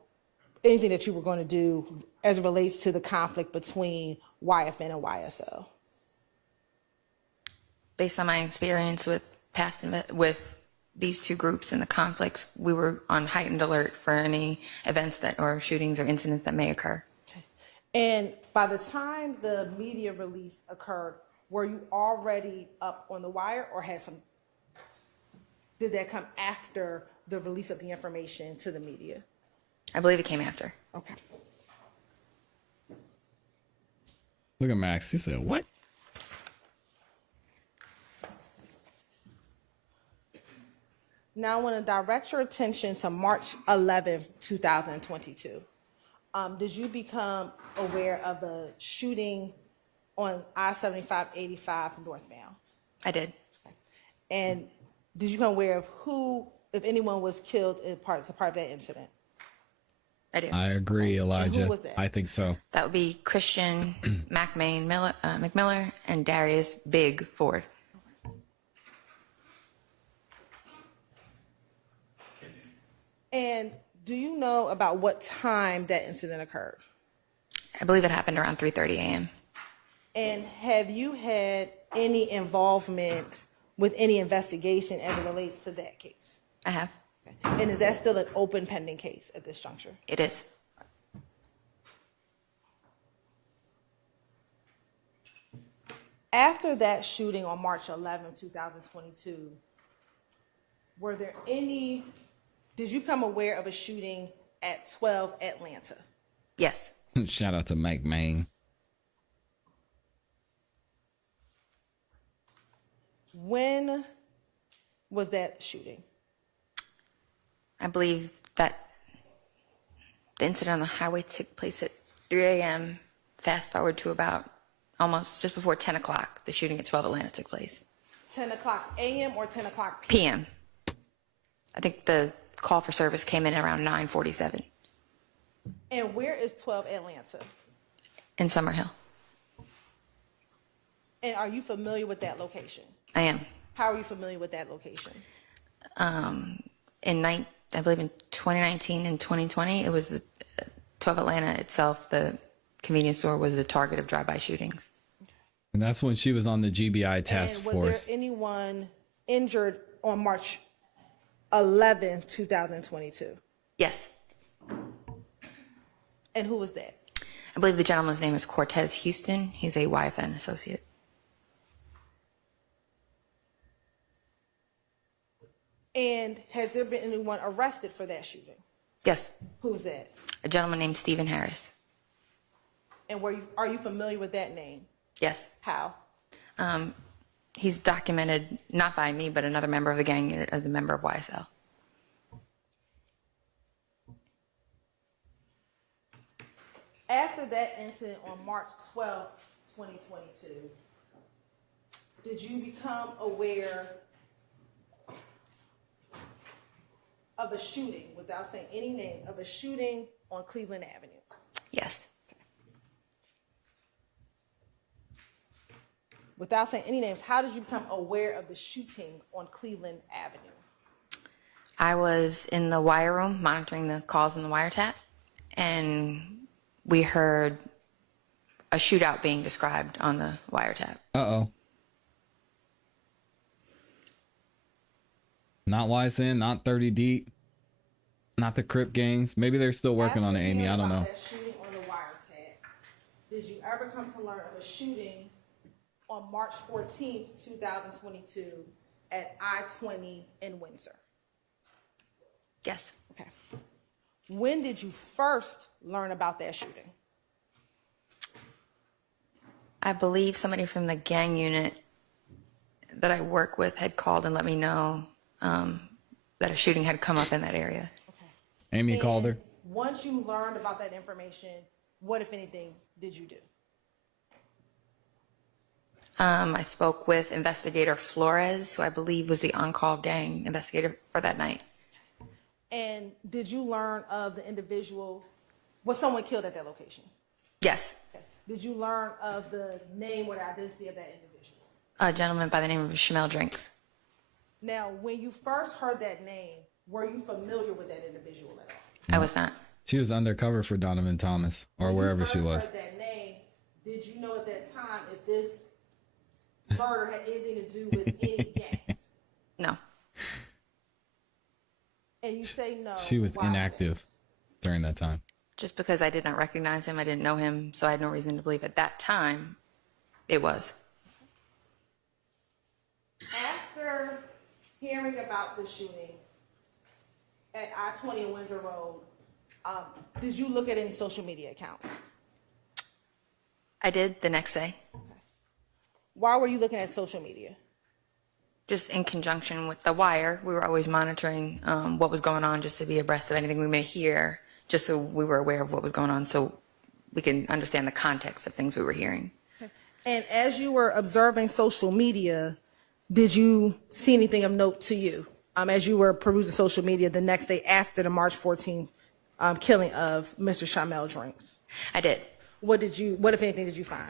anything that you were going to do as it relates to the conflict between YFN and YSL? Based on my experience with with these two groups and the conflicts, we were on heightened alert for any events that or shootings or incidents that may occur. Okay. And by the time the media release occurred, were you already up on the wire, or did that come after the release of the information to the media? I believe it came after. Okay. Look at Max. He said, "What?" Now I want to direct your attention to March 11, 2022. did you become aware of a shooting on I-75/85 northbound? I did. And did you become aware of who, if anyone, was killed as part of that incident? I do. I agree, Elijah. who was that? I think so. That would be Christian McMillan and Darius Big Ford. And do you know about what time that incident occurred? I believe it happened around 3:30 a.m. And have you had any involvement with any investigation as it relates to that case? I have. And is that still an open pending case at this juncture? It is. After that shooting on March 11, 2022, were there any, did you become aware of a shooting at 12 Atlanta? Yes. Shout out to Mike Main. When was that shooting? I believe that the incident on the highway took place at 3 a.m. Fast forward to about almost just before 10 o'clock, the shooting at 12 Atlanta took place. 10 o'clock a.m. or 10 o'clock p.m.? PM. I think the call for service came in around 9:47 And where is 12 Atlanta? in Summerhill. And are you familiar with that location? I am. How are you familiar with that location? I believe in 2019 and 2020, it was 12 Atlanta itself. The convenience store was the target of drive-by shootings. And that's when she was on the GBI task And was force. there anyone injured on March 11, 2022? Yes. And who was that? I believe the gentleman's name is Cortez Houston. He's a YFN associate. And has there been anyone arrested for that shooting? Yes. Who's that? A gentleman named Stephen Harris. And are you familiar with that name? Yes. How? He's documented, not by me, but another member of the gang unit as a member of YSL. After that incident on March 12, 2022, did you become aware of a shooting, without saying any name, of a shooting on Cleveland Avenue? Yes. Without saying any names, how did you become aware of the shooting on Cleveland Avenue? I was in the wire room monitoring the calls in the wiretap, and we heard a shootout being described on the wiretap. Uh-oh. Not YSN, not 30 Deep, not the Crip gangs. Maybe they're still working on it, Amy. I don't know. That shooting on the wiretap, did you ever come to learn of a shooting on March 14th, 2022 at I-20 in Windsor? Yes. Okay. When did you first learn about that shooting? I believe somebody from the gang unit that I work with had called and let me know that a shooting had come up in that area. Amy called her. Once you learned about that information, what, if anything, did you do? I spoke with investigator Flores, who I believe was the on-call gang investigator for that night. And did you learn of the individual, was someone killed at that location? Yes. Okay. Did you learn of the name or the identity of that individual? A gentleman by the name of Shamel Drinks. Now, when you first heard that name, were you familiar with that individual at all? I was not. She was undercover for Donovan Thomas or wherever she was. Heard that name, did you know at that time if this murder had anything to do with any gangs? No. And you say no. She was why? inactive during that time. Just because I did not recognize him, I didn't know him, so I had no reason to believe at that time it was. After hearing about the shooting at I-20 and Windsor Road, did you look at any social media accounts? I did the next day. Why were you looking at social media? Just in conjunction with The Wire, we were always monitoring what was going on just to be abreast of anything we may hear just so we were aware of what was going on, so we can understand the context of things we were hearing. And as you were observing social media, did you see anything of note to you as you were perusing social media the next day after the March 14th killing of Mr. Shamel Drinks? I did. What, if anything, did you find?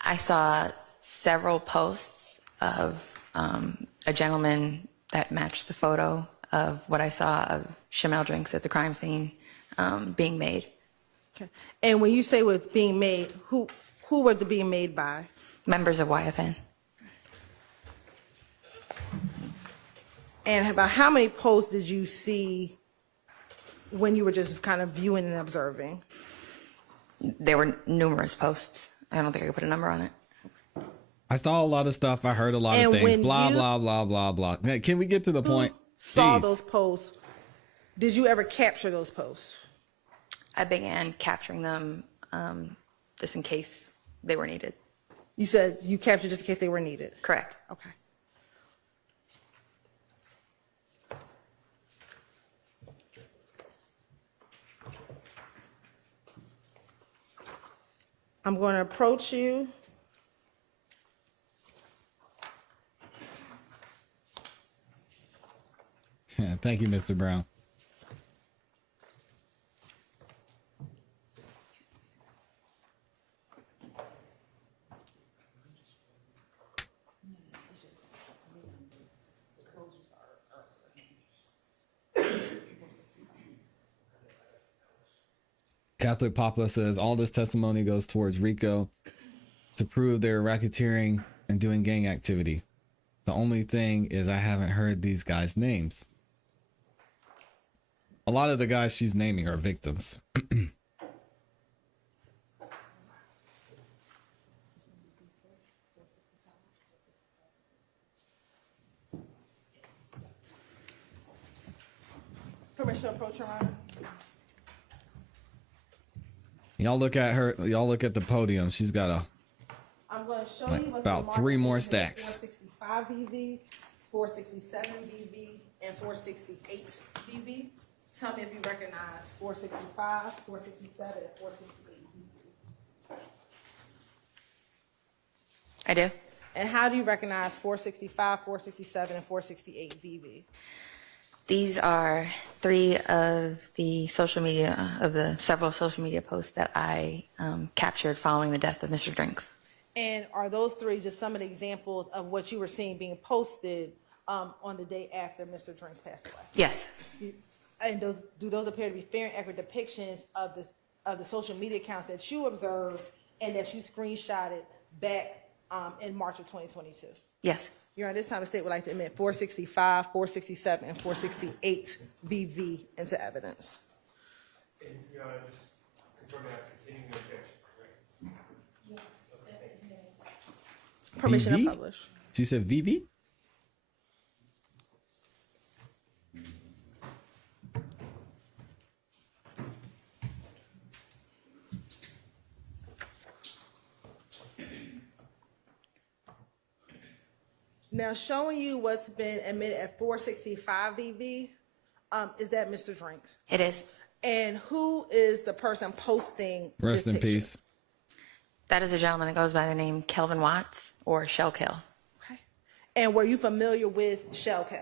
I saw several posts of a gentleman that matched the photo of what I saw of Shamel Drinks at the crime scene being made. Okay. And when you say was being made, who was it being made by? Members of YFN. And about how many posts did you see when you were just kind of viewing and observing? There were numerous posts. I don't think I could put a number on it. I saw a lot of stuff. I heard a lot of things. Blah, blah, blah, blah, blah. Can we get to the point? Saw those posts. Did you ever capture those posts? I began capturing them just in case they were needed. You said you captured just in case they were needed? Correct. Okay. I'm going to approach you. Thank you, Mr. Brown. Catholic Papa says all this testimony goes towards RICO to prove they're racketeering and doing gang activity. The only thing is I haven't heard these guys' names. A lot of the guys she's naming are victims. Permission to approach Your Honor. Y'all look at her. Y'all look at the podium. She's got I'm going to show you what's about 3 more stacks. 465 VV, 467 VV, and 468 VV. Tell me if you recognize 465, 467, and 468 VV. I do. And how do you recognize 465, 467, and 468 VV? These are 3 of the social media, of the several social media posts that I captured following the death of Mr. Drinks. And are those 3 just some of the examples of what you were seeing being posted on the day after Mr. Drinks passed away? Yes. And do those appear to be fair and accurate depictions of the social media accounts that you observed and that you screenshotted back in March of 2022? Yes. Your Honor, this time the state would like to admit 465, 467, and 468 BV into evidence. And, Your Honor, just confirming I'm continuing the objection, correct? Yes. Permission VV? to publish. She said VV? Now, showing you what's been admitted at 465 VV, is that Mr. Drinks? It is. And who is the person posting Rest in peace. That is a gentleman that goes by the name Kelvin Watts or Shell Kill. Okay. And were you familiar with Shell Kill?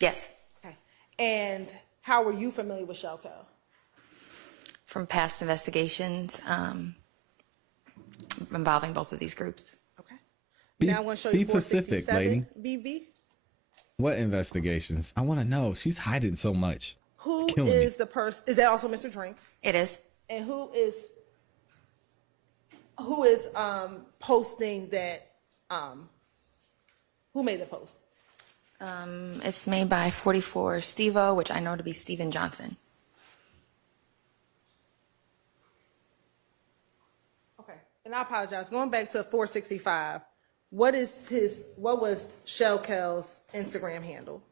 Yes. Okay. And how were you familiar with Shell Kill? From past investigations involving both of these groups. Now I want to show you Be specific, lady. 467 VV. What investigations? I want to know. She's hiding so much. Who It's killing me. is the person? Is that also Mr. Drinks? It is. And who is posting that? Who made the post? It's made by 44 Steve-O, which I know to be Steven Johnson. Okay, and I apologize. Going back to 465, what was Shell Kel's Instagram handle?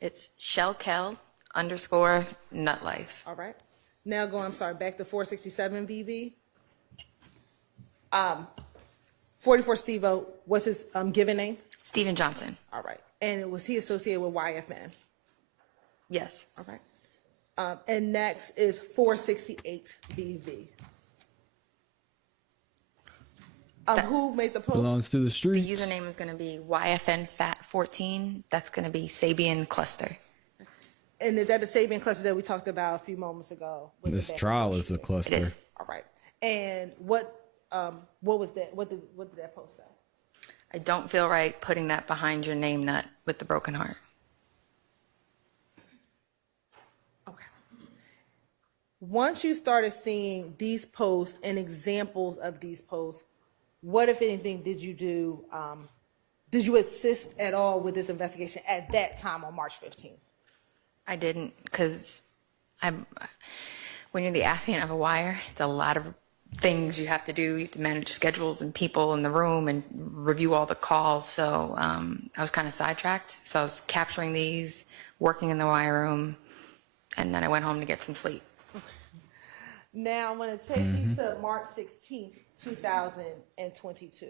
It's Shellkel _nutlife. All right. Now back to 467 VV. 44 Steve-O, what's his given name? Steven Johnson. All right. And was he associated with YFN? Yes. All right. And next is 468 BV. Who made the post? Belongs to the The streets. username is going to be YFN Fat 14. That's going to be Sabian Cluster. And is that the Sabian cluster that we talked about a few moments ago? This trial is a cluster. It is. All right. And what was that? What did that post say? I don't feel right putting that behind your name nut with the broken heart. Once you started seeing these posts and examples of these posts, what, if anything, did you do? Did you assist at all with this investigation at that time on March 15th? I didn't, because when you're the affiant of a wire, it's a lot of things you have to do. You have to manage schedules and people in the room and review all the calls. So I was kind of sidetracked. So I was capturing these, working in the wire room, and then I went home to get some sleep. Now, I'm going to take you to March 16th, 2022.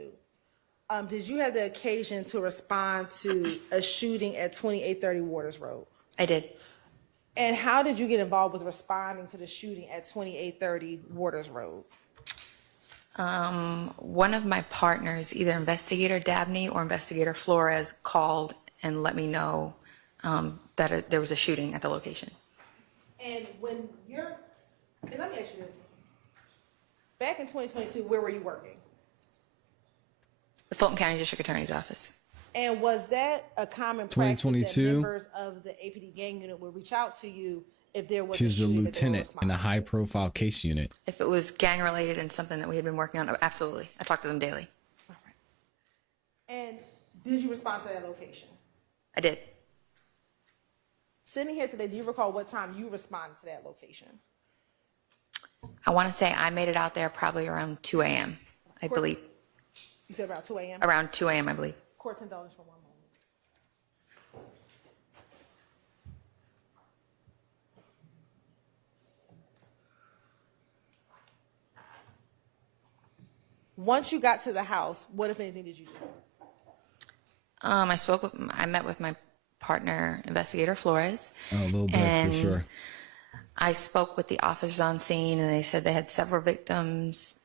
Did you have the occasion to respond to a shooting at 2830 Waters Road? I did. And how did you get involved with responding to the shooting at 2830 Waters Road? One of my partners, either Investigator Dabney or Investigator Flores, called and let me know that there was a shooting at the location. And when you're, and let me ask you this. Back in 2022, where were you working? The Fulton County District Attorney's Office. And was that a common practice that 2022? members of the APD gang unit would reach out to you if there was She a was a shooting that they were lieutenant in a high-profile case unit. If it was gang related and something that we had been working on, absolutely. I talked to them daily. And did you respond to that location? I did. Sitting here today, do you recall what time you responded to that location? I want to say I made it out there probably around 2 a.m., I believe. You said around 2 a.m.? Around 2 a.m., I believe. Court $10 for 1 moment. Once you got to the house, what, if anything, did you do? I met with my partner, Investigator Flores. Oh, a little bit, and for sure. I spoke with the officers on scene, and they said they had several victims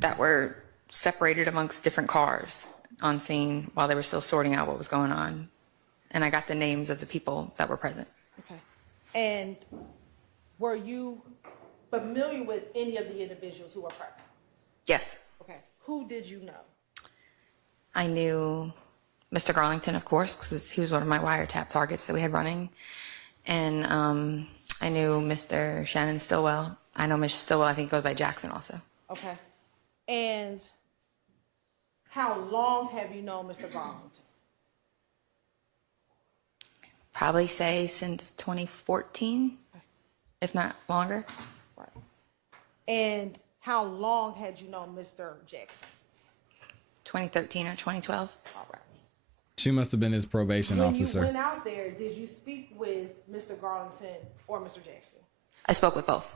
that were separated amongst different cars on scene while they were still sorting out what was going on. And I got the names of the people that were present. Okay. And were you familiar with any of the individuals who were present? Yes. Okay. Who did you know? I knew Mr. Garlington, of course, because he was one of my wiretap targets that we had running. And I knew Mr. Shannon Stillwell. I know Mr. Stillwell, I think he goes by Jackson also. Okay. And how long have you known Mr. Garlington? Probably say since 2014, if not longer. Right. And how long had you known Mr. Jackson? 2013 or 2012. All right. She must have been his probation officer. When you went out there, did you speak with Mr. Garlington or Mr. Jackson? I spoke with both.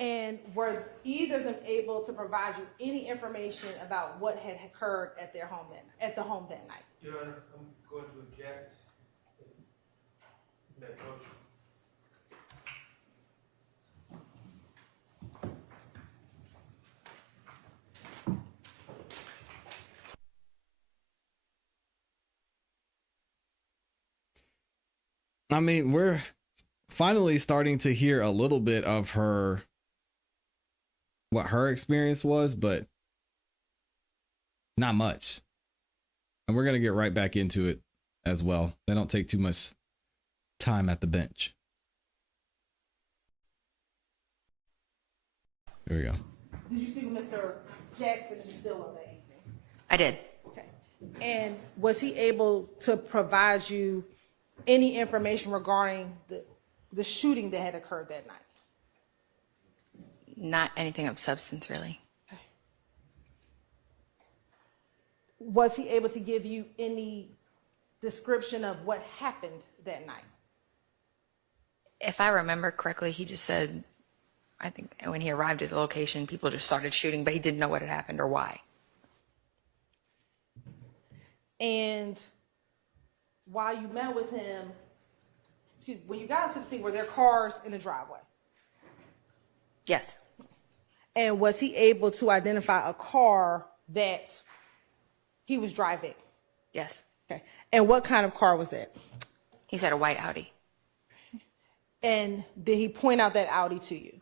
And were either of them able to provide you any information about what had occurred at their home at the home that night? Your Honor, I'm going to object. That motion. I mean, we're finally starting to hear a little bit of what her experience was, but not much. And we're going to get right back into it as well. They don't take too much time at the bench. Here we go. Did you speak with Mr. Jackson and Stillwell that evening? I did. Okay. And was he able to provide you any information regarding the shooting that had occurred that night? Not anything of substance, really. Okay. Was he able to give you any description of what happened that night? If I remember correctly, he just said, I think when he arrived at the location, people just started shooting, but he didn't know what had happened or why. And while you met with him, when you got into the scene, were there cars in the driveway? Yes. And was he able to identify a car that he was driving? Yes. Okay. And what kind of car was it? He said a white Audi. And did he point out that Audi to you?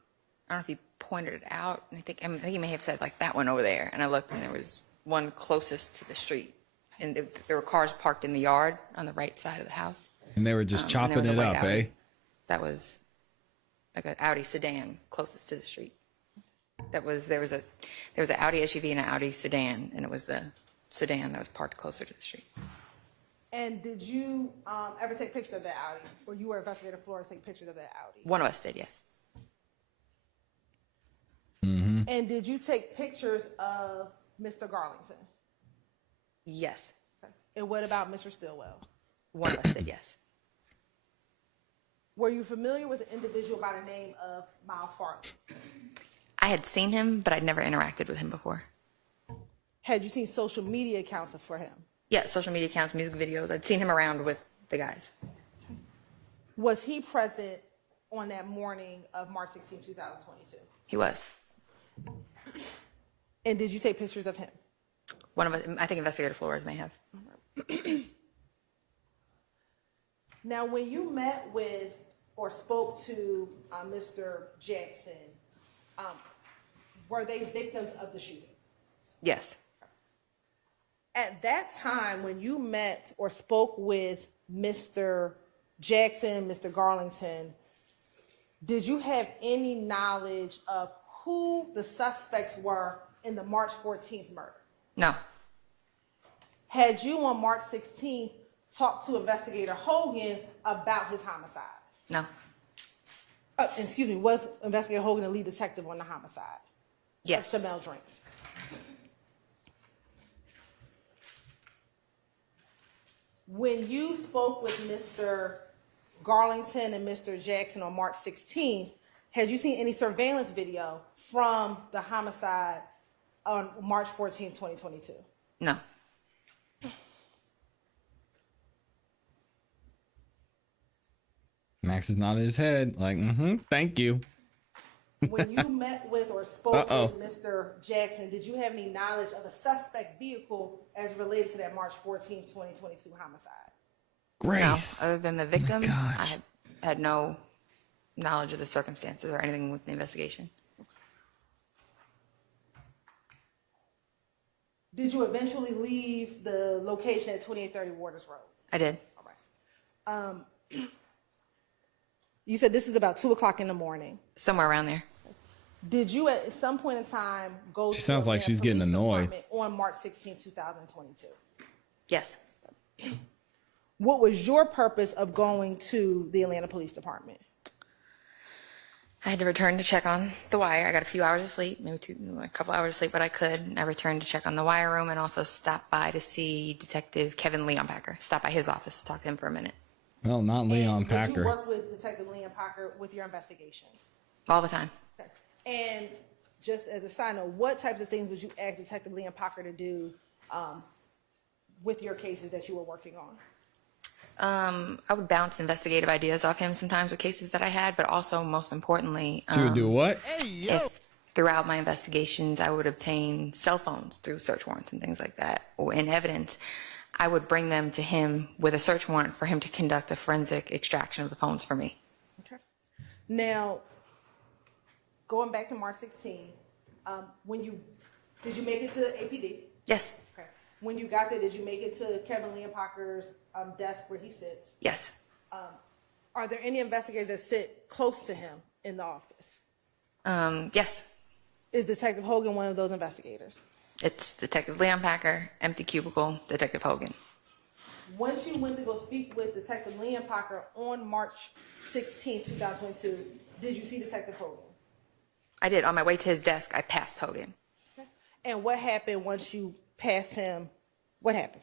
I don't know if he pointed it out. I think he may have said like that one over there. And I looked, and there was one closest to the street, and there were cars parked in the yard on the right side of the house. And they were just chopping it up, Audi. eh? That was like an Audi sedan closest to the street. There was an Audi SUV and an Audi sedan, and it was the sedan that was parked closer to the street. And did you ever take pictures of that Audi? Or you were investigator Flores take pictures of that Audi? One of us did, yes. Mm-hmm. And did you take pictures of Mr. Garlington? Yes. Okay. And what about Mr. Stillwell? One of us did, yes. Were you familiar with an individual by the name of Miles Farley? I had seen him, but I'd never interacted with him before. Had you seen social media accounts for him? Yeah, social media accounts, music videos. I'd seen him around with the guys. Was he present on that morning of March 16, 2022? He was. And did you take pictures of him? One of us, I think Investigator Flores may have. Now, when you met with or spoke to Mr. Jackson, were they victims of the shooting? Yes. At that time, when you met or spoke with Mr. Jackson, Mr. Garlington, did you have any knowledge of who the suspects were in the March 14th murder? No. Had you on March 16th talked to Investigator Hogan about his homicide? No. Excuse me, was Investigator Hogan the lead detective on the homicide? Yes. Of Samel Drinks. When you spoke with Mr. Garlington and Mr. Jackson on March 16th, had you seen any surveillance video from the homicide on March 14th, 2022? No. Max is nodding his head like, thank you. When you met with or spoke with Mr. Jackson, did you have any knowledge of the suspect vehicle as related to that March 14th, 2022 homicide? Grace. No, other than the victim, I had no knowledge of the circumstances or anything with the investigation. Did you eventually leave the location at 2830 Waters Road? I did. All right. You said this is about 2 o'clock in the morning. Somewhere around there. Did you at some point in time go She to sounds like she's getting annoyed. on March 16, 2022? Yes. What was your purpose of going to the Atlanta Police Department? I had to return to check on the wire. I got a few hours of sleep, maybe a couple hours of sleep, but I could. I returned to check on the wire room and also stopped by to see Detective Kevin Leon-Packer. Stopped by his office to talk to him for a minute. Well, not Leon Did Packer. you work with Detective Leon Packer with your investigations? All the time. Okay. And just as a side note, what types of things would you ask Detective Leon Packer to do with your cases that you were working on? I would bounce investigative ideas off him sometimes with cases that I had, but also most importantly, She would do what? if throughout my investigations I would obtain cell phones through search warrants and things like that, or in evidence, I would bring them to him with a search warrant for him to conduct a forensic extraction of the phones for me. Okay. Now, going back to March 16, did you make it to APD? Yes. Okay. When you got there, did you make it to Kevin Leon Packer's desk where he sits? Yes. Are there any investigators that sit close to him in the office? Yes. Is Detective Hogan one of those investigators? It's Detective Leon Packer, empty cubicle, Detective Hogan. Once you went to go speak with Detective Leon Packer on March 16, 2022, did you see Detective Hogan? I did. On my way to his desk, I passed Hogan. Okay. And what happened once you passed him? What happened?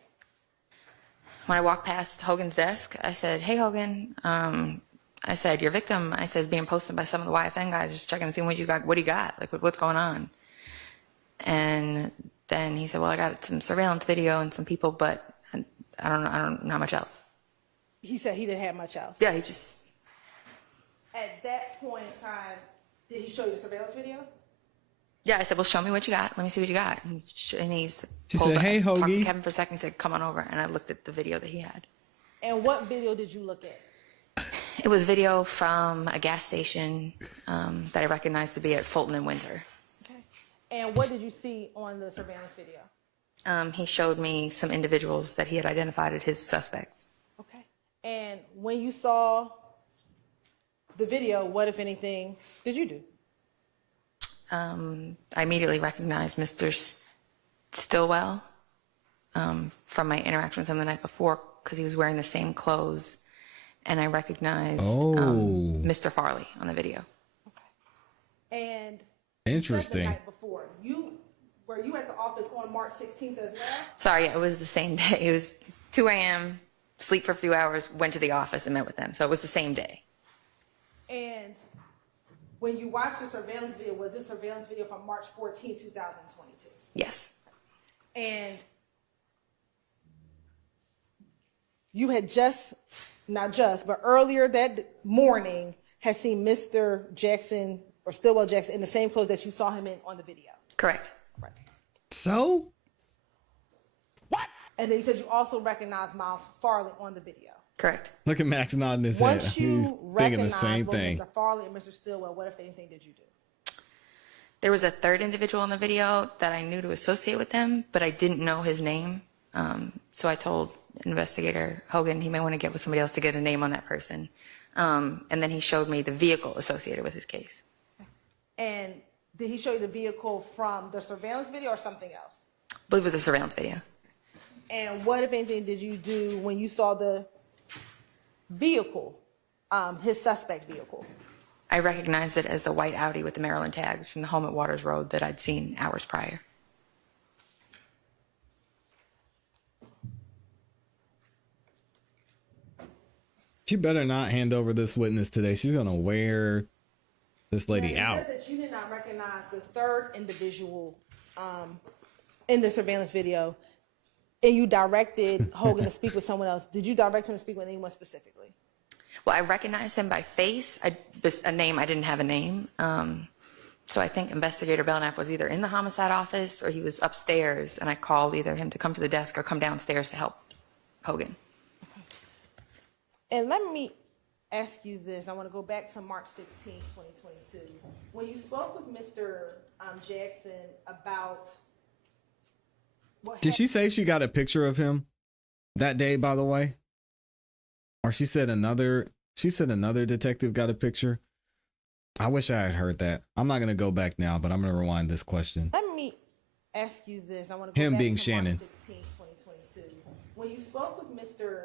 When I walked past Hogan's desk, I said, "Hey, Hogan." I said, "Your victim," I said, "is being posted by some of the YFN guys. Just checking to see what you got. What do you got? Like, what's going on?" And then he said, "Well, I got some surveillance video and some people, but I don't know much else." He said he didn't have much else. Yeah, he just. At that point in time, did he show you the surveillance video? Yeah, I said, well, show me what you got. Let me see what you got. And he's. She said, hey, Talked to Hoagie. Kevin for a second. He said, come on over. And I looked at the video that he had. And what video did you look at? It was video from a gas station that I recognized to be at Fulton and Windsor. Okay. And what did you see on the surveillance video? He showed me some individuals that he had identified as his suspects. Okay. And when you saw the video, what, if anything, did you do? I immediately recognized Mr. Stillwell from my interaction with him the night before because he was wearing the same clothes. And I recognized Mr. Farley on the video. And interesting. the night before, were you at the office on March 16th as well? Sorry, it was the same day. It was 2 a.m., sleep for a few hours, went to the office and met with them. So it was the same day. And when you watched the surveillance video, was this surveillance video from March 14, 2022? Yes. And you had but earlier that morning had seen Mr. Jackson or Stillwell Jackson in the same clothes that you saw him in on the video. Correct. Right. So? What? And then you said you also recognized Miles Farley on the video. Correct. Look at Max nodding his head. Once you He's thinking the recognized same both thing. Mr. Farley and Mr. Stillwell, what, if anything, did you do? There was a third individual in the video that I knew to associate with them, but I didn't know his name. So I told Investigator Hogan he may want to get with somebody else to get a name on that person. And then he showed me the vehicle associated with his case. And did he show you the vehicle from the surveillance video or something else? I believe it was a surveillance video. And what, if anything, did you do when you saw the vehicle, his suspect vehicle? I recognized it as the white Audi with the Maryland tags from the home at Waters Road that I'd seen hours prior. She better not hand over this witness today. She's going to wear this lady You out. said that you did not recognize the third individual in the surveillance video, and you directed Hogan to speak with someone else. Did you direct him to speak with anyone specifically? Well, I recognized him by face. A name, I didn't have a name. So I think Investigator Belknap was either in the homicide office or he was upstairs, and I called either him to come to the desk or come downstairs to help Hogan. And let me ask you this. I want to go back to March 16, 2022. When you spoke with Mr. Jackson about what Did she say she got a picture of him that day, by the way? Or she said another detective got a picture? I wish I had heard that. I'm not going to go back now, but I'm going to rewind this question. Let me ask you this. I want to go Him back being to Shannon. March 16, 2022. When you spoke with Mr.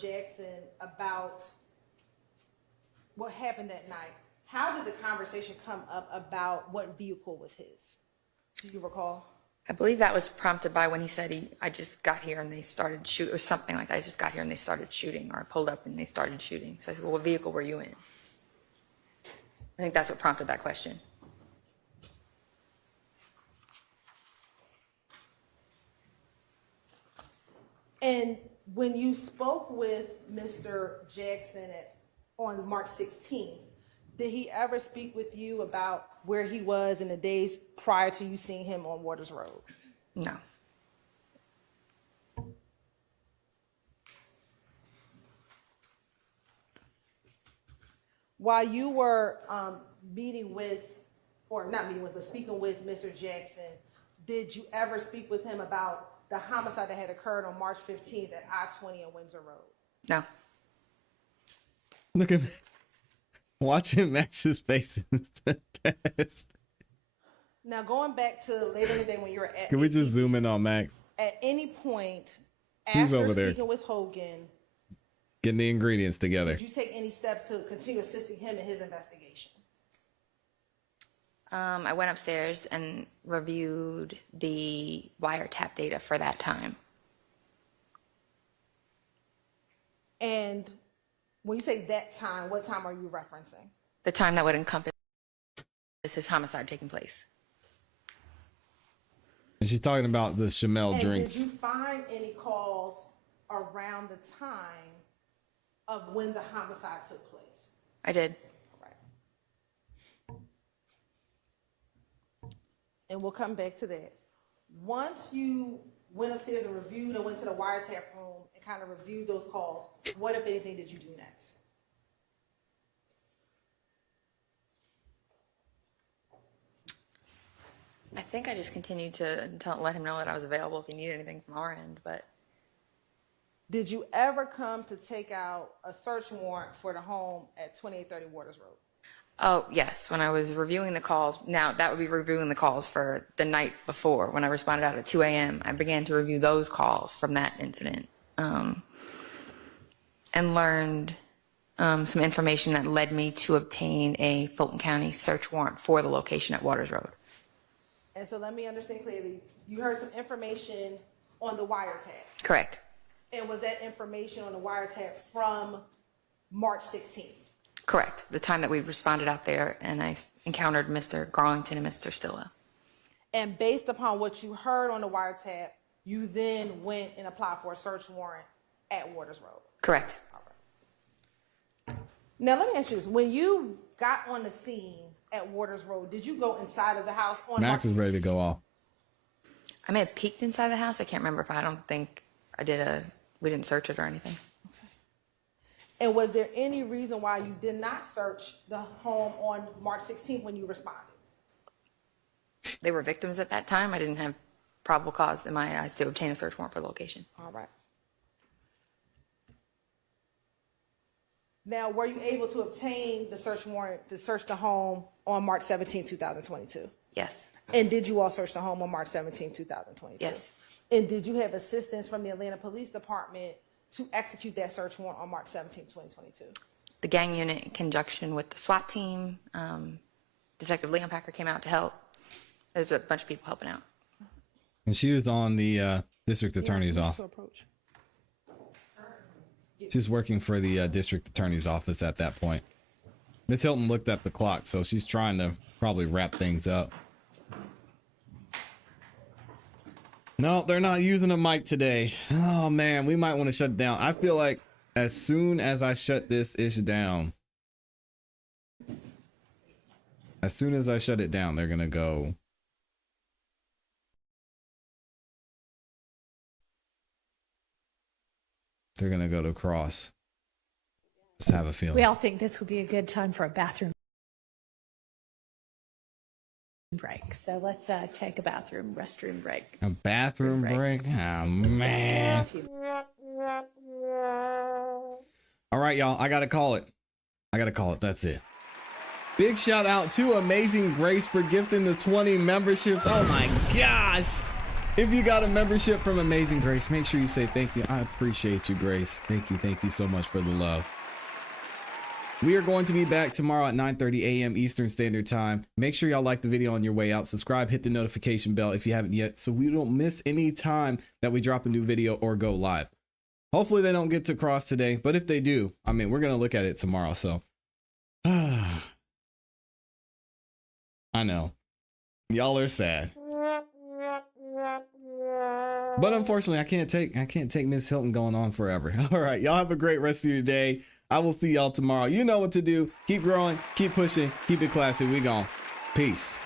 Jackson about what happened that night, how did the conversation come up about what vehicle was his? Do you recall? I believe that was prompted by when he said I just got here and they started shooting, or something like that. I just got here and they started shooting, or I pulled up and they started shooting. So I said, well, what vehicle were you in? I think that's what prompted that question. And when you spoke with Mr. Jackson on March 16th, did he ever speak with you about where he was in the days prior to you seeing him on Waters Road? No. While you were speaking with Mr. Jackson, did you ever speak with him about the homicide that had occurred on March 15th at I-20 and Windsor Road? No. Look at me. Watching Max's face in the test. Now, going back to later in the day when you were at... Can we just zoom in on Max? At any point, He's after over there. speaking with Hogan, Getting the ingredients together. did you take any steps to continue assisting him in his investigation? I went upstairs and reviewed the wiretap data for that time. And when you say that time, what time are you referencing? The time that would encompass his homicide taking place. And she's talking about the Chamel And drinks. did you find any calls around the time of when the homicide took place? I did. And we'll come back to that. Once you went upstairs and reviewed and went to the wiretap room and kind of reviewed those calls, what, if anything, did you do next? I think I just continued to let him know that I was available if he needed anything from our end, but Did you ever come to take out a search warrant for the home at 2830 Waters Road? oh, yes, when I was reviewing the calls, now that would be reviewing the calls for the night before. When I responded out at 2 a.m., I began to review those calls from that incident and learned some information that led me to obtain a Fulton County search warrant for the location at Waters Road. And so let me understand clearly, you heard some information on the wiretap. Correct. And was that information on the wiretap from March 16th? Correct. The time that we responded out there and I encountered Mr. Garlington and Mr. Stillwell. And based upon what you heard on the wiretap, you then went and applied for a search warrant at Waters Road. Correct. Now let me ask you this. When you got on the scene at Waters Road, did you go inside of the house on Max is ready to go off. I may have peeked inside the house. I can't remember if I don't think I did we didn't search it or anything. And was there any reason why you did not search the home on March 16th when you responded? They were victims at that time. I didn't have probable cause in my eyes to obtain a search warrant for the location. All right. Now, were you able to obtain the search warrant to search the home on March 17, 2022? Yes. And did you all search the home on March 17, 2022? Yes. And did you have assistance from the Atlanta Police Department to execute that search warrant on March 17, 2022? The gang unit in conjunction with the SWAT team, Detective Leon Packer came out to help. There's a bunch of people helping out. And she was on the district attorney's office. She's working for the district attorney's office at that point. Miss Hilton looked at the clock, so she's trying to probably wrap things up. No, they're not using a mic today. Oh man, we might want to shut it down. I feel like as soon as I shut this ish down, as soon as I shut it down, they're gonna go. They're gonna go to cross. Just have a feeling. We all think this would be a good time for a bathroom break. So let's take a restroom break. A bathroom break? Oh, man. All right, y'all. I got to call it. That's it. Big shout out to Amazing Grace for gifting the 20 memberships. Oh, my gosh. If you got a membership from Amazing Grace, make sure you say thank you. I appreciate you, Grace. Thank you. Thank you so much for the love. We are going to be back tomorrow at 9:30 a.m. Eastern Standard Time. Make sure y'all like the video on your way out. Subscribe, hit the notification bell if you haven't yet, so we don't miss any time that we drop a new video or go live. Hopefully they don't get to cross today, but if they do, I mean, we're going to look at it tomorrow. So I know y'all are sad, but unfortunately I can't take Miss Hilton going on forever. All right, y'all have a great rest of your day. I will see y'all tomorrow. You know what to do. Keep growing, keep pushing, keep it classy. We gone. Peace.